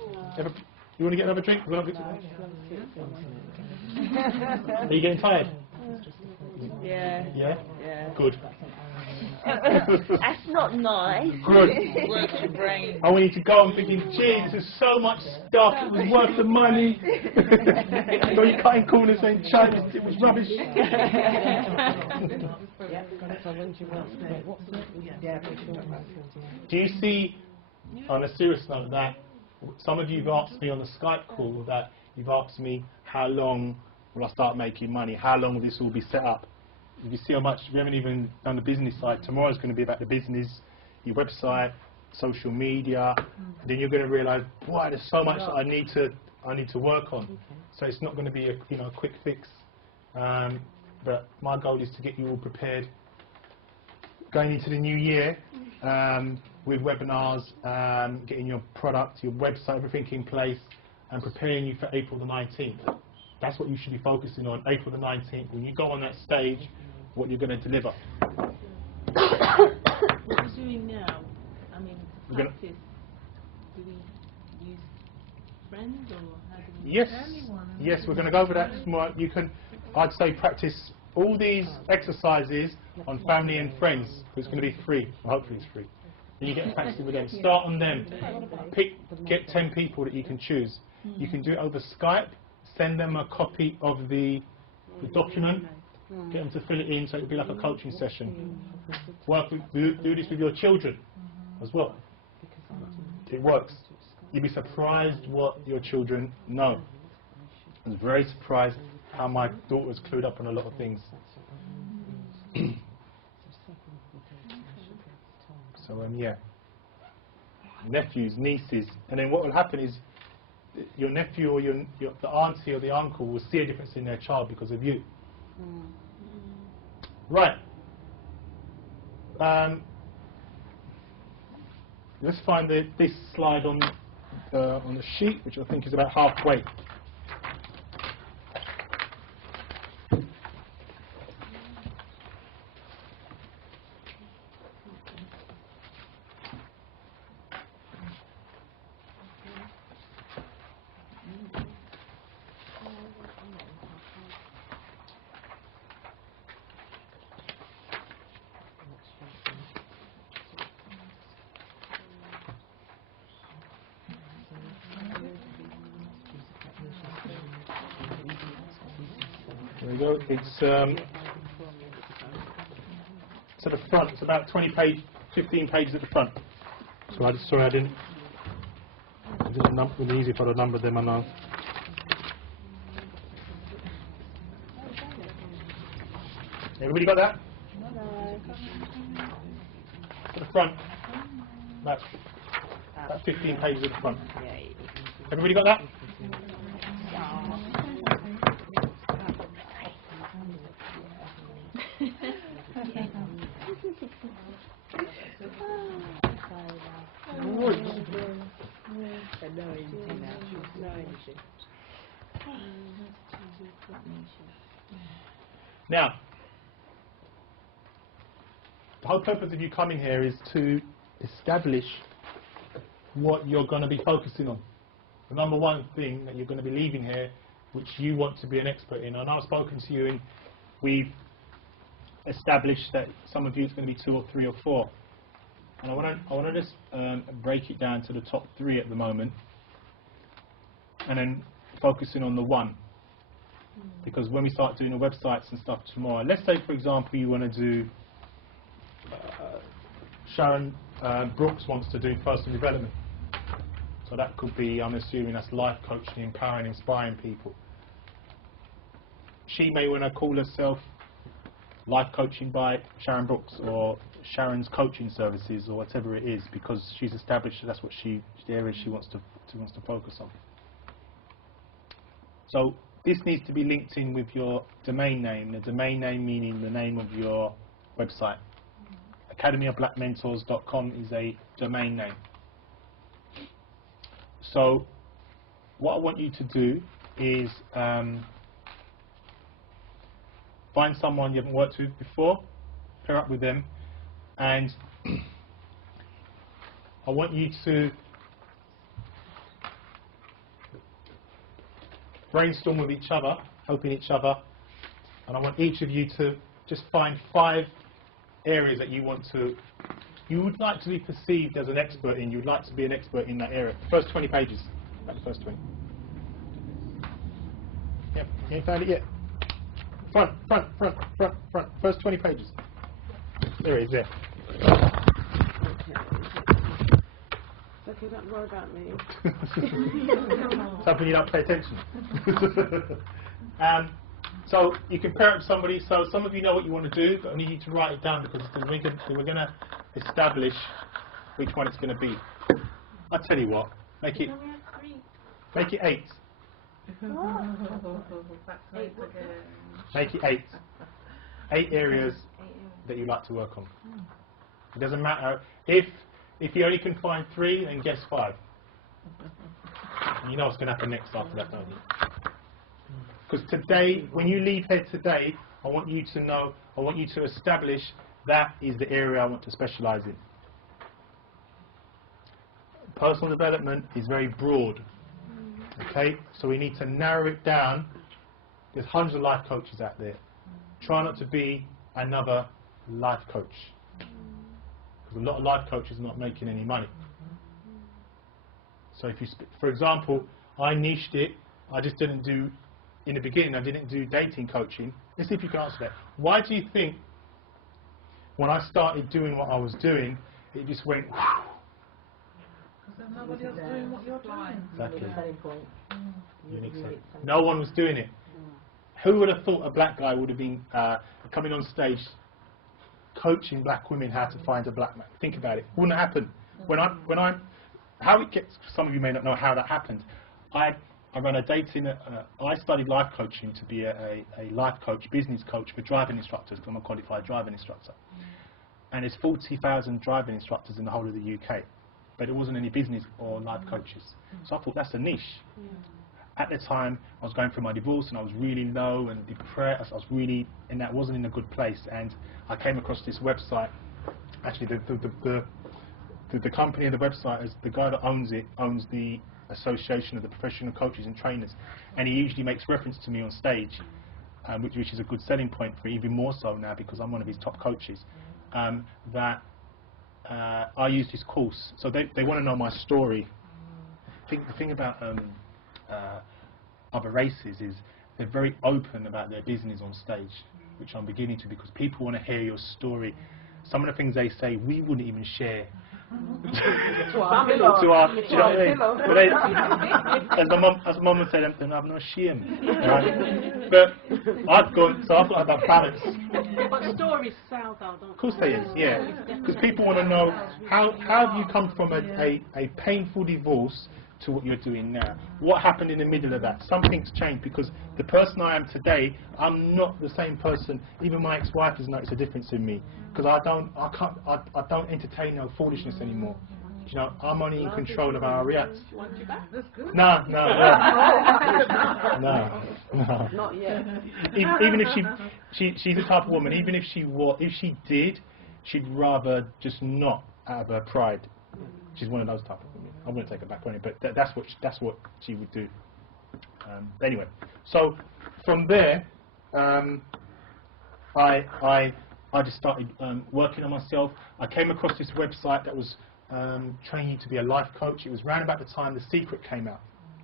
You want to get another drink? Are you getting tired? Yeah. Yeah? Yeah. Good. That's not nice. Good. Work your brain. I want you to go on thinking, gee, this is so much stuff, it was worth the money. So you cutting corners saying, China, it was rubbish. Do you see, on a serious note, that some of you have asked me on the Skype call that you've asked me, how long will I start making money? How long will this all be set up? If you see how much, we haven't even done the business side. Tomorrow's going to be about the business, your website, social media. Then you're going to realise, boy, there's so much that I need to work on. So it's not going to be a quick fix. But my goal is to get you all prepared going into the new year with webinars, getting your product, your website, everything in place, and preparing you for April the 19th. That's what you should be focusing on, April the 19th. When you go on that stage, what you're going to deliver. What we're doing now, I mean, practice, do we use friends or how do we... Yes, we're going to go over that tomorrow. You can, I'd say, practice all these exercises on family and friends. It's going to be free. Well, hopefully it's free. Then you get practicing with them. Start on them. Get 10 people that you can choose. You can do it over Skype. Send them a copy of the document. Get them to fill it in so it'll be like a coaching session. Do this with your children as well. It works. You'd be surprised what your children know. I was very surprised how my daughter's clued up on a lot of things. So yeah, nephews, nieces, and then what will happen is your nephew or the auntie or the uncle will see a difference in their child because of you. Right. Let's find this slide on the sheet, which I think is about halfway. There we go. It's at the front. It's about 15 pages at the front. So sorry, I didn't. It would be easy if I'd have numbered them. I know. Everybody got that? At the front. About 15 pages at the front. Everybody got that? Now, the whole purpose of you coming here is to establish what you're going to be focusing on. The number one thing that you're going to be leaving here, which you want to be an expert in. And I've spoken to you and we've established that some of you it's going to be 2 or 3 or 4. And I want to just break it down to the top 3 at the moment, and then focusing on the 1. Because when we start doing the websites and stuff tomorrow, let's say for example you want to do, Sharon Brooks wants to do personal development. So that could be, I'm assuming that's life coaching, empowering, inspiring people. She may want to call herself Life Coaching by Sharon Brooks, or Sharon's Coaching Services, or whatever it is, because she's established that's what the area she wants to focus on. So this needs to be linked in with your domain name. The domain name meaning the name of your website. academyofblackmentors.com is a domain name. So what I want you to do is find someone you haven't worked with before, pair up with them, and I want you to brainstorm with each other, helping each other, and I want each of you to just find 5 areas that you would like to be perceived as an expert in. You would like to be an expert in that area. First 20 pages. About the first 20. Yep, you ain't found it yet. Front. First 20 pages. There it is, there. Okay, don't worry about me. Something you don't pay attention. So you can pair up somebody. So some of you know what you want to do, but I need you to write it down because we're going to establish which one it's going to be. I'll tell you what. Make it 8. Make it 8. 8 areas that you like to work on. It doesn't matter if you only can find 3, then guess 5. And you know what's going to happen next after that, don't you? Because today, when you leave here today, I want you to know, I want you to establish that is the area I want to specialize in. Personal development is very broad. Okay, so we need to narrow it down. There's hundreds of life coaches out there. Try not to be another life coach, because a lot of life coaches are not making any money. So if you, for example, I niched it. I just didn't do, in the beginning, I didn't do dating coaching. Let's see if you can answer that. Why do you think when I started doing what I was doing, it just went, Because there's nobody else doing what you're doing. Exactly. Unique Unique selling. selling. No one was doing it. Who would have thought a black guy would have been coming on stage coaching black women how to find a black man? Think about it. Wouldn't happen. How it gets, some of you may not know how that happened. I ran a dating, I studied life coaching to be a life coach, business coach for driving instructors, because I'm a qualified driving instructor. And there's 40,000 driving instructors in the whole of the UK, but there wasn't any business or life coaches. So I thought that's a niche. At the time, I was going through my divorce and I was really low and depressed. I was really, and that wasn't in a good place. And I came across this website. Actually, the company and the website is the guy that owns it owns the Association of the Professional Coaches and Trainers, and he usually makes reference to me on stage, which is a good selling point for even more so now because I'm one of his top coaches. That I use this course, so they want to know my story. The thing about other races is they're very open about their business on stage, which I'm beginning to, because people want to hear your story. Some of the things they say we wouldn't even share to our do you know what I mean? As mum would say, then I've no shame. Right? But I've got that balance. But stories sell though, don't they? Of course they is, yeah. Because people want to know how have you come from a painful divorce to what you're doing now. What happened in the middle of that? Something's changed, because the person I am today, I'm not the same person. Even my ex-wife has noticed a difference in me, because I don't entertain no foolishness anymore. You know, I'm only in control of how I react. No. Not yet. Even if she's the type of woman. Even if she did, she'd rather just not out of her pride. She's one of those type of women. I wouldn't take her back on it, but that's what she would do. Anyway, so from there, I just started working on myself. I came across this website that was training you to be a life coach. It was around about the time The Secret came out,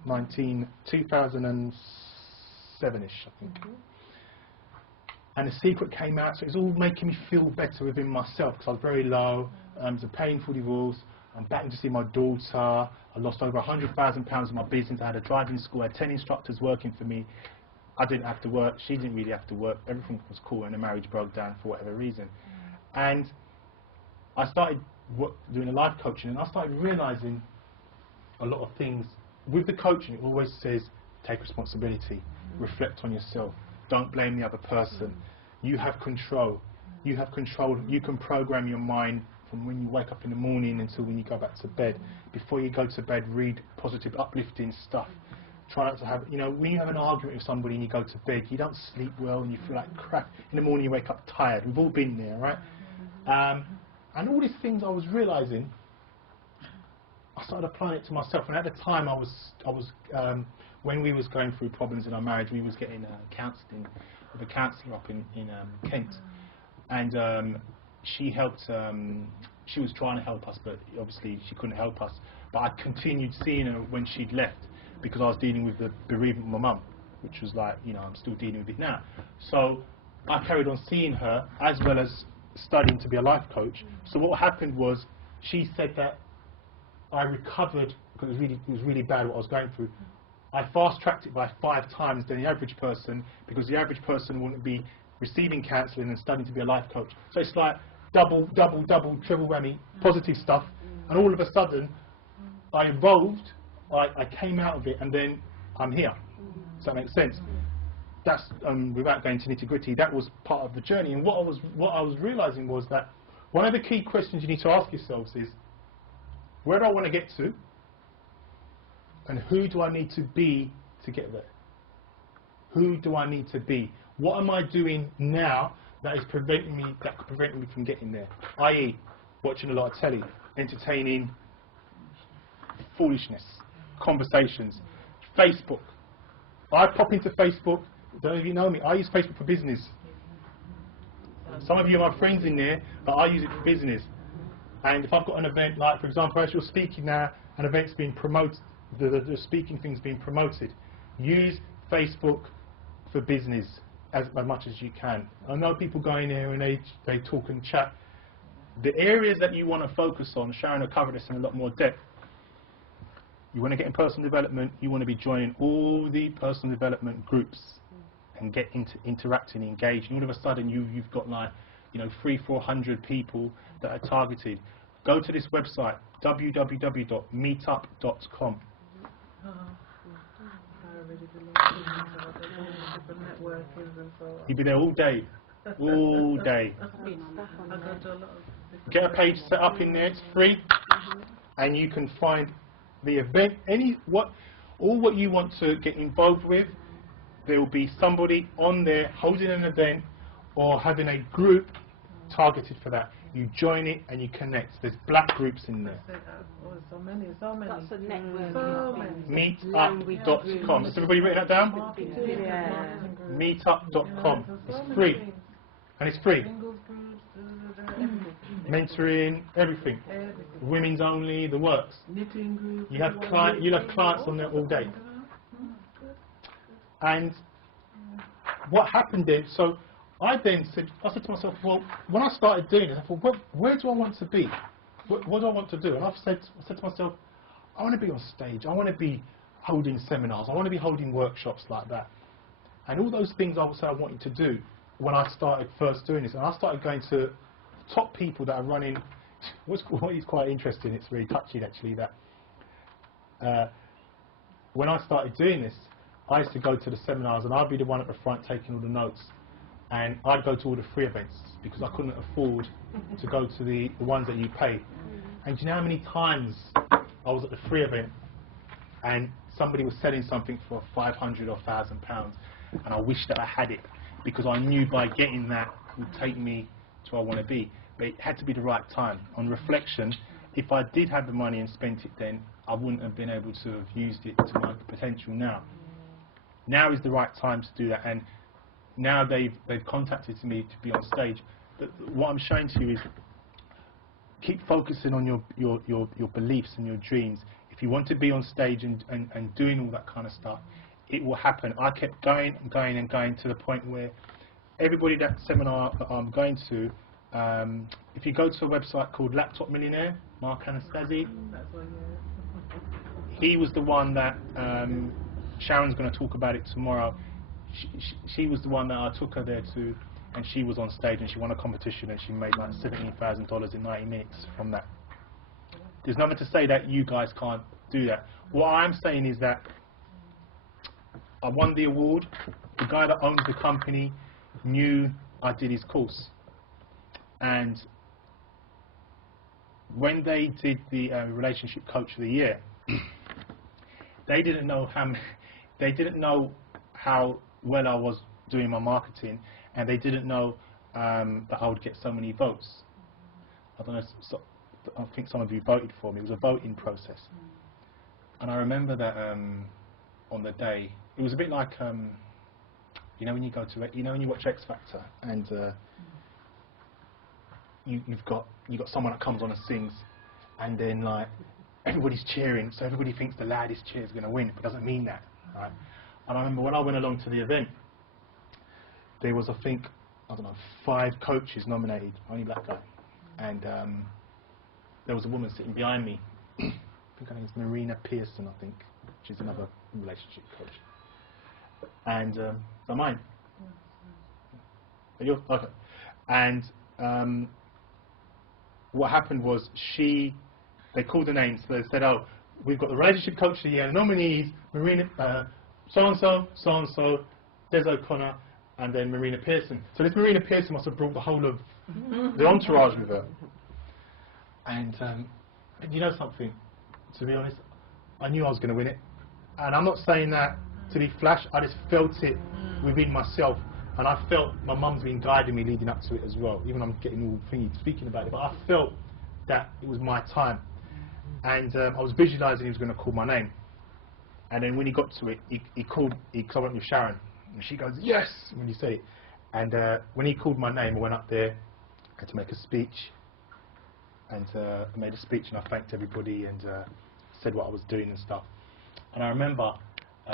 2007-ish, I think. And The Secret came out, so it was all making me feel better within myself, because I was very low. It was a painful divorce. I'm back to see my daughter. I lost over £100,000 in my business. I had a driving school. I had 10 instructors working for me. I didn't have to work. She didn't really have to work. Everything was cool, and the marriage broke down for whatever reason. And I started doing a life coaching, and I started realising a lot of things. With the coaching, it always says, take responsibility, reflect on yourself, don't blame the other person. You have control. You have control. You can program your mind from when you wake up in the morning until when you go back to bed. Before you go to bed, read positive, uplifting stuff. Try not to have, when you have an argument with somebody and you go to bed, you don't sleep well and you feel like crap. In the morning you wake up tired. We've all been there, right? And all these things I was realising, I started applying it to myself. And at the time, I was when we was going through problems in our marriage, we was getting counselling with a counsellor up in Kent, and she helped. She was trying to help us, but obviously she couldn't help us. But I continued seeing her when she'd left, because I was dealing with the bereavement of my mum, which was like, I'm still dealing with it now. So I carried on seeing her as well as studying to be a life coach. So what happened was, she said that I recovered, because it was really bad what I was going through. I fast-tracked it by 5 times than the average person, because the average person wouldn't be receiving counselling and studying to be a life coach. So it's like double, triple whammy, positive stuff, and all of a sudden I evolved, I came out of it, and then I'm here. Does that make sense? That's without going to nitty-gritty, that was part of the journey. And what I was realising was that one of the key questions you need to ask yourselves is, where do I want to get to, and who do I need to be to get there? Who do I need to be? What am I doing now that could prevent me from getting there? I.e., watching a lot of telly, entertaining, foolishness, conversations, Facebook. I pop into Facebook. Don't know if you know me. I use Facebook for business. Some of you are my friends in there, but I use it for business. And if I've got an event, like for example, as you're speaking now, an event's being promoted the speaking things being promoted. Use Facebook for business as much as you can. I know people go in there and they talk and chat. The areas that you want to focus on, Sharon will cover this in a lot more depth. You want to get in personal development, you want to be joining all the personal development groups and get into interacting, engaging. All of a sudden you've got like, 300-400 people that are targeted. Go to this website, www.meetup.com. You'll be there all day. All day. Get a page set up in there, it's free, and you can find the event, all what you want to get involved with. There will be somebody on there holding an event or having a group targeted for that. You join it and you connect. There's black groups in there. So many. That's a network. Meetup.com. Has everybody written that down? Yeah. Meetup.com. It's free. And it's free. Mentoring, everything. Women's only, the works. Knitting group. You'll have clients on there all day. And what happened then, so I said to myself, well, when I started doing this, I thought, where do I want to be? What do I want to do? And I said to myself, I want to be on stage. I want to be holding seminars. I want to be holding workshops like that. And all those things I would say I wanted to do when I started first doing this. And I started going to top people that are running. What is quite interesting, it's really touching actually, that when I started doing this, I used to go to the seminars and I'd be the one at the front taking all the notes. And I'd go to all the free events because I couldn't afford to go to the ones that you pay. And do you know how many times I was at the free event and somebody was selling something for £500 or £1,000 and I wished that I had it because I knew by getting that would take me to where I want to be. But it had to be the right time. On reflection, if I did have the money and spent it then, I wouldn't have been able to have used it to my potential now. Now is the right time to do that. And now they've contacted me to be on stage. But what I'm showing to you is keep focusing on your beliefs and your dreams. If you want to be on stage and doing all that kind of stuff, it will happen. I kept going and going and going to the point where everybody that seminar that I'm going to, if you go to a website called Laptop Millionaire, Mark Anastasi, he was the one that Sharon's going to talk about it tomorrow. She was the one that I took her there to, and she was on stage and she won a competition and she made like $17,000 in 90 minutes from that. There's nothing to say that you guys can't do that. What I'm saying is that I won the award. The guy that owns the company knew I did his course, and when they did the relationship coach of the year, they didn't know how well I was doing my marketing, and they didn't know that I would get so many votes. I don't know. I think some of you voted for me. It was a voting process, and I remember that on the day, it was a bit like you know when you go to when you watch X Factor and you've got someone that comes on and sings, and then like everybody's cheering, so everybody thinks the loudest cheer is going to win, but it doesn't mean that, right? And I remember when I went along to the event, there was, I think, 5 coaches nominated, only black guy, and there was a woman sitting behind me. I think her name is Marina Pearson, I think. She's another relationship coach. And so mine. Are you okay? And what happened was they called the names. So they said, "Oh, we've got the relationship coach of the year, nominees: Marina, so and so, Des O'Connor, and then Marina Pearson." So this Marina Pearson must have brought the whole of the entourage with her. And you know something? To be honest, I knew I was going to win it. And I'm not saying that to be flash. I just felt it within myself, and I felt my mum's been guiding me leading up to it as well. Even I'm getting all thingy speaking about it, but I felt that it was my time, and I was visualising he was going to call my name. And then when he got to it, he called. Because I went with Sharon, and she goes, "Yes!" when you say it. And when he called my name, I went up there, had to make a speech, and I made a speech, and I thanked everybody and said what I was doing and stuff. And I remember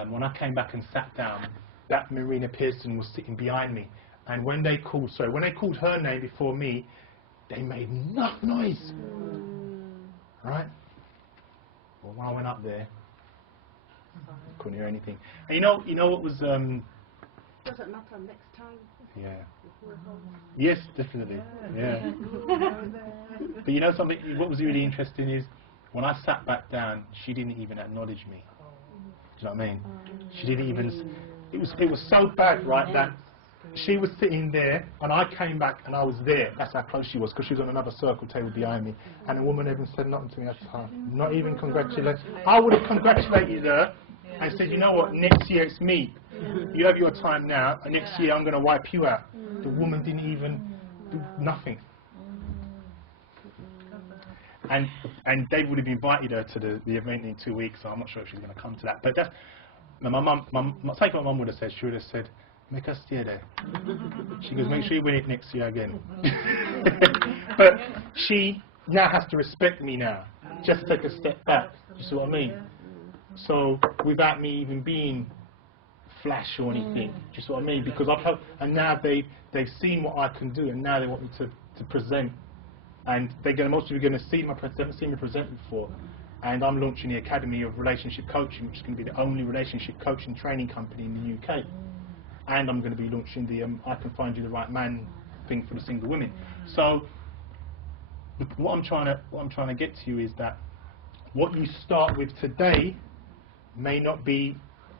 when I came back and sat down, that Marina Pearson was sitting behind me. And when they called her name before me, they made enough noise. Right? Well, when I went up there, couldn't hear anything. And you know what was... Doesn't matter next time. Yeah. Yes, definitely. Yeah. But you know something, what was really interesting is, when I sat back down, she didn't even acknowledge me. Do you know what I mean? She didn't even... It was so bad, right, that she was sitting there, and I came back, and I was there. That's how close she was, because she was on another circle table behind me. And the woman even said nothing to me at the time. Not even congratulated. I would have congratulated her and said, you know what, next year it's me. You have your time now, and next year I'm going to wipe you out. The woman didn't even do nothing. And Dave would have invited her to the event in 2 weeks, so I'm not sure if she's going to come to that. But that's, my mum, take what my mum would have said. She would have said, make us stay there. She goes, make sure you win it next year again. But she now has to respect me now. Just take a step back. You see what I mean? So without me even being flash or anything. Do you see what I mean? Because I've helped, and now they've seen what I can do, and now they want me to present. And most people are going to see me present before. And I'm launching the Academy of Relationship Coaching, which is going to be the only relationship coaching training company in the UK. And I'm going to be launching the I Can Find You the Right Man thing for the single women. So what I'm trying to get to you is that what you start with today may not be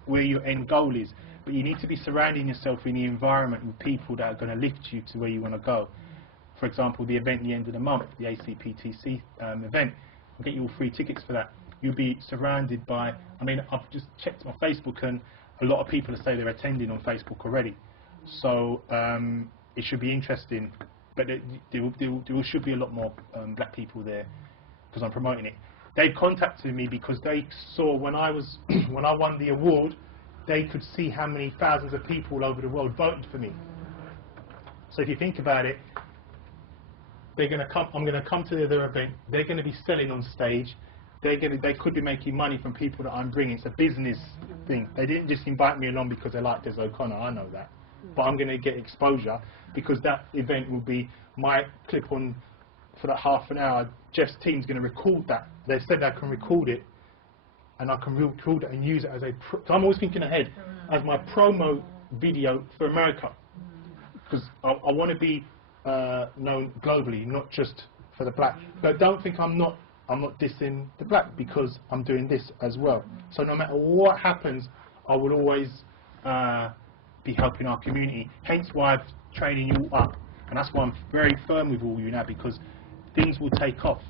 where your end goal is, but you need to be surrounding yourself in the environment with people that are going to lift you to where you want to go. For example, the event at the end of the month, the ACPTC event, I'll get you all free tickets for that. You'll be surrounded by, I mean, I've just checked my Facebook, and a lot of people say they're attending on Facebook already. So it should be interesting, but there should be a lot more black people there because I'm promoting it. They contacted me because they saw when I won the award, they could see how many thousands of people all over the world voted for me. So if you think about it, they're going to come. I'm going to come to their event. They're going to be selling on stage. They could be making money from people that I'm bringing. It's a business thing. They didn't just invite me along because they like Des O'Connor. I know that, but I'm going to get exposure because that event will be my clip on for that half an hour. Jeff's team's going to record that. They said I can record it, and I can record it and use it as a. So I'm always thinking ahead as my promo video for America because I want to be known globally, not just for the black. But don't think I'm not dissing the black because I'm doing this as well. So no matter what happens, I will always be helping our community. Hence why I'm training you up, and that's why I'm very firm with all you now because things will take off,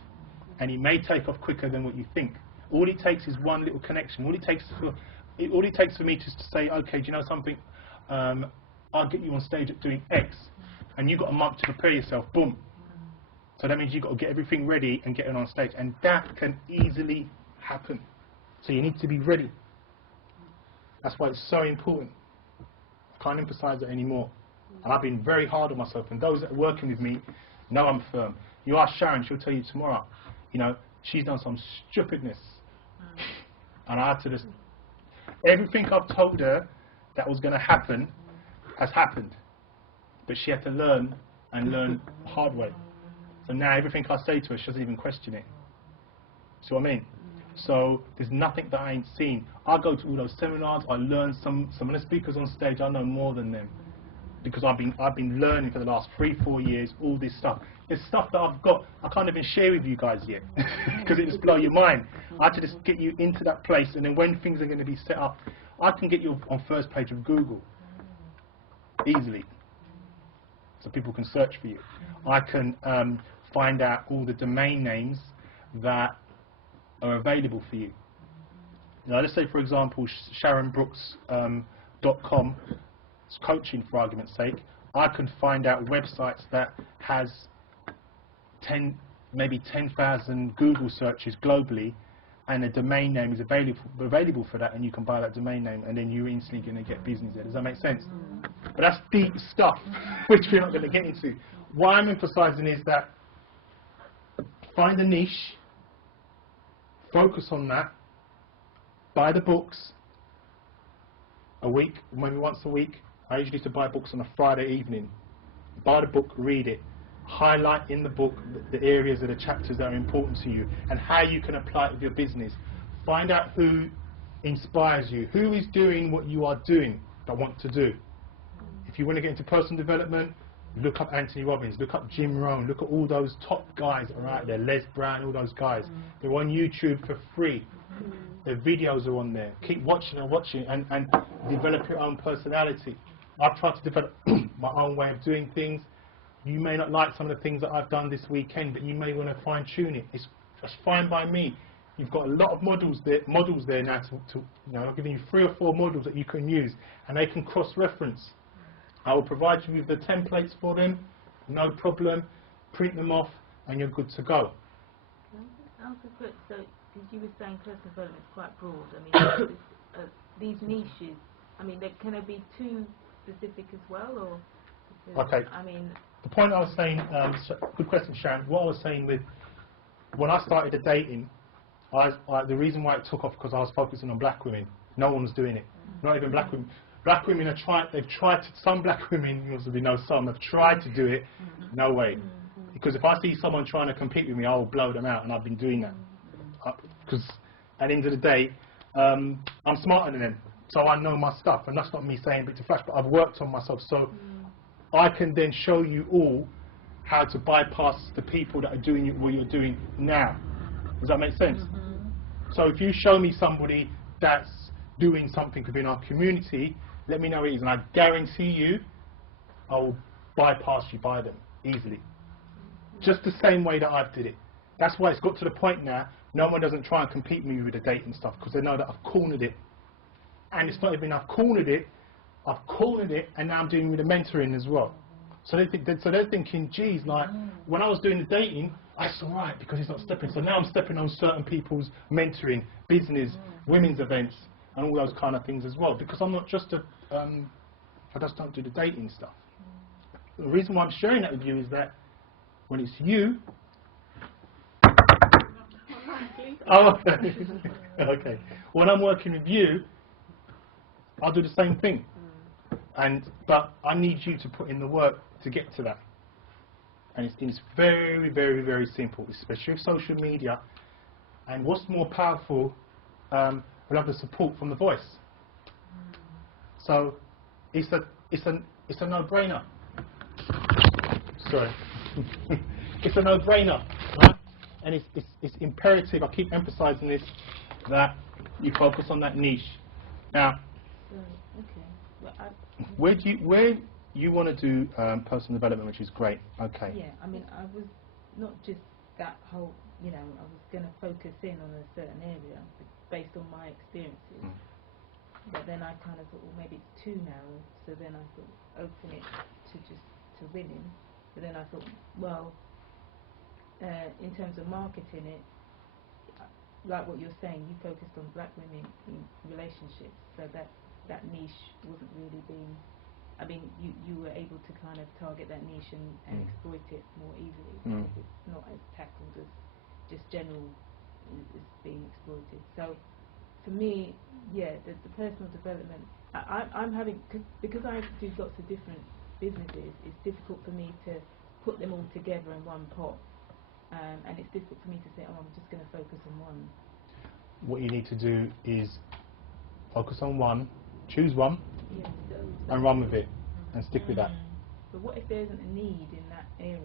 and it may take off quicker than what you think. All it takes is one little connection. All it takes for me to say, okay, do you know something? I'll get you on stage at doing X. And you've got a month to prepare yourself, boom. So that means you've got to get everything ready and get it on stage. And that can easily happen. So you need to be ready. That's why it's so important. I can't emphasize it anymore. And I've been very hard on myself. And those that are working with me know I'm firm. You ask Sharon, she'll tell you tomorrow. You know, she's done some stupidness. And I had to just... Everything I've told her that was going to happen has happened. But she had to learn and learn the hard way. So now everything I say to her, she doesn't even question it. See what I mean? So there's nothing that I ain't seen. I go to all those seminars, I learn some of the speakers on stage, I know more than them. Because I've been learning for the last 3-4 years all this stuff. There's stuff that I've got, I can't even share with you guys yet. Because it just blow your mind. I had to just get you into that place, and then when things are going to be set up, I can get you on first page of Google. Easily. So people can search for you. I can find out all the domain names that are available for you. Now, let's say, for example, SharonBrooks.com, coaching for argument's sake. I can find out websites that has maybe 10,000 Google searches globally, and a domain name is available for that, and you can buy that domain name, and then you're instantly going to get business there. Does that make sense? But that's deep stuff, which we're not going to get into. What I'm emphasizing is that find a niche, focus on that, buy the books a week, maybe once a week. I usually used to buy books on a Friday evening. Buy the book, read it. Highlight in the book the areas of the chapters that are important to you and how you can apply it with your business. Find out who inspires you, who is doing what you are doing, that want to do. If you want to get into personal development, look up Anthony Robbins, look up Jim Rohn, look at all those top guys that are out there, Les Brown, all those guys. They're on YouTube for free. Their videos are on there. Keep watching and develop your own personality. I've tried to develop my own way of doing things. You may not like some of the things that I've done this weekend, but you may want to fine tune it. It's fine by me. You've got a lot of models there now to I'm giving you 3 or 4 models that you can use, and they can cross-reference. I will provide you with the templates for them, no problem. Print them off, and you're good to go. So, because you were saying personal development is quite broad. I mean, these niches. I mean, can they be too specific as well, or? Because, Okay. I mean, the point I was saying, good question, Sharon. What I was saying with when I started the dating, the reason why it took off because I was focusing on black women. No one was doing it. Not even black women. Black women they've tried to, some black women, obviously know some, have tried to do it. No way. Because if I see someone trying to compete with me, I will blow them out, and I've been doing that. Because at the end of the day, I'm smarter than them. So I know my stuff, and that's not me saying bit to flash, but I've worked on myself. So I can then show you all how to bypass the people that are doing what you're doing now. Does that make sense? So if you show me somebody that's doing something within our community, let me know what it is, and I guarantee you I will bypass you by them easily. Just the same way that I did it. That's why it's got to the point now, no one doesn't try and compete with me with the dating stuff, because they know that I've cornered it. And it's not even I've cornered it, and now I'm doing with the mentoring as well. So they're thinking, geez, like, when I was doing the dating, that's all right, because it's not stepping. So now I'm stepping on certain people's mentoring, business, women's events, and all those kind of things as well, because I'm not just I just don't do the dating stuff. The reason why I'm sharing that with you is that when it's you, okay. When I'm working with you, I'll do the same thing, but I need you to put in the work to get to that. And it's very, very, very simple, especially with social media. And what's more powerful, we'll have the support from the voice. So it's a no-brainer. Sorry, it's a no-brainer, right? And it's imperative. I keep emphasising this, that you focus on that niche. Now, where you want to do personal development, which is great. Okay. Yeah, I mean, I was not just that whole. I was going to focus in on a certain area based on my experiences. But then I kind of thought, well, maybe it's too narrow. So then I thought, open it to women. But then I thought, well, in terms of marketing it, like what you're saying, you focused on black women in relationships, so that niche wasn't really being. I mean, you were able to kind of target that niche and exploit it more easily. Because it's not as tackled as just general is being exploited. So for me, yeah, the personal development, I'm having, because I do lots of different businesses, it's difficult for me to put them all together in one pot. And it's difficult for me to say, oh, I'm just going to focus on one. What you need to do is focus on one, choose one, and run with it, and stick with that. But what if there isn't a need in that area?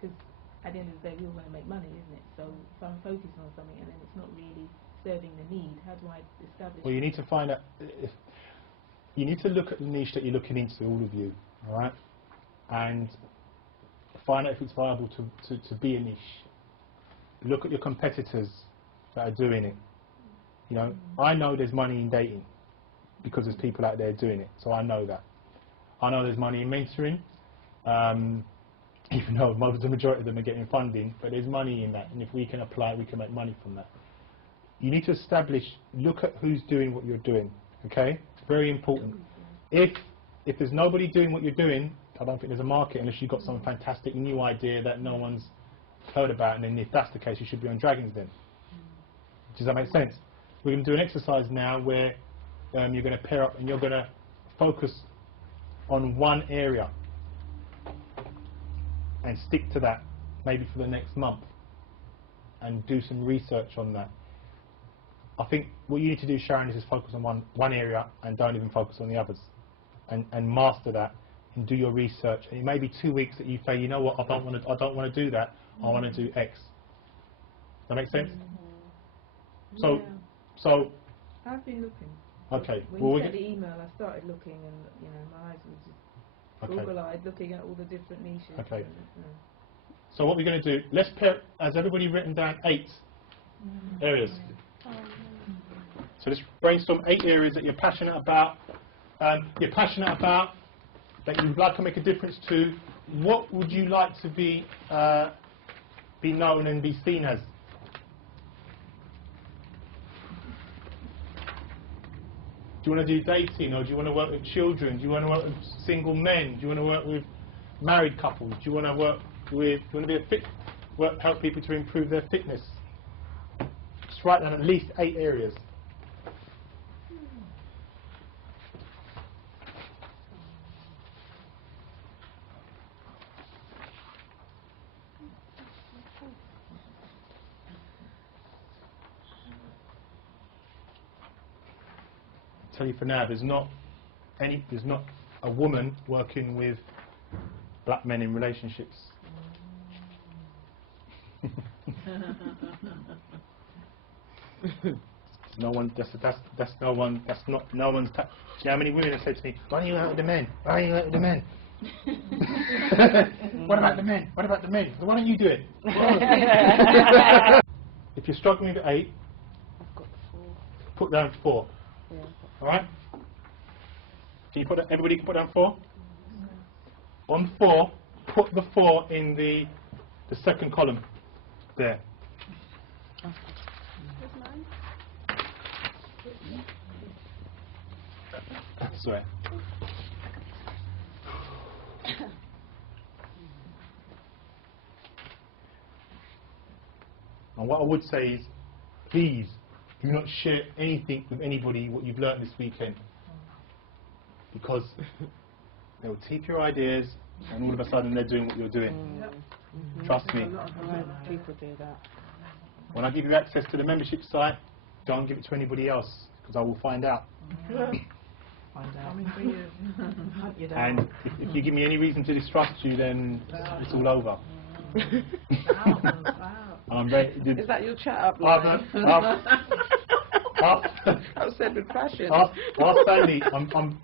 Because at the end of the day, we all want to make money, isn't it? So if I'm focusing on something and then it's not really serving the need, how do I establish? Well, you need to find out. You need to look at the niche that you're looking into, all of you, all right, and find out if it's viable to be a niche. Look at your competitors that are doing it. I know there's money in dating because there's people out there doing it, so I know that. I know there's money in mentoring, even though the majority of them are getting funding, but there's money in that, and if we can apply it, we can make money from that. You need to look at who's doing what you're doing, okay? Very important. If there's nobody doing what you're doing, I don't think there's a market unless you've got some fantastic new idea that no one's heard about, and then if that's the case, you should be on Dragons then. Does that make sense? we're going to do an exercise now where you're going to pair up and you're going to focus on one area and stick to that maybe for the next month and do some research on that. I think what you need to do, Sharon, is just focus on one area and don't even focus on the others, and master that and do your research. And it may be 2 weeks that you say, you know what, I don't want to do that. I want to do X. Does that make sense? Yeah. So I've been looking. Okay. When Well, you sent the email, I started looking, and my eyes was just Google-eyed, looking at all the different niches. Okay. And, So what we're going to do, let's pair, has everybody written down 8 areas? So let's brainstorm 8 areas that you're passionate about, that you'd like to make a difference to. What would you like to be known and be seen as? Do you want to do dating, or do you want to work with children? Do you want to work with single men? Do you want to work with married couples? Do you want to work with, do you want to be help people to improve their fitness? Just write down at least 8 areas. Tell you for now, there's not a woman working with black men in relationships. No one. That's no one. That's not no one's. You know how many women have said to me, "Why don't you out with the men? Why don't you out with the men?" What about the men? What about the men? Why don't you do it? If you're struggling with 8, I've got 4. put down 4. Yeah. All right. Can you everybody can put down 4? On 4, put the 4 in the second column there. Sorry. And what I would say is, please do not share anything with anybody what you've learnt this weekend, because they will take your ideas and all of a sudden they're doing what you're doing. Trust me. People do that. When I give you access to the membership site, don't give it to anybody else, because I will find out. Coming for you. Hunt you down. And if you give me any reason to distrust you, then it's all over. I'm very, Is that your chat up I've said with passion. Ask Sandy,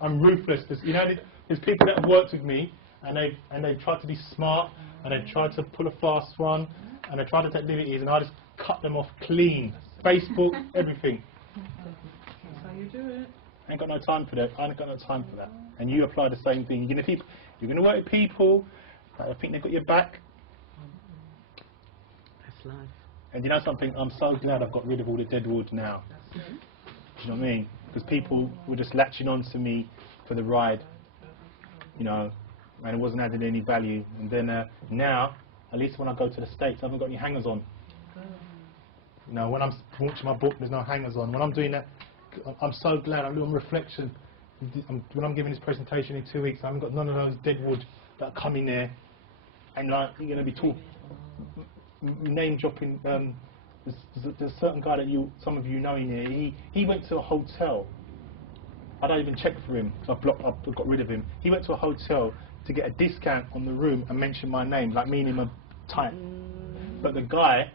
I'm ruthless. There's people that have worked with me, and they've tried to be smart, and they've tried to pull a fast one, and they tried to take liberties, and I just cut them off clean. Facebook, everything. That's how you do it. I ain't got no time for that. I ain't got no time for that. And you apply the same thing. You're going to work with people that think they've got your back. That's life. And you know something? I'm so glad I've got rid of all the dead wood now. Do you know what I mean? Because people were just latching on to me for the ride, and it wasn't adding any value. And then now, at least when I go to the States, I haven't got any hangers on. When I'm launching my book, there's no hangers on. When I'm doing that, I'm so glad. I'm doing reflection. When I'm giving this presentation in 2 weeks, I haven't got none of those dead wood that come in there, and you're going to be talking, name dropping. There's a certain guy that some of you know in here. He went to a hotel. I don't even check for him. So I've got rid of him. He went to a hotel to get a discount on the room and mention my name, like me and him are tight. But the guy.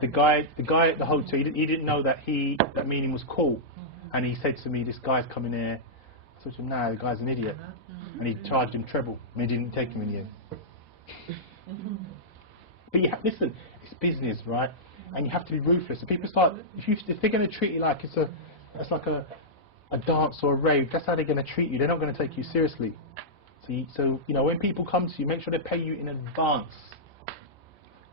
The guy at the hotel, he didn't know that that meaning was cool, and he said to me, "This guy's coming here." I said to him, "No, the guy's an idiot," and he charged him treble, and he didn't take him in the end. But listen, it's business, right? And you have to be ruthless. So people start, if they're going to treat you like it's like a dance or a rave, that's how they're going to treat you. They're not going to take you seriously. So when people come to you, make sure they pay you in advance.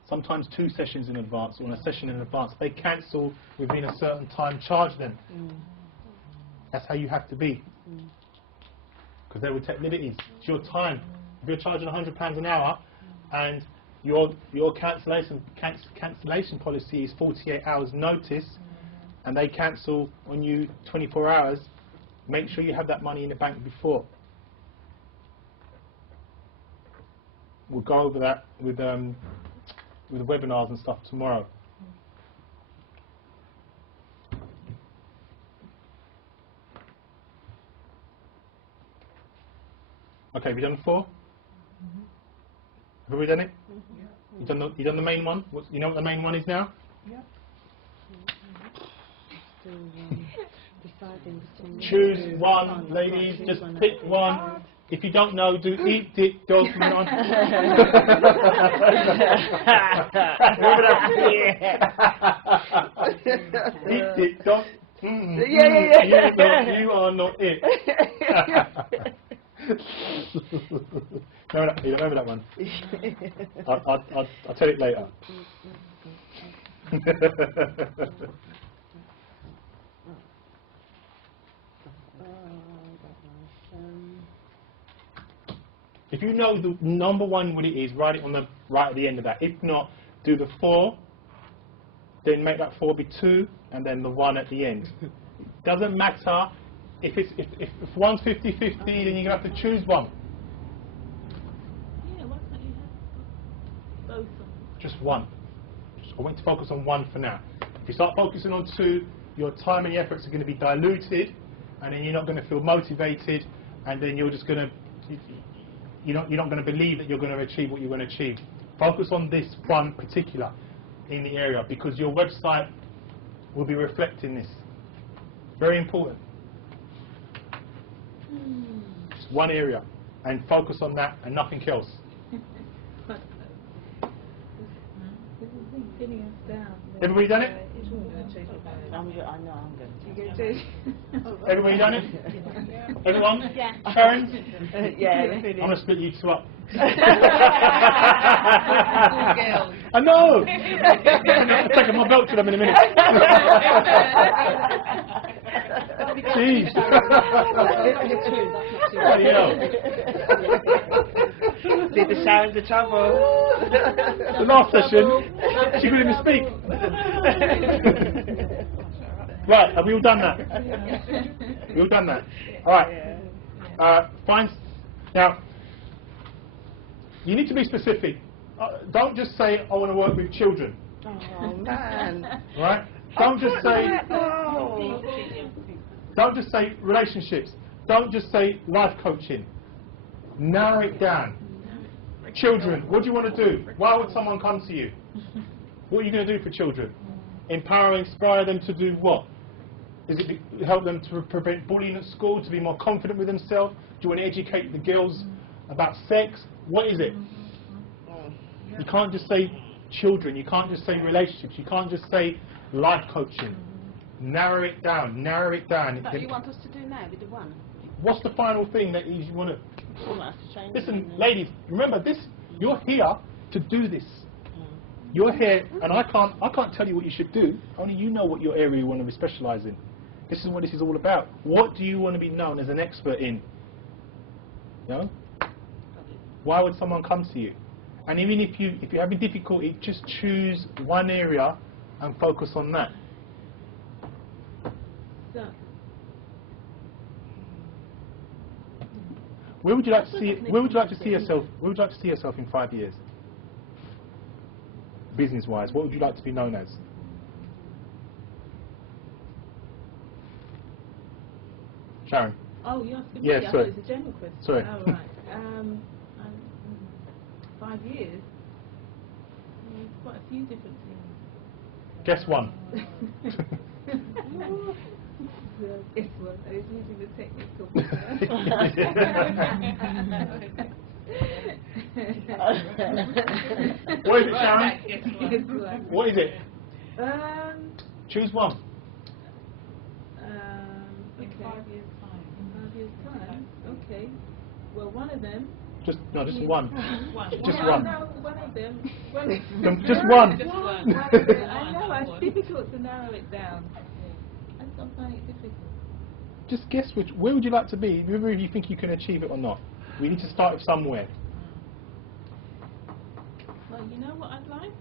Sometimes 2 sessions in advance, or a session in advance. If they cancel within a certain time, charge them. That's how you have to be. Because they will take liberties. It's your time. If you're charging £100 an hour, and your cancellation policy is 48 hours notice, and they cancel on you 24 hours, make sure you have that money in the bank before. We'll go over that with the webinars and stuff tomorrow. Okay, have you done 4? Have we done it? You done the main one? You know what the main one is now? Choose one, ladies. Just pick one. If you don't know, do eat, dick, dog, non. Eat, dick, dog. You are not it. No, you don't remember that one. I'll tell it later. If you know the number 1 what it is, write it on the right at the end of that. If not, do the 4, then make that 4 be 2, and then the 1 at the end. Doesn't matter if one's 50-50, then you're gonna have to choose one. Yeah, why can't you have both? Just one. I want to focus on 1 for now. If you start focusing on 2, your time and your efforts are going to be diluted, and then you're not going to feel motivated, and then you're just going to, you're not going to believe that you're going to achieve what you're going to achieve. Focus on this one particular in the area, because your website will be reflecting this. Very important. Just one area, and focus on that and nothing else. Everybody done it? I know I'm going to. Everybody done it? Everyone? Yeah. Sharon? Yeah. I'm going to split you 2 up. I know! I'm taking my belt to them in a minute. Jeez. Bloody hell. Did the Sharon's the trouble? The last session, she couldn't even speak. Right, have we all done that? We all done that? Alright. Fine. Now, you need to be specific. Don't just say, I want to work with children. Oh, man. Right? Don't just say... Don't just say relationships. Don't just say life coaching. Narrow it down. Children, what do you want to do? Why would someone come to you? What are you going to do for children? Empower and inspire them to do what? Is it help them to prevent bullying at school, to be more confident with themselves? Do you want to educate the girls about sex? What is it? You can't just say children. You can't just say relationships. You can't just say life coaching. Narrow it down. Narrow it down. What you want us to do now with the 1? What's the final thing that you want to... You want us to change Listen, ladies, remember this. You're here to do this. You're here, and I can't tell you what you should do. Only you know what your area you want to be specialise in. This is what this is all about. What do you want to be known as an expert in? You know? Why would someone come to you? And even if you're having difficulty, just choose one area and focus on that. Where would you like to see? Where would you like to see yourself? Where would you like to see yourself in 5 years? Business-wise, what would you like to be known as? Sharon. Oh, you're asking me? Yeah, I thought sorry. it was a general question. Sorry. Oh, right. 5 years. There's quite a few different things. Guess one. Guess one. I was using the technical. What is it, Sharon? What is it? Choose one. In 5 years' time. In 5 years' time. Okay. Well, one of them. Just one. Just one. one. No, one of them. Just one. I know. It's difficult to narrow it down. I find it difficult. Just guess where would you like to be? Whether you think you can achieve it or not. We need to start somewhere. Well, time.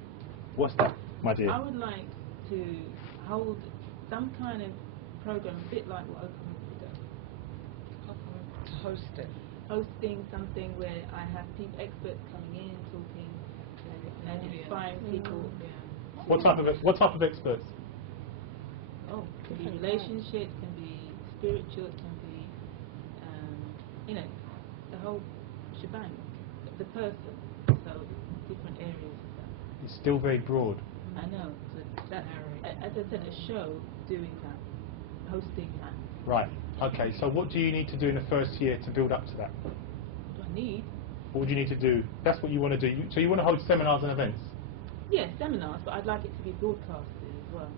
What's that, my dear? I would like to hold some kind of program, a bit like what Open does. Host it. Hosting something where I have people, experts coming in, talking, and inspiring people. What type of experts? Oh, it can be relationships, can be spiritual, it can be, you know, the whole shebang. The person, so different areas of that. It's still very broad. I know. So that's, as I said, a show doing that, hosting that. Right. Okay. So what do you need to do in the first year to build up to that? What do I need? What would you need to do? That's what you want to do. So you want to hold seminars and events? Yeah, seminars, but I'd like it to be broadcasted as well.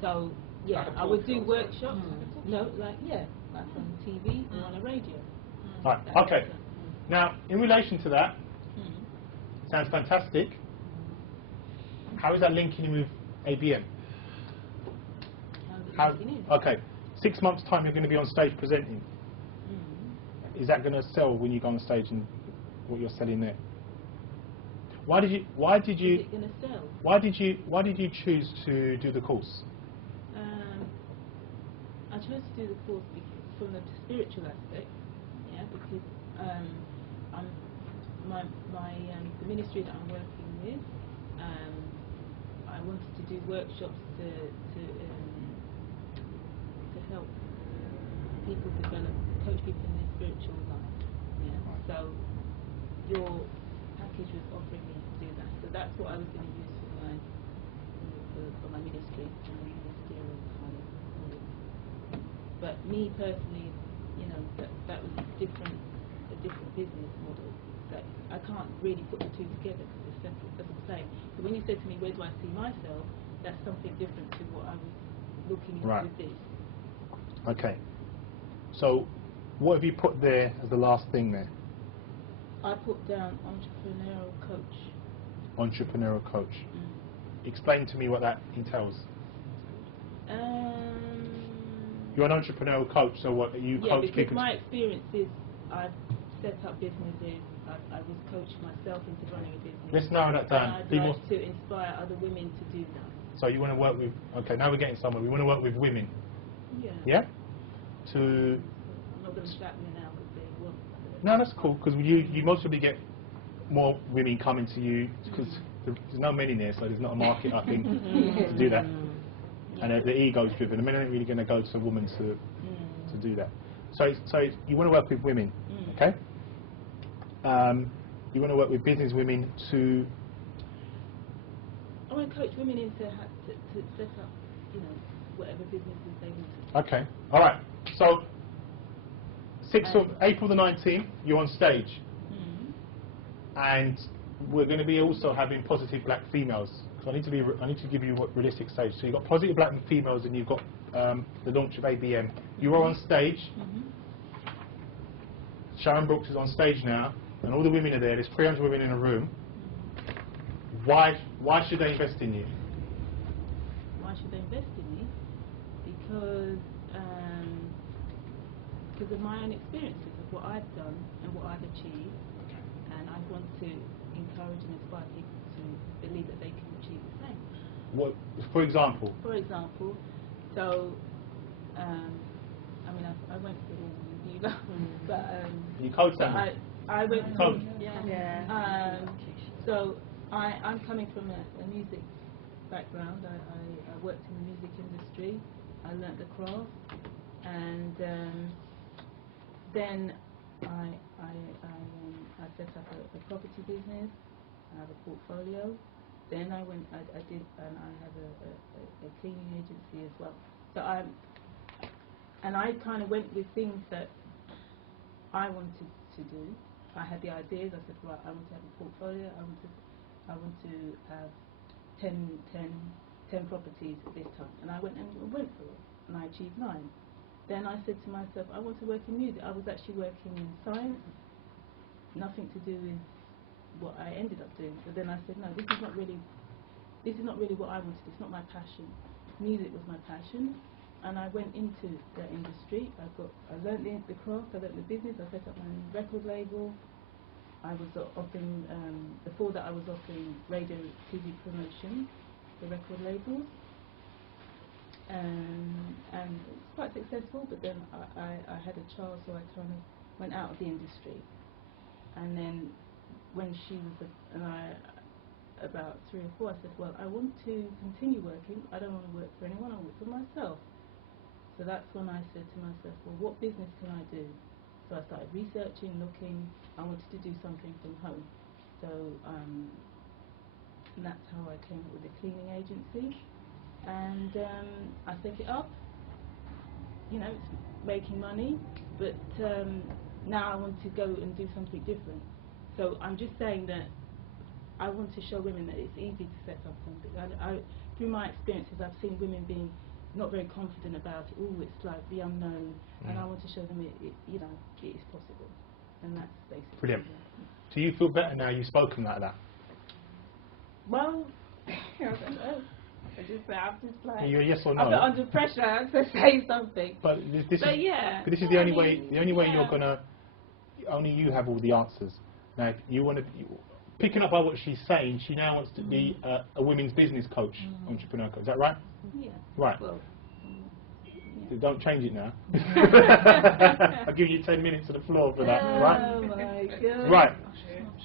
So, yeah, Like a I would do talk show. workshops. No, like on TV or on a radio. Right. Okay. Now, in relation to that, sounds fantastic. How is that linking in with ABM? Okay. 6 months' time, you're going to be on stage presenting. Is that going to sell when you go on stage and what you're selling there? Why did you Is it going to sell? why did you choose to do the course? I chose to do the course because, from the spiritual aspect, yeah, because the ministry that I'm working with, I wanted to do workshops to help people develop, coach people in their spiritual life. Yeah. So your package was offering me to do that. So that's what I was going to use for my ministry and my ministerial kind of calling. But me personally, you know, that was a different business model. That I can't really put the two together because it's separate. It doesn't say. But when you said to me, where do I see myself? That's something different to what I was looking at with this. Okay. So, what have you put there as the last thing there? I put down entrepreneurial coach. Entrepreneurial coach. Explain to me what that entails. You're an entrepreneurial coach, so what you coach because people? my experience is I've set up businesses. I was coached myself into running a business. Let's narrow that down. And I'd like to inspire other women to do that. So you want to work with? Okay, now we're getting somewhere. We want to work with women. Yeah. Yeah. To. I'm not going to shout them now because they want. No, that's cool because you most probably get more women coming to you because there's no men in there, so there's not a market, I think, to do that. And the ego's driven. The men aren't really going to go to a woman to do that. So you want to work with women, okay? You want to work with business women to. I want to coach women into to set up, you know, whatever businesses they want to. Okay. All right. So 6th of April the 19th, you're on stage, and we're going to be also having positive black females. So I need to give you what realistic stage. So you've got positive black females, and you've got the launch of ABM. You are on stage. Sharon Brooks is on stage now, and all the women are there. There's 300 women in a room. Why should they invest in you? Why should they invest in me? Because of my own experiences of what I've done and what I've achieved, and I want to encourage and inspire people to believe that they can achieve the same. What, for example? For example, so I mean I went through all you know, but you coach them. I went coach. So I'm coming from a music background. I worked in the music industry. I learnt the craft, and then I set up a property business. I have a portfolio. Then I did, and I have a cleaning agency as well. So I kind of went with things that I wanted to do. I had the ideas. I said, right, I want to have a portfolio. I want to have 10 properties at this time. And I went for it, and I achieved 9. Then I said to myself, I want to work in music. I was actually working in science, nothing to do with what I ended up doing. But then I said, no, this is not really what I wanted. It's not my passion. Music was my passion, and I went into the industry. I learned the craft. I learned the business. I set up my own record label, I was offering, before that I was offering radio, TV promotion for record labels, and it's quite successful, but then I had a child, so I kind of went out of the industry. And then when she was about 3 or 4, I said, well, I want to continue working. I don't want to work for anyone, I work for myself. So that's when I said to myself, well, what business can I do? So I started researching, looking. I wanted to do something from home. So and that's how I came up with a cleaning agency. And I set it up. You know, it's making money, but now I want to go and do something different. So I'm just saying that I want to show women that it's easy to set up something. Through my experiences, I've seen women being not very confident about it. Oh, it's like the unknown, and I want to show them it you know, it is possible, and that's basically. Brilliant. Do you feel better now you've spoken like that? Well, I don't know. I'm just like. You're yes or no? I'm under pressure to say something. But this is. Yeah. But this is the only way. The only way you're gonna. Only you have all the answers. Now, if you want to. Picking up by what she's saying, she now wants to be a women's business coach, entrepreneur coach. Is that right? Yeah. Right. Well, So don't change it now. I'll give you 10 minutes on the floor for that. Right? Oh my God. Right.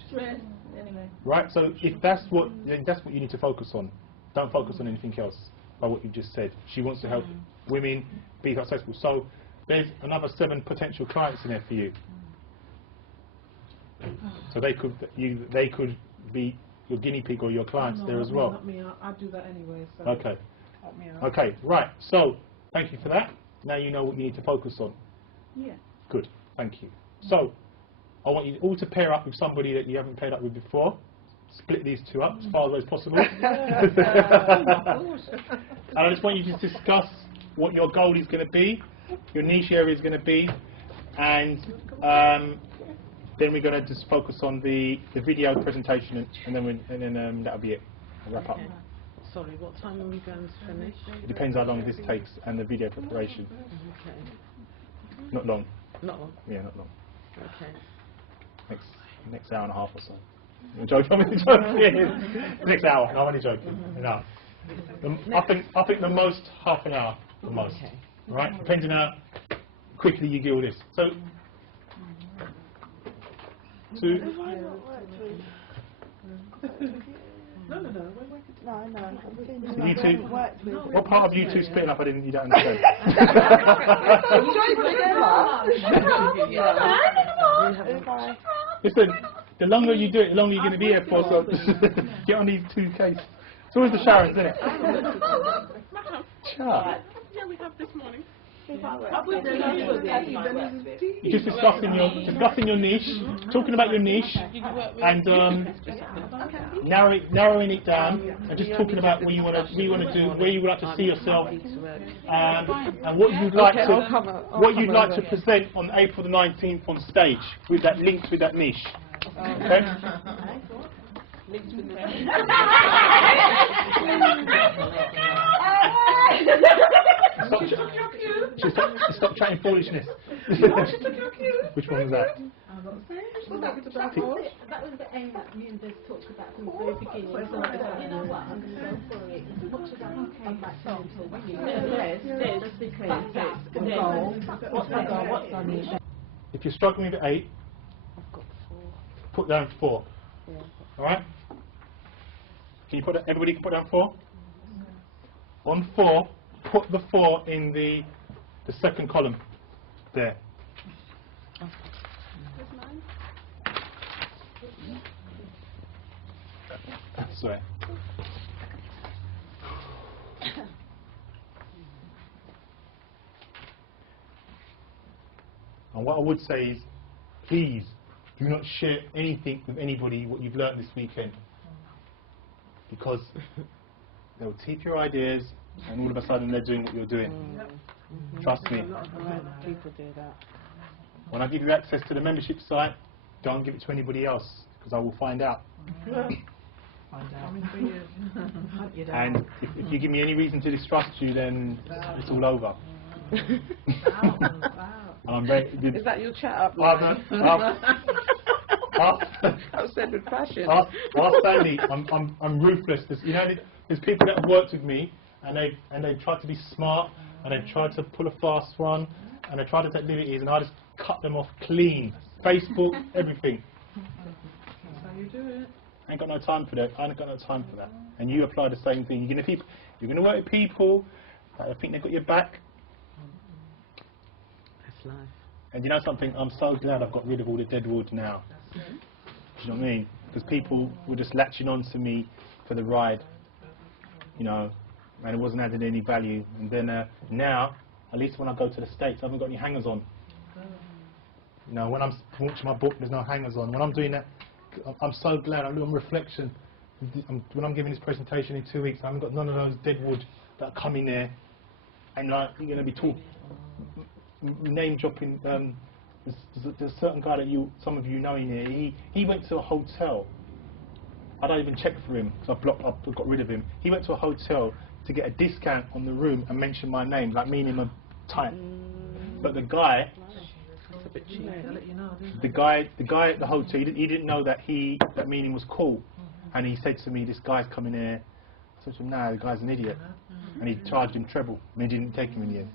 Stress. Anyway. Right. So if that's what you need to focus on. Don't focus on anything else. By what you just said, she wants to help women be successful. So there's another 7 potential clients in there for you. So they could be your guinea pig or your clients there as well. Not me. I do that anyway. So Okay. help me out. Okay. Right. So thank you for that. Now you know what you need to focus on. Yeah. Good. Thank you. So I want you all to pair up with somebody that you haven't paired up with before. Split these two up as far as possible. And I just want you to discuss what your goal is going to be, your niche area is going to be, and then we're going to just focus on the video presentation, and then that'll be it. I'll wrap up. Sorry, what time are we going to finish? It depends how long this takes and the video preparation. Okay. Not long. Not long? Yeah, not long. Okay. Next hour and a half or so. I'm joking. I'm only joking. Next hour. No, I'm only joking. No. I think the most half an hour. The most. Okay. Right? Depending on how quickly you get all this. So. 2. No. You two. What part of you two splitting up? You don't understand. Listen, the longer you do it, the longer you're going to be here for. So get on these 2 cases. It's always the Sharons, isn't it? Char. Yeah, we have this morning. You're just discussing your niche, talking about your niche, and narrowing it down, and just talking about what you want to do, where you would like to see yourself, and what you'd like to present on April the 19th on stage with that linked with that niche. Okay. Stop chatting foolishness. Which one was that? That was the aim that me and Liz talked about from the very beginning. So you know what? I'm going to go for it. As much as I can come back to it. Let's be clear. What's the goal? What's our niche? If you're struggling with 8, I've got 4. put down 4. Yeah. All right. Can you put everybody can put down 4? On 4, put the 4 in the second column there. Sorry. And what I would say is, please do not share anything with anybody what you've learned this weekend, because they'll take your ideas and all of a sudden they're doing what you're doing. Trust me. A lot of people do that. When I give you access to the membership site, don't give it to anybody else, because I will find out. And if you give me any reason to distrust you, then it's all over. Is that your chat up? I've said with passion. Ask Sandy. I'm ruthless. There's people that have worked with me, and they've tried to be smart, and they've tried to pull a fast one, and they tried to take liberties, and I just cut them off clean. Facebook, everything. That's how you do it. I ain't got no time for that. I ain't got no time for that. And you apply the same thing. You're gonna work with people that think they've got your back. That's life. And you know something? I'm so glad I've got rid of all the dead wood now. Do you know what I mean? Because people were just latching on to me for the ride, you know, and it wasn't adding any value. And then now, at least when I go to the States, I haven't got any hangers on. You know, when I'm launching my book, there's no hangers on. When I'm doing that, I'm so glad. I'm doing reflection. When I'm giving this presentation in 2 weeks, I haven't got none of those dead wood that come in there. And like, you're going to be talking, name dropping. There's a certain guy that some of you know in here. He went to a hotel. I don't even check for him because I got rid of him. He went to a hotel to get a discount on the room and mention my name, like meaning him type. But the guy, the guy at the hotel, he didn't know that that meaning was cool, and he said to me, "This guy's coming here." I said to him, "No, the guy's an idiot," and he charged him treble, and he didn't take him in the end.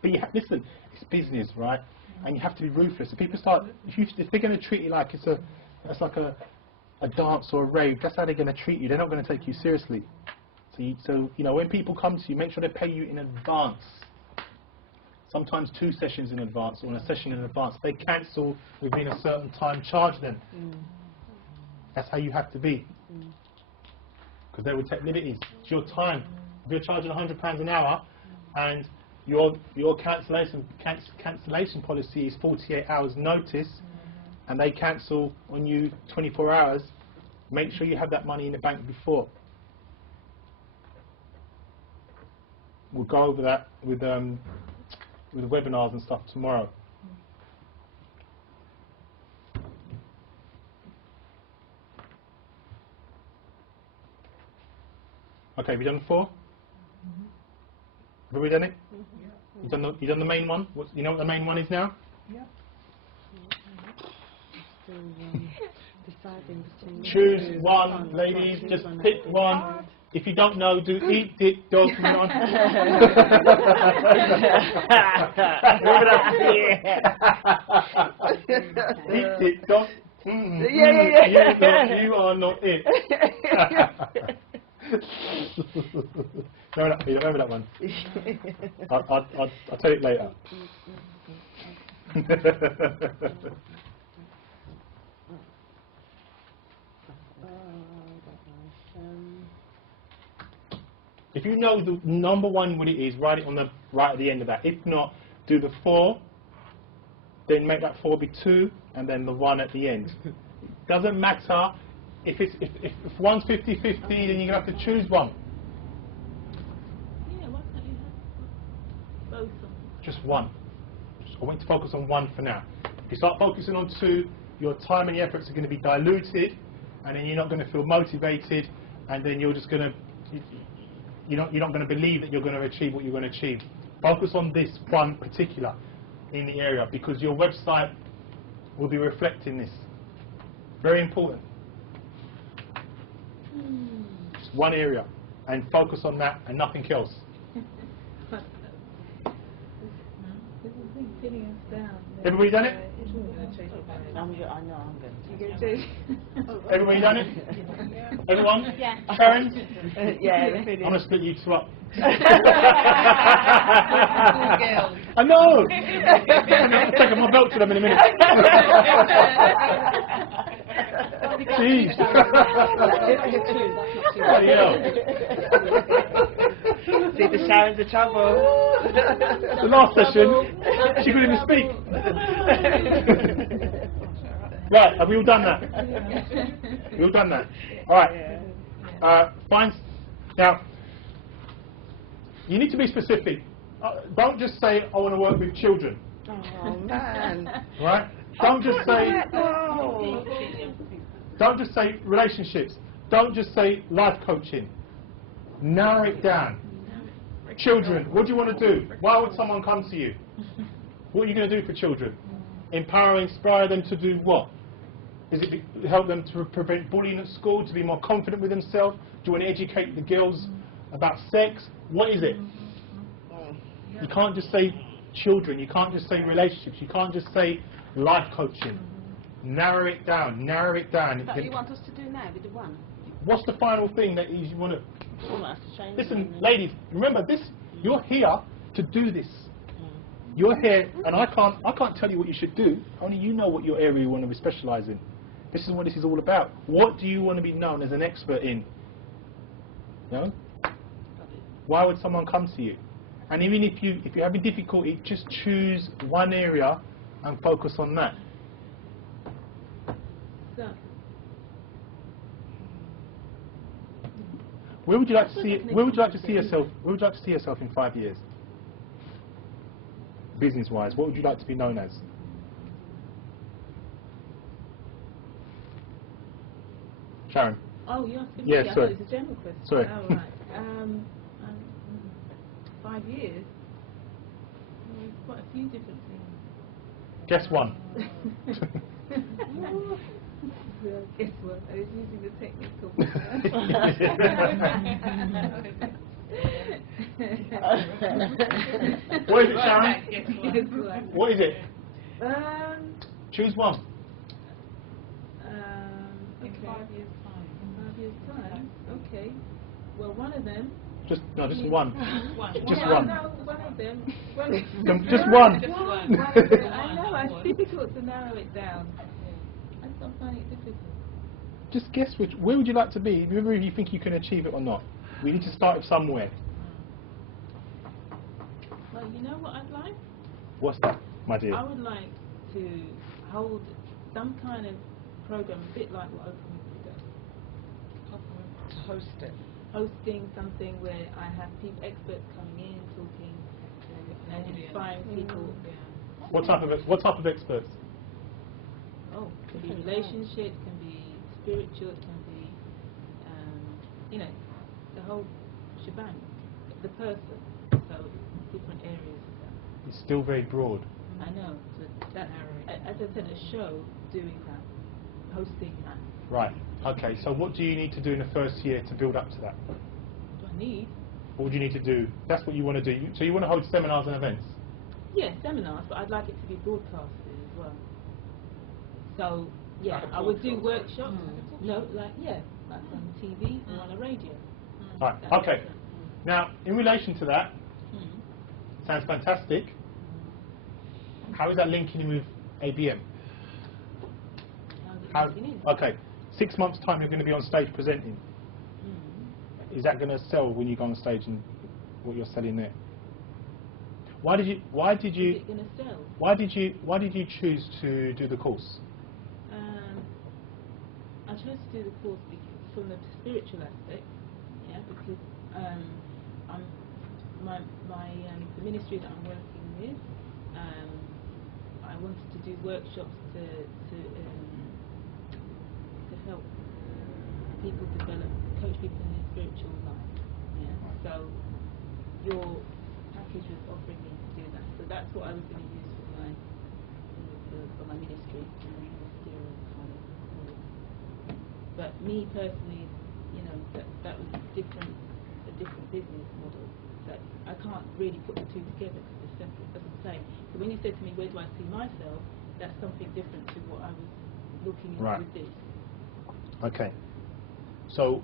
But listen, it's business, right? And you have to be ruthless. If people start, if they're going to treat you like it's like a dance or a rave, that's how they're going to treat you. They're not going to take you seriously. So you know, when people come to you, make sure they pay you in advance. Sometimes 2 sessions in advance or a session in advance. They cancel within a certain time, charge them. That's how you have to be. Because they will take liberties. It's your time. If you're charging £100 an hour and your cancellation policy is 48 hours notice and they cancel on you 24 hours, make sure you have that money in the bank before. We'll go over that with the webinars and stuff tomorrow. Okay, have you done 4? Have we done it? You done the main one? You know what the main one is now? Yep. Choose one, ladies. Just pick one. If you don't know, do eat it, dog. Eat it, dog. You are not it. Remember that one. I'll tell it later. If you know the number 1 what it is, write it on the right at the end of that. If not, do the 4, then make that 4 be 2, and then the 1 at the end. Doesn't matter if one's 50-50, then you're gonna have to choose one. Yeah, why can't you have both of them? Just one. I want you to focus on 1 for now. If you start focusing on 2, your time and your efforts are going to be diluted, and then you're not going to feel motivated, and then you're just going to. You're not going to believe that you're going to achieve what you're going to achieve. Focus on this one particular in the area because your website will be reflecting this. Very important. Just one area and focus on that and nothing else. Everybody done it? I know I'm going to. Everybody done it? Everyone? Yeah. Sharon? Yeah. I'm going to split you 2 up. I know! I'm taking my belt to them in a minute. Jeez. See, the Sharon's the trouble. The last session, she couldn't even speak. Right, have we all done that? We all done that? Alright. Fine. Now, you need to be specific. Don't just say, I want to work with children. Oh, man. Right? Don't just say... Don't just say relationships. Don't just say life coaching. Narrow it down. Children, what do you want to do? Why would someone come to you? What are you going to do for children? Empower, inspire them to do what? Is it help them to prevent bullying at school, to be more confident with themselves? Do you want to educate the girls about sex? What is it? You can't just say children, you can't just say relationships, you can't just say life coaching. Narrow it down, narrow it down. Is that what you want us to do now with the one? What's the final thing that you want to... You want us to change Listen, something? ladies, remember this, you're here to do this. You're here, and I can't tell you what you should do, only you know what your area you want to specialise in. This is what this is all about. What do you want to be known as an expert in? No? Why would someone come to you? And even if you're having difficulty, just choose one area and focus on that. So, Where would you like to see? Where would you like to see yourself? Where would you like to see yourself in 5 years? Business-wise, what would you like to be known as? Sharon. oh, you're asking Yeah, me? I sorry. thought it was a general question. Sorry. Oh, right. 5 years. There's quite a few different things. Guess one. Guess what? I was using the technical. What is it, Sharon? Guess what? What is it? Choose one. In 5 years' time. In 5 years' time? Okay. Well, one of them. Just one. Just Yeah, one. No, one of them. Just one. I know. It's difficult to narrow it down. I still find it difficult. Just guess which. Where would you like to be? Remember, if you think you can achieve it or not. We need to start with somewhere. Well, you know what I'd like? What's that, my dear? I would like to hold some kind of program, a bit like what Open does. Host it. Hosting something where I have experts coming in, talking, and inspiring people. What type of experts? Oh, it can be relationship, can be spiritual, it can be, the whole shebang. The person, so different areas of that. It's still very broad. I know, but that, as I said, a show doing that, hosting that. Right. Okay. So what do you need to do in the first year to build up to that? What do I need? What do you need to do? That's what you want to do. So you want to hold seminars and events? Yeah, seminars, but I'd like it to be broadcasted as well. So, yeah, Like a I would do talk show. workshops. No, like on TV or on a radio. Right. Okay. Now, in relation to that, sounds fantastic. How is that linking in with ABM? Okay. 6 months' time, you're going to be on stage presenting. Is that going to sell when you go on stage and what you're selling there? Why did you Is it going to sell? why did you choose to do the course? I chose to do the course from the spiritual aspect, yeah, because the ministry that I'm working with, I wanted to do workshops to help people develop, coach people in their spiritual life. Yeah. So your package was offering me to do that. So that's what I was going to use for my ministry, ministerial kind of role. But me personally, that was a different business model. That I can't really put the two together because they're separate. That's the same. So when you said to me, where do I see myself? That's something different to what I was looking at with this. Okay. So,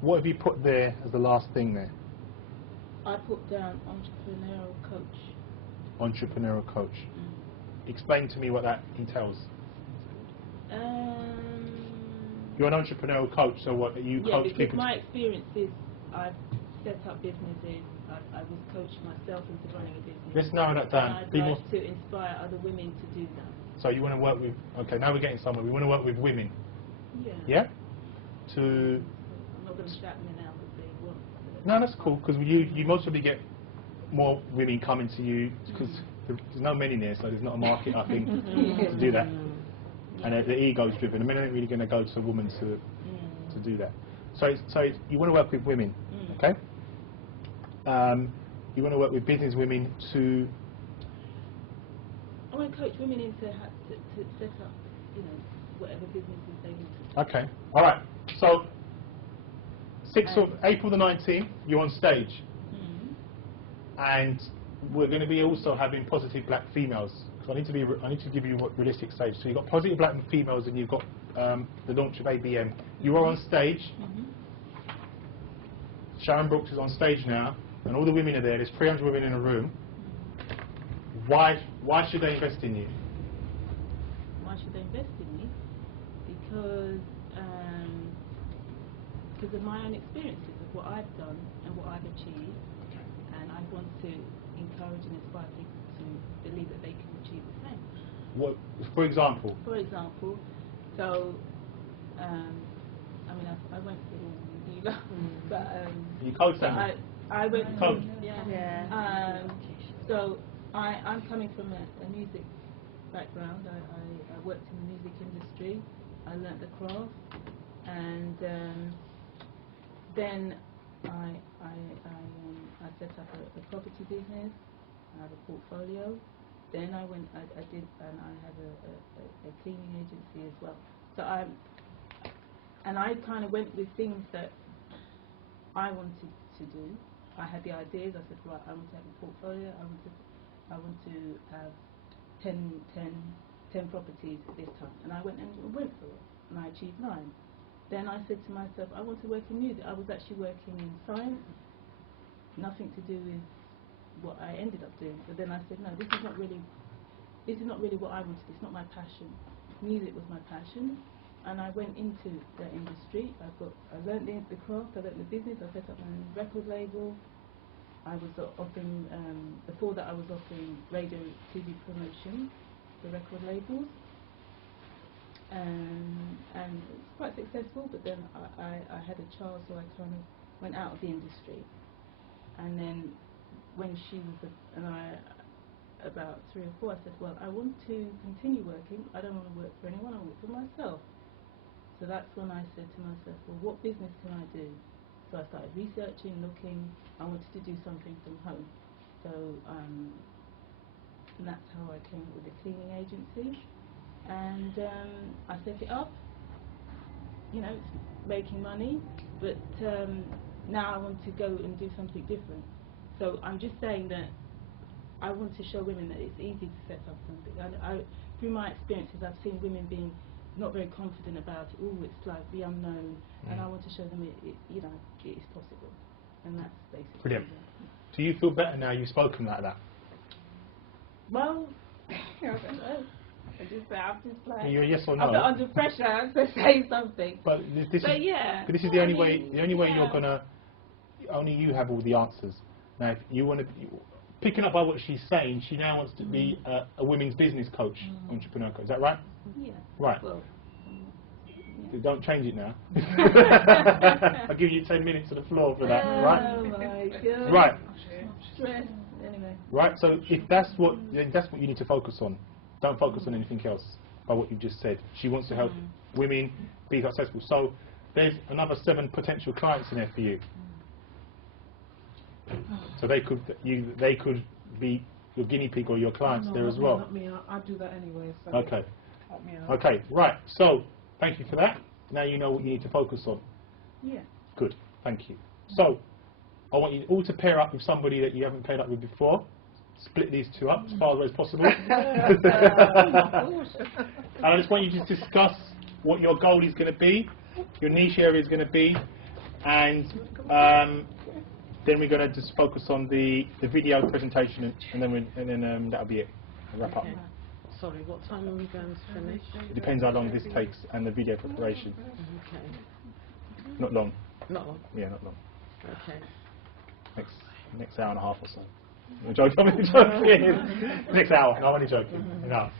what have you put there as the last thing there? I put down entrepreneurial coach. Entrepreneurial coach. Explain to me what that entails. You're an entrepreneurial coach, so what you coach because people? my experience is I've set up businesses. I was coached myself into running a business. Let's narrow that down. And I'd like to inspire other women to do that. So you want to work with? Okay, now we're getting somewhere. We want to work with women. Yeah. Yeah. I'm not going to shout them out if they want. No, that's cool because you most probably get more women coming to you because there's no men in there, so there's not a market, I think, to do that. And the ego's driven. I mean, they're not really going to go to a woman to do that. So you want to work with women, okay? You want to work with business women to I want to coach women into to set up, you know, whatever businesses they want to. Okay. All right. So, 6th of April the 19th, you're on stage, and we're going to be also having positive black females. So I need to give you a realistic stage. So you've got positive black females, and you've got the launch of ABM. You are on stage. Sharon Brooks is on stage now, and all the women are there. There's 300 women in a room. Why should they invest in you? Why should they invest in me? Because of my own experiences of what I've done and what I've achieved, and I want to encourage and inspire people to believe that they can achieve the same. What, for example? For example, so I mean I went through you know, but you coach them. I went coach. through, yeah. So I'm coming from a music background. I worked in the music industry. I learnt the craft, and then I set up a property business. I have a portfolio. Then I did, and I have a cleaning agency as well. So I kind of went with things that I wanted to do. I had the ideas. I said, right, I want to have a portfolio. I want to have 10 properties at this time. And I went for it, and I achieved 9. Then I said to myself, I want to work in music. I was actually working in science, nothing to do with what I ended up doing. But then I said, no, this is not really what I wanted. It's not my passion. Music was my passion, and I went into the industry. I learned the craft. I learned the business. I set up my own record label. I was offering before that I was offering radio, TV promotion for record labels. And it's quite successful, but then I had a child, so I kind of went out of the industry. And then when she was about 3 or 4, I said, well, I want to continue working. I don't want to work for anyone, I work for myself. So that's when I said to myself, well, what business can I do? So I started researching, looking. I wanted to do something from home. So and that's how I came up with the cleaning agency. And I set it up. You know, it's making money, but now I want to go and do something different. So I'm just saying that I want to show women that it's easy to set up something. Through my experiences, I've seen women being not very confident about it. Oh, it's like the unknown, and I want to show them it you know, it is possible, and that's basically. Brilliant. Do you feel better now you've spoken like that? Well, I don't know. I'm just like. You're yes or no? I'm not under pressure to say something. But this is the only way. The only way you're gonna. Only you have all the answers. Now, if you want to. Picking up by what she's saying, she now wants to be a women's business coach, entrepreneur coach. Is that right? Yeah. Right. Well, don't change it now. I'll give you 10 minutes to the floor for that, right? Oh my God. Right. Stress. Anyway. Right. So if that's what you need to focus on. Don't focus on anything else by what you've just said. She wants to help women be successful. So there's another 7 potential clients in there for you. So they could be your guinea pig or your clients there as well. Not me. I do that anyway. So Okay. help me out. Okay. Right. So thank you for that. Now you know what you need to focus on. Yeah. Good. Thank you. So I want you all to pair up with somebody that you haven't paired up with before. Split these 2 up as far as possible. And I just want you to discuss what your goal is going to be, your niche area is going to be, and then we're going to just focus on the video presentation, and then that'll be it. I'll wrap up. Sorry, what time are we going to finish? It depends how long this takes and the video preparation. Okay. Not long. Not long? Yeah, not long. Okay. Next hour and a half or so. I'm joking. Next hour. No, I'm only joking. No.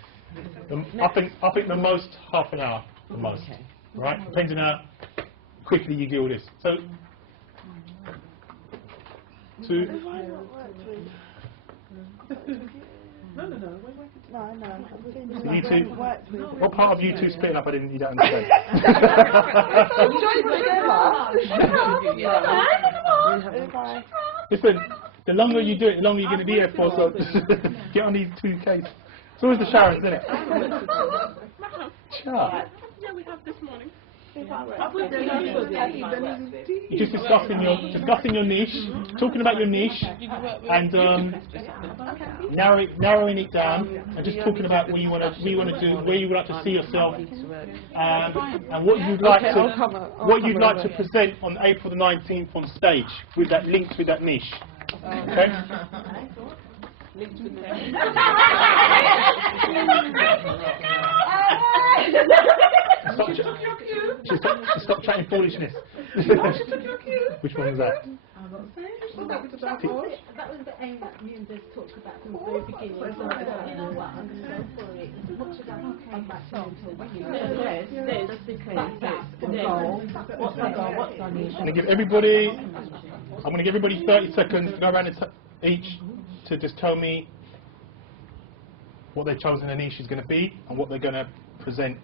I think the most half an hour. The most. Okay. Right? Depending on how quickly you do all this. So, 2. No. You two. What part of you two splitting up? You don't understand. Listen, the longer you do it, the longer you're going to be here for. So get on these 2 cases. It's always the Sharons, isn't it? Yeah, we have this morning. You're just discussing your niche, talking about your niche, and narrowing it down, and just talking about what you want to do, where you would like to see yourself, and what you'd like to present on April the 19th on stage with that linked with that niche. Okay. Stop chatting foolishness. Which one is that? That was the aim that me and Des talked about from the very beginning. So I'm so sorry. What should I come back to? What's my goal? What's my niche? I'm going to give everybody 30 seconds to go around each to just tell me what their chosen niche is going to be and what they're going to present,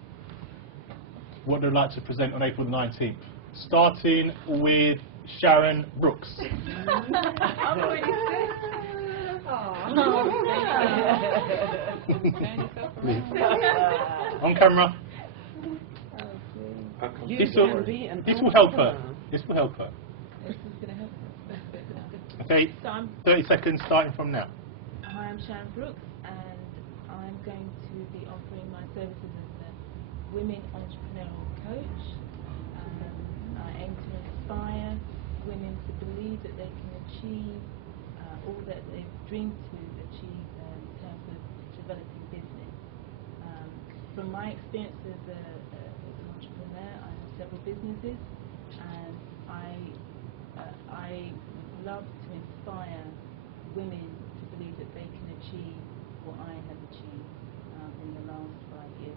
what they'd like to present on April the 19th. Starting with Sharon Brooks. On camera. This will help her. This will help her. Okay, 30 seconds starting from now. Hi, I'm Sharon Brooks, and I'm going to be offering my services as a women entrepreneurial coach. I aim to inspire women to believe that they can achieve all that they've dreamed to achieve in terms of developing business. From my experience as an entrepreneur, I have several businesses, and I love to inspire women to believe that they can achieve what I have achieved in the last 5 years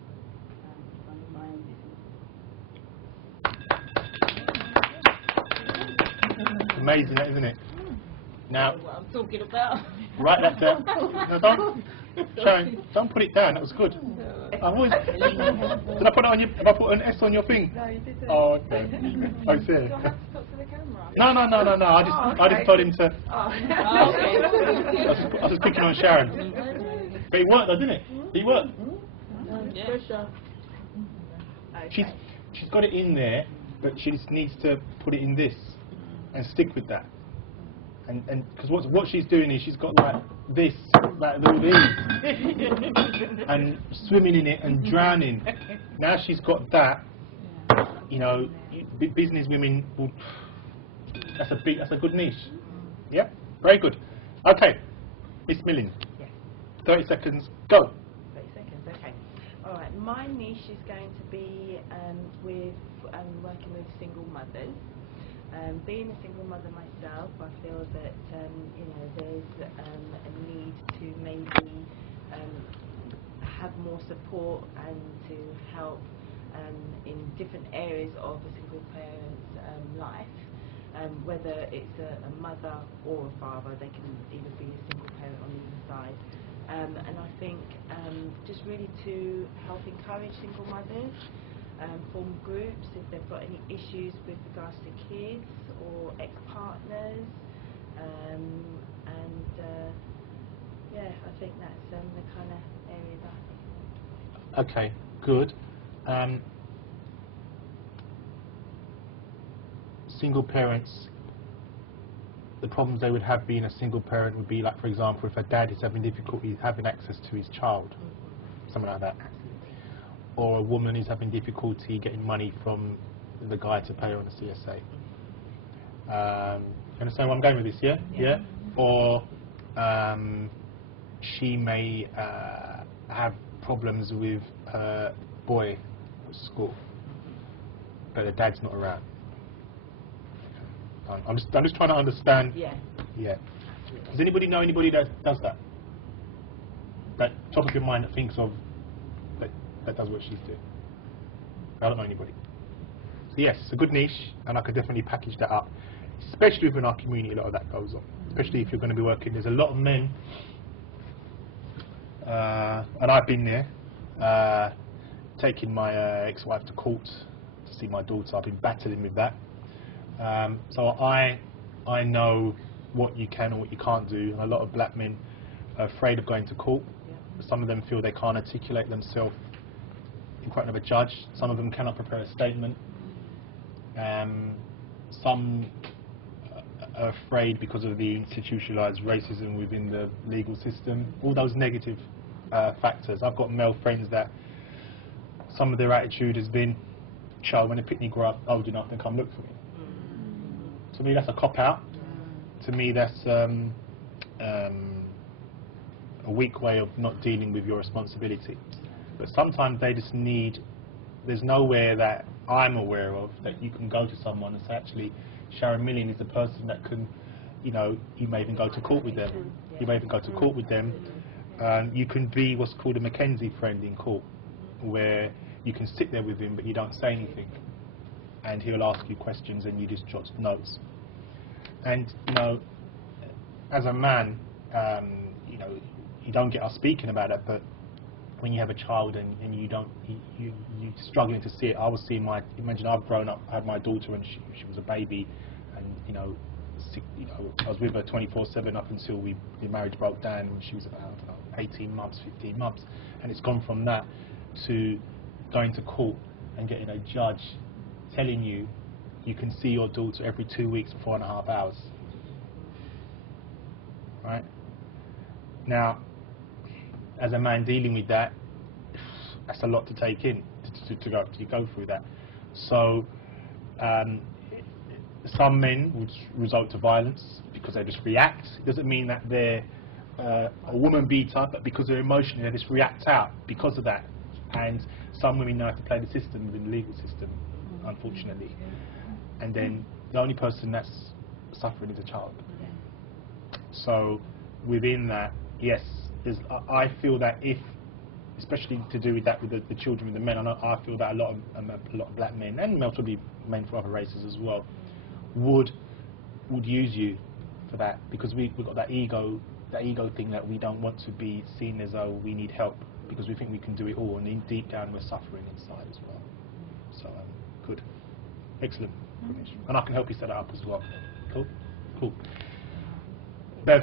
running my own business. Amazing, isn't it? Now, What I'm talking about. write that down. No, Sharon, don't put it down. That was good. Did I put it on your? Have I put an S on your thing? No, you didn't. Oh, okay. I see. Do I have to talk to the camera? No. I just told him to. Oh, okay. I was just picking on Sharon. But it worked, though, didn't it? It worked. Pressure. She's got it in there, but she just needs to put it in this and stick with that. And because what she's doing is she's got like this, like all these, and swimming in it and drowning. Now she's got that. You know, business women will. That's a good niche. Yeah, very good. Okay, Miss Milling. Yes. 30 seconds. Go. 30 seconds. Okay. All right. My niche is going to be with working with single mothers. Being a single mother myself, I feel that there's a need to maybe have more support and to help in different areas of a single parent's life. Whether it's a mother or a father, they can either be a single parent on either side. And I think just really to help encourage single mothers. Form groups if they've got any issues with regards to kids or ex-partners, I think that's the kind of area that I think. Okay, good. Single parents, the problems they would have being a single parent would be like, for example, if a dad is having difficulty having access to his child, something like that. Or a woman is having difficulty getting money from the guy to pay her on a CSA. You understand where I'm going with this, yeah? Yeah? Or she may have problems with her boy at school, but the dad's not around. I'm just trying to understand. Yeah. Yeah. Does anybody know anybody that does that? That top of your mind that thinks of that does what she's doing? I don't know anybody. So yes, it's a good niche, and I could definitely package that up, especially within our community. A lot of that goes on, especially if you're going to be working. There's a lot of men, and I've been there, taking my ex-wife to court to see my daughter. I've been battling with that. So I know what you can and what you can't do. And a lot of black men are afraid of going to court Some of them feel they can't articulate themselves in front of a judge. Some of them cannot prepare a statement. Some are afraid because of the institutionalized racism within the legal system. All those negative factors. I've got male friends that some of their attitude has been, child, when the picnic grow up old enough, then come look for me. To me, that's a cop-out. To me, that's a weak way of not dealing with your responsibility. But sometimes they just need, there's nowhere that I'm aware of that you can go to someone and say, actually, Sharon Million is the person that can, you know, you may even go to court with them. You may even go to court with them. You can be what's called a Mackenzie friend in court, where you can sit there with him but you don't say anything. And he'll ask you questions and you just jot notes. And, you know, as a man, you know, you don't get us speaking about it, but when you have a child and you don't, you're struggling to see it. I was seeing imagine I've grown up, I had my daughter and she was a baby, and, you know, I was with her 24/7 up until the marriage broke down when she was about, I don't know, 18 months, 15 months. And it's gone from that to going to court and getting a judge telling you you can see your daughter every 2 weeks for 4.5 hours. Right? Now, as a man dealing with that, that's a lot to take in, to go through that. So, some men would result to violence because they just react. It doesn't mean that they're a woman beater, but because they're emotional, they just react out because of that. And some women know how to play the system within the legal system, unfortunately. And then the only person that's suffering is a child. So within that, yes, I feel that if, especially to do with that with the children and the men, I feel that a lot of black men, and probably men from other races as well, would use you for that, because we've got that ego thing that we don't want to be seen as though we need help, because we think we can do it all, and deep down we're suffering inside as well. So good, excellent, and I can help you set that up as well. Cool. Bev.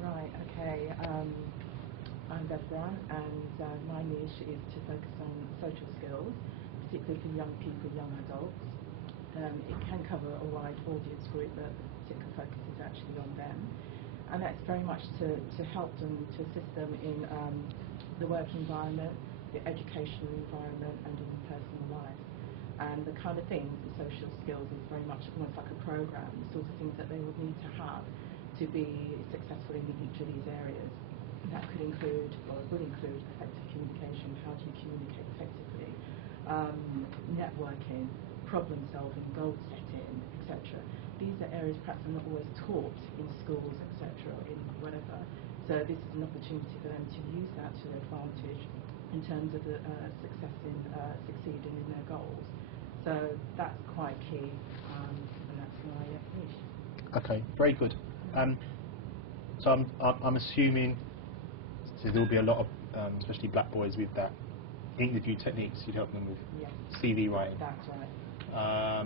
Right, okay. I'm Bev Brown, and my niche is to focus on social skills, particularly for young people, young adults. It can cover a wide audience group, but the particular focus is actually on them. And that's very much to help them, to assist them in the work environment, the educational environment, and in personal lives. And the kind of things, the social skills, is very much almost like a program, the sorts of things that they would need to have to be successful in each of these areas. That could include, or would include, effective communication. How do you communicate effectively? Networking, problem solving, goal setting, etc. These are areas perhaps are not always taught in schools, etc., or in whatever. So this is an opportunity for them to use that to their advantage in terms of succeeding in their goals. So that's quite key, and that's my niche. Okay, very good. So I'm assuming so there will be a lot of, especially black boys, with that interview techniques you'd help them with. Yes. CV writing. That's right.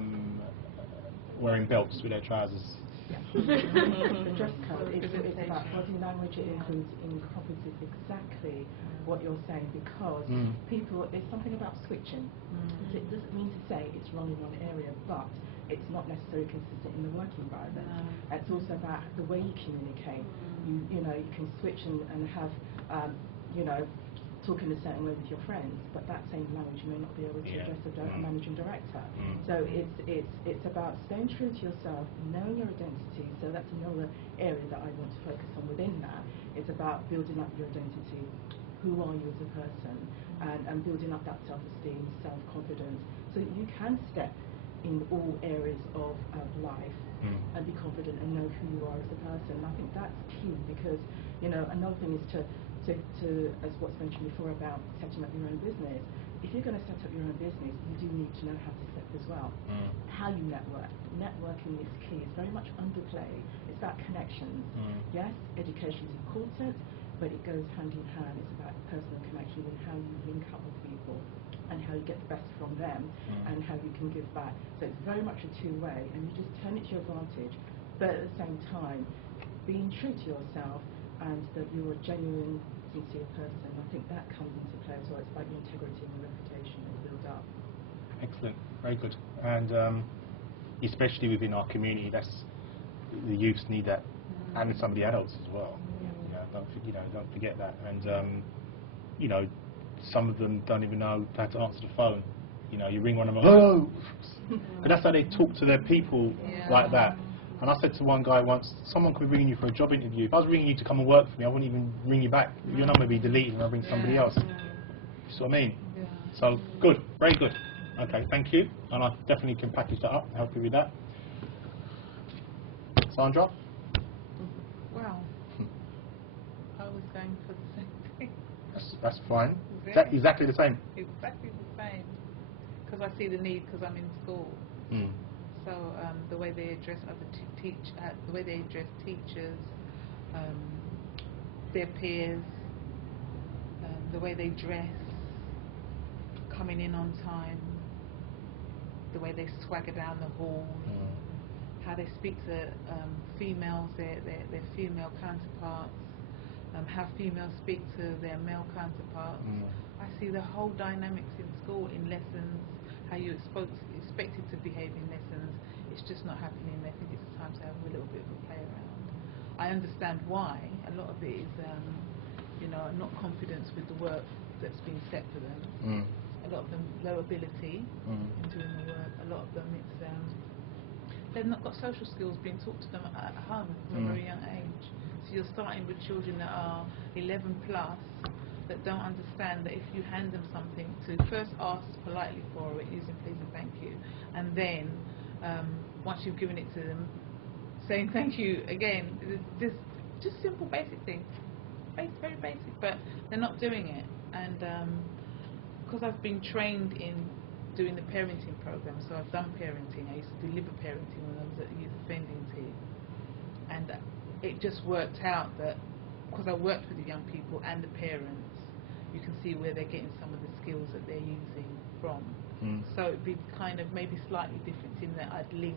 Wearing belts with their trousers. Yeah. The dress code, it's about body language. It encompasses exactly what you're saying, because people, it's something about switching. So it doesn't mean to say it's wrong in one area, but it's not necessarily consistent in the work environment. It's also about the way you communicate. You know, you can switch and have, you know, talk in a certain way with your friends, but that same language you may not be able to address a managing director. So it's about staying true to yourself, knowing your identity. So that's another area that I want to focus on within that. It's about building up your identity. Who are you as a person? And building up that self-esteem, self-confidence, so that you can step in all areas of life and be confident and know who you are as a person. And I think that's key, because, you know, another thing is to as what's mentioned before about setting up your own business. If you're going to set up your own business, you do need to know how to set as well. How you network. Networking is key. It's very much underplayed. It's about connections. Yes, education is important, but it goes hand in hand. It's about personal connections and how you link up with people and how you get the best from them and how you can give back. So it's very much a two-way, and you just turn it to your advantage, but at the same time, being true to yourself and that you're a genuine, sincere person. I think that comes into play as well. It's about your integrity and your reputation that you build up. Excellent, very good. And especially within our community, the youths need that, and some of the adults as well. Don't forget that. And some of them don't even know how to answer the phone. You ring one of them, hello, but that's how they talk to their people like that. And I said to one guy once, someone could be ringing you for a job interview. If I was ringing you to come and work for me, I wouldn't even ring you back. Your number would be deleted and I'll ring somebody else. You see what I mean? So, good, very good. Okay, thank you. And I definitely can package that up and help you with that. Sandra? Well, I was going for the same thing. That's fine. Really? Exactly the same. Exactly the same. Because I see the need because I'm in school. So the way they address the way they address teachers, their peers, the way they dress, coming in on time, the way they swagger down the hall, how they speak to females, their female counterparts, how females speak to their male counterparts. I see the whole dynamics in school, in lessons, how you expected to behave in lessons. It's just not happening. I think it's time to have a little bit of a play around. I understand why. A lot of it is, not confidence with the work that's been set for them. A lot of them low ability in doing the work. A lot of them they've not got social skills being taught to them at home from a very young age. So you're starting with children that are 11 plus that don't understand that if you hand them something, to first ask politely for it using please and thank you, and then once you've given it to them, saying thank you again. Just simple basic things, very basic, but they're not doing it. And because I've been trained in doing the parenting program, so I've done parenting. I used to deliver parenting when I was at the youth offending team, and it just worked out that because I worked with the young people and the parents, you can see where they're getting some of the skills that they're using from. So it'd be kind of maybe slightly different in that I'd link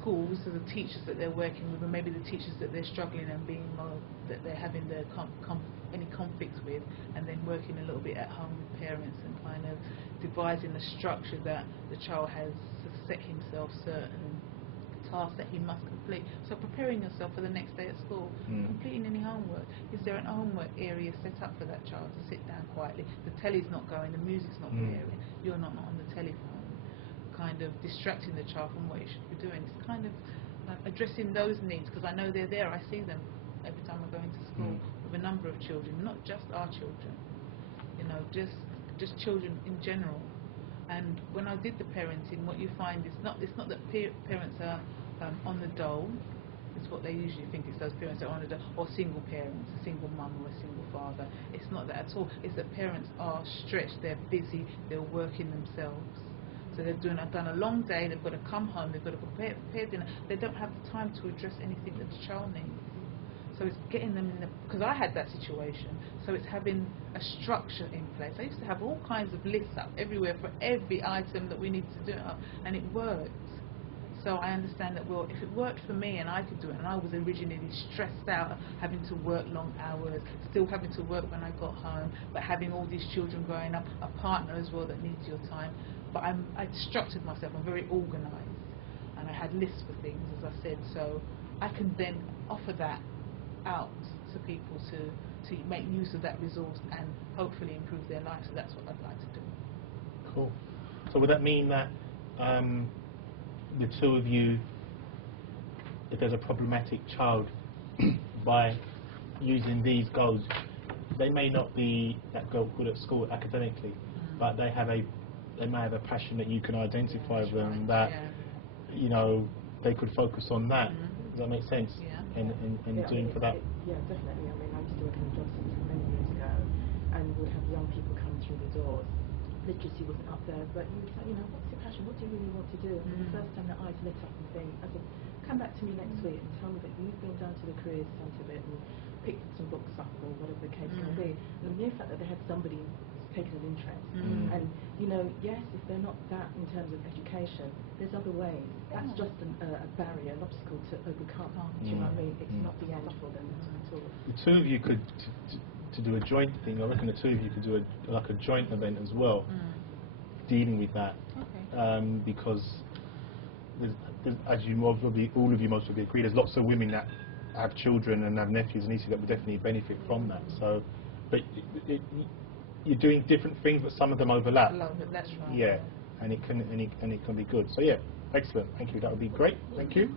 schools to the teachers that they're working with, or maybe the teachers that they're struggling and that they're having any conflicts with, and then working a little bit at home with parents and kind of devising a structure that the child has set himself certain tasks that he must complete. So preparing yourself for the next day at school, completing any homework. Is there an homework area set up for that child to sit down quietly? The telly's not going, the music's not blaring, you're not on the telephone, kind of distracting the child from what he should be doing. It's kind of addressing those needs, because I know they're there. I see them every time I go into school with a number of children, not just our children, just children in general. And when I did the parenting, what you find is it's not that parents are on the dole. It's what they usually think. It's those parents that are on the dole, or single parents, a single mum or a single father. It's not that at all. It's that parents are stretched. They're busy. They're working themselves. So they've done a long day. They've got to come home. They've got to prepare dinner. They don't have the time to address anything that the child needs. So it's getting them in because I had that situation. So it's having a structure in place. I used to have all kinds of lists up everywhere for every item that we needed to do, and it worked. So I understand that, well, if it worked for me and I could do it, and I was originally stressed out, having to work long hours, still having to work when I got home, but having all these children growing up, a partner as well that needs your time. But I structured myself. I'm very organised, and I had lists for things, as I said. So I can then offer that out to people to make use of that resource and hopefully improve their life. So that's what I'd like to do. Cool. So would that mean that the two of you, if there's a problematic child, by using these goals, they may not be that good at school academically, but they may have a passion that you can identify with them, that they could focus on that. Does that make sense? And doing for that. Yeah, definitely. I mean, I used to work in a job centre many years ago, and we'd have young people coming through the doors. Literacy wasn't up there, but you would say, what's your passion? What do you really want to do? And the first time their eyes lit up and think, I said, come back to me next week and tell me that you've been down to the careers centre bit and picked some books up or whatever the case may be. And the mere fact that they had somebody taking an interest, and you know, yes, if they're not that in terms of education, there's other ways. That's just a barrier, an obstacle to overcome. Do you know what I mean? It's not the end for them at all. The two of you could, to do a joint thing, I reckon the two of you could do like a joint event as well, dealing with that. Okay. Because, there's, as you probably, all of you most probably agree, there's lots of women that have children and have nephews and nieces that would definitely benefit from that. So, but you're doing different things, but some of them overlap. That's right. Yeah, and it can be good. So yeah, excellent. Thank you. That would be great. Thank you.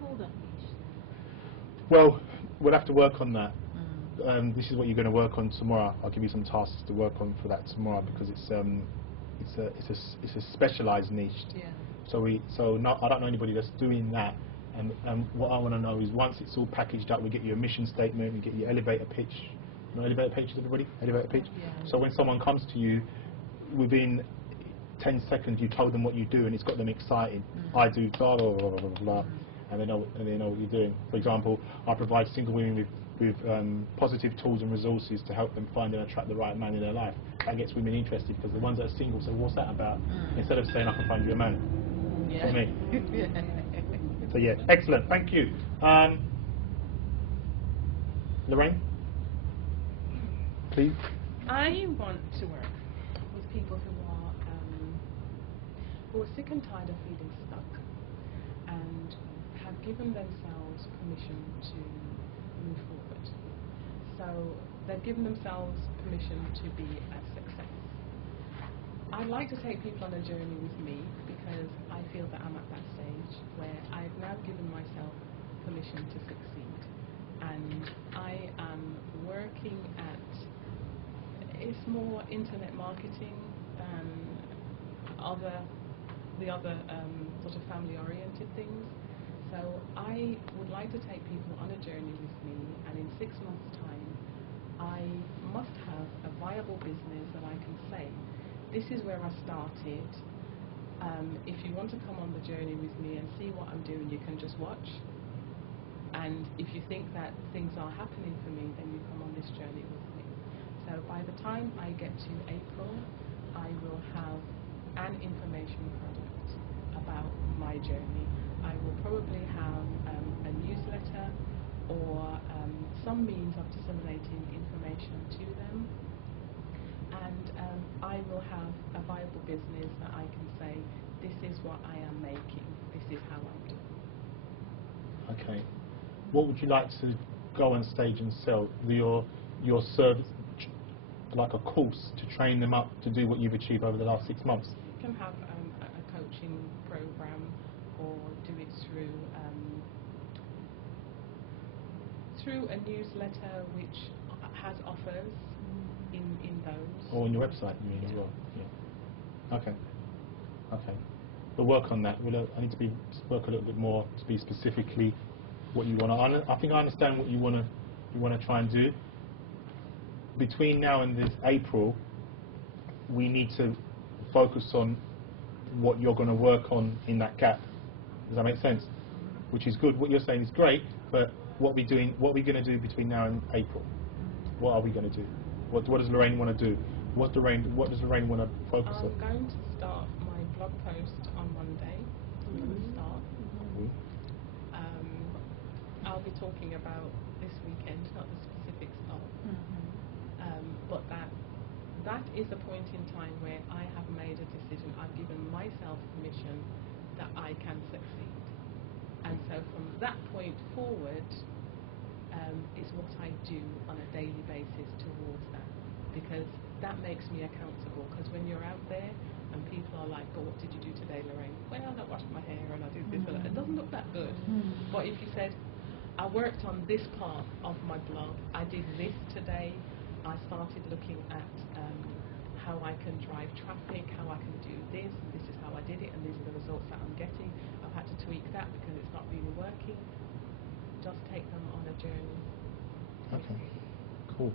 Well, we'll have to work on that. This is what you're going to work on tomorrow. I'll give you some tasks to work on for that tomorrow, because it's a specialised niche. Yeah. So I don't know anybody that's doing that. And what I want to know is, once it's all packaged up, we get you a mission statement, we get you elevator pitch. You know elevator pitches, everybody? Elevator pitch? Yeah. So when someone comes to you, within 10 seconds you told them what you do, and it's got them excited. I do blah, blah, blah, blah, blah, and they know what you're doing. For example, I provide single women with positive tools and resources to help them find and attract the right man in their life. That gets women interested, because the ones that are single say, what's that about? Instead of saying, I can find you a man. For me. So yeah, excellent, thank you. Lorraine, please. I want to work with people who are sick and tired of feeling stuck and have given themselves permission to move forward. So they've given themselves permission to be a success. I'd like to take people on a journey with me, because I feel that I'm at that stage where I've now given myself permission to succeed, and I am working at, it's more internet marketing than the other sort of family-oriented things. So I would like to take people on a journey with me, and in 6 months' time I must have a viable business that I can say, this is where I started. If you want to come on the journey with me and see what I'm doing, you can just watch. And if you think that things are happening for me, then you come on this journey with me. So by the time I get to April, I will have an information product about my journey. I will probably have a newsletter or some means of disseminating information to them. And I will have a viable business that I can say, this is what I am making, this is how I'm doing. Okay. What would you like to go on stage and sell? Your service, like a course to train them up to do what you've achieved over the last 6 months? You can have a coaching program, or do it through a newsletter which has offers in those. Or on your website, you mean, as well? Yeah. Okay. Okay. We'll work on that. I need to work a little bit more to be specifically what you want to. I think I understand what you want to try and do. Between now and this April, we need to focus on what you're going to work on in that gap. Does that make sense? Which is good. What you're saying is great, but what are we going to do between now and April? What are we going to do? What does Lorraine want to do? What does Lorraine want to focus on? I'm going to start my blog post on Monday. I'm going to start. I'll be talking about this weekend, not the specifics of, but that is the point in time where I have made a decision. I've given myself permission that I can succeed, and so from that point forward, is what I do on a daily basis towards that, because that makes me accountable. Because when you're out there and people are like, "But what did you do today, Lorraine?" "Well, I washed my hair and I did this," and it doesn't look that good. But if you said, I worked on this part of my blog, I did this today, I started looking at how I can drive traffic, how I can do this, and this is how I did it, and these are the results that I'm getting. I've had to tweak that because it's not really working. Just take them on a journey. Okay, cool.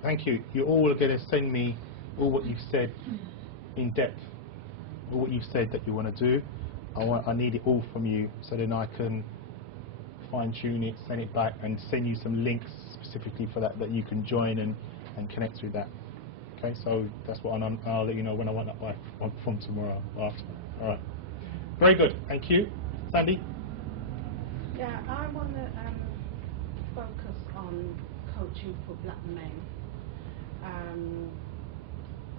Thank you. You're all going to send me all what you've said in depth, all what you've said that you want to do. I need it all from you, so then I can fine-tune it, send it back, and send you some links specifically for that you can join and connect with that. Okay, so that's what I'll let you know when I want that by from tomorrow after. All right. Very good. Thank you, Sandy. Yeah, I want to focus on coaching for black men.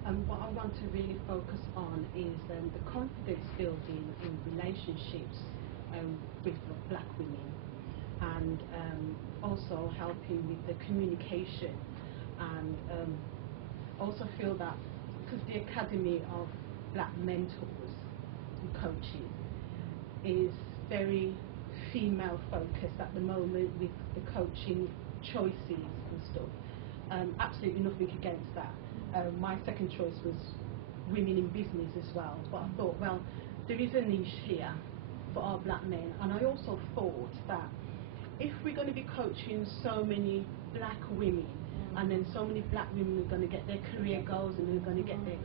And what I want to really focus on is the confidence building in relationships with the black women, and also helping with the communication, and also feel that because the Academy of Black Mentors and Coaching is very female focused at the moment with the coaching choices and stuff. Absolutely nothing against that. My second choice was women in business as well, but I thought, well, there is a niche here for our black men, and I also thought that if we're going to be coaching so many black women, and then so many black women are going to get their career goals and they're going to get their,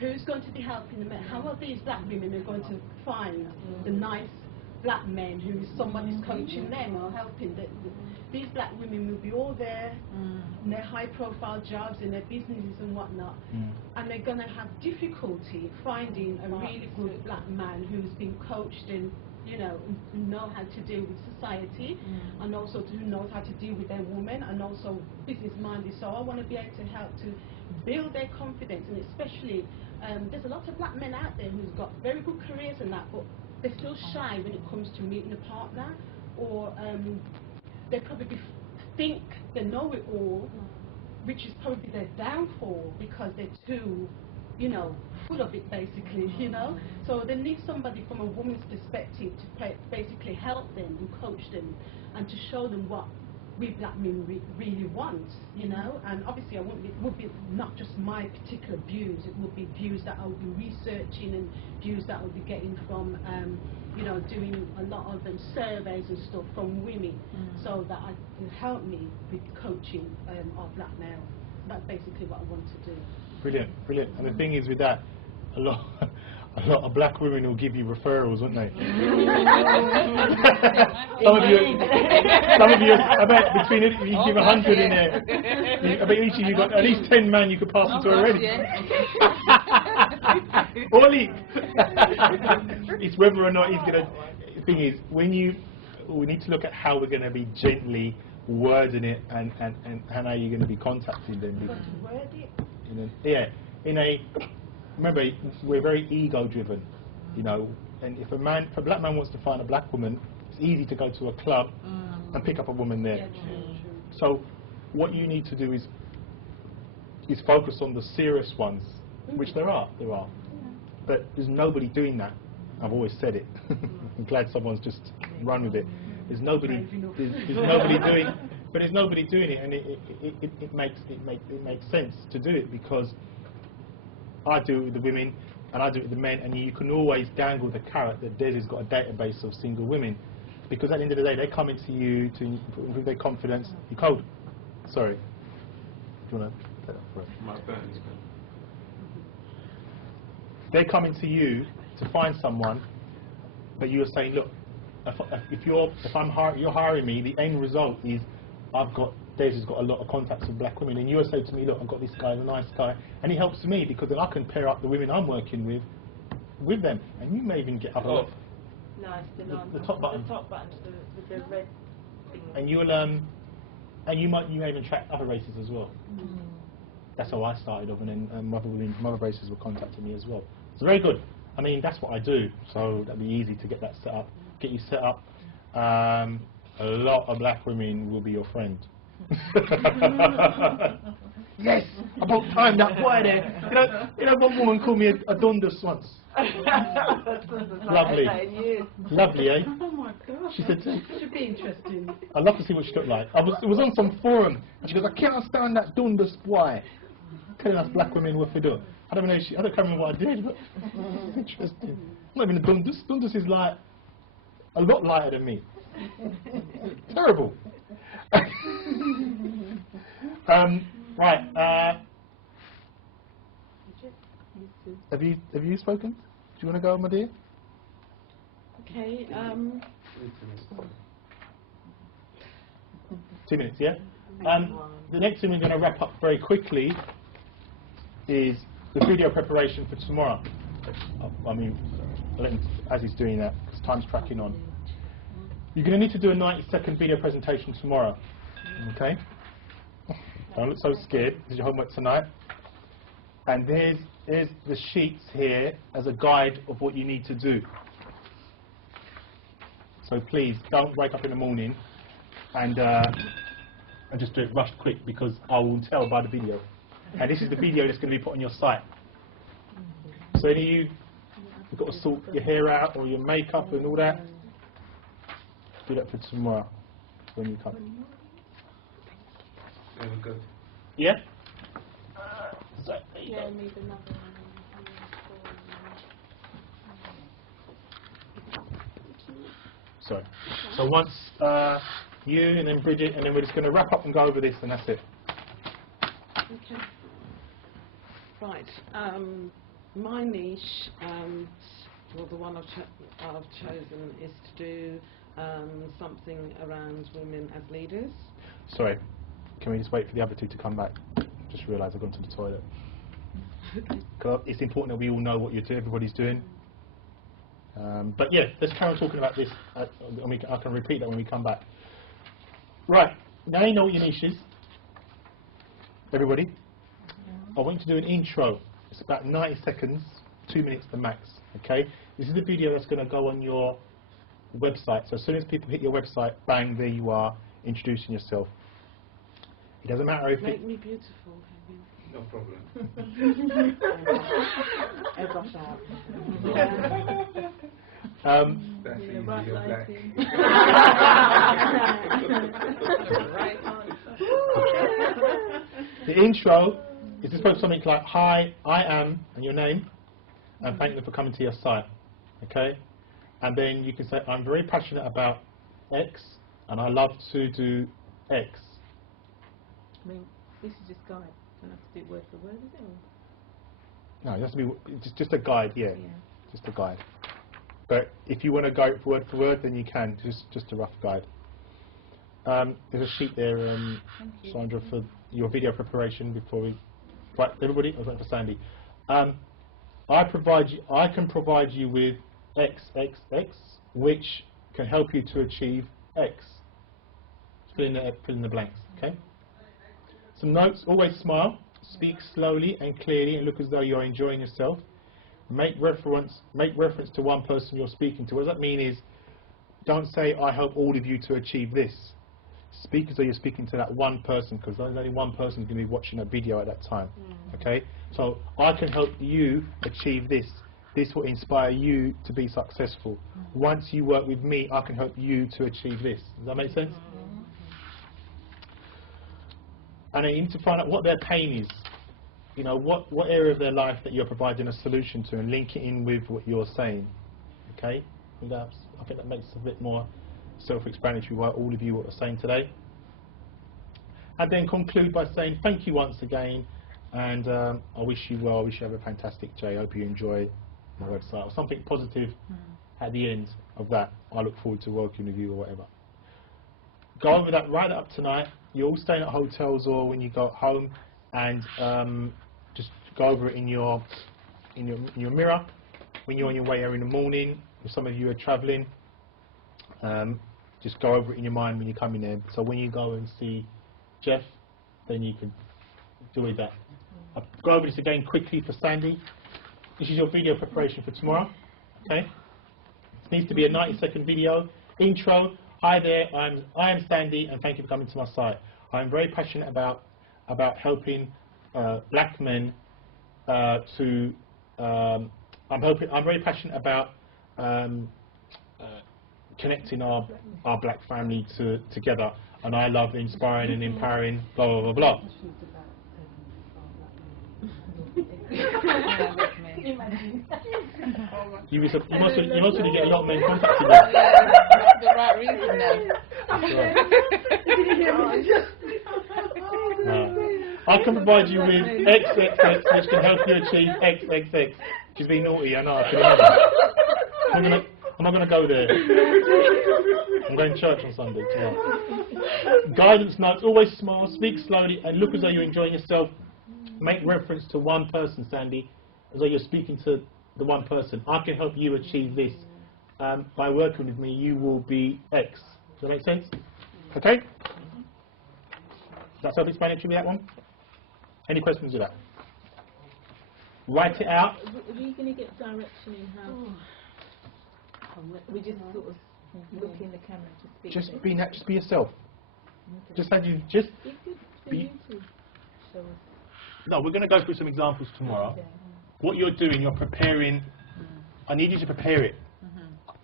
who's going to be helping them? How are these black women are going to find the nice black men who somebody's coaching them or helping them? These black women will be all there in their high profile jobs, in their businesses and whatnot, and they're going to have difficulty finding a really good black man who's been coached and know how to deal with society, and also who knows how to deal with their woman, and also business minded. So I want to be able to help to build their confidence, and especially there's a lot of black men out there who've got very good careers and that, but they're still shy when it comes to meeting a partner, or they probably think they know it all, which is probably their downfall because they're too, full of it basically, So they need somebody from a woman's perspective to basically help them and coach them and to show them what we black men really want, And obviously it would be not just my particular views, it would be views that I would be researching and views that I would be getting from, doing a lot of surveys and stuff from women, so that I can help me with coaching our black males. That's basically what I want to do. Brilliant, brilliant. And the thing is with that, a lot of black women will give you referrals, won't they? some of you, I bet between it, you give 100 in there. I bet each of you got at least 10 men you could pass them to already. Only. It's whether or not he's going to. The thing is, we need to look at how we're going to be gently wording it and how you're going to be contacting them. Word it? Remember, we're very ego-driven, and if a black man wants to find a black woman, it's easy to go to a club and pick up a woman there. So what you need to do is focus on the serious ones, which there are, but there's nobody doing that. I've always said it. I'm glad someone's just run with it. There's nobody doing, but there's nobody doing it, and it makes sense to do it because I do it with the women and I do it with the men, and you can always dangle the carrot that Des has got a database of single women, because at the end of the day they're coming to you to improve their confidence. You cold? Sorry. Do you want to take that for it? My burn is good. They're coming to you to find someone, but you're saying, look, if you're hiring me, the end result is Des has got a lot of contacts with black women, and you're saying to me, look, I've got this guy, a nice guy, and he helps me because then I can pair up the women I'm working with them, and you may even get other. No, it's still on. The top button. The top button with the red thing. And you'll and you may even track other races as well. That's how I started off, and then some other races were contacting me as well. So very good. I mean, that's what I do, so that'd be easy to get that set up. Get you set up. A lot of black women will be your friend. Yes, about time that boy there. You know, one woman called me a dundus once. Lovely, lovely, eh? Oh my gosh! She said, "Should be interesting." I'd love to see what she looked like. It was on some forum, and she goes, "I can't stand that dundus boy." Telling us black women what to do. I don't can't remember what I did, but it's interesting. I'm not even a dundus. Dundus is like a lot lighter than me. Terrible. Right. Have you spoken? Do you want to go, my dear? Okay. 2 minutes, yeah. The next thing we're going to wrap up very quickly is the video preparation for tomorrow. I mean, as he's doing that, because time's tracking on. You're going to need to do a 90-second video presentation tomorrow. Okay? Don't look so scared. This is your homework tonight. And here's the sheets here as a guide of what you need to do. So please don't wake up in the morning and just do it rushed quick, because I will tell by the video. And this is the video that's going to be put on your site. So any of you who've got to sort your hair out or your makeup and all that, do that for tomorrow when you come. Yeah, we're good. Yeah? Yeah, need another Sorry. So once you and then Bridget, and then we're just going to wrap up and go over this, and that's it. Okay. Right. My niche, well, the one I've chosen is to do something around women as leaders. Sorry. Can we just wait for the other two to come back? Just realised I've gone to the toilet. It's important that we all know what everybody's doing. But yeah, let's carry on talking about this. I can repeat that when we come back. Right, now you know what your niche is. Everybody, I want you to do an intro. It's about 90 seconds, 2 minutes the max. Okay, this is the video that's going to go on your website. So as soon as people hit your website, bang, there you are, introducing yourself. It doesn't matter if Make me beautiful. No problem. That's easy, you're black. The intro is just supposed to something like, hi, I am, and your name, and thank you for coming to your site. Okay? And then you can say, I'm very passionate about X, and I love to do X. I mean, this is just guide. Don't have to do it word for word, is it? No, it has to be just a guide, yeah. Just a guide. But if you want to go word for word, then you can, just a rough guide. There's a sheet there, Sandra, for your video preparation before we... Right, everybody, I was waiting for Sandy. I can provide you with XXX, which can help you to achieve X. Fill in the blanks, okay? Some notes, always smile, speak slowly and clearly and look as though you're enjoying yourself. Make reference to one person you're speaking to. What that mean is, don't say, I help all of you to achieve this. Speak as though you're speaking to that one person, because only one person is going to be watching a video at that time. Okay? So, I can help you achieve this. This will inspire you to be successful. Once you work with me, I can help you to achieve this. Does that make sense? And then you need to find out what their pain is. You know, what area of their life that you're providing a solution to, and link it in with what you're saying. Okay? And I think that makes it a bit more self-explanatory why all of you what are saying today. And then conclude by saying thank you once again, and I wish you well. I wish you have a fantastic day. I hope you enjoy my website, or something positive at the end of that. I look forward to working with you or whatever. Go over that, write it up tonight. You're all staying at hotels or when you go home, and just go over it in your mirror when you're on your way here in the morning. If some of you are travelling, just go over it in your mind when you come in there. So when you go and see Jeff, then you can do that. I'll go over this again quickly for Sandy. This is your video preparation for tomorrow. Okay. It needs to be a 90-second video. Intro. Hi there. I am Sandy, and thank you for coming to my site. I'm very passionate about helping black men to. I'm very passionate about connecting our black family together, and I love inspiring and empowering. Blah blah blah blah. You must really get a lot of men contacting you. That's the right reason then. I can provide you with XXX, which can help you achieve XXX. She's being naughty, I know. I can imagine. I'm not going to go there. I'm going to church on Sunday tomorrow. Guidance notes, always smile, speak slowly, and look as though you're enjoying yourself. make reference to one person, Sandy, as though you're speaking to the one person. I can help you achieve this. By working with me, you will be X. Does that make sense? Okay? Is that self-explanatory, that one? Any questions with that? Write it out. Are we going to get direction in how? We just sort of look in the camera to speak. Just be yourself. Just as you just. It's good for you to show us. No, we're going to go through some examples tomorrow. Okay. What you're doing, you're preparing. I need you to prepare it.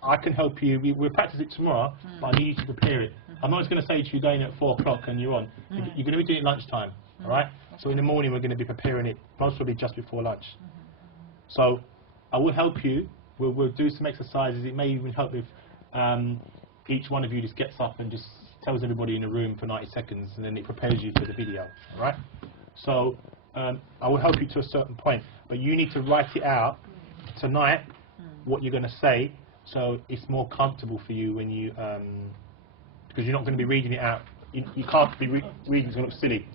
I can help you. We'll practice it tomorrow, but I need you to prepare it. I'm not just going to say to you going at 4 o'clock and you're on. You're going to be doing it lunchtime, all right? So in the morning we're going to be preparing it, most probably just before lunch. So I will help you. We'll do some exercises. It may even help if each one of you just gets up and just tells everybody in the room for 90 seconds, and then it prepares you for the video, all right? So I will help you to a certain point, but you need to write it out tonight, what you're going to say, so it's more comfortable for you when you, because you're not going to be reading it out. You can't be reading, it's going to look silly.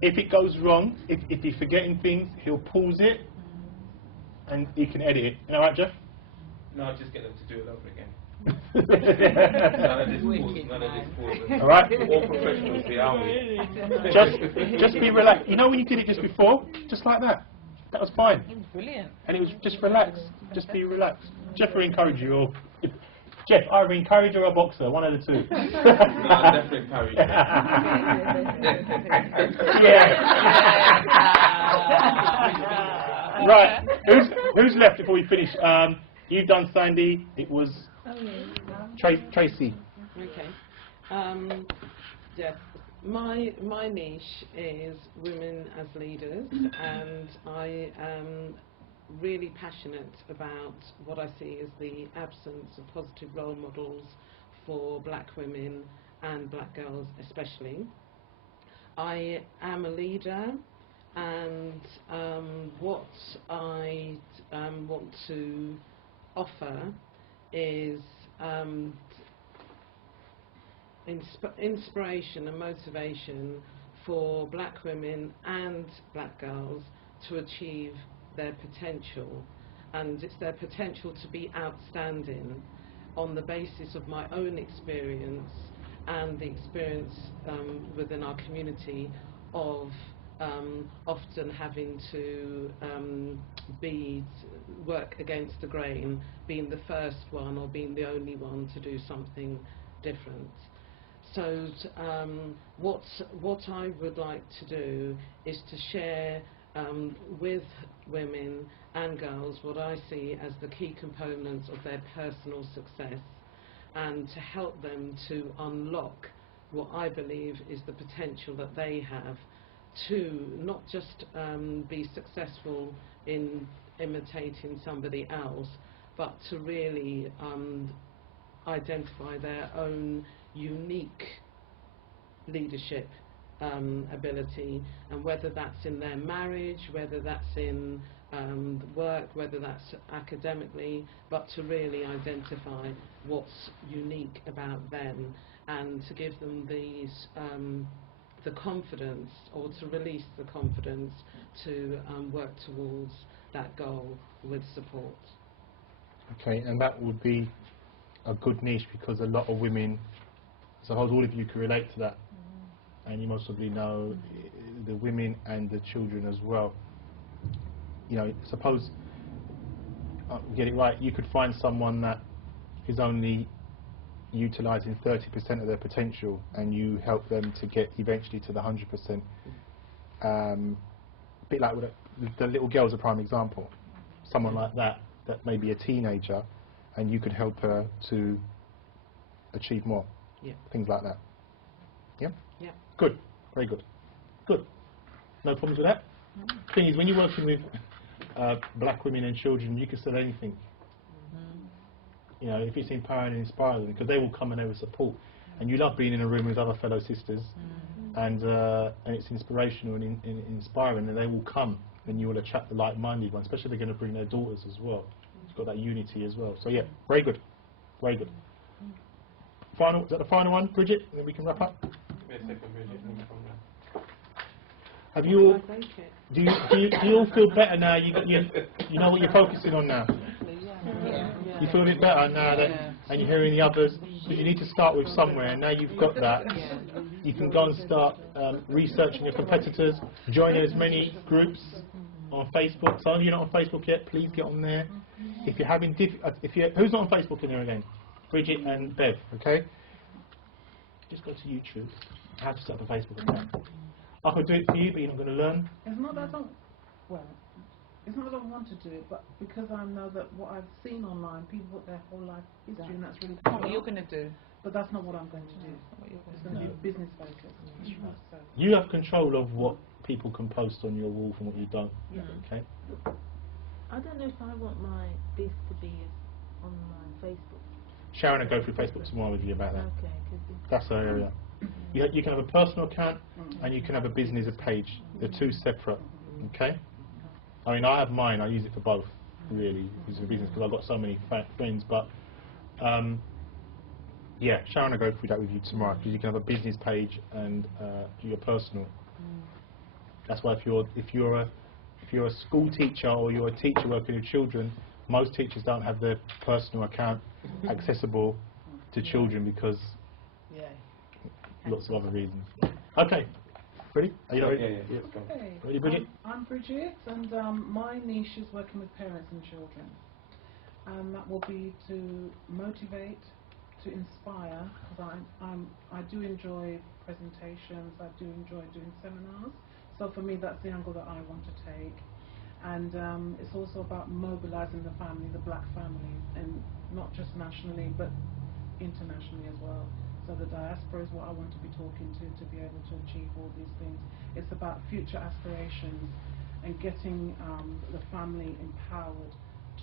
If it goes wrong, if you're forgetting things, he'll pause it, and he can edit it. You know, right, Jeff? No, I'll just get them to do it over again. None of this pause. All right? All professionals here, aren't we? Just be relaxed. You know when you did it just before? Just like that. That was fine. It was brilliant. And it was just relax. Just be relaxed. Jeff will encourage you. Or Jeff, either encourage or a boxer, one of the two. No, I'll definitely encourage you. Yeah. Right. Who's left before we finish? You've done Sandy. It was Tracy. Okay. Yes. My niche is women as leaders, and I am really passionate about what I see as the absence of positive role models for black women and black girls especially. I am a leader, and what I want to offer is inspiration and motivation for black women and black girls to achieve their potential, and it's their potential to be outstanding on the basis of my own experience and the experience within our community of often having to work against the grain, being the first one or being the only one to do something different. So what I would like to do is to share with women and girls what I see as the key components of their personal success, and to help them to unlock what I believe is the potential that they have to not just be successful in imitating somebody else, but to really identify their own unique leadership ability, and whether that's in their marriage, whether that's in work, whether that's academically, but to really identify what's unique about them, and to give them these the confidence, or to release the confidence to work towards that goal with support. Okay, and that would be a good niche, because a lot of women, suppose all of you can relate to that, and you most probably know the women and the children as well. You know, suppose, get it right, you could find someone that is only utilising 30% of their potential, and you help them to get eventually to the 100%. A bit like with the little girl's a prime example. Someone like that may be a teenager, and you could help her to achieve more. Yeah. Things like that. Yeah? Yeah. Good. Very good. Good. No problems with that? Thing is, when you're working with black women and children, you can say anything. You know, if it's empowering and inspiring them, because they will come and they will support. And you love being in a room with other fellow sisters, and it's inspirational and inspiring, and they will come, and you will attract the like-minded ones, especially if they're going to bring their daughters as well. It's got that unity as well. So yeah, very good. Very good. Final, is that the final one, Bridget? And then we can wrap up. Give me a second, Bridget. Have you all, do you all feel better now? You know what you're focusing on now? You feel a bit better now that, and you're hearing the others, because you need to start with somewhere, and now you've got that. You can go and start researching your competitors, joining as many groups on Facebook. So if you're not on Facebook yet, please get on there. If you're having who's not on Facebook in there again? Bridget and Bev, okay? Just go to YouTube. How to set up a Facebook account. I could do it for you, but you're not going to learn. It's not that I don't, well, it's not that I want to do it, but because I know that what I've seen online, people put their whole life history, and that's really cool. What you're going to do. But that's not what I'm going to do. It's going to be business focused. So. You have control of what people can post on your wall from what you don't. Yeah. Okay. I don't know if I want this to be on my Facebook. Sharon will go through Facebook tomorrow with you about that. Okay. That's her area. You can have a personal account and you can have a business page. They're two separate. Okay. I mean, I have mine. I use it for both, really. Use it for business because I've got so many friends. But yeah, Sharon will go through that with you tomorrow because you can have a business page and do your personal. That's why if you're a school teacher or you're a teacher working with children, most teachers don't have their personal account accessible to children because lots of other reasons. Okay, ready? Are you ready? Yeah. Okay. Ready, Bridget? I'm Bridget, and my niche is working with parents and children. And that will be to motivate, to inspire, because I do enjoy presentations, I do enjoy doing seminars. So for me, that's the angle that I want to take. And it's also about mobilizing the family, the black family, and not just nationally, but internationally as well. So the diaspora is what I want to be talking to be able to achieve all these things. It's about future aspirations and getting the family empowered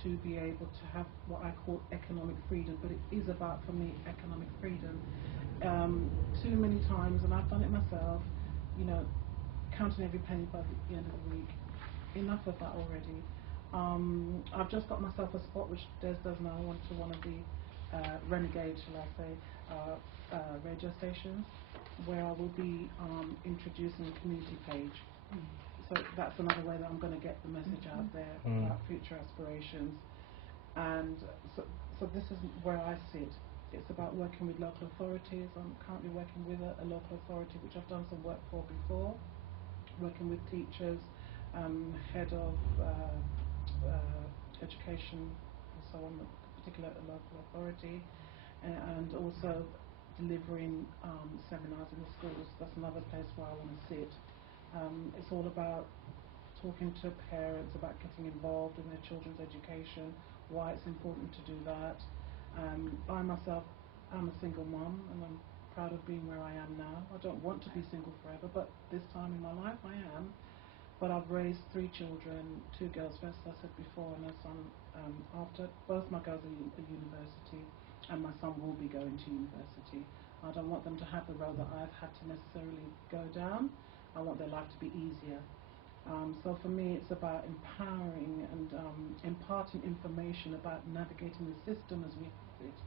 to be able to have what I call economic freedom, but it is about, for me, economic freedom. Too many times, and I've done it myself, you know, counting every penny by the end of the week. Enough of that already. I've just got myself a spot, which Des does now, onto one of the renegade, shall I say, radio stations, where I will be introducing a community page. So that's another way that I'm going to get the message out there about future aspirations. And so this is where I sit. It's about working with local authorities. I'm currently working with a local authority which I've done some work for before, working with teachers, head of education, and so on, a particular local authority, and also delivering seminars in the schools. That's another place where I want to sit. It's all about talking to parents about getting involved in their children's education, why it's important to do that. I myself am a single mum, and I'm proud of being where I am now. I don't want to be single forever, but this time in my life I am. But I've raised 3 children, 2 girls first, as I said before, and a son after. Both my girls are at university, and my son will be going to university. I don't want them to have the road that I've had to necessarily go down. I want their life to be easier. So for me, it's about empowering and imparting information about navigating the system as we have it.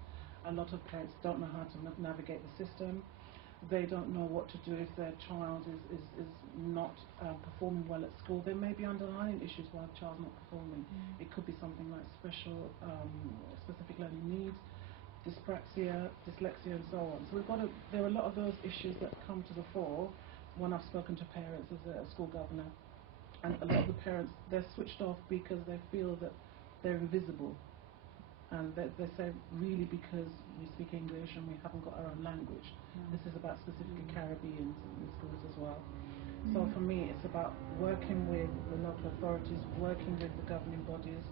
A lot of parents don't know how to navigate the system. They don't know what to do if their child is not performing well at school. There may be underlying issues why the child's not performing. It could be something like specific learning needs, dyspraxia, dyslexia, and so on. So there are a lot of those issues that come to the fore when I've spoken to parents as a school governor. And a lot of the parents, they're switched off because they feel that they're invisible. And they say, really, because we speak English and we haven't got our own language. This is about specifically Caribbeans in schools as well. So for me, it's about working with the local authorities, working with the governing bodies,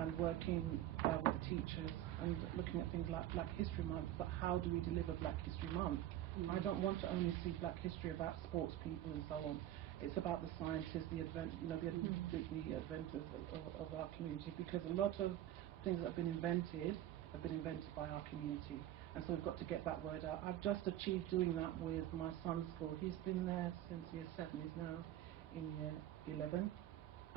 and working with teachers, and looking at things like Black History Month, but how do we deliver Black History Month? I don't want to only see Black history about sports people and so on. It's about the sciences, the advent, the advent of our community, because a lot of things that have been invented by our community, and so we've got to get that word out. I've just achieved doing that with my son's school. He's been there since year 7, he's now in year 11,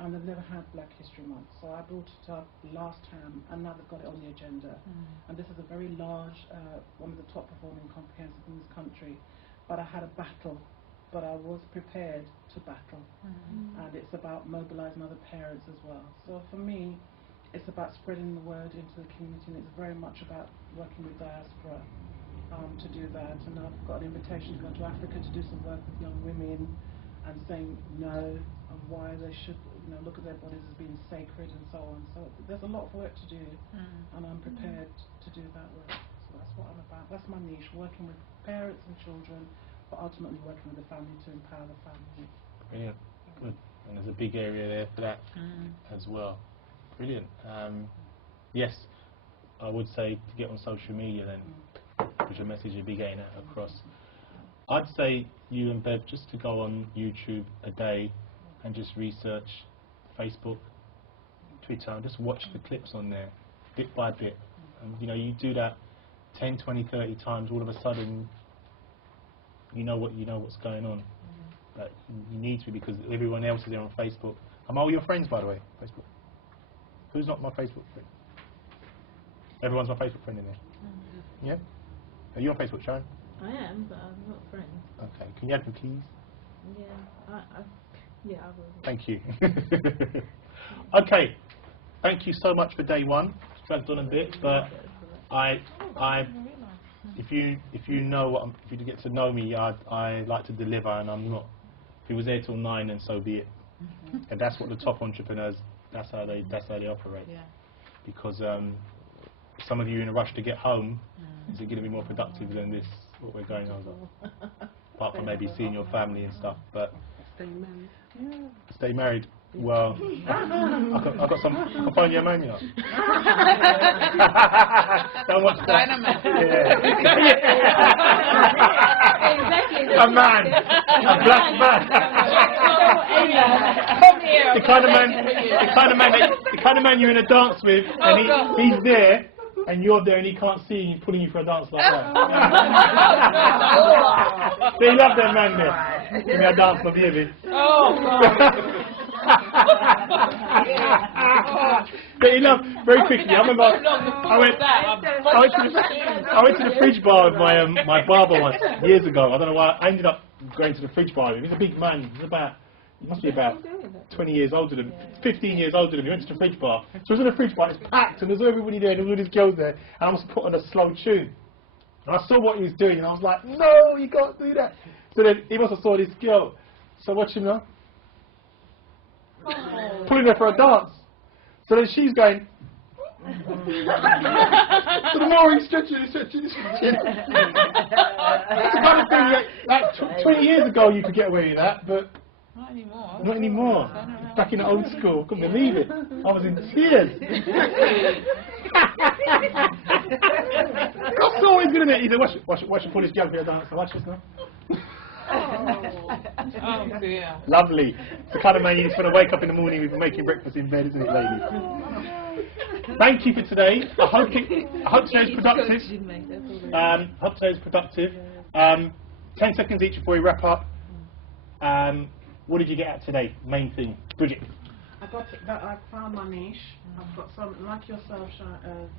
and they've never had Black History Month, so I brought it up last term, and now they've got it on the agenda. And this is a very large, one of the top performing comprehensive in this country, but I had a battle but I was prepared to battle. And it's about mobilising other parents as well. So for me, it's about spreading the word into the community, and it's very much about working with diaspora to do that. And I've got an invitation to go to Africa to do some work with young women and saying no, and why they should look at their bodies as being sacred and so on. So there's a lot of work to do, and I'm prepared to do that work. So that's what I'm about. That's my niche, working with parents and children, but ultimately working with the family to empower the family. Brilliant. Good. And there's a big area there for that as well. Brilliant. Yes, I would say to get on social media then, push a message you'll be getting across. I'd say you and Bev just to go on YouTube a day and just research Facebook, Twitter, and just watch the clips on there, bit by bit. And you do that 10, 20, 30 times, all of a sudden you know what's going on. But you need to, because everyone else is there on Facebook. Am I all your friends, by the way? Facebook. Who's not my Facebook friend? Everyone's my Facebook friend in there. Yeah. Are you on Facebook, Sharon? I am, but I'm not friends. Okay. Can you add me, please? Yeah, I will. Thank you. Okay. Thank you so much for day one. It's dragged on a bit, but if you know if you get to know me, I like to deliver, and I'm not. If he was there till 9, then so be it. And that's what the top entrepreneurs. That's how they operate. Yeah. Because some of you in a rush to get home, is it going to be more productive than this? What we're going over. Apart from maybe seeing your family and stuff, but Stay married. Yeah. Stay married. Well, I've got some. I'll phone you ammonia. Don't watch that. Exactly. A man, a black man. The kind of man you're in a dance with, and he's there, and you're there, and he can't see, and he's pulling you for a dance like that. They love that man there. Give me a dance for baby. But you know, very quickly, I remember I went to the fridge bar with my barber once, years ago. I don't know why, I ended up going to the fridge bar with him. He's a big man, he must be about 20 years older than, 15 years older than me. Went to the fridge bar. So I was in the fridge bar, and it's packed, and there's everybody there, and there's all these girls there, and I must put on a slow tune. And I saw what he was doing, and I was like, no, you can't do that. So then he must have saw this girl. So watch him now. Pulling her for a dance. So then she's going. So the more he's stretching. It's the kind of thing like 20 years ago you could get away with that, but not anymore. Not anymore. Back in the old school, couldn't believe it. I was in tears. That's always good, isn't it? Either watch her pull this young girl dance. Watch this now. Oh dear. Lovely. It's the kind of man you just want to wake up in the morning with making breakfast in bed, isn't it, ladies? Thank you for today. I hope today's productive. Hope today's productive. 10 seconds each before we wrap up. What did you get out today? Main thing. Bridget. I found my niche. I've got some, like yourself, Sharon.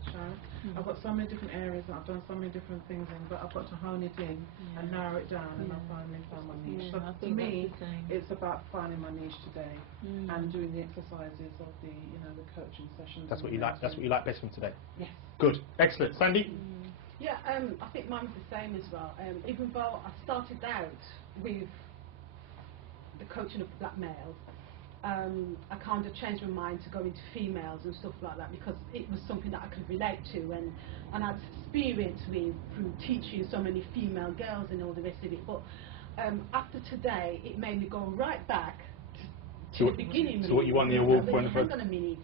I've got so many different areas and I've done so many different things in, but I've got to hone it in and narrow it down, and I finally found my niche. So to me, it's about finding my niche today and doing the exercises of the, the coaching sessions. That's what you like. That's what you like best from today. Yes. Good. Excellent. Sandy. Yeah, I think mine was the same as well. Even though I started out with the coaching of black males, I kind of changed my mind to go into females and stuff like that, because it was something that I could relate to, and I'd experience with through teaching so many female girls and all the rest of it. But after today, it made me go right back to the beginning. So what you won the award for? Hang on a minute,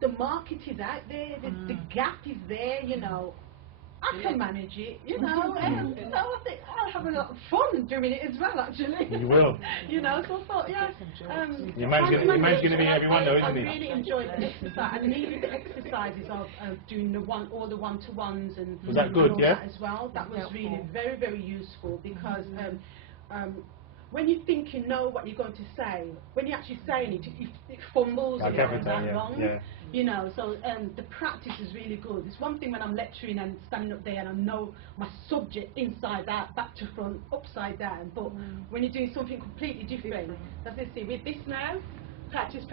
the market is out there, the gap is there, I can manage it, and I think I'll have a lot of fun doing it as well, actually. You will. So I thought, yeah. Your man's going to be everyone, though, isn't he? I really enjoyed the exercise. I needed the exercises of doing all the one-to-ones and was that good? All Yeah. that as well. That was really very, very useful, because when you think you know what you're going to say, when you're actually saying it, it fumbles Like and everything, that yeah, wrong. yeah. You know, so the practice is really good. It's one thing when I'm lecturing and standing up there and I know my subject inside out, back to front, upside down. But when you're doing something completely different, as I say, with this now, practice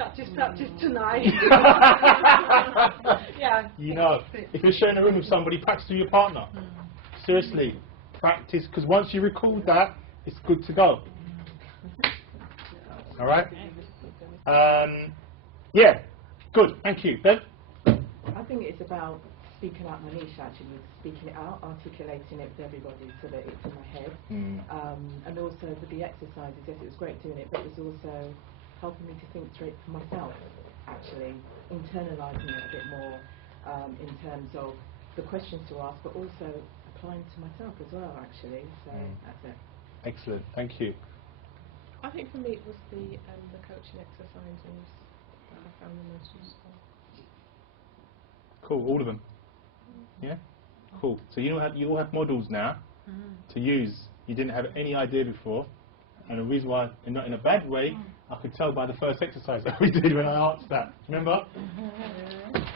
tonight. Yeah. You know, if you're sharing a room with somebody, practice with your partner. Seriously, practice, because once you record that, it's good to go. All right? Yeah, good, thank you. Ben? I think it's about speaking out my niche, actually, speaking it out, articulating it with everybody so that it's in my head. And also with the exercises, yes, it was great doing it, but it was also helping me to think through it for myself, actually, internalising it a bit more in terms of the questions to ask, but also applying to myself as well, actually. So that's it. Excellent, thank you. I think for me it was the coaching exercises that I found the most useful. Cool, all of them? Yeah? Cool. So you all have models now to use. You didn't have any idea before. And the reason why, and not in a bad way, I could tell by the first exercise that we did when I asked that. Remember?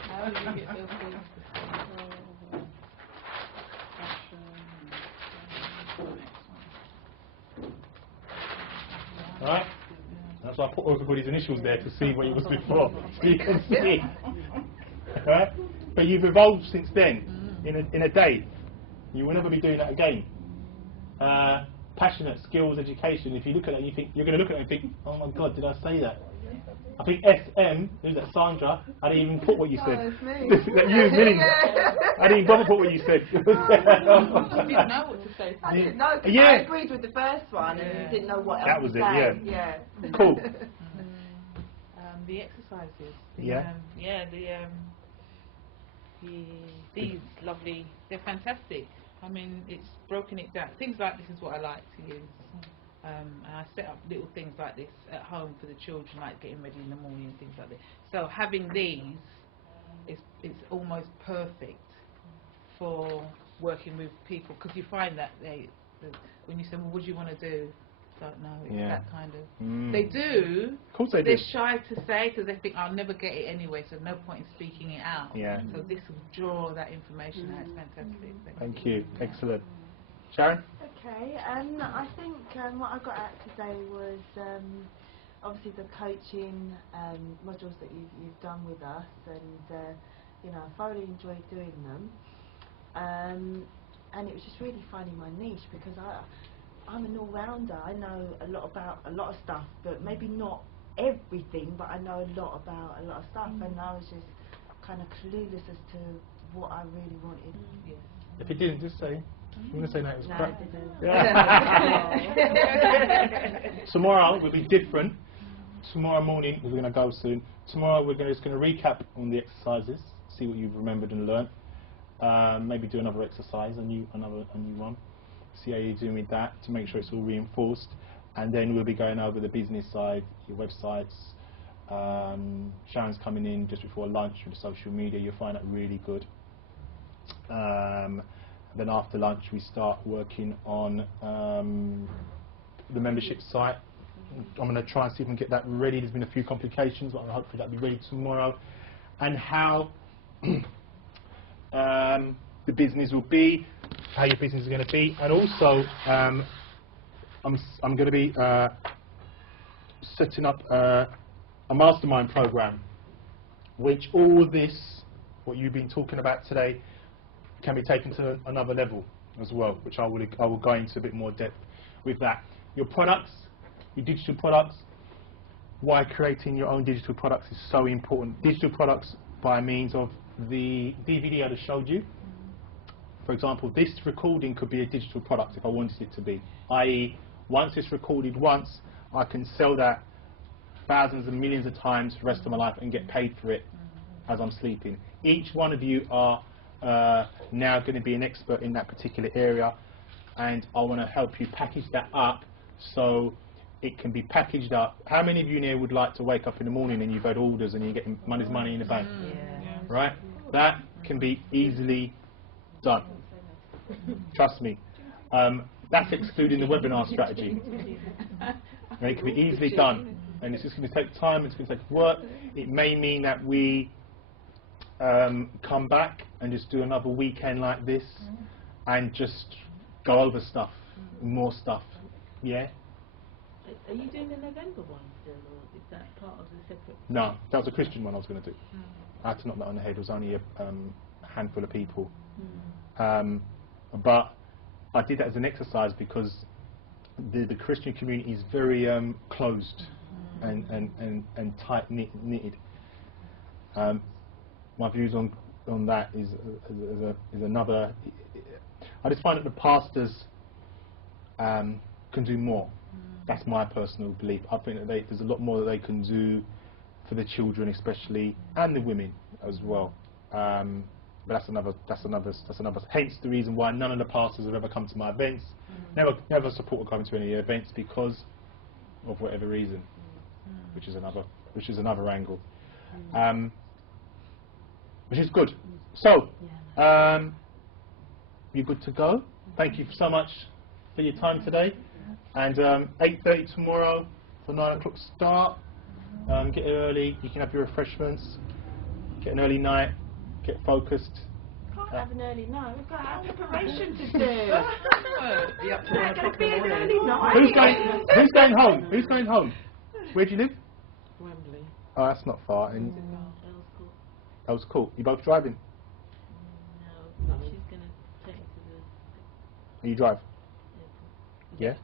How do you get those things? Alright? That's why I put everybody's initials there to see what it was before, so you can see. Okay? But you've evolved since then, in a day. You will never be doing that again. Passionate, skills, education. If you look at it, you think you're going to look at it and think, oh my God, did I say that? I think SM, who's that, Sandra? I didn't even put what you said. That's me. That you, Millie. I didn't bother put what you said. You didn't know what to say. I didn't know, because I agreed with the first one and you didn't know what else That was to it, say. yeah. Cool. The exercises. These lovely, they're fantastic. I mean, it's broken it down. Things like this is what I like to use. And I set up little things like this at home for the children, like getting ready in the morning and things like that. So having these, it's almost perfect for working with people, because you find that when you say, well, what do you want to do? Don't know. It's that kind of. They do. Of course they do. They're shy to say because they think I'll never get it anyway, so no point in speaking it out. Yeah. So this will draw that information out. It's fantastic. Thank you. Excellent. Sharon? Okay, I think what I got out today was obviously the coaching modules that you've done with us, and you know, I thoroughly enjoyed doing them. And it was just really finding my niche, because I'm an all-rounder. I know a lot about a lot of stuff, but maybe not everything, but I know a lot about a lot of stuff, and I was just kind of clueless as to what I really wanted. If you didn't, just say. I'm going to say no, it was crap. Tomorrow will be different. Tomorrow morning, we're going to go soon. Tomorrow we're just going to recap on the exercises, see what you've remembered and learnt. Maybe do another exercise, a new one. See how you're doing with that to make sure it's all reinforced. And then we'll be going over the business side, your websites. Sharon's coming in just before lunch with the social media. You'll find that really good. Then after lunch we start working on the membership site. I'm going to try and see if we can get that ready. There's been a few complications, but hopefully that'll be ready tomorrow. And how the business will be, how your business is going to be, and also I'm going to be setting up a mastermind program, which all this, what you've been talking about today, can be taken to another level as well, which I will go into a bit more depth with that. Your products, your digital products, why creating your own digital products is so important. Digital products by means of the DVD I just showed you. For example, this recording could be a digital product if I wanted it to be, i.e. once it's recorded once, I can sell that thousands and millions of times for the rest of my life and get paid for it as I'm sleeping. Each one of you are now going to be an expert in that particular area, and I want to help you package that up so it can be packaged up. How many of you here would like to wake up in the morning and you've had orders and you're getting money in the bank? Right? That can be easily done. Trust me. That's excluding the webinar strategy. And it can be easily done, and it's just going to take time, it's going to take work. It may mean that we come back and just do another weekend like this and just go over stuff, more stuff, yeah? Are you doing the November one still, or is that part of the separate? No, that was a Christian one I was going to do. I had to knock that on the head. It was only a handful of people. But I did that as an exercise because the Christian community is very closed and tight-knitted. My views on that is another. I just find that the pastors can do more. That's my personal belief. I think that there's a lot more that they can do for the children, especially, and the women as well. But that's another. Hence the reason why none of the pastors have ever come to my events. Never supported coming to any events because of whatever reason, which is another angle. Which is good. So, you're good to go. Thank you so much for your time today. And 8:30 tomorrow for 9 o'clock start. Get here early. You can have your refreshments. Get an early night. Get focused. Can't have an early night. We've got our preparation to do. Yep. It's going to be an early night. Who's going home? Who's going home? Where do you live? Wembley. Oh, that's not far. And that was cool. You both driving? No, she's going to take me to the... You drive? Yeah?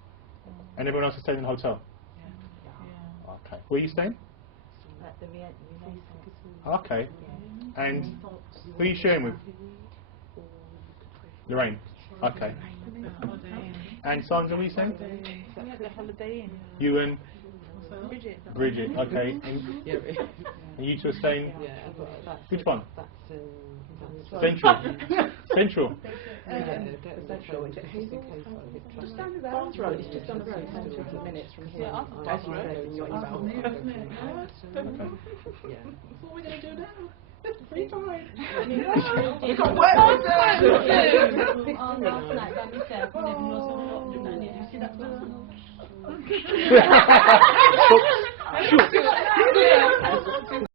And everyone else is staying in the hotel? Yeah. Okay. Where are you staying? At the Okay. And who are you sharing with? Lorraine. Okay. And Sandra, what are you saying? The Holiday Inn. You and Bridget. Okay. And you two are staying? Yeah, but that's Which one? That's Central. Central. Central. Just down the road. It's just down the road. 10 to 20 minutes from here. Yeah, As you said in your email. Yeah. What are we going to do now? Free time. You've got work to do. Last night by myself, and everyone was on the you see that person? Sure.